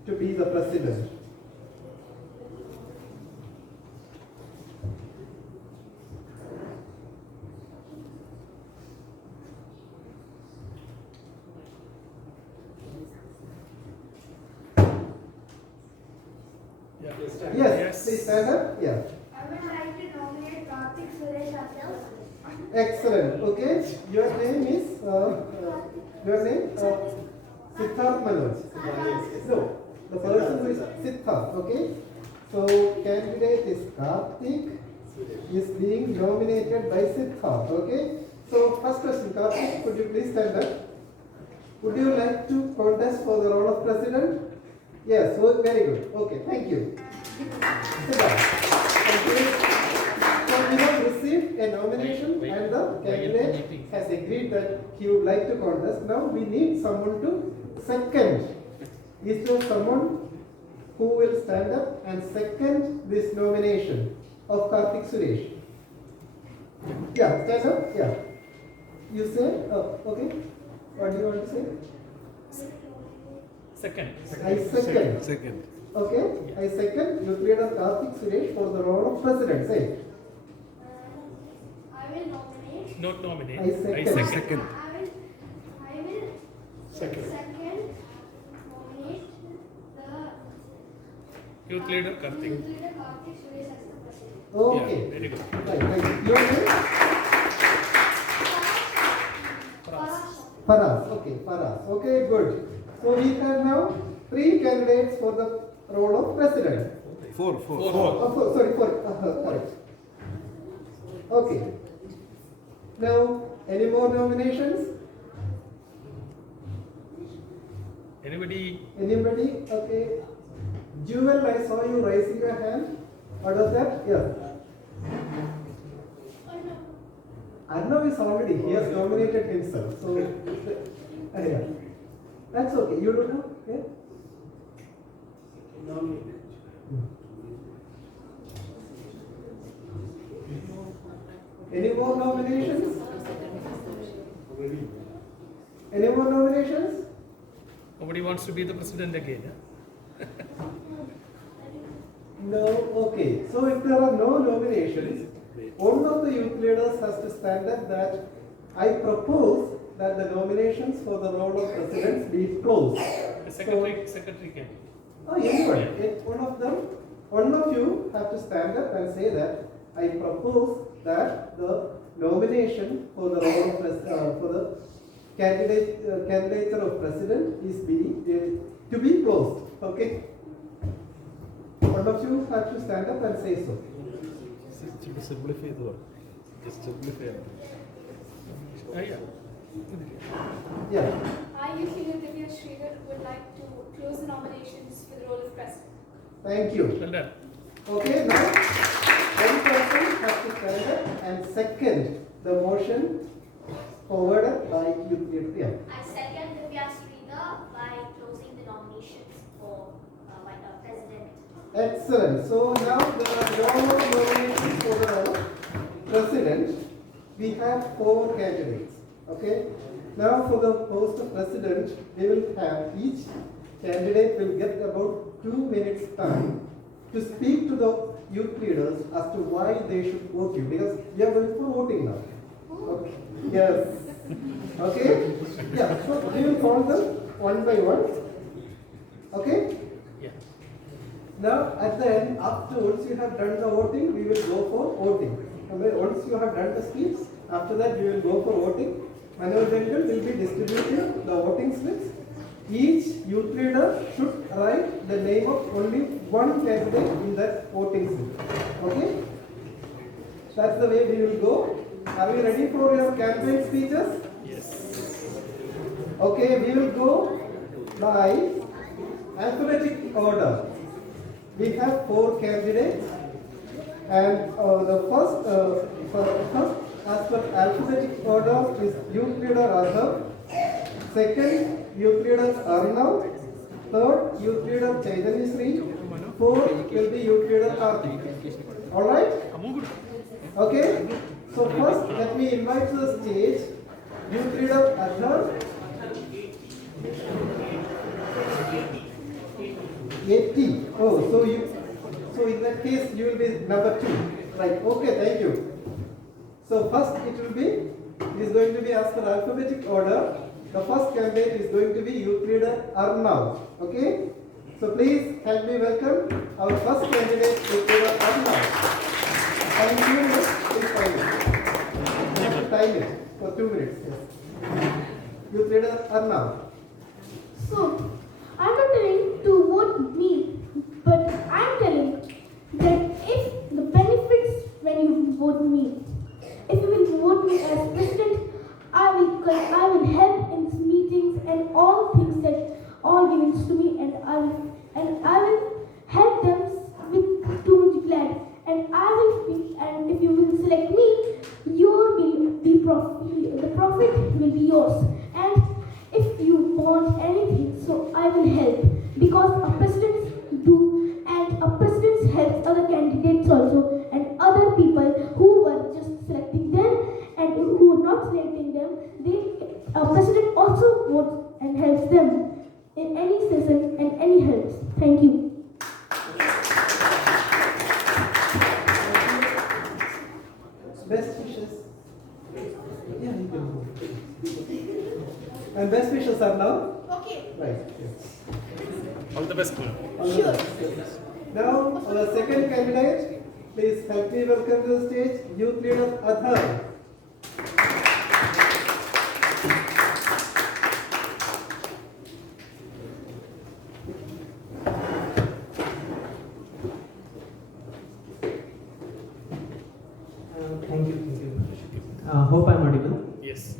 to be the president? Yes, please stand up. Yeah. I would like to nominate Karthik Suresh ourselves. Excellent. Okay. Your name is Siddharth Manoj. No, the person is Siddharth. Okay. So candidate is Karthik is being nominated by Siddharth. Okay. So first question, Karthik, could you please stand up? Would you like to contest for the role of president? Yes. Oh, very good. Okay. Thank you. Sit down. Thank you. So we have received a nomination and the candidate has agreed that he would like to contest. Now we need someone to second. Is there someone who will stand up and second this nomination of Karthik Suresh? Yeah, stand up. Yeah. You say? Oh, okay. What do you want to say? Second. I second. Okay. I second youth leader Karthik Suresh for the role of president. Say. I will nominate. Not nominate. I second. I will second nominate the Youth leader Karthik. youth leader Karthik Suresh as the president. Okay. Yeah, very good. Right, thank you. Your name? Faraz. Okay, Faraz. Okay, good. So we have now 3 candidates for the role of president. 4. Oh, sorry, 4. Correct. Okay. Now, any more nominations? Anybody? Okay. Jewel, I saw you raising your hand. What was that? Yeah. Arnav is already, he has nominated himself. So, yeah. That's okay. You don't know? Yeah? Any more nominations? Any more nominations? Nobody wants to be the president again. No, okay. So if there are no nominations, one of the youth leaders has to stand up that I propose that the nominations for the role of president be closed. The secretary can. Oh, anyone. One of you have to stand up and say that I propose that the nomination for the role of for the candidature of president is to be closed. Okay. One of you have to stand up and say so. Simplify the word. Just simplify. Yeah. I, Youth Leader Periyar YLP, would like to close the nominations for the role of president. Thank you. Well done. Okay, now one person has to stand up and second the motion forwarded by Youth Leader. I second Periyar YLP by closing the nominations for president. Excellent. So now there are no more nominations for the president. We have 4 candidates. Okay. Now for the post of president, we will have each candidate will get about 2 minutes time to speak to the youth leaders as to why they should vote you, because we are going for voting now. Okay. Yes. Okay. Yeah. So we will call them one by one. Okay. Yeah. Now at the end, once you have done the voting, we will go for voting. Okay. Once you have done the speech, after that we will go for voting. Manual General will be distributing the voting slips. Each youth leader should write the name of only one candidate in that voting slip. Okay? That's the way we will go. Are we ready for your campaign speeches? Yes. Okay, we will go by alphabetic order. We have 4 candidates, and the first as per alphabetic order is Youth Leader Arthur. Second, Youth Leader Arnav. Third, Youth Leader Chaitanya Sri. Fourth will be Youth Leader Karthik. Alright? Okay? So first, let me invite to the stage Youth Leader Arthur. 80. Oh, so in that case you will be number 2. Right. Okay, thank you. So first it is going to be as per alphabetic order. The first candidate is going to be Youth Leader Arnav. Okay? So please help me welcome our first candidate, Youth Leader Arnav. And 2 minutes, please time it. You have to time it for 2 minutes. Yes. Youth Leader Arnav. So, I'm not telling to vote me, but I'm telling that if the benefits when you vote me, if you will vote me as president, I will help in these meetings and all things that all given to me, and I will help them with too much glad. And if you will select me, the profit will be yours. And if you want anything, so I will help, because a president do, and a president helps other candidates also, and other people who were just selecting them and who were not selecting them, a president also votes and helps them in any session and any helps. Thank you. Best wishes. Yeah, you can go. And best wishes are now? Okay. Right. Yes. All the best. Sure. Now, our second candidate, please help me welcome to the stage, Youth Leader Adhar. Thank you. Hope I'm audible. Yes.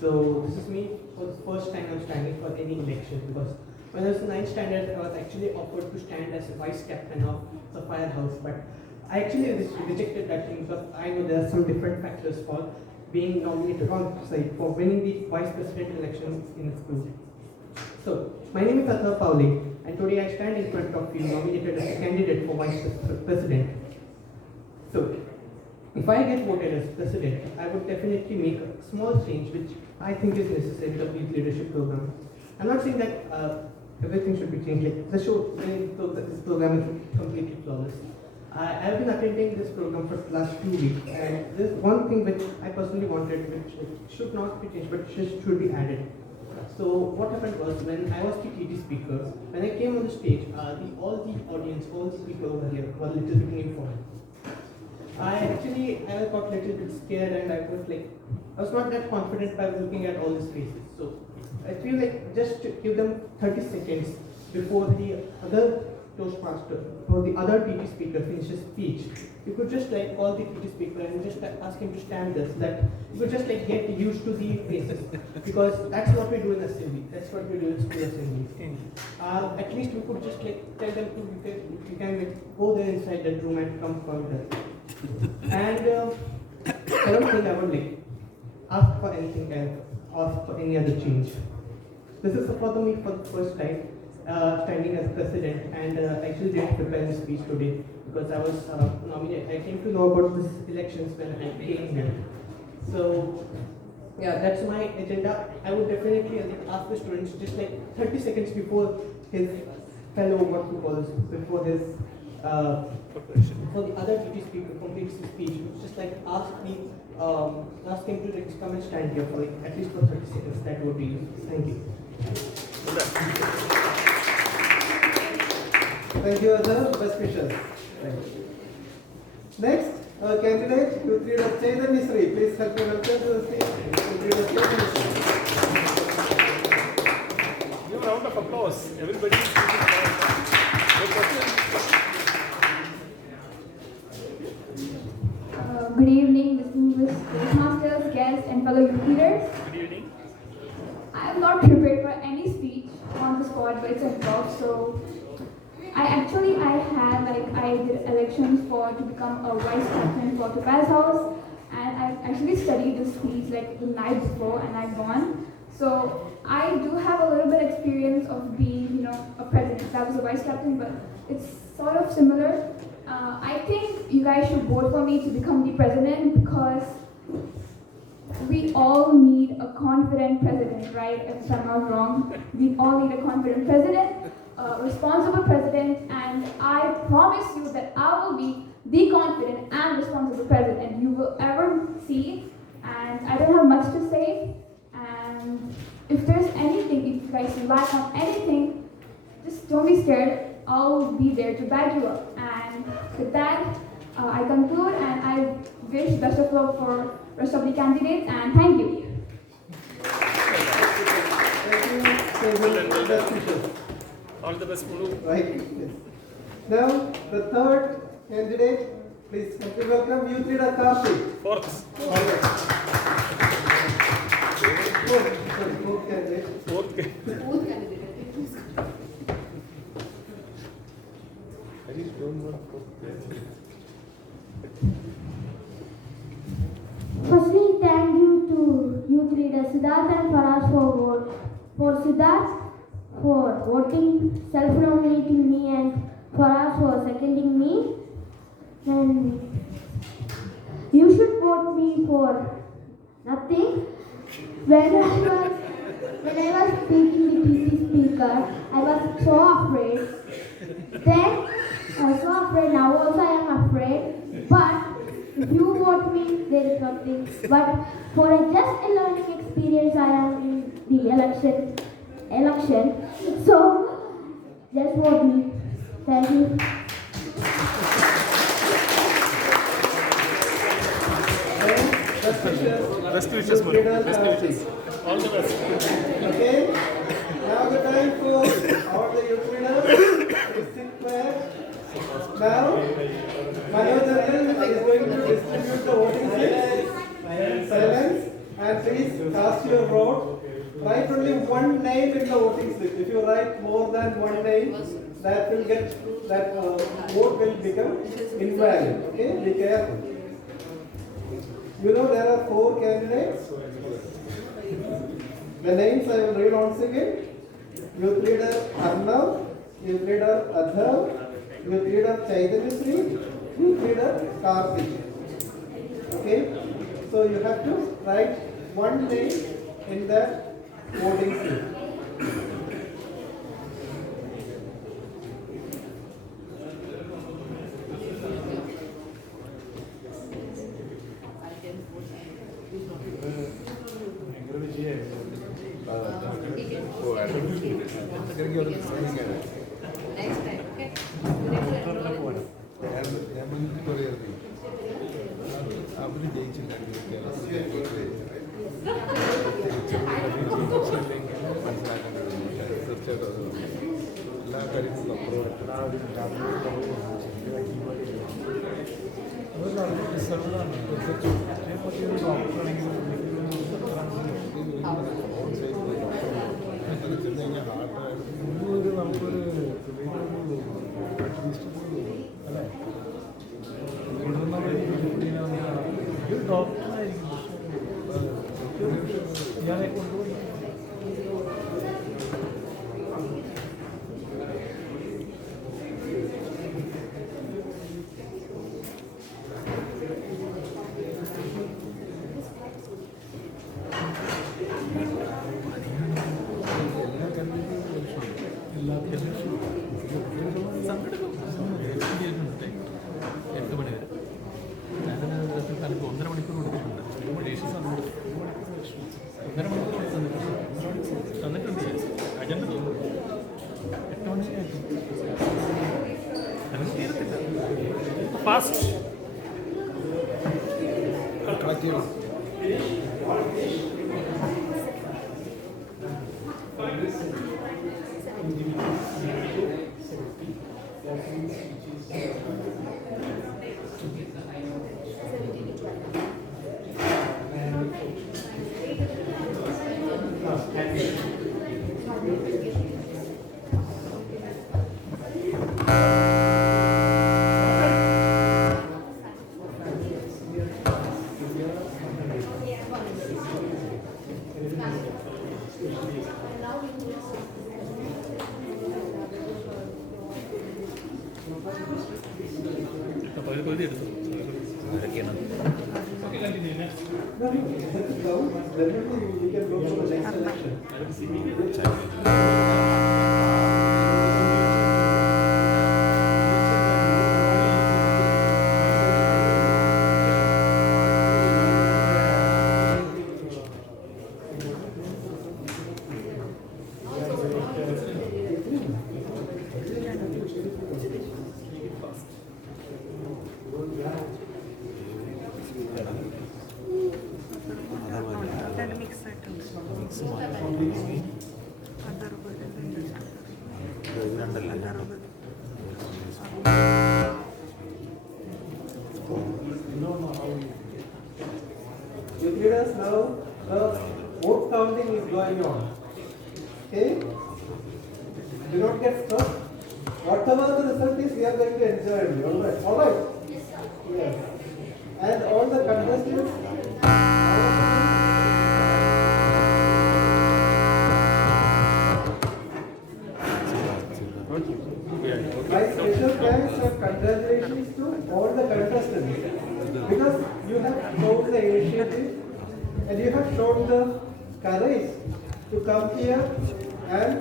So this is me for the first time I'm standing for any election, because when I was in 9th standard, I was actually offered to stand as a vice captain of the firehouse, but I actually rejected that thing because I know there are some different factors for being nominated for winning the vice president election in school. So my name is Adhar Pauli, and today I stand in front of you nominated as a candidate for vice president. So if I get voted as president, I would definitely make a small change which I think is necessary to the youth leadership program. I'm not saying that everything should be changed. Like the show, this program is completely flawless. I have been attending this program for the last 2 weeks, and there's one thing which I personally wanted, which should not be changed, but should be added. So what happened was, when I was the TT speaker, when I came on the stage, all the audience, all the people over here were a little bit informed. I got a little bit scared, and I was not that confident by looking at all these faces. So I feel like just to give them 30 seconds before the other Toastmaster or the other TT speaker finishes speech, you could just call the TT speaker and just ask him to stand there, so that you could just get used to the faces, because that's what we do in assembly. That's what we do in school assembly. At least we could just tell them you can go there inside that room and come further. And I don't think I would ask for anything else, ask for any other change. This is for me for the first time. Standing as president, and actually didn't prepare this speech today because I was nominated. I came to know about this elections when I came here. So yeah, that's my agenda. I would definitely ask the students just 30 seconds before his fellow before his for the other TT speaker completes his speech, just ask him to come and stand here for at least for 30 seconds. That would be useful. Thank you. Thank you, Azhar. Best wishes. Next, candidate, youth leader Chaitanya Sri. Please help me welcome to the stage. Youth leader Chaitanya Sri. Give a round of applause. Everybody is Good evening, distinguished Toastmasters, guests, and fellow youth leaders. Good evening. I am not prepared for any speech on the spot, but it's improv, so I did elections to become a vice captain for Topaz House, and I actually studied the speech the night before, and I won. So I do have a little bit experience of being, a president. I was a vice captain, but it's sort of similar. I think you guys should vote for me to become the president, because we all need a confident president, right? If I'm not wrong, we all need a confident president, a responsible president, and I promise you that I will be the confident and responsible president you will ever see. And I don't have much to say. And if there's anything, if you guys lack on anything, just don't be scared. I'll be there to back you up. And with that, I conclude, and I wish best of luck for rest of the candidates, and thank you. All the best, Mulu. Right. Yes. Now, the third candidate, please help me welcome youth leader Karthik. Fourth candidate. Fourth candidate. Firstly, thank you to youth leader Siddharth and Faraz for Siddharth for voting, self-nominating me, and Faraz for seconding me. And you should vote me for nothing. When I was speaking the PT speaker, I was so afraid. Then I was so afraid. Now also I am afraid. But if you vote me, there is nothing. But for just a learning experience, I am in the election. So just vote me. Thank you. Best wishes, Mulu. Best wishes. All the best. Okay. Now the time for all the youth leaders to sit back. Now, Manoj is going to distribute the voting slips. Silence. And please cast your vote. Write only one name in the voting slip. If you write more than one name, that vote will become invalid. Okay, be careful. You know there are 4 candidates. The names I will read once again. Youth leader Arnav, youth leader Adhav, youth leader Chaitanya Sri, youth leader Karthik. Okay? So you have to write one name in the voting slip. Fast. Youth leaders, now the vote counting is going on. Okay? Do not get stuck. Whatever the result is, we are going to enjoy it. Alright? Alright? Yes. And all the contestants. My special thanks and congratulations to all the contestants, because you have shown the initiative and you have shown the courage to come here and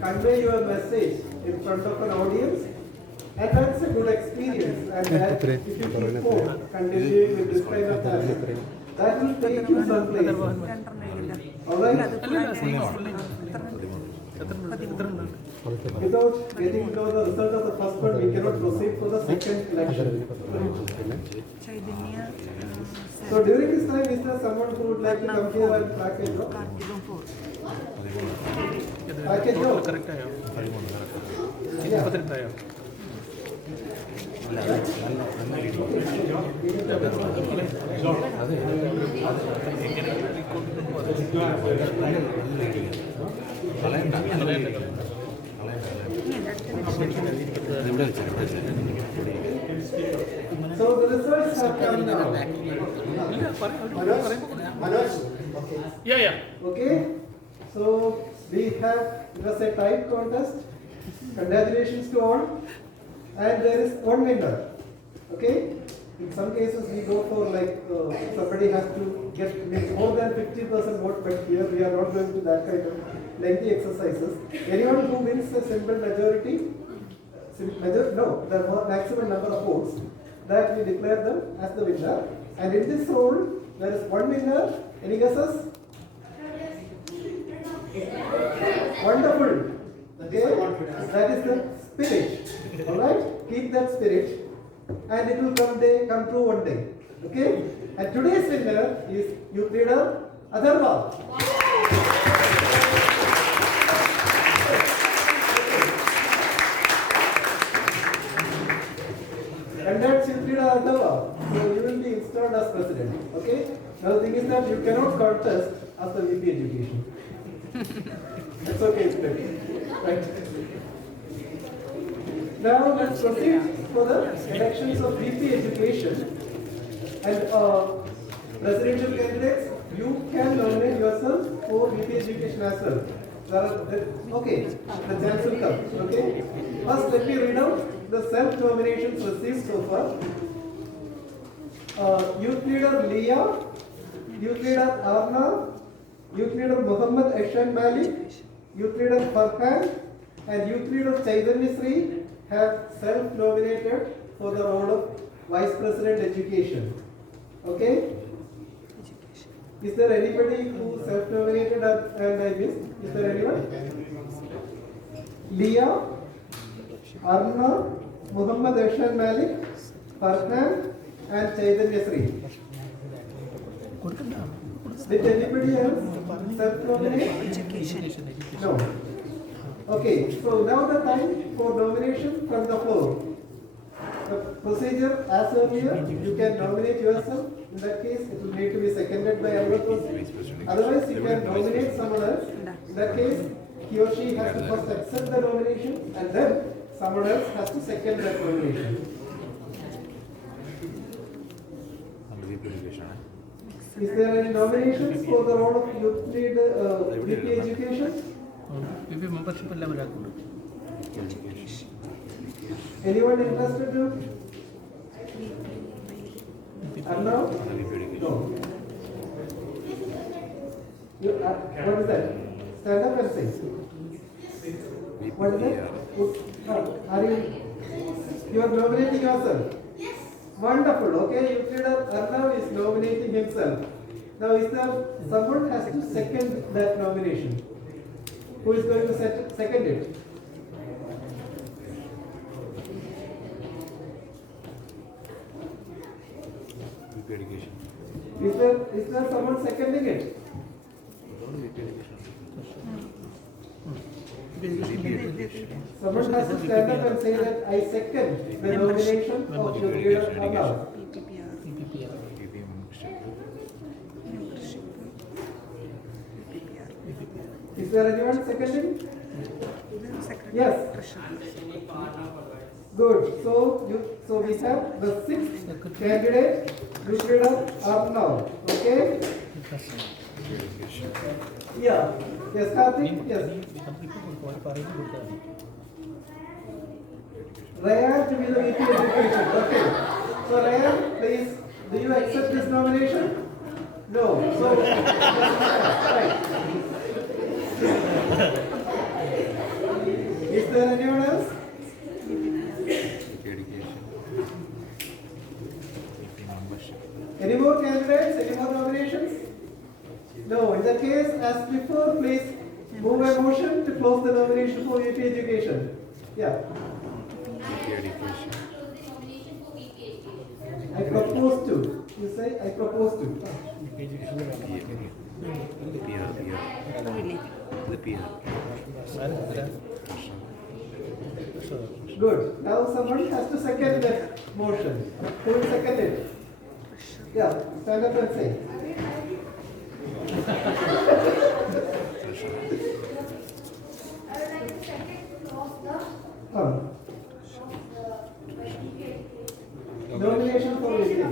convey your message in front of an audience, and that's a good experience. And that if you keep on continuing with this kind of talent, that will take you someplace. Alright? Without getting to know the result of the first one, we cannot proceed for the second election. So during this time, is there someone who would like to come here and pack a job? Pack a job? Yeah. So the results have come now. Manoj? Okay. Yeah. Okay. So we have, it was a tight contest. Congratulations to all. And there is one winner. Okay. In some cases, we go for like somebody has to get more than 50% vote, but here we are not going to that kind of lengthy exercises. Anyone who wins a simple majority, the maximum number of votes, that we declare them as the winner. And in this role, there is one winner. Any guesses? Wonderful. Okay, that is the spirit. All right, keep that spirit, and it will come true one day. Okay, and today's winner is youth leader Atharva. And that's youth leader Atharva. So you will be installed as president. Okay. Now the thing is that you cannot contest as the VP education. That's okay, it's good. Right. Now let's proceed for the elections of VP education. And presidential candidates, you can nominate yourself for VP education as well. Okay, the chance will come. Okay. First, let me read out the self-nominations received so far. Youth leader Leah, youth leader Arna, youth leader Muhammad Eshan Malik, youth leader Farhan, and youth leader Chaitanya Sri have self-nominated for the role of Vice President Education. Okay? Is there anybody who self-nominated and I missed? Is there anyone? Leah, Arna, Muhammad Eshan Malik, Farhan, and Chaitanya Sri. Did anybody else self-nominate? No. Okay, so now the time for nomination from the floor. The procedure as earlier, you can nominate yourself. In that case, it will need to be seconded by another person. Otherwise, you can nominate someone else. In that case, he or she has to first accept the nomination and then someone else has to second that nomination. Is there any nominations for the role of youth leader, VP education? Anyone interested to? And now? No. What is that? Stand up and say. What is that? Are you are nominating yourself? Yes. Wonderful. Okay, youth leader Arnav is nominating himself. Now, is there someone has to second that nomination? Who is going to second it? Is there someone seconding it? Someone has to stand up and say that I second the nomination of your leader Arnav. Is there anyone seconding? Yes. Good. So we have the sixth candidate, youth leader Arnav. Okay? Yeah. Yes, Karthik? Yes. Rayan to be the VP education. Okay. So Rayan, please, do you accept this nomination? No. So, right. Is there anyone else? Any more candidates? Any more nominations? No. In that case, as before, please move a motion to close the nomination for VP education. Yeah. I propose to. You say I propose to. Good. Now someone has to second that motion. Who will second it? Yeah, stand up and say. Nomination for VP.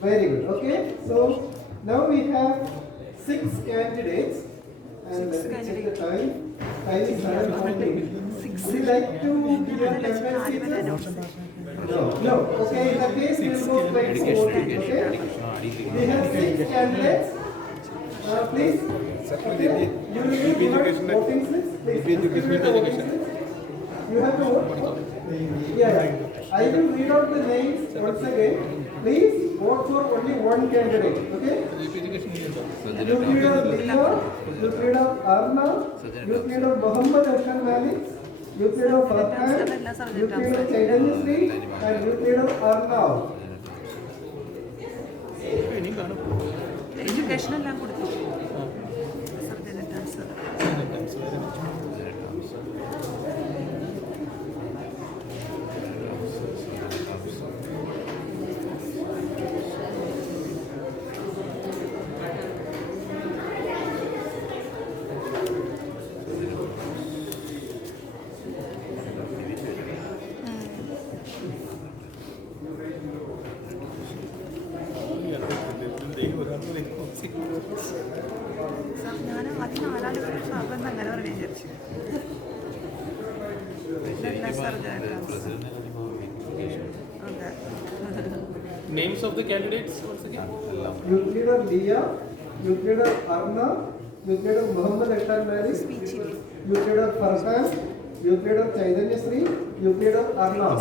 Very good. Okay. So now we have 6 candidates. And let me check the time. Time is 7:40. Would you like to give your campaign speeches? No. Okay, in that case, we will go straight to voting. Okay. We have 6 candidates. Please. Okay. You will give your voting slips. Please. Distribute the voting slips. You have to vote. Yeah. I will read out the names once again. Please vote for only one candidate. Okay. Youth leader Leo, youth leader Arnav, youth leader Muhammad Harshan Malik, youth leader Farhan, youth leader Chaitanya Sri, and youth leader Arnav. Education എല്ലാം കൊടുത്തു. ഞാൻ ആദ്യം 4 സാറിന് അങ്ങനെ പറയാൻ വിചാരിച്ചു. Names of the candidates once again. Youth leader Leah, youth leader Arna, youth leader Muhammad Harshan Malik, youth leader Farhan, youth leader Chaitanya Sri, youth leader Arnav.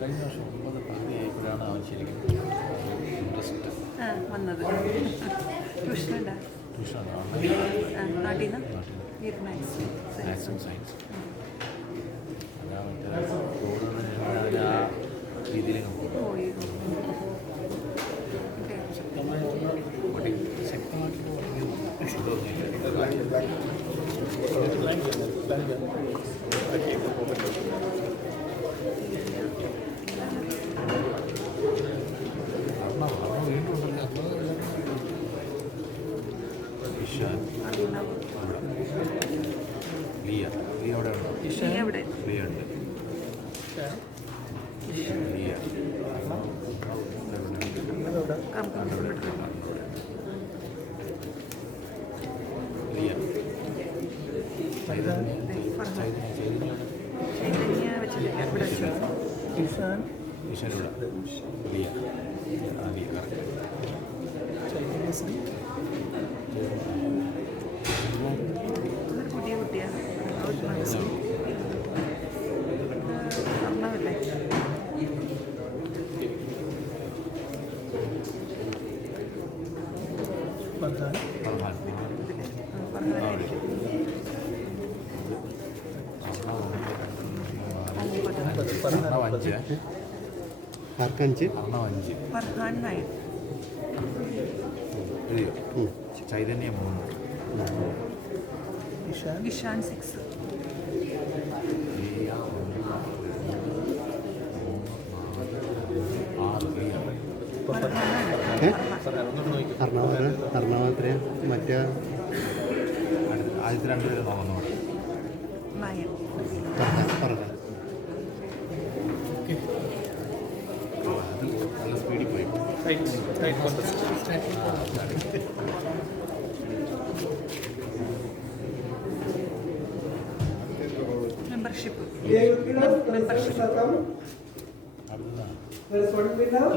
കഴിഞ്ഞ വർഷം 9 പകുതിയായപ്പോഴാണ് അവൻ ശരിക്കും ഇൻട്രസ്റ്റ് വന്നത്. ട്യൂഷനുണ്ട്. നാട്ടിൽ നിന്ന് മാത്സും സയൻസ് അതാ മറ്റേ കോവിഡ് ആ രീതിയിലങ്ങ് പോയി. ശക്തമായിട്ട് പുതിയ കുട്ടിയാണ്. അമ്മല്ലേ ഫർഹാൻ നായർ, ചൈതന്യ 3, ഇഷാൻ 6, എറണാകുളത്തിന് മറ്റേ ആദ്യത്തെ 2 പേര് നോക്കുന്നു. നല്ല സ്പീഡിൽ പോയി. Membership. There is one winner.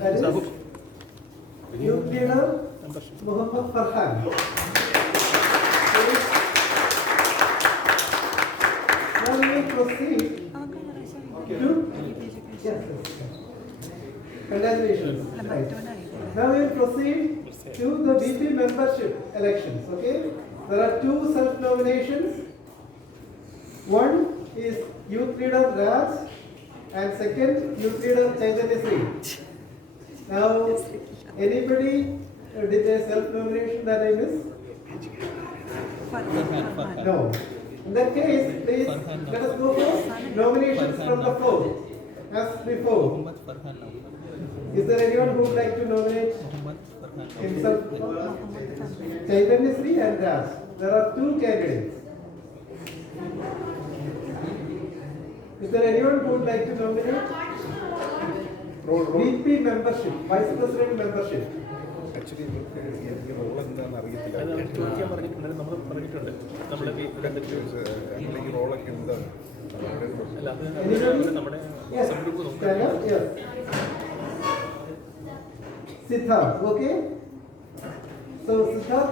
That is youth leader Muhammad Farhan. Now we will proceed to congratulations. Right. Now we will proceed to the BP membership elections. Okay, there are 2 self-nominations. One is youth leader Raj and second youth leader Chaitanya Sri. Now, anybody did a self-nomination that I missed? No. In that case, please let us go for nominations from the floor. as before. Is there anyone who would like to nominate himself? Chaitanya Sri and Raj. There are two candidates. Is there anyone who would like to nominate? VP membership, Vice President membership. Actually, എനിക്ക് role എന്താണെന്ന് അറിയത്തില്ല. ചോദിക്കാൻ പറഞ്ഞിട്ടുണ്ടെങ്കിൽ നമ്മൾ പറഞ്ഞിട്ടുണ്ട്. നമ്മുടെ ഈ റോളൊക്കെ എന്താണ്? അല്ല അത് നമ്മുടെ സംഗ്രൂപ്പ് നോക്കാം. Siddharth, okay? So Siddharth,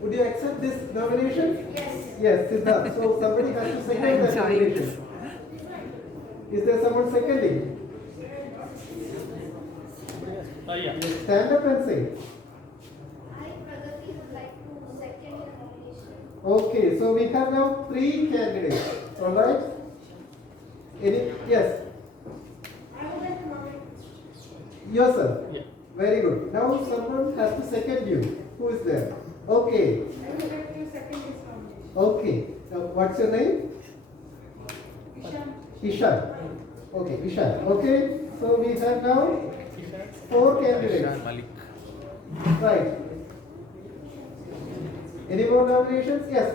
would you accept this nomination? Yes. Yes, Siddharth. So somebody has to second that nomination. Is there someone seconding? Yeah. Stand up and say. I, Pragati, would like to second the nomination. Okay, so we have now 3 candidates. All right? Yes. I would like to nominate Yourself. Yeah. Very good. Now someone has to second you. Who is there? Okay. I would like to second this nomination. Okay. Now what's your name? Ishan. Ishan. Okay, Ishan. Okay. So we have now 4 candidates. Right. Any more nominations? Yes.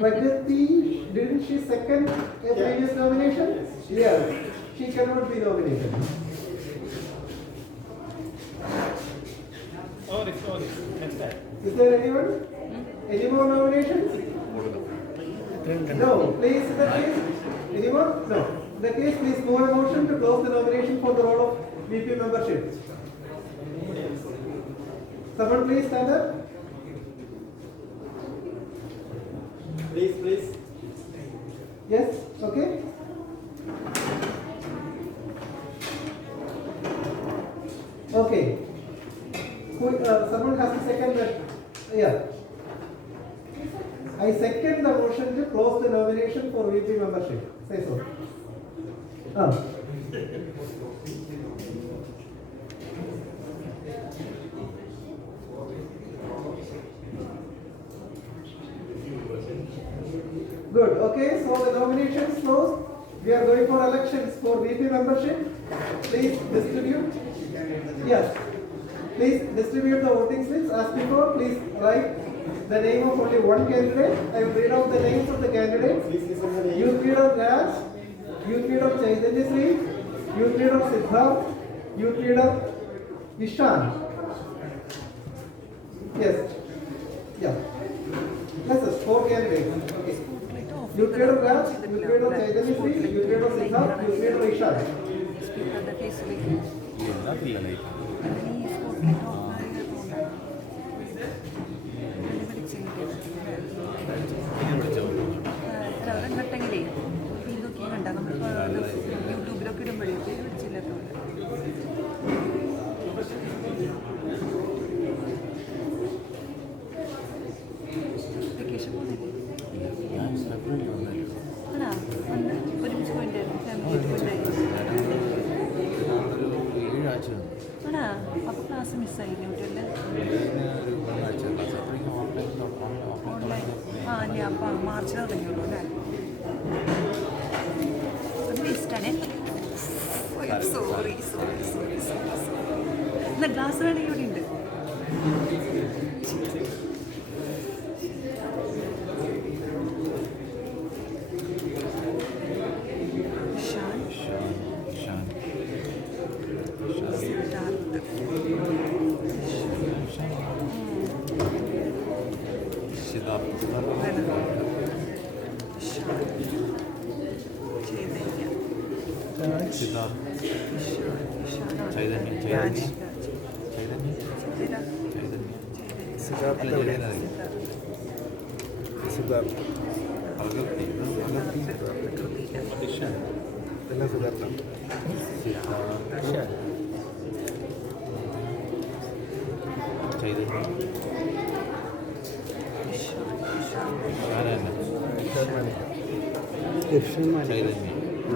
Pragati, didn't she second a previous nomination? Yes. She cannot be nominated. Sorry. Next time. Is there anyone? Any more nominations? No. Please, in the case, anyone? No. In the case, please move a motion to close the nomination for the role of VP membership. Someone please stand up. Please. Yes, okay. Okay. Someone has to second that. Yeah. I second the motion to close the nomination for VP membership. Say so. Good. Okay. So the nomination is closed. We are going for elections for VP membership. Please distribute. Yes. Please distribute the voting slips. As before, please write the name of only one candidate. I will read out the names of the candidates. Youth leader Raj, youth leader Chaitanya Sri, youth leader Siddharth, youth leader Ishan. Yes. Yeah. Yes, sir. 4 candidates. Okay. Youth leader Raj, youth leader Chaitanya Sri, youth leader Siddharth, youth leader Ishan. ഘട്ടങ്ങളേ ഇതൊക്കെ കണ്ട നമ്മൾ യൂട്യൂബിലൊക്കെ ഇടുമ്പോഴേ പിടിച്ചില്ലാത്ത vacation പോകുന്നില്ലേ ആണോ അന്ന് ഒരുമിച്ച് പോയിട്ടായിരുന്നു family പോയിട്ടായിരുന്നു ആണോ അപ്പോൾ ക്ലാസ് മിസ്സായില്ലേ കുട്ടികളുടെ ഓൺലൈൻ അല്ലേ അപ്പം മാർച്ചിൽ തുടങ്ങിയുള്ളൂ അല്ലേ അത് വേസ്റ്റാണേ സോറി എന്നാൽ ഗ്ലാസ് വേണമെങ്കിൽ ഇവിടെ ഉണ്ട്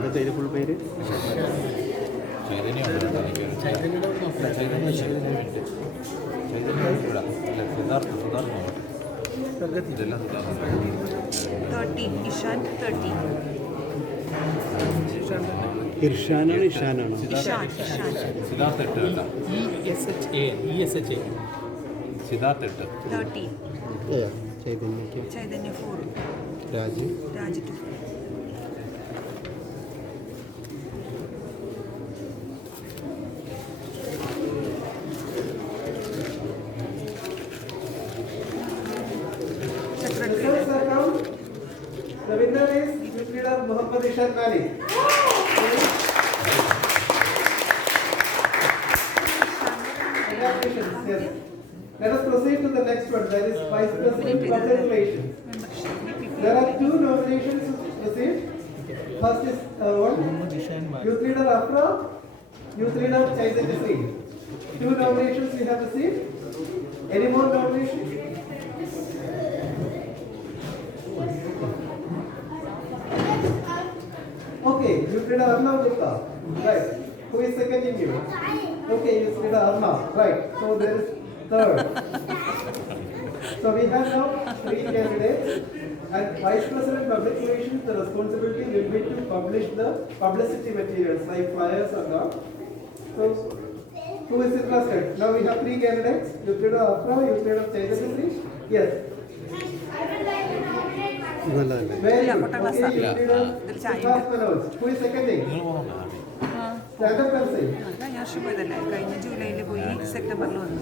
എന്താ ഫുൾ പേര് ചൈതന്യ 13. Ishan 13. ഇർഷാനാണ് ഇഷാനാണോ? Ishan. സിദ്ധാർത്ഥ് 8 കേട്ടോ. ESHA Siddharth 8. 13. ചൈതന്യക്ക് Chaitanya 4. Raj Raj 2. Results are come. The winner is youth leader Muhammad Ishan Malik. Congratulations. Yes. Let us proceed to the next one. That is Vice President Public Relations. There are two nominations to proceed. First is one youth leader Afra, youth leader Chaitanya Singh. Two nominations we have received. Any more nominations? Okay, youth leader Arnav Gupta. Right. Who is seconding you? Okay, youth leader Arnav. Right. So there is third. So we have now 3 candidates. And Vice President Public Relations, the responsibility will be to publish the publicity materials like flyers or not. So, who is interested? Now we have 3 candidates. Youth leader Afra, youth leader Chaitanya Singh. Yes. Very good. Okay, youth leader Siddharth Manoj. Who is seconding? Stand up and say. ഞാൻ പോയതല്ലേ കഴിഞ്ഞ ജൂലൈയിൽ പോയി സെപ്റ്റംബറിൽ വന്നു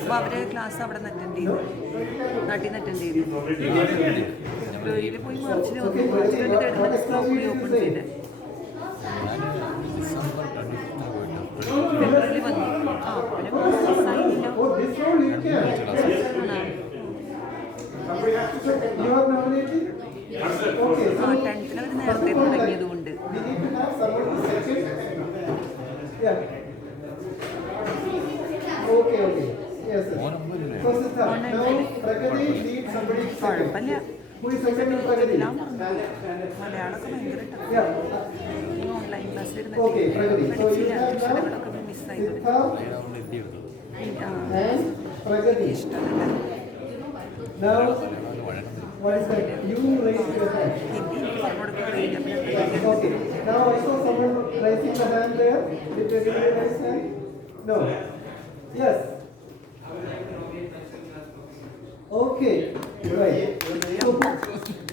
അപ്പോൾ അവര് class അവിടെ നിന്ന് അറ്റൻഡ് ചെയ്തു നാട്ടിൽ നിന്ന് അറ്റൻഡ് ചെയ്തു ഫെബ്രുവരിയിൽ പോയി മാർച്ചിൽ വന്നു മാർച്ചിൽ സ്റ്റോപ്പ് കൂടി ഓപ്പൺ ചെയ്ത് ഫെബ്രുവരിയിൽ വന്നു ആ ആ 10th അവർ നേരത്തെ തുടങ്ങിയത് കൊണ്ട് Okay. Yes, sir. So, sister, now Pragati leads somebody second. Who is second in Pragati? മലയാളമൊക്കെ ഭയങ്കര Yeah. ഓൺലൈൻ ക്ലാസ്സിൽ Okay, Pragati. So you have now അക്ഷരങ്ങളൊക്കെ മിസ്സായി Siddha and Pragati. Now, what is that? You raised your hand. Okay. Now I saw someone raising the hand there. Did they really raise hand? No. Yes. Okay. Right. So,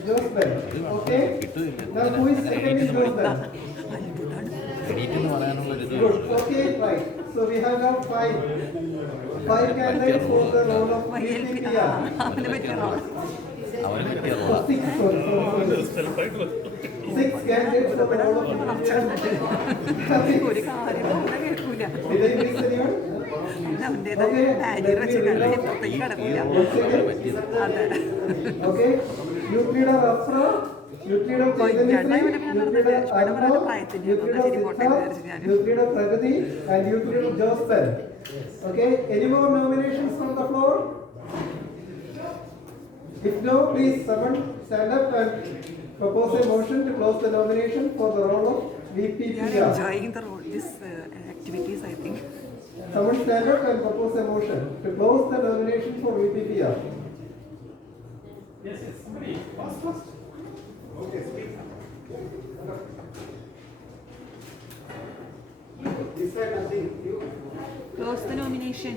Joseph. Okay. Now who is second in Joseph? Good. Okay. Right. So we have now 5 candidates for the role of PPR. 6 candidates for the role of PPR. ഒരു കാര്യം കേൾക്കൂല Did I miss anyone? Okay, youth leader Afra, youth leader Chaitanya Singh, youth leader Arnav, youth leader Siddharth, youth leader Pragati, and youth leader Joseph. Okay, any more nominations from the floor? If no, please someone stand up and propose a motion to close the nomination for the role of VPPR. I'm enjoying this activities, I think. Someone stand up and propose a motion to close the nomination for VPPR. Yes. Somebody. Fast. Okay, speak. This side nothing. You. Close the nomination.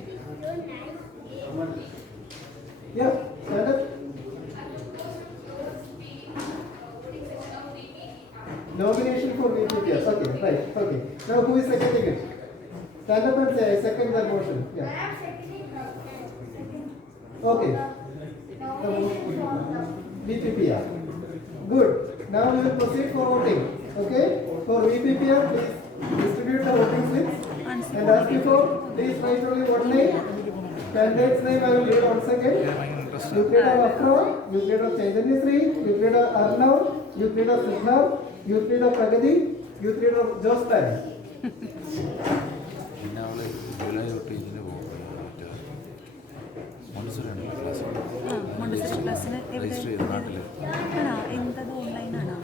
Yeah, stand up. Nomination for VPPR. Okay, right. Okay. Now who is seconding it? Stand up and say, I second the motion. Yeah. Okay. VPPR. Good. Now we will proceed for voting. Okay? For VPPR, please distribute the voting slips. And as before, please write only one name. Candidate's name I will read once again. Youth leader Afra, youth leader Chaitanya Sri, youth leader Arnav, youth leader Siddharth, youth leader Pragati, youth leader Joseph. Montessori ക്ലാസ്സിന് ആണോ എന്തത് ഓൺലൈനാണോ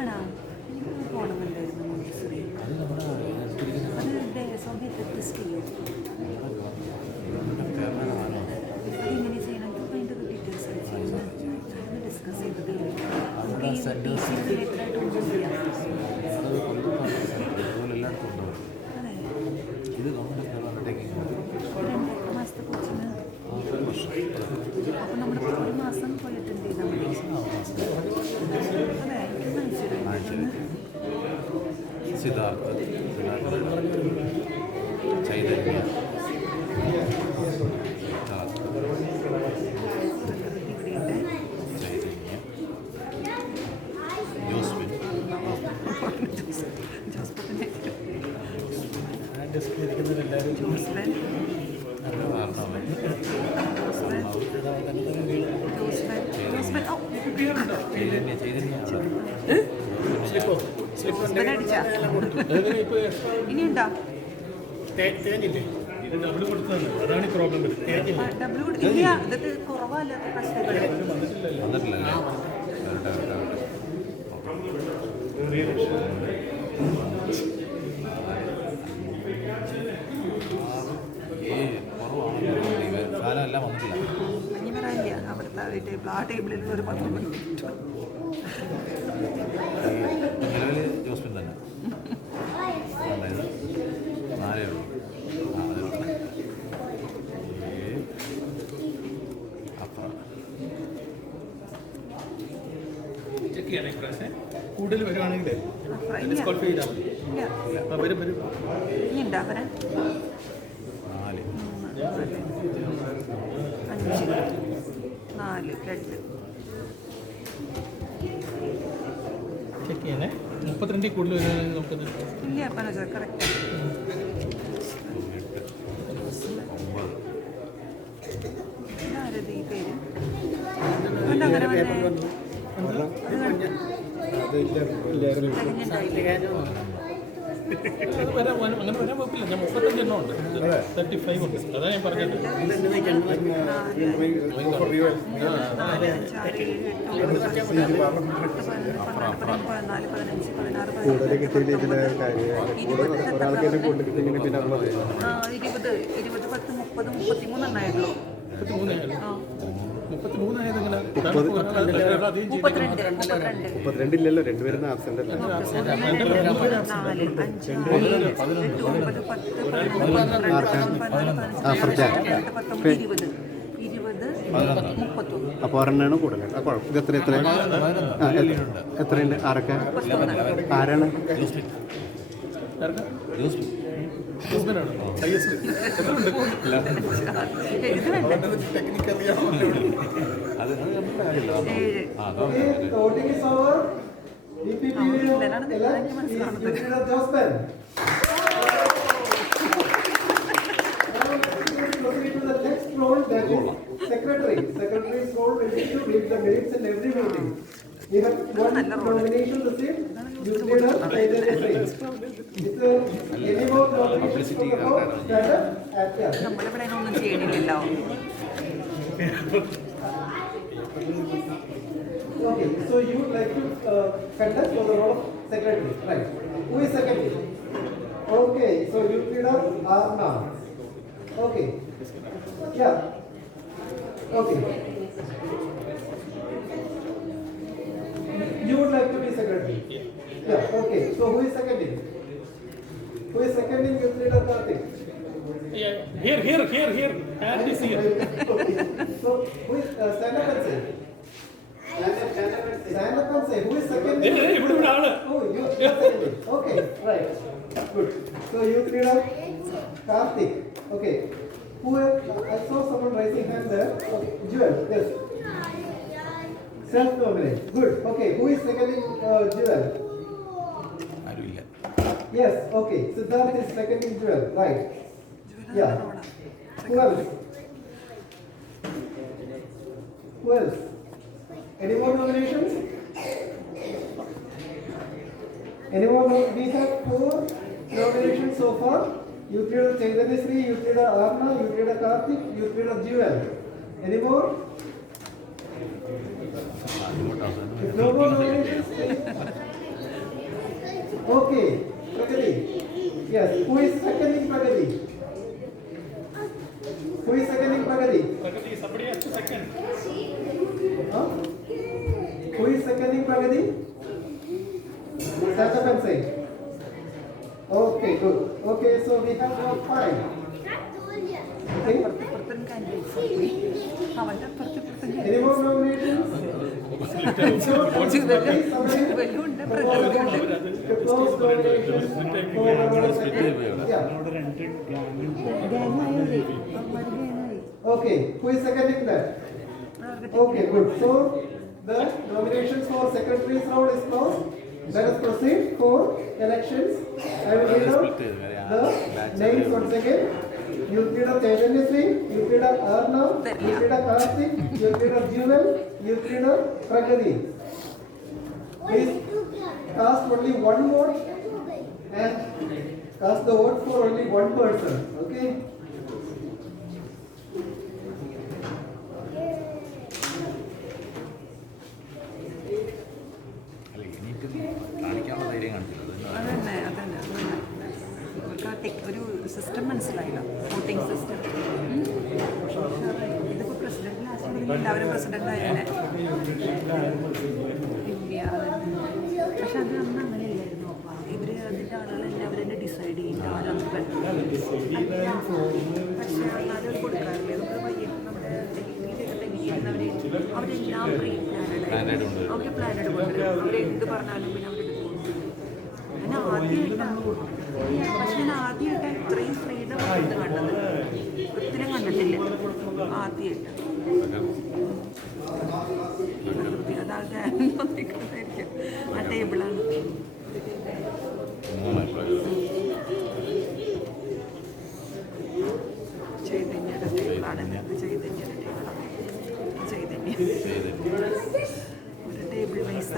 ആണോ എനിക്ക് പോകണമെന്നുണ്ടായിരുന്നു Montessori discuss ചെയ്യും. അതെങ്ങനെ ചെയ്യണം അതിൻ്റെ details discuss ചെയ്തത് നമുക്ക് ഈ ടി സി റിലേറ്റഡ് ആയിട്ട് ഒന്നും ചെയ്യാം. അതെ, ഇത് ഗവൺമെൻറ് 2 മാസത്തെ കോച്ചിങ്. അപ്പോൾ നമ്മൾ 1 മാസം പോയി അറ്റൻഡ് ചെയ്താൽ മതി. അതെ, എനിക്ക് മനസ്സിലായി. സിദ്ധാർത്ഥ് ചൈതന്യ ജോസ്മിൻ ഇനിയുണ്ടോ? അതാണ് ഈ പ്രോബ്ലം. ഡബ്ല്യൂ ഇല്ല, ഇതൊക്കെ കുറവല്ലാത്ത പ്രശ്നങ്ങൾ. വന്നിട്ടില്ലല്ലേ? സാധനം എല്ലാം വന്നിട്ടില്ല. ഇനി വരാനില്ല. അവിടുത്തെ ടേബിൾ, ആ ടേബിളിൽ ഒരു 10 മിനിറ്റ്. നിലവിൽ ജോസ്മിൻ തന്നെ അതായത് 4 ഉള്ളൂ. ചെക്ക് ചെയ്യണേ പ്രാവശ്യം കൂടുതൽ വരുവാണെങ്കിൽ ഡിസ്ക്വാളിഫൈ ചെയ്താൽ മതി. വരും വരും. ഇനിയുണ്ടോ വരാൻ? 4 5 4 2 ചെക്ക് ചെയ്യണേ. 32 കൂടുതൽ വരുവാണെങ്കിൽ നമുക്കത് ഇല്ല. മനോജ് കറക്റ്റ്. ഇതാരത് ഈ പേര്? അങ്ങനെ വരാൻ കുഴപ്പമില്ല. ഞാൻ 35 എണ്ണം ഉണ്ട്, 35 ഉണ്ട്. അതാണ് ഞാൻ പറഞ്ഞത്. കൂടുതൽ കിട്ടിയില്ല ഇതിലെ കാര്യം. ഒരാൾക്ക് തന്നെ കൂടുതൽ കിട്ടിയെങ്കിൽ പിന്നെ 20 10 30 33 എണ്ണായിട്ടുള്ളൂ. 33 ആയതെങ്ങനെ? 32 ഇല്ലല്ലോ, 2 പേരും ആബ്സെന്റ് അല്ല. 20 അപ്പോൾ ഒരെണ്ണമാണ് കൂടുതൽ. അപ്പോൾ ഇത് എത്രയുണ്ട്? ആരൊക്കെ? ആരാണ്? Secretary's role will be to read the minutes in every meeting. We have one nomination received. You did a any more nominations for the board? Stand up and നമ്മളിവിടെ ഒന്നും ചെയ്യണില്ലല്ലോ. Okay, so you would like to contest for the role of secretary, right? Who is secretary? Okay, so you leader Arna. Okay. Yeah. Okay. You would like to be secretary? Yeah. Okay. So who is seconding? Who is seconding youth leader Karthik? Yeah. Here. And this here. Okay. So who is stand up and say? Stand up and say. Who is seconding? Oh, you are seconding. Okay. Right. Good. So youth leader Karthik. Okay. Who I saw someone raising hand there. Okay. Jewel. Yes. Self-nominate. Good. Okay. Who is seconding Jewel? ആരുമില്ല. Yes. Okay. Siddharth is seconding Jewel. Right. Yeah. Who else? Who else? Any more nominations? Any more? We have 4 nominations so far. Youth leader Chaitanya Sri, youth leader Arna, youth leader Karthik, youth leader Jewel. Any more? If no more nominations, please. Okay, Pragati. Yes, who is seconding Pragati? Who is seconding Pragati? Pragati, somebody has to second. Huh? Who is seconding Pragati? Stand up and say. Okay, good. Okay, so we have now 5. Okay. Any more nominations? To close nominations for Okay, who is seconding that? Okay, good. So the nominations for secretary's round is closed. Let us proceed for elections. I will read out the names once again. Youth leader Chaitanya Singh, youth leader Arnav, youth leader Karthik, youth leader Jewel, youth leader Pragati. Please cast only one vote and cast the vote for only one person. Okay? ഒരു system മനസ്സിലായില്ല voting system ഇതിപ്പോൾ president last എല്ലാവരും president ആയതന്നെ India പക്ഷെ അത് അന്ന് അങ്ങനെയല്ലായിരുന്നു ഇവർ അതിൻ്റെ ആളുകളെല്ലാം അവരെന്നെ ഡിസൈഡ് ചെയ്യില്ല ആരാണ് പക്ഷെ എന്നാലും കൊടുക്കാറില്ല നമ്മൾ വയ്യ നമ്മുടെ തെങ്ങിയിരുന്നവർ അവരെല്ലാം പ്രീ പ്ലാനഡ് അവർക്ക് പ്ലാനഡ് കൊണ്ടുവരും അവരെന്ത് പറഞ്ഞാലും പിന്നെ അവർ ഞാൻ ആദ്യമായിട്ടാണ് പക്ഷെ ഞാൻ ആദ്യമായിട്ടാണ് ഇത്രയും ഫ്രീഡം കണ്ടത് ഒത്തിരി കണ്ടിട്ടില്ല ആദ്യമായിട്ട് അതായിരിക്കും ആ ടേബിളാണ് ചൈതന്യയുടെ ടേബിളാണ് ചൈതന്യയുടെ ടേബിളാണ് ചൈതന്യ ഒരു ടേബിൾ വൈസ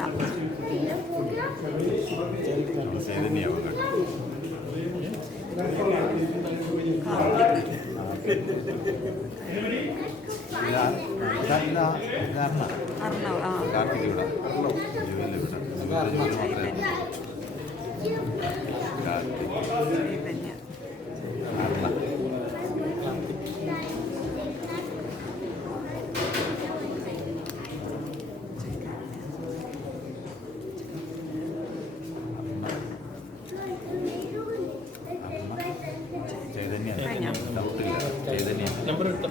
നമ്പർ എടുത്തോ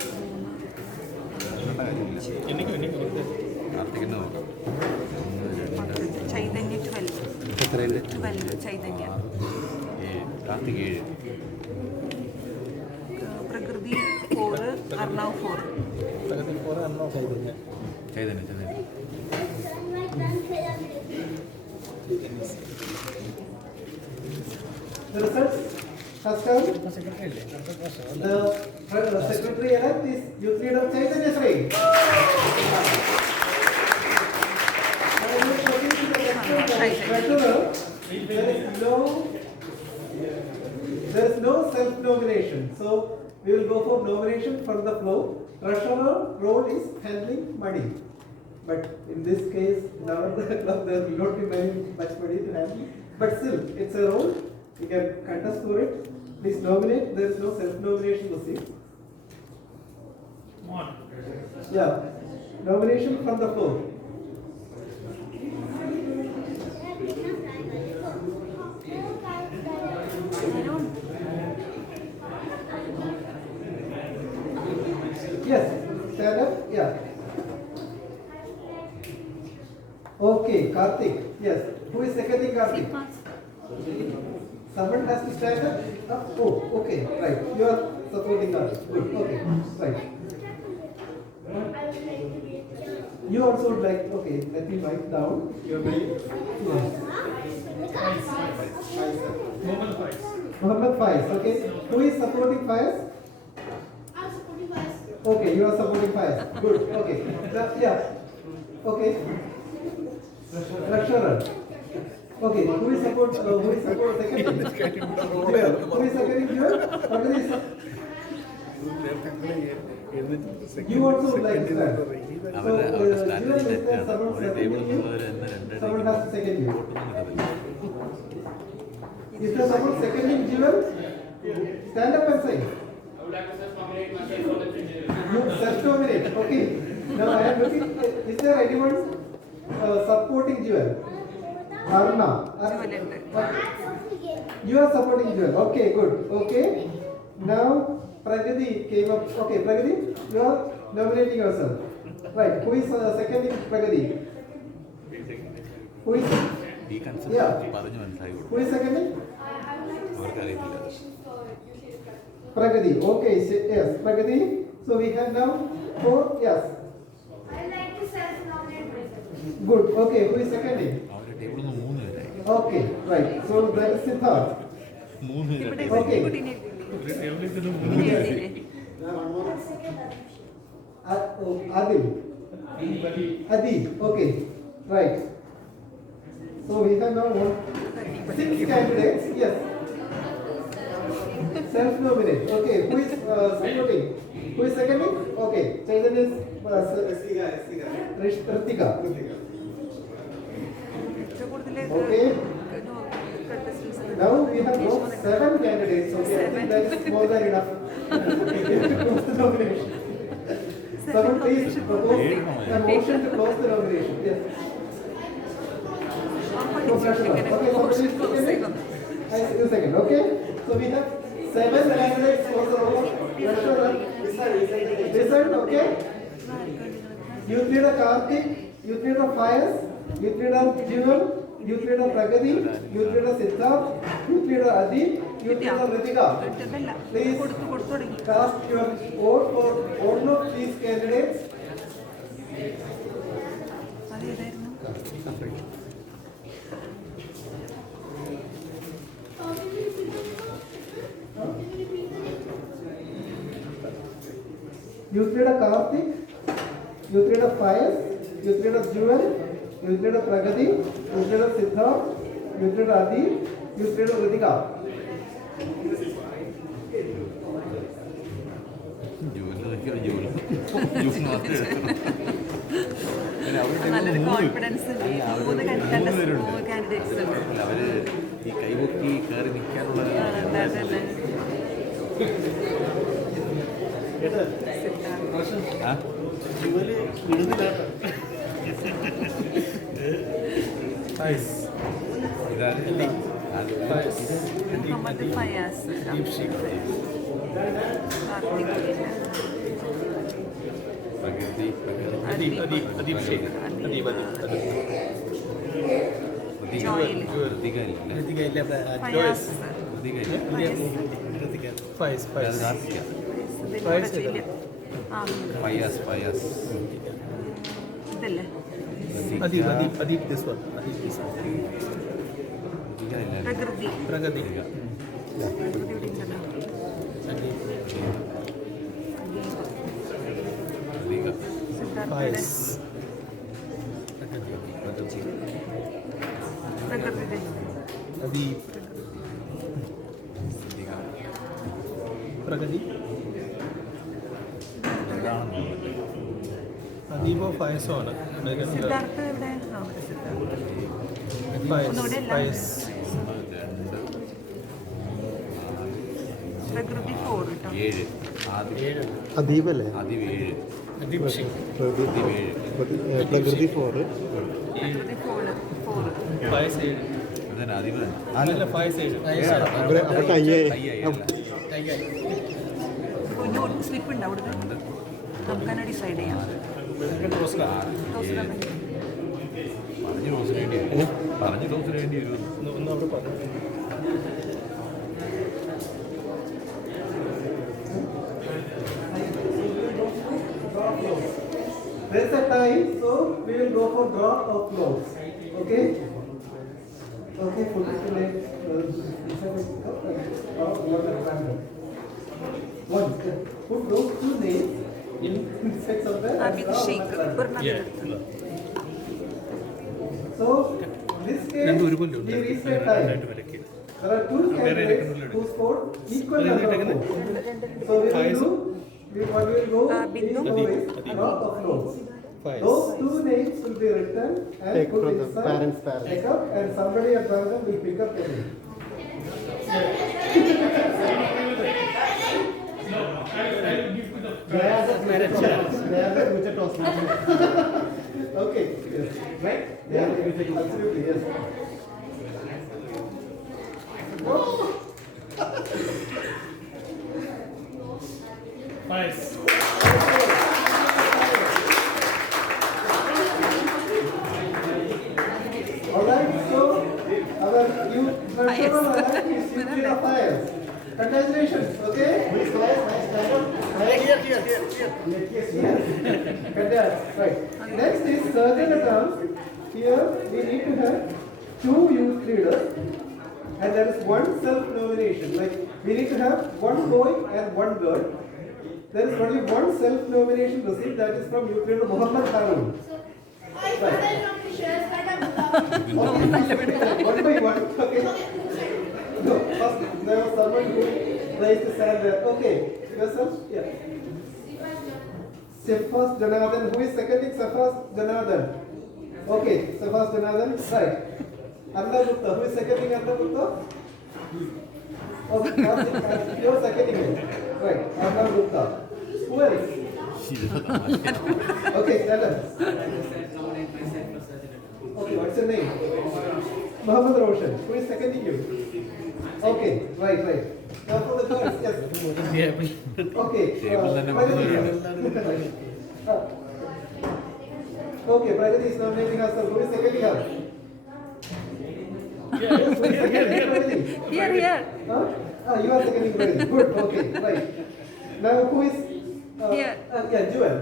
ചൈതന്യ 12 ചൈതന്യ പ്രകൃതി 4 Arnav 4 The results has come. The secretary-elect is youth leader Chaitanya Sri. There is no self-nomination, so we will go for nomination from the floor. Treasurer role is handling money, but in this case, in our club there will not be much money to handle. But still, it's a role. You can contest for it. Please nominate. There is no self-nomination received. Yeah, nomination from the floor. Yes, stand up. Yeah. Okay, Karthik. Yes. Who is seconding Karthik? Someone has to stand up. Oh, okay, right. You are supporting Karthik. Good. Okay, right. You also would like. Okay, let me write down your name. Yes. Mohammed Faiz. Okay. Who is supporting Faiz? Okay, you are supporting Faiz. Good. Okay. Yeah. Okay. Treasurer. Okay. Who is support second? Who is seconding Jewel? You also would like to stand. So Jewel is there. Someone seconding you. Someone has to second you. Is there someone seconding Jewel? Stand up and say. You self-nominate. Okay. Now I am looking. Is there anyone supporting Jewel? Arna. You are supporting Jewel. Okay, good. Okay. Now Pragati came up. Okay, Pragati, you are nominating yourself. Right. Who is seconding Pragati? Who is? Yeah. Who is seconding? Pragati. Okay. Yes, Pragati. So we can now four. Yes. I like to self-nominate myself. Good. Okay. Who is seconding? Okay. Right. So that is Siddharth. Okay. Adil. Adi. Okay. Right. So we have now 6 candidates. Yes. Self-nominate. Okay. Who is supporting? Who is seconding? Okay. Chaitan is Ritika. Okay. Now we have got 7 candidates. Okay. I think that is more than enough. Close the nomination. Someone please propose a motion to close the nomination. Yes. Professional. Okay. Somebody is second. I see you second. Okay. So we have 7 candidates for the role of treasurer. Decide. Okay. Youth leader Karthik, youth leader Fayaz, youth leader Jewel, youth leader Pragati, youth leader Siddharth, youth leader Adi, youth leader Ritika. Please cast your vote for all of these candidates. Youth leader Karthik, youth leader Fayaz, youth leader Jewel, youth leader Pragati, youth leader Siddharth, youth leader Adi, youth leader Ritika. നല്ലൊരു confidence മൂന്ന് candidates ഉണ്ട്. അവര് ഈ കൈപൊക്കി കയറി നിൽക്കാനുള്ള മുഹമ്മദ് ഫയാസ്, ഇതല്ലേ പ്രകൃതി പ്രഗതി അദീപോ ഫയസോ ആണ് സിദ്ധാർത്ഥ് എവിടെ? പ്രകൃതി 4 കേട്ടോ. അദീപല്ലേ? പ്രകൃതി 4. സ്ലിപ്പ് ഉണ്ട് അവിടുത്തെ, നമുക്ക് തന്നെ ഡിസൈഡ് ചെയ്യാം. പറഞ്ഞു ടോസ് വേണ്ടി വരും. ഒന്ന് അവിടെ പറഞ്ഞു. There's a time, so we will go for draw of clothes. Okay? Okay, put it in one. Put those 2 names inside somewhere. So, this case, we reach the time. There are 2 candidates who scored equal number of votes. So, we will go draw of clothes. Those 2 names will be written and put inside, take up, and somebody at random will pick up the name. No, I will give they are the future Toastmasters. Okay, yes. Right? They are the future Toastmasters. Absolutely, yes. Nice. Alright, so our youth treasurer is Youth Fires. Congratulations, okay? Please, nice. Here. Congrats. Right. Next is Surgeon at Arms. Here we need to have 2 youth leaders and there is 1 self-nomination. Like we need to have 1 boy and 1 girl. There is only 1 self-nomination received, that is from youth leader Muhammad Harun. Right. One by one, okay. No, first there was someone who raised his hand there. Okay, yourself? Yeah. Sefas Janardhan, who is seconding Sefas Janardhan? Okay, Sefas Janardhan, right. Arnav Gupta, who is seconding Arnav Gupta? Okay, you're seconding it. Right, Arnav Gupta. Who else? Okay, tell us. Okay, what's your name? Muhammad Roshan. Who is seconding you? Okay, right. Now for the girls, yes. Okay. Okay, Pragati is nominating herself. Who is seconding her? Yes, who is seconding Pragati? Here. Huh? You are seconding Pragati. Good, okay, right. Now who is? Here. Yeah, Jewel.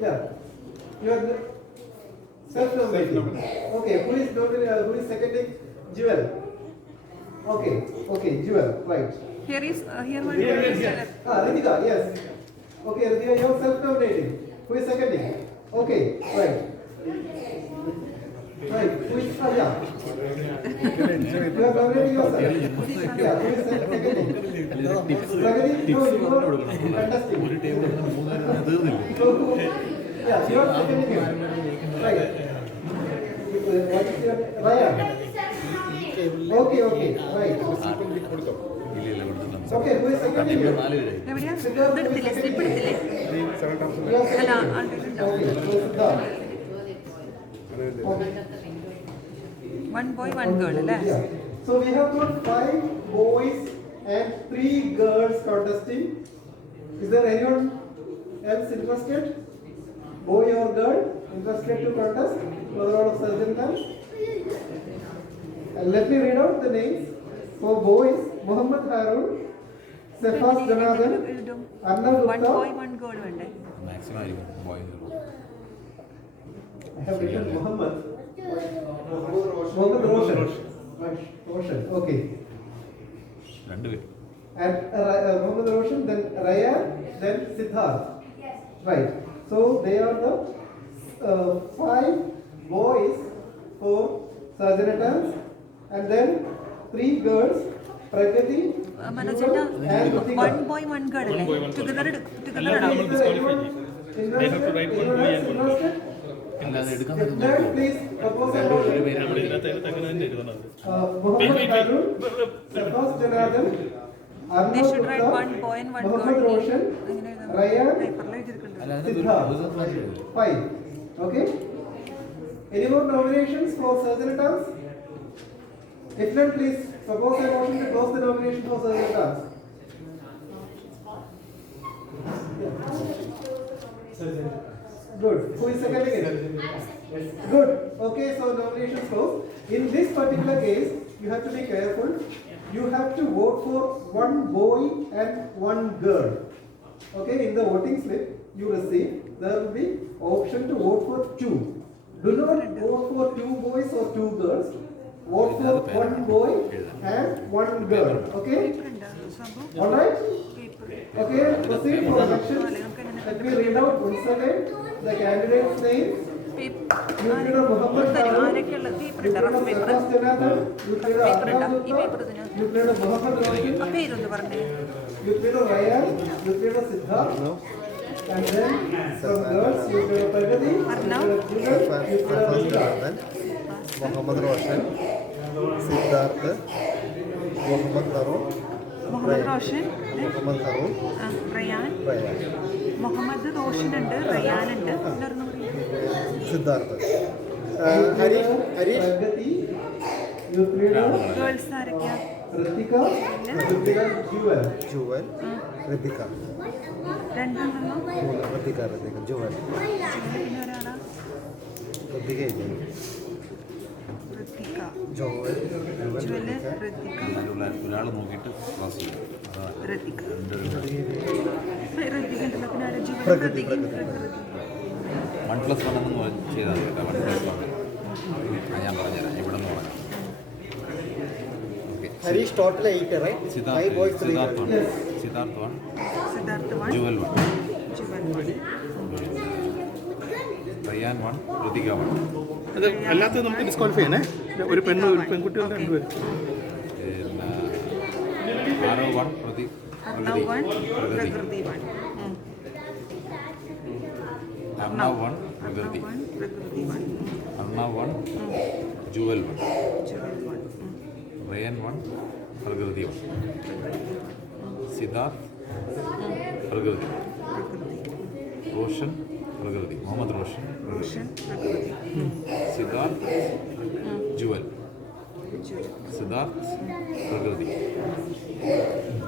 Yeah. You are self-nominating. Okay, who is seconding? Jewel. Okay, Jewel, right. Here one. Ritika, yes. Okay, Ritika, you are self-nominating. Who is seconding? Okay, right. Right, who is yeah. You are nominating yourself. Yeah, who is seconding? Pragati, no, you are contesting. Yeah, you are seconding him. Right. What is your Ryan? Okay, right. Okay, who is seconding you? എവിടെയാ? Siddharth, who is ഇതെടുത്തില്ലേ? seconding slip you? എടുത്തില്ലേ? You are അല്ല, seconding. ആണ്ടിട്ടുണ്ടാവും. Okay, who is Siddharth? Okay. 1 boy, 1 girl, അല്ലേ? Yeah. So we have got 5 boys and 3 girls contesting. Is there anyone else interested? Boy or girl interested to contest for the role of surgeon dance? And let me read out the names. For boys, Muhammad Harun, Sefas Janardhan, Arnav 1 Gupta. boy, 1 girl വേണ്ടേ? I have written Muhammad. Muhammad Roshan. Okay. And Muhammad Roshan, then Ryan, then Siddharth. Yes. Right. So they are the 5 boys for surgeon dance, and then 3 girls, Pragati, മനോജേട്ടാ, and Ritika. 1 boy, 1 girl അല്ലേ? Together ഇടാം. They have to write 1 boy and 1 girl. Please propose a motion. Muhammad Harun, Sefas Janardhan, Arnav They should write Gupta, 1 boy and 1 Muhammad girl. Roshan, അങ്ങനെ എഴുതാം. Ryan, പേപ്പറിൽ എഴുതിയിരിക്കുന്നുണ്ട്. Siddharth. 5. Okay. Any more nominations for surgeon dance? If not, please propose a motion to close the nomination for surgeon dance. Good. Who is seconding it? Good. Okay, so nominations closed. In this particular case, you have to be careful. You have to vote for 1 boy and 1 girl. Okay, in the voting slip you receive, there will be option to vote for 2. Do not vote for 2 boys or 2 girls. Vote for 1 boy and 1 girl. Okay? Alright? Okay, proceed for election. Let me read out once again the candidates' names. Lieutenant Muhammad Harun, Lieutenant Sefas Janardhan, Lieutenant Arnav Gupta, Lieutenant Muhammad Roshan, Lieutenant Ryan, Lieutenant Siddharth, and then some girls, Lieutenant Pragati, Lieutenant Jewel, Lieutenant Siddharth. Muhammad Roshan, Siddharth, Muhammad Tarun, Muhammad Roshan, Muhammad Harun, Rayan, Rayan, Muhammad Roshan ഉണ്ട്, റയാൻ ഉണ്ട്, Siddharth, Harish, Pragati, youth leader girls ആരൊക്കെയാ? ഋതിക, ജുവൽ, ജുവൽ, ഋതിക, രണ്ടെണ്ണോ? ഋതിക, ജുവൽ, പിന്നെ ഒരാളാ? Ritika, Ritika, Jual, Jewel, Ritika, ഒരാൾ നോക്കിയിട്ട് class ചെയ്യും. ഋതിക. ഋതിക ഉണ്ടല്ലോ, പിന്നെ ആരാ? ജുവൽ, പ്രഗതി, ഋതിക, പ്രഗതി. 1+1 എന്ന് ചെയ്താൽ മതി കേട്ടോ. 1+1 ഞാൻ പറഞ്ഞുതരാം. ഇവിടെ നിന്ന് പറയാം. Harish total 8, right? 5 boys, 3 girls. Siddharth 1, Siddharth 1, Jewel 1, Jewel 1, Rayan 1, Ritika 1. അത് അല്ലാത്തത് നമുക്ക് ഡിസ്ക്വാളിഫൈ ചെയ്യണേ. ഒരു പെണ്ണും ഒരു പെൺകുട്ടികളും രണ്ടുപേരും. പിന്നെ ആരോ 1, പ്രകൃതി 1, പ്രകൃതി 1, അർണവ് 1, പ്രകൃതി, പ്രകൃതി 1, അർണവ് 1, ജുവൽ 1, ജുവൽ 1, റയൻ 1, പ്രകൃതി 1, സിദ്ധാർത്ഥ് പ്രകൃതി, റോഷൻ പ്രകൃതി, മുഹമ്മദ് റോഷൻ, റോഷൻ, പ്രകൃതി, സിദ്ധാർത്ഥ് ജുവൽ, സിദ്ധാർത്ഥ് പ്രകൃതി,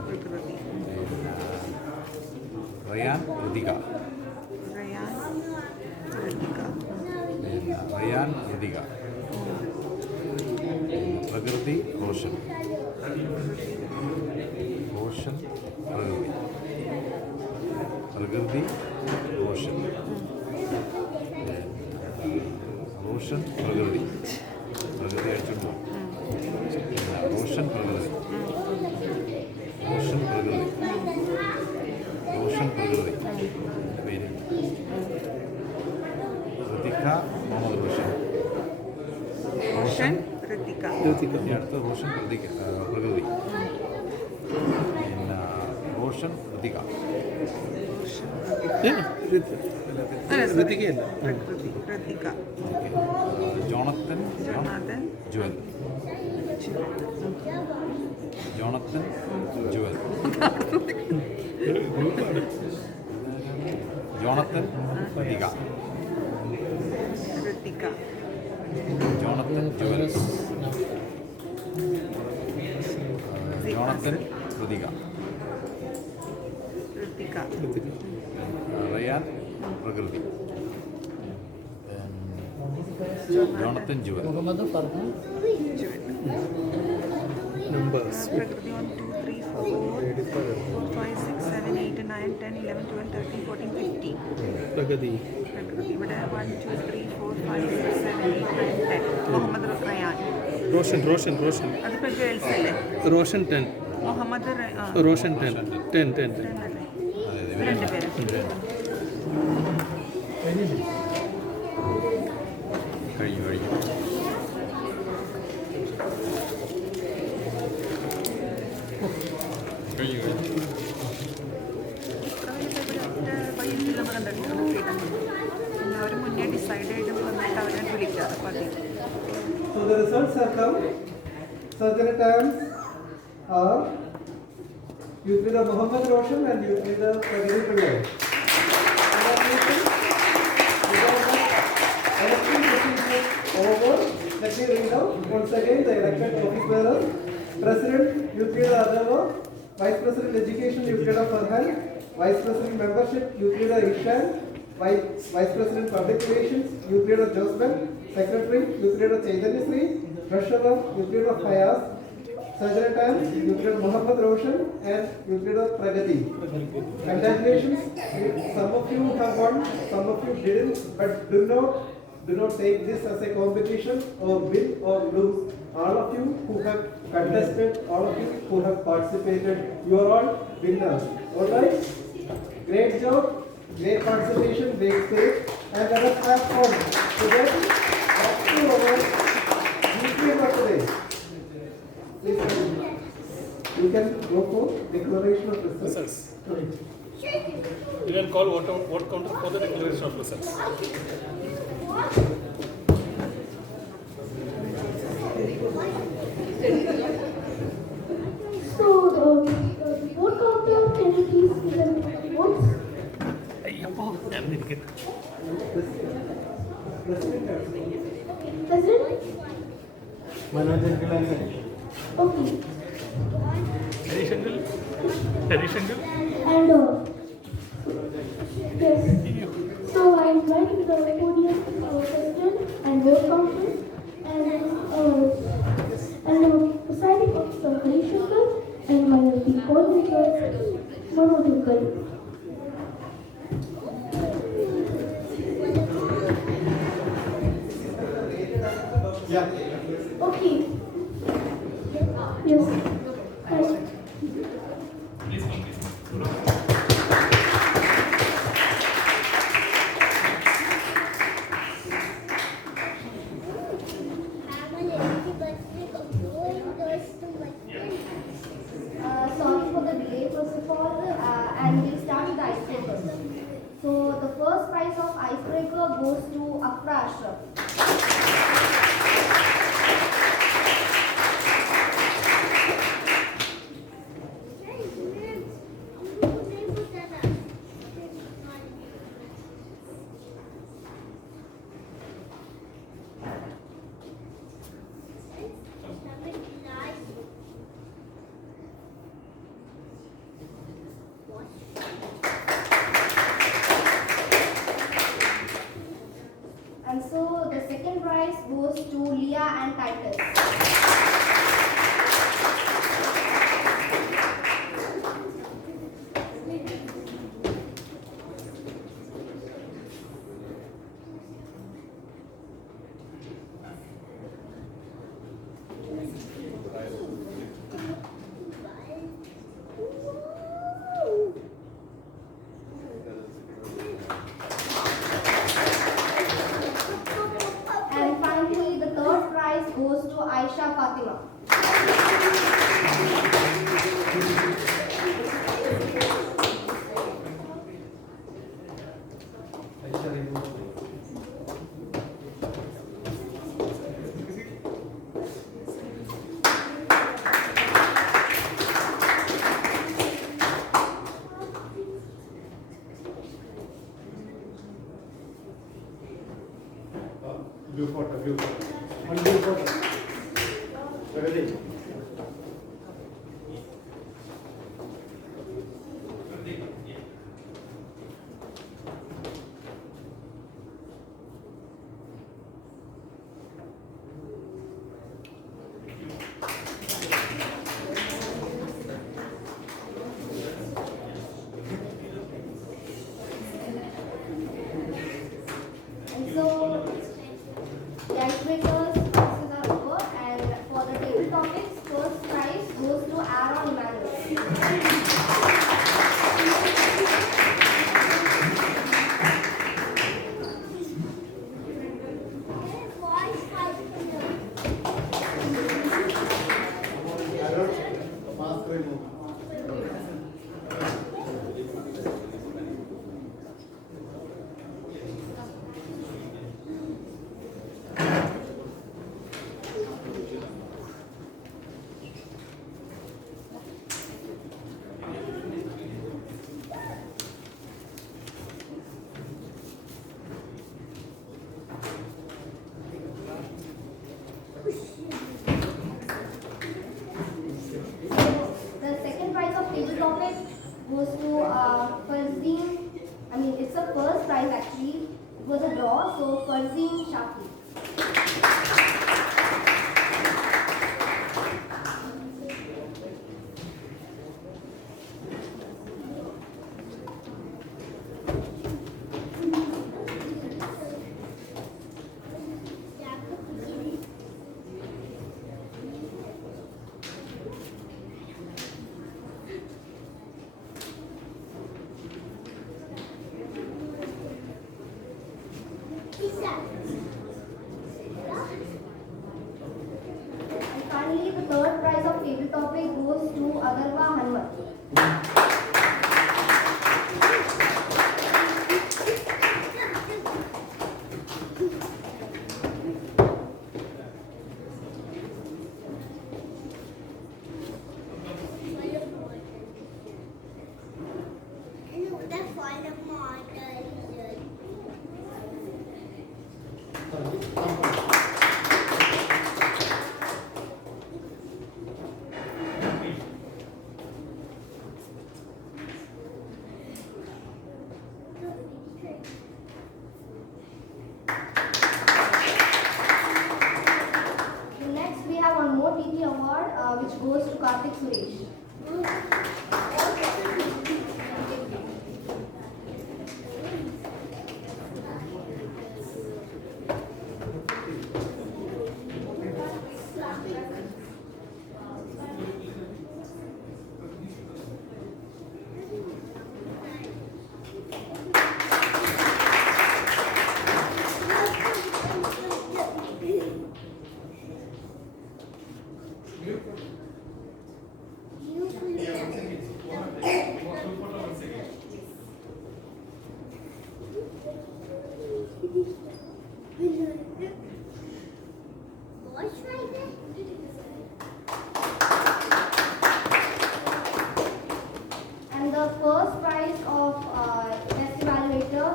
പ്രകൃതി, റയാൻ ഋതിക, റയാൻ, ഋതിക, റയാൻ ഋതിക, പ്രകൃതി റോഷൻ, റോഷൻ പ്രകൃതി, പ്രകൃതി റോഷൻ, റോഷൻ പ്രകൃതി, പ്രകൃതി അടിച്ചുകൊണ്ട് പോകും. റോഷൻ പ്രകൃതി, റോഷൻ പ്രകൃതി, റോഷൻ പ്രകൃതി, പേര് ഋതിക, മുഹമ്മദ് റോഷൻ, റോഷൻ, ഋതിക, ഇനി അടുത്ത റോഷൻ പ്രകൃതി, പിന്നെ റോഷൻ ഋതിക, ഋതികയല്ല. പ്രകൃതി, ഋതിക, ജോണത്തൻ, ജോണാഥൻ, ജുവൽ, ജോണത്തൻ ജുവൽ, ജോണത്തൻ ഋതിക, ഋതിക, ജോണത്തൻ ജുവൽ, ജോണത്തൻ ഋതിക, ഋതിക, റയാൻ പ്രകൃതി, ജോണത്തൻ ജുവൽ, നമ്പേഴ്സ് പ്രകൃതി 1, 2, 3, 4, 5, 6, 7, 8, 9, 10, 11, 12, 13, 14, 15. പ്രഗതി, പ്രകൃതി ഇവിടെ 1, 2, 3, 4, 5, 6, 7, 8, 9, 10. മുഹമ്മദ് റയാൻ, റോഷൻ റോഷൻ റോഷൻ അതിപ്പോൾ ഗേൾസ് അല്ലേ? റോഷൻ 10, മുഹമ്മദ് റോഷൻ 10 10 10 രണ്ടുപേരും. കഴിഞ്ഞു കഴിഞ്ഞു. കഴിഞ്ഞു കഴിഞ്ഞു. വൈകിട്ടില്ലെന്ന് കണ്ടിട്ടുണ്ട് ഫ്രീഡം. എല്ലാവരും മുന്നേ ഡിസൈഡ് ചെയ്ത് വന്നിട്ട് അവരെ വിളിക്കാറ് പതി. So the results have come. Certain times are youth leader Muhammad Roshan and youth leader Pragati Pillai. Election procedure over. Let me read out once again the elected office bearers. President Youth Leader Adava, Vice President Education Youth Leader Farhan, Vice President Membership Youth Leader Ishan, Vice President Public Relations Youth Leader Joseph, Secretary Youth Leader Chaitanya Sri, Treasurer Youth Leader Fayaz, Surgery Times Youth Leader Muhammad Roshan and Youth Leader Pragati. Congratulations, some of you have won, some of you didn't, but do not take this as a competition or win or lose. All of you who have contested, all of you who have participated, you are all winners. Alright? Great job, great participation, great spirit, and let us have fun. So then, back to our weekly for today. Please, you can go for declaration of results. You can call what counter for the declaration of results. So the President? Okay. And yes. So I invite to the podium our president and board council and presiding officer Harishakar and minority coordinator Manodukar. Okay. Yes. Right. Sorry for the delay, first of all, and we'll start with the icebreakers. So the first prize of icebreaker goes to Afra Ashraf. And so the second prize goes to Leah and Titus. And finally, the third prize goes to Aisha Fatima. Blue photo. One blue photo. Ready? And so the icebreakers classes are over, and for the table topics, first prize goes to Aaron Emmanuel. Mask remove. The second prize of table topic goes to Farzeen. I mean, it's a first prize actually. It was a draw, so Farzeen Shafi. Karthik Suresh. And the first prize of best evaluator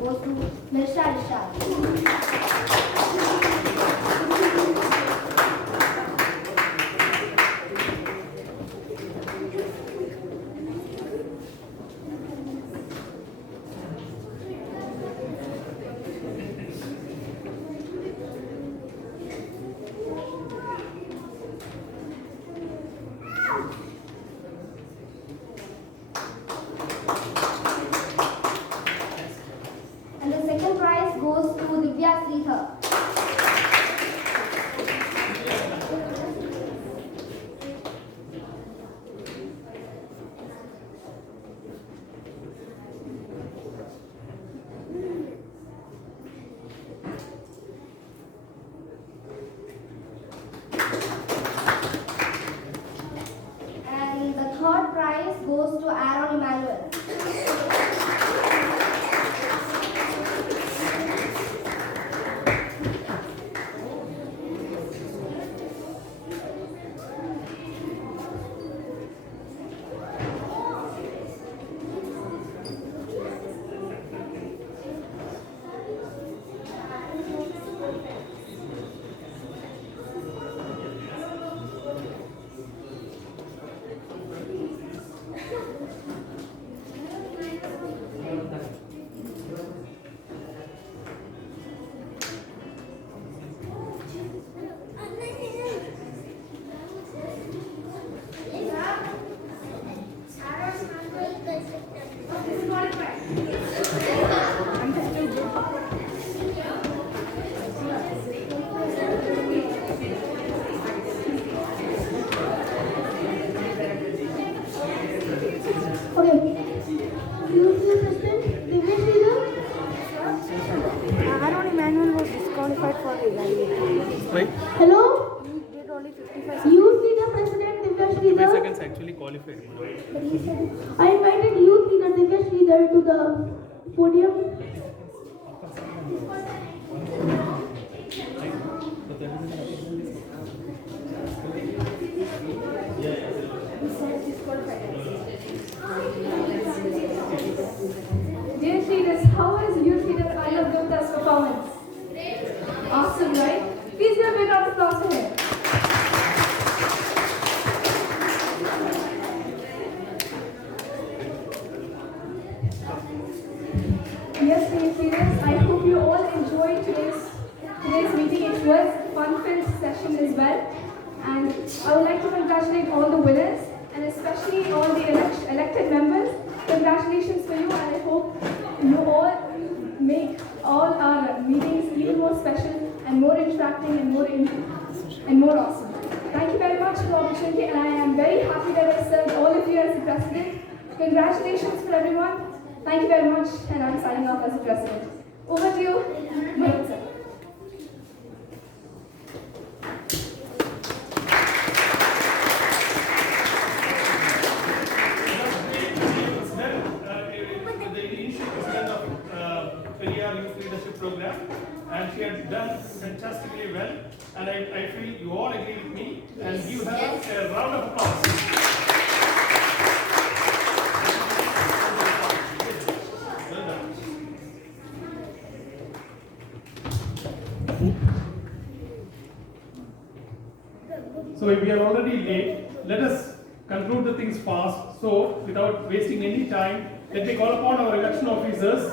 goes to Mirsha Rishad. And the second prize goes to Divya Sridhar. And the third prize goes to Aaron Emmanuel. Aaron Emmanuel was disqualified for the evaluation. Right? Hello? He did only 55 seconds. Youth leader president Divya 55 Sridhar. seconds actually qualified. But he said, I invited youth leader Divya Sridhar to the podium. Dear leaders, how is youth leader Ayla Gupta's performance? Awesome, right? Please give a big round of applause for him. Yes, dear leaders, I hope you all enjoyed today's meeting. It was a fun-filled session as well. And I would like to congratulate all the winners and especially all the elected members. Congratulations for you, and I hope you all make all our meetings even more special and more interacting and more awesome. Thank you very much for the opportunity, and I am very happy that I served all of you as the president. Congratulations for everyone. Thank you very much, and I'm signing off as the president. Over to you, Manoj sir. The initial president of Periyar Youth Leadership Program, and she had done fantastically well. And I feel you all agree with me, and give her a round of applause. Well done. So we are already late. Let us conclude the things fast. So without wasting any time, let me call upon our election officer,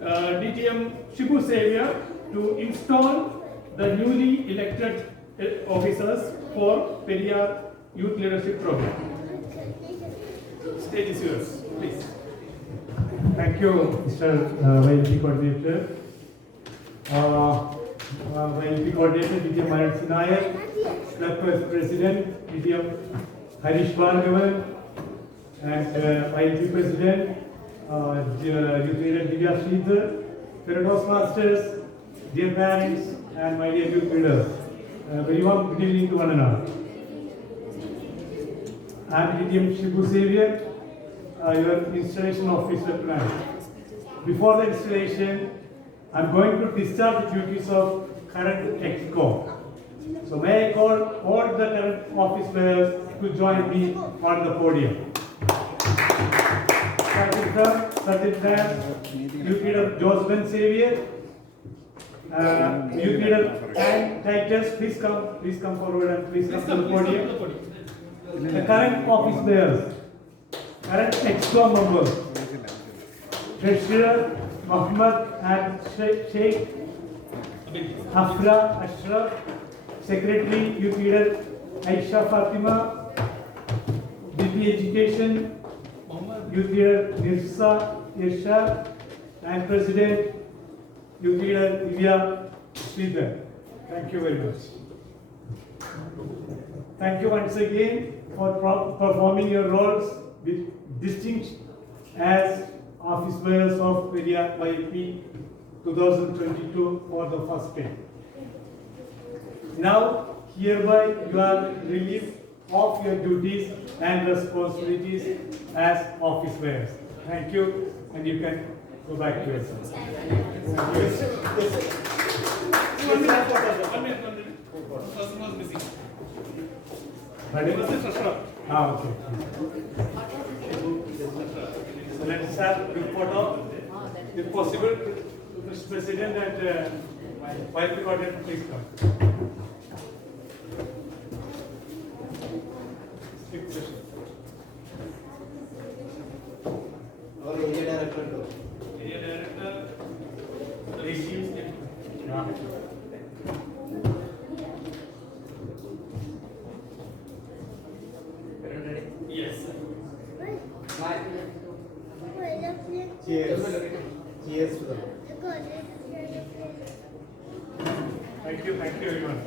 DGM Shibu Savior, to install the newly elected officers for Periyar Youth Leadership Program. Stage is yours, please. Thank you, Mr. YLP Coordinator. YLP Coordinator, DTM Marat Sinayak, Club Vice President, DTM Harish Bhargavan, and YLP President, Youth Leader Divya Sridhar, Periyar Masters, dear parents, and my dear youth leaders. Very warm good evening to one another. I am DTM Shibu Xavier, your installation officer tonight. Before the installation, I am going to discharge the duties of current EXCO. So may I call all the current office bearers to join me on the podium. Sajid Sam, Youth Leader Joseph Xavier, Youth Leader and Titus, please come forward and please come to the podium. The current office bearers, current EXCO members, Treasurer Mohammed and Sheikh Afra Ashraf, Secretary Youth Leader Aisha Fatima, DP Education Youth Leader Nirsa Irshad, and President Youth Leader Divya Sridhar. Thank you very much. Thank you once again for performing your roles with distinction as office bearers of Periyar YLP 2022 for the first time. Now, hereby you are relieved of your duties and responsibilities as office bearers. Thank you, and you can go back to your seats. Okay. So let's have a photo, if possible, Mr. President and YLP coordinator, please come. Our area director too. Area Director, Yes. Cheers. Cheers to them. Thank you everyone.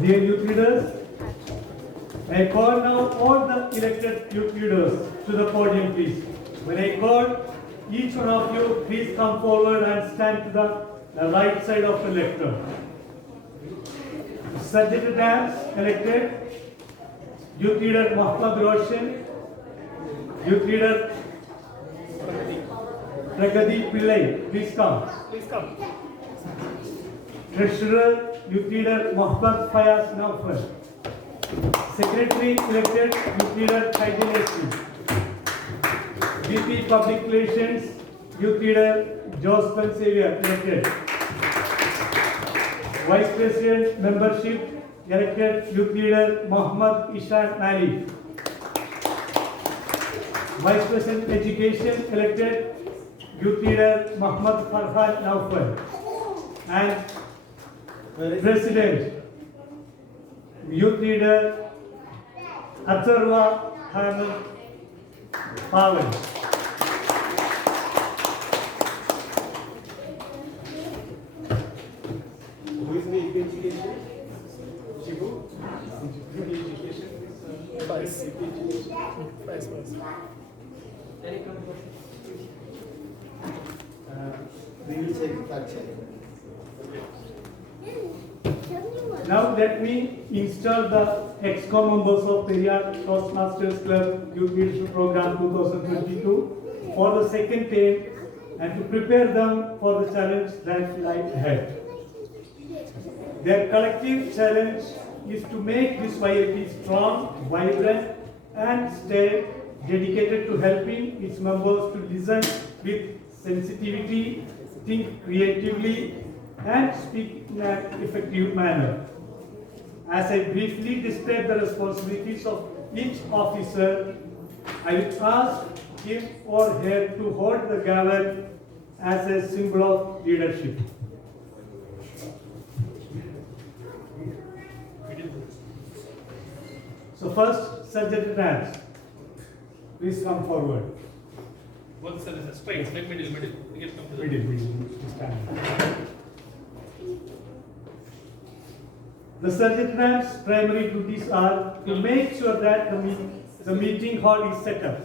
Dear youth leaders, I call now all the elected youth leaders to the podium, please. When I call, each one of you, please come forward and stand to the right side of the lectern. Sajid Dams, elected. Youth leader Mohammad Roshan. Youth leader Pragati Pillai, please come. Please come. Treasurer, Youth Leader Mohammad Fayaz Naufal. Secretary elected, Youth Leader Kaidil Esmi. VP Public Relations, Youth Leader Joseph Xavier, elected. Vice President Membership, elected Youth Leader Mohammad Ishan Mali. Vice President Education, elected Youth Leader Mohammad Farhan Naufal. And President, Youth Leader Atharva Hamid Pawan. Who is the education? Shibu? Vice President. We will take that check. Now let me install the EXCO members of Periyar Toastmasters Club Youth Leadership Program 2022 for the second term and to prepare them for the challenge that lies ahead. Their collective challenge is to make this YLP strong, vibrant, and stay dedicated to helping its members to listen with sensitivity, think creatively, and speak in an effective manner. As I briefly describe the responsibilities of each officer, I will ask him or her to hold the gavel as a symbol of leadership. So first, Sergeant Rams, please come forward. Both sides straight, middle. You get come to the Middle, stand. The Sergeant Rams' primary duties are to make sure that the meeting hall is set up,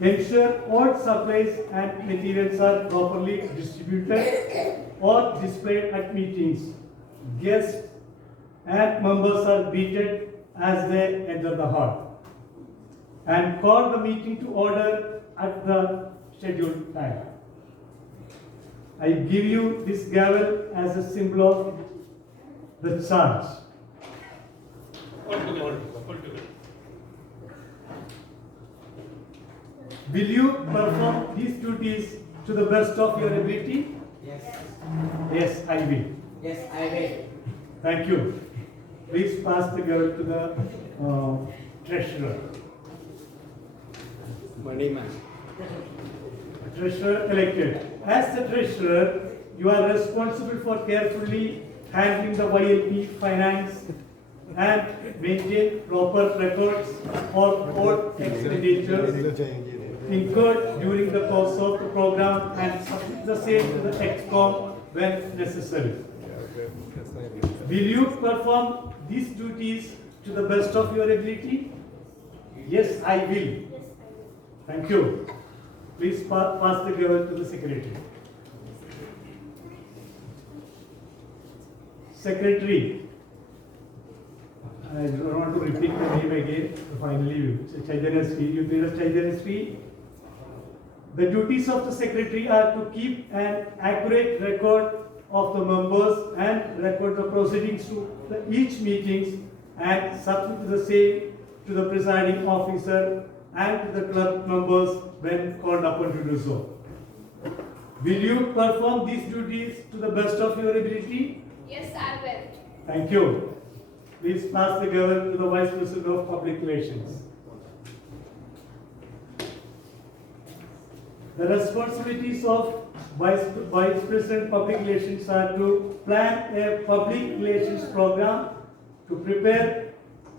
ensure all supplies and materials are properly distributed or displayed at meetings, guests and members are greeted as they enter the hall, and call the meeting to order at the scheduled time. I give you this gavel as a symbol of the charge. all together. Will you perform these duties to the best of your ability? Yes. Yes, I will. Yes, I will. Thank you. Please pass the gavel to the treasurer. Money man. Treasurer elected. As the treasurer, you are responsible for carefully handling the YLP finance and maintain proper records for all expenditures incurred during the course of the program and submit the same to the EXCOM when necessary. Will you perform these duties to the best of your ability? Yes, I will. Thank you. Please pass the gavel to the secretary. Secretary, I don't want to repeat the name again. Finally, Chaitanya you did a Chaitanya. The duties of the secretary are to keep an accurate record of the members and record the proceedings to each meetings and submit the same to the presiding officer and to the club members when called upon to do so. Will you perform these duties to the best of your ability? Yes, I will. Thank you. Please pass the gavel to the Vice President of Public Relations. The responsibilities of Vice President Public Relations are to plan a public relations program, to prepare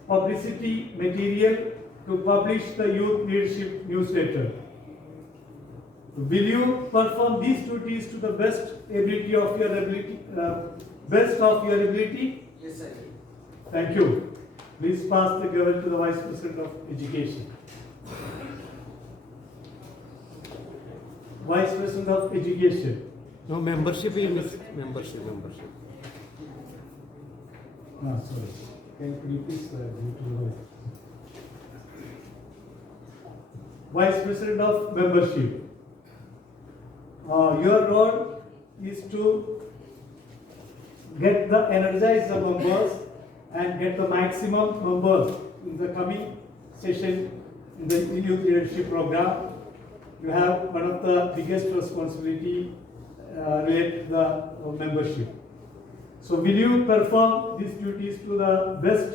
publicity material, to publish the Youth Leadership newsletter. Will you perform these duties to the best ability of your ability? Best of your ability? Yes, sir. Thank you. Please pass the gavel to the Vice President of Education. Vice President of Education. No, membership is membership. No, sorry. Could you please go to the Vice President of Membership. Your role is to energize the members and get the maximum members in the coming session in the Youth Leadership Program. You have one of the biggest responsibility related to the membership. So will you perform these duties to the best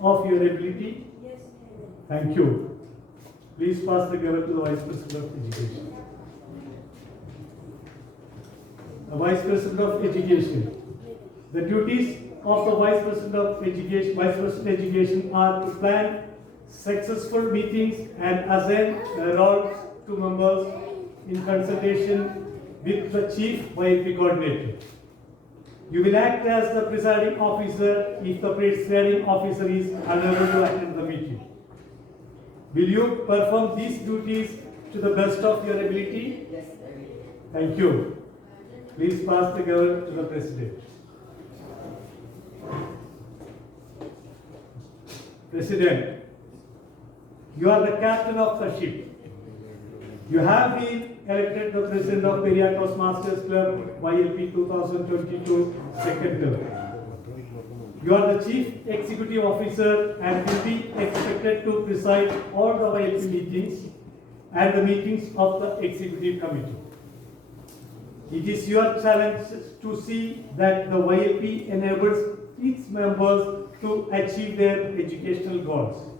of your ability? Yes. Thank you. Please pass the gavel to the Vice President of Education. The Vice President of Education. The duties of the Vice President of Education are to plan successful meetings and assign roles to members in consultation with the Chief YLP Coordinator. You will act as the presiding officer if the presiding officer is unable to attend the meeting. Will you perform these duties to the best of your ability? Yes, I will. Thank you. Please pass the gavel to the President. President, you are the captain of the ship. You have been elected the President of Periyar Toastmasters Club YLP 2022 second term. You are the Chief Executive Officer and will be expected to preside all the YLP meetings and the meetings of the Executive Committee. It is your challenge to see that the YLP enables its members to achieve their educational goals.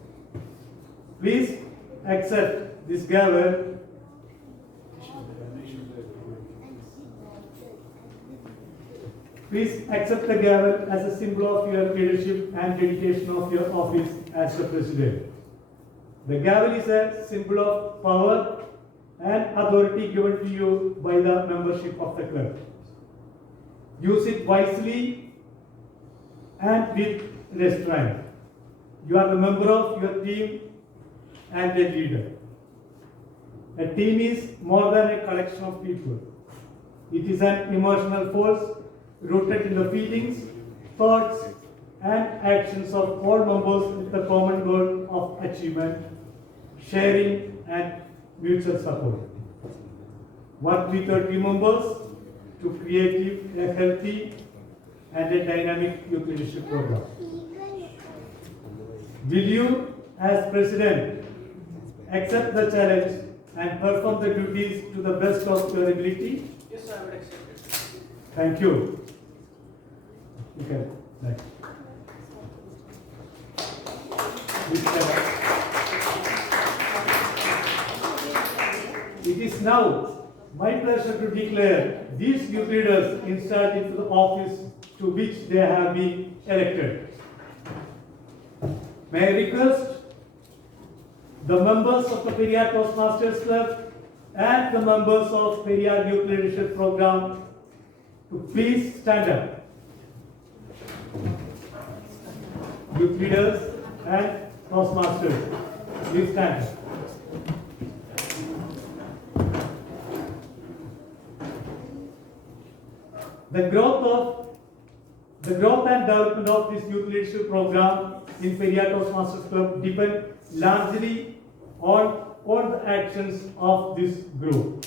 Please accept this gavel Please accept the gavel as a symbol of your leadership and dedication of your office as the president. The gavel is a symbol of power and authority given to you by the membership of the club. Use it wisely and with restraint. You are the member of your team and a leader. A team is more than a collection of people. It is an emotional force rooted in the feelings, thoughts, and actions of all members with the common goal of achievement, sharing, and mutual support. Work with your team members to create a healthy and a dynamic youth leadership program. Will you, as president, accept the challenge and perform the duties to the best of your ability? Yes, I would accept it. Thank you. You can. Next. It is now my pleasure to declare these youth leaders installed into the office to which they have been elected. May I request the members of the Periyar Toastmasters Club and the members of Periyar Youth Leadership Program to please stand up. Youth leaders and Toastmasters, please stand up. The growth and development of this youth leadership program in Periyar Toastmasters Club depend largely on the actions of this group.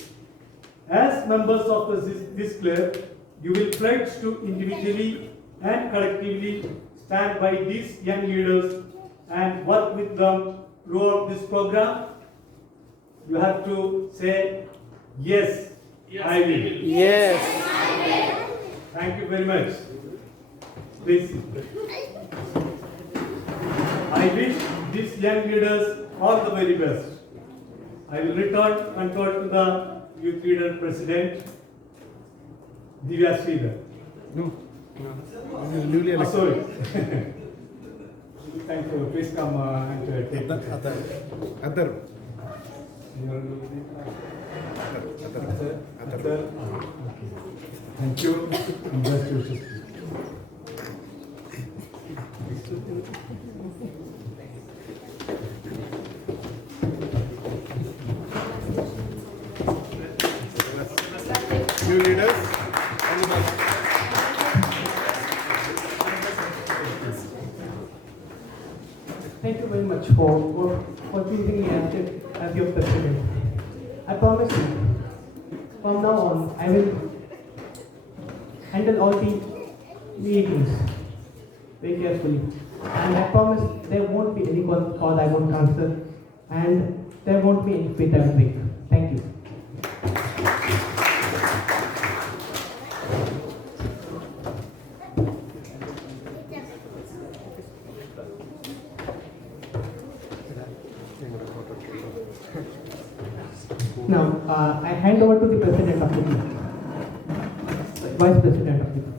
As members of this club, you will pledge to individually and collectively stand by these young leaders and work with them throughout this program. You have to say, yes, I will. Yes. Thank you very much. Please. I wish these young leaders all the very best. I will return control to the youth leader president, Divya Sridhar. No. Newly elected. Sorry. Thank you. Please come and take the Other. Thank you. And best wishes. New leaders. Thank you very much for choosing me as your president. I promise you, from now on, I will handle all the meetings very carefully. And I promise there won't be any call I won't answer, and there won't be any fit I will break. Thank you. Now, I hand over to the president of the club, vice president of the club.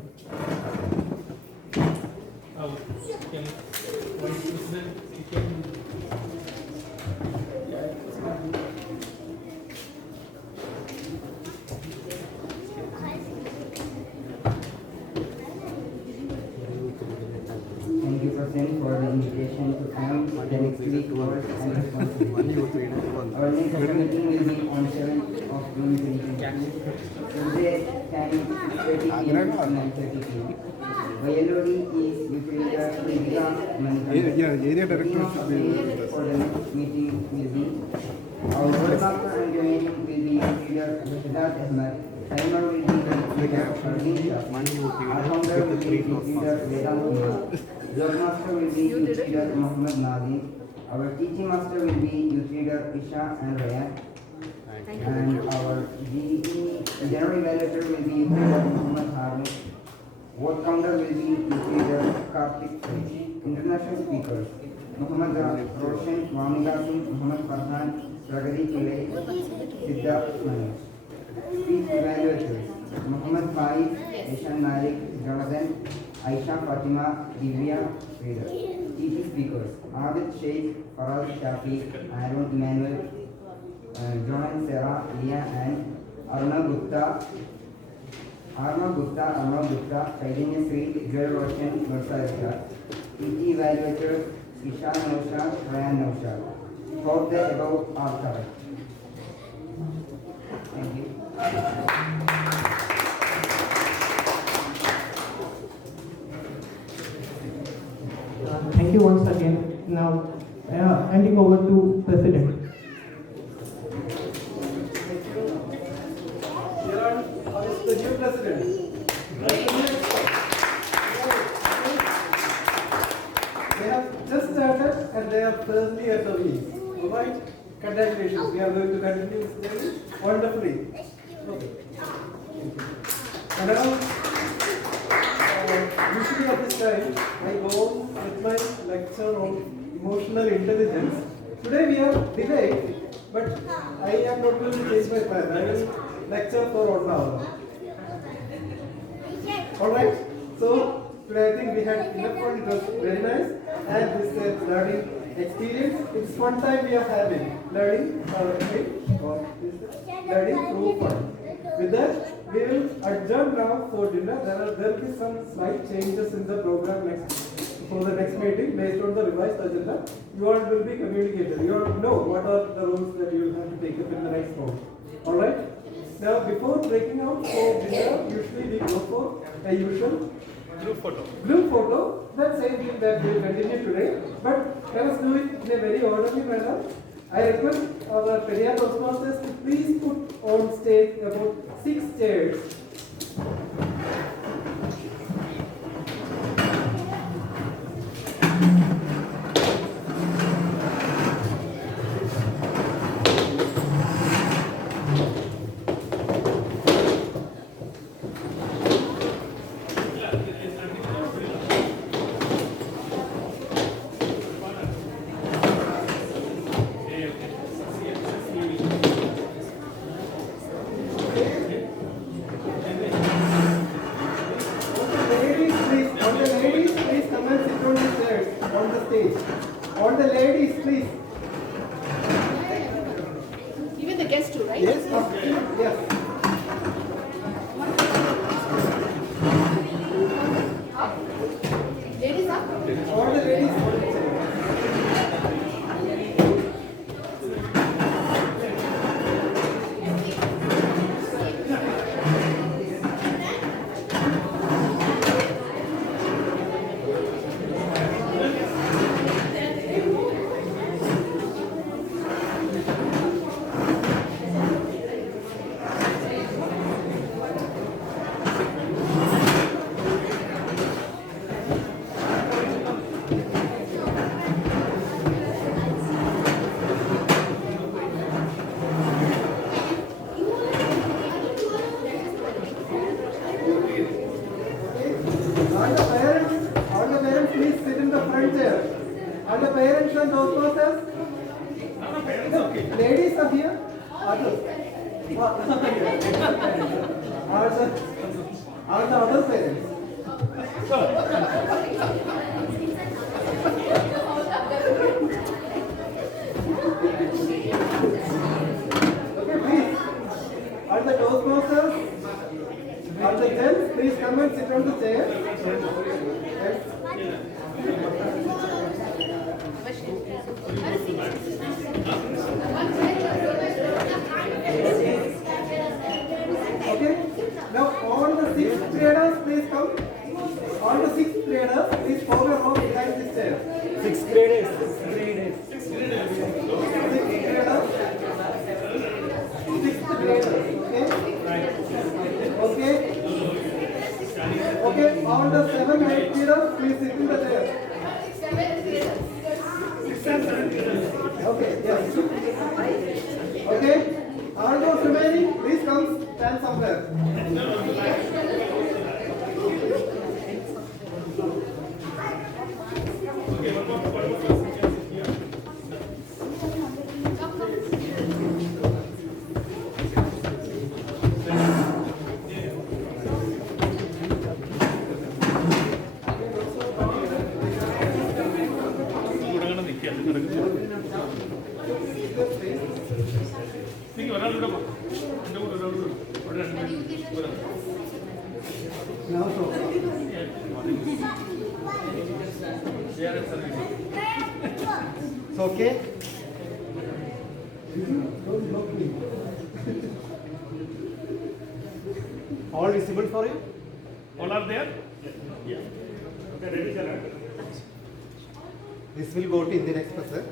Thank you, President, for the invitation to come the next week work and responsibility. Our next meeting will be on 7th of June 2022. Tuesday, time 6:30 p.m. to 9:30 p.m. YLOD is Ukraine Area director should be for the next meeting will be our roadmaster and joining will be leader Siddharth Ahmed. Timer will be leader Arvind Shah. Our founder will be leader Vedant Kumar. Roadmaster will be youth leader Muhammad Nazim. Our teaching master will be youth leader Isha and Rayan. And our GE general evaluator will be youth leader Muhammad Harun. Ward counter will be youth leader Karthik Singh. International speakers Muhammad Roshan, Wamila Singh, Muhammad Farhan, Pragati Pillai, Siddha Manish. Speech evaluators Muhammad Faiz, Ishan Malik, Jonathan, Aisha Fatima, Divya, Reader. Teaching speakers, Abid Sheikh, Faraz Shafi, Aaron Emmanuel, John Sarah, Leah and Aruna Gupta, Chaitanya Sri, Joel Roshan, Nursa Irshad. PT evaluators, Isha Naushad, Ryan Naushad. For the above are correct. Thank you. Thank you once again. Now, handing over to President. Here is the new president. They have just started and they are firmly at the wheel. Alright? Congratulations. We are going to continue this journey wonderfully. Okay. And now, usually at this time, I go on with my lecture on emotional intelligence. Today we are delayed, but I am not going to change my plan. I will lecture for 1 hour. Alright, so today I think we had enough fun. It was very nice. And this learning experience, it's one time we are having learning through fun. With that, we will adjourn now for dinner. There will be some slight changes in the program for the next meeting based on the revised agenda. You all will be communicated. You all know what are the rules that you will have to take up in the next round. Alright? Now, before breaking out for dinner, usually we go for a usual group photo. That same thing that we will continue today. But let us do it in a very orderly manner. I request our Periyar Toastmasters to please put on stage about 6 chairs. All the ladies, please. Even the guests too, right? Yes. Yes. Ladies up. All the ladies. All the parents, please sit in the front chair. All the parents and those persons. Ladies are here. Others. Are the other parents? Okay, please. Are the Toastmasters? Are the gents? Please come and sit on the chair. Okay. Now all the 6th graders, please come. All the 6th graders, please form a row behind this chair. 6th graders. 6th graders. 6th graders. 6th graders. Okay. Okay. All the 7 and 8 graders, please sit in the chair. 6 and 7 graders. Okay. Yes. Okay. All those remaining, please come stand somewhere. ഒരാളുടെ എൻ്റെ കൂടെ ഒരാളുടെ അവിടെ രണ്ട് Now so. It's okay. All visible for you? All are there? Yeah. This will go to Indian Express.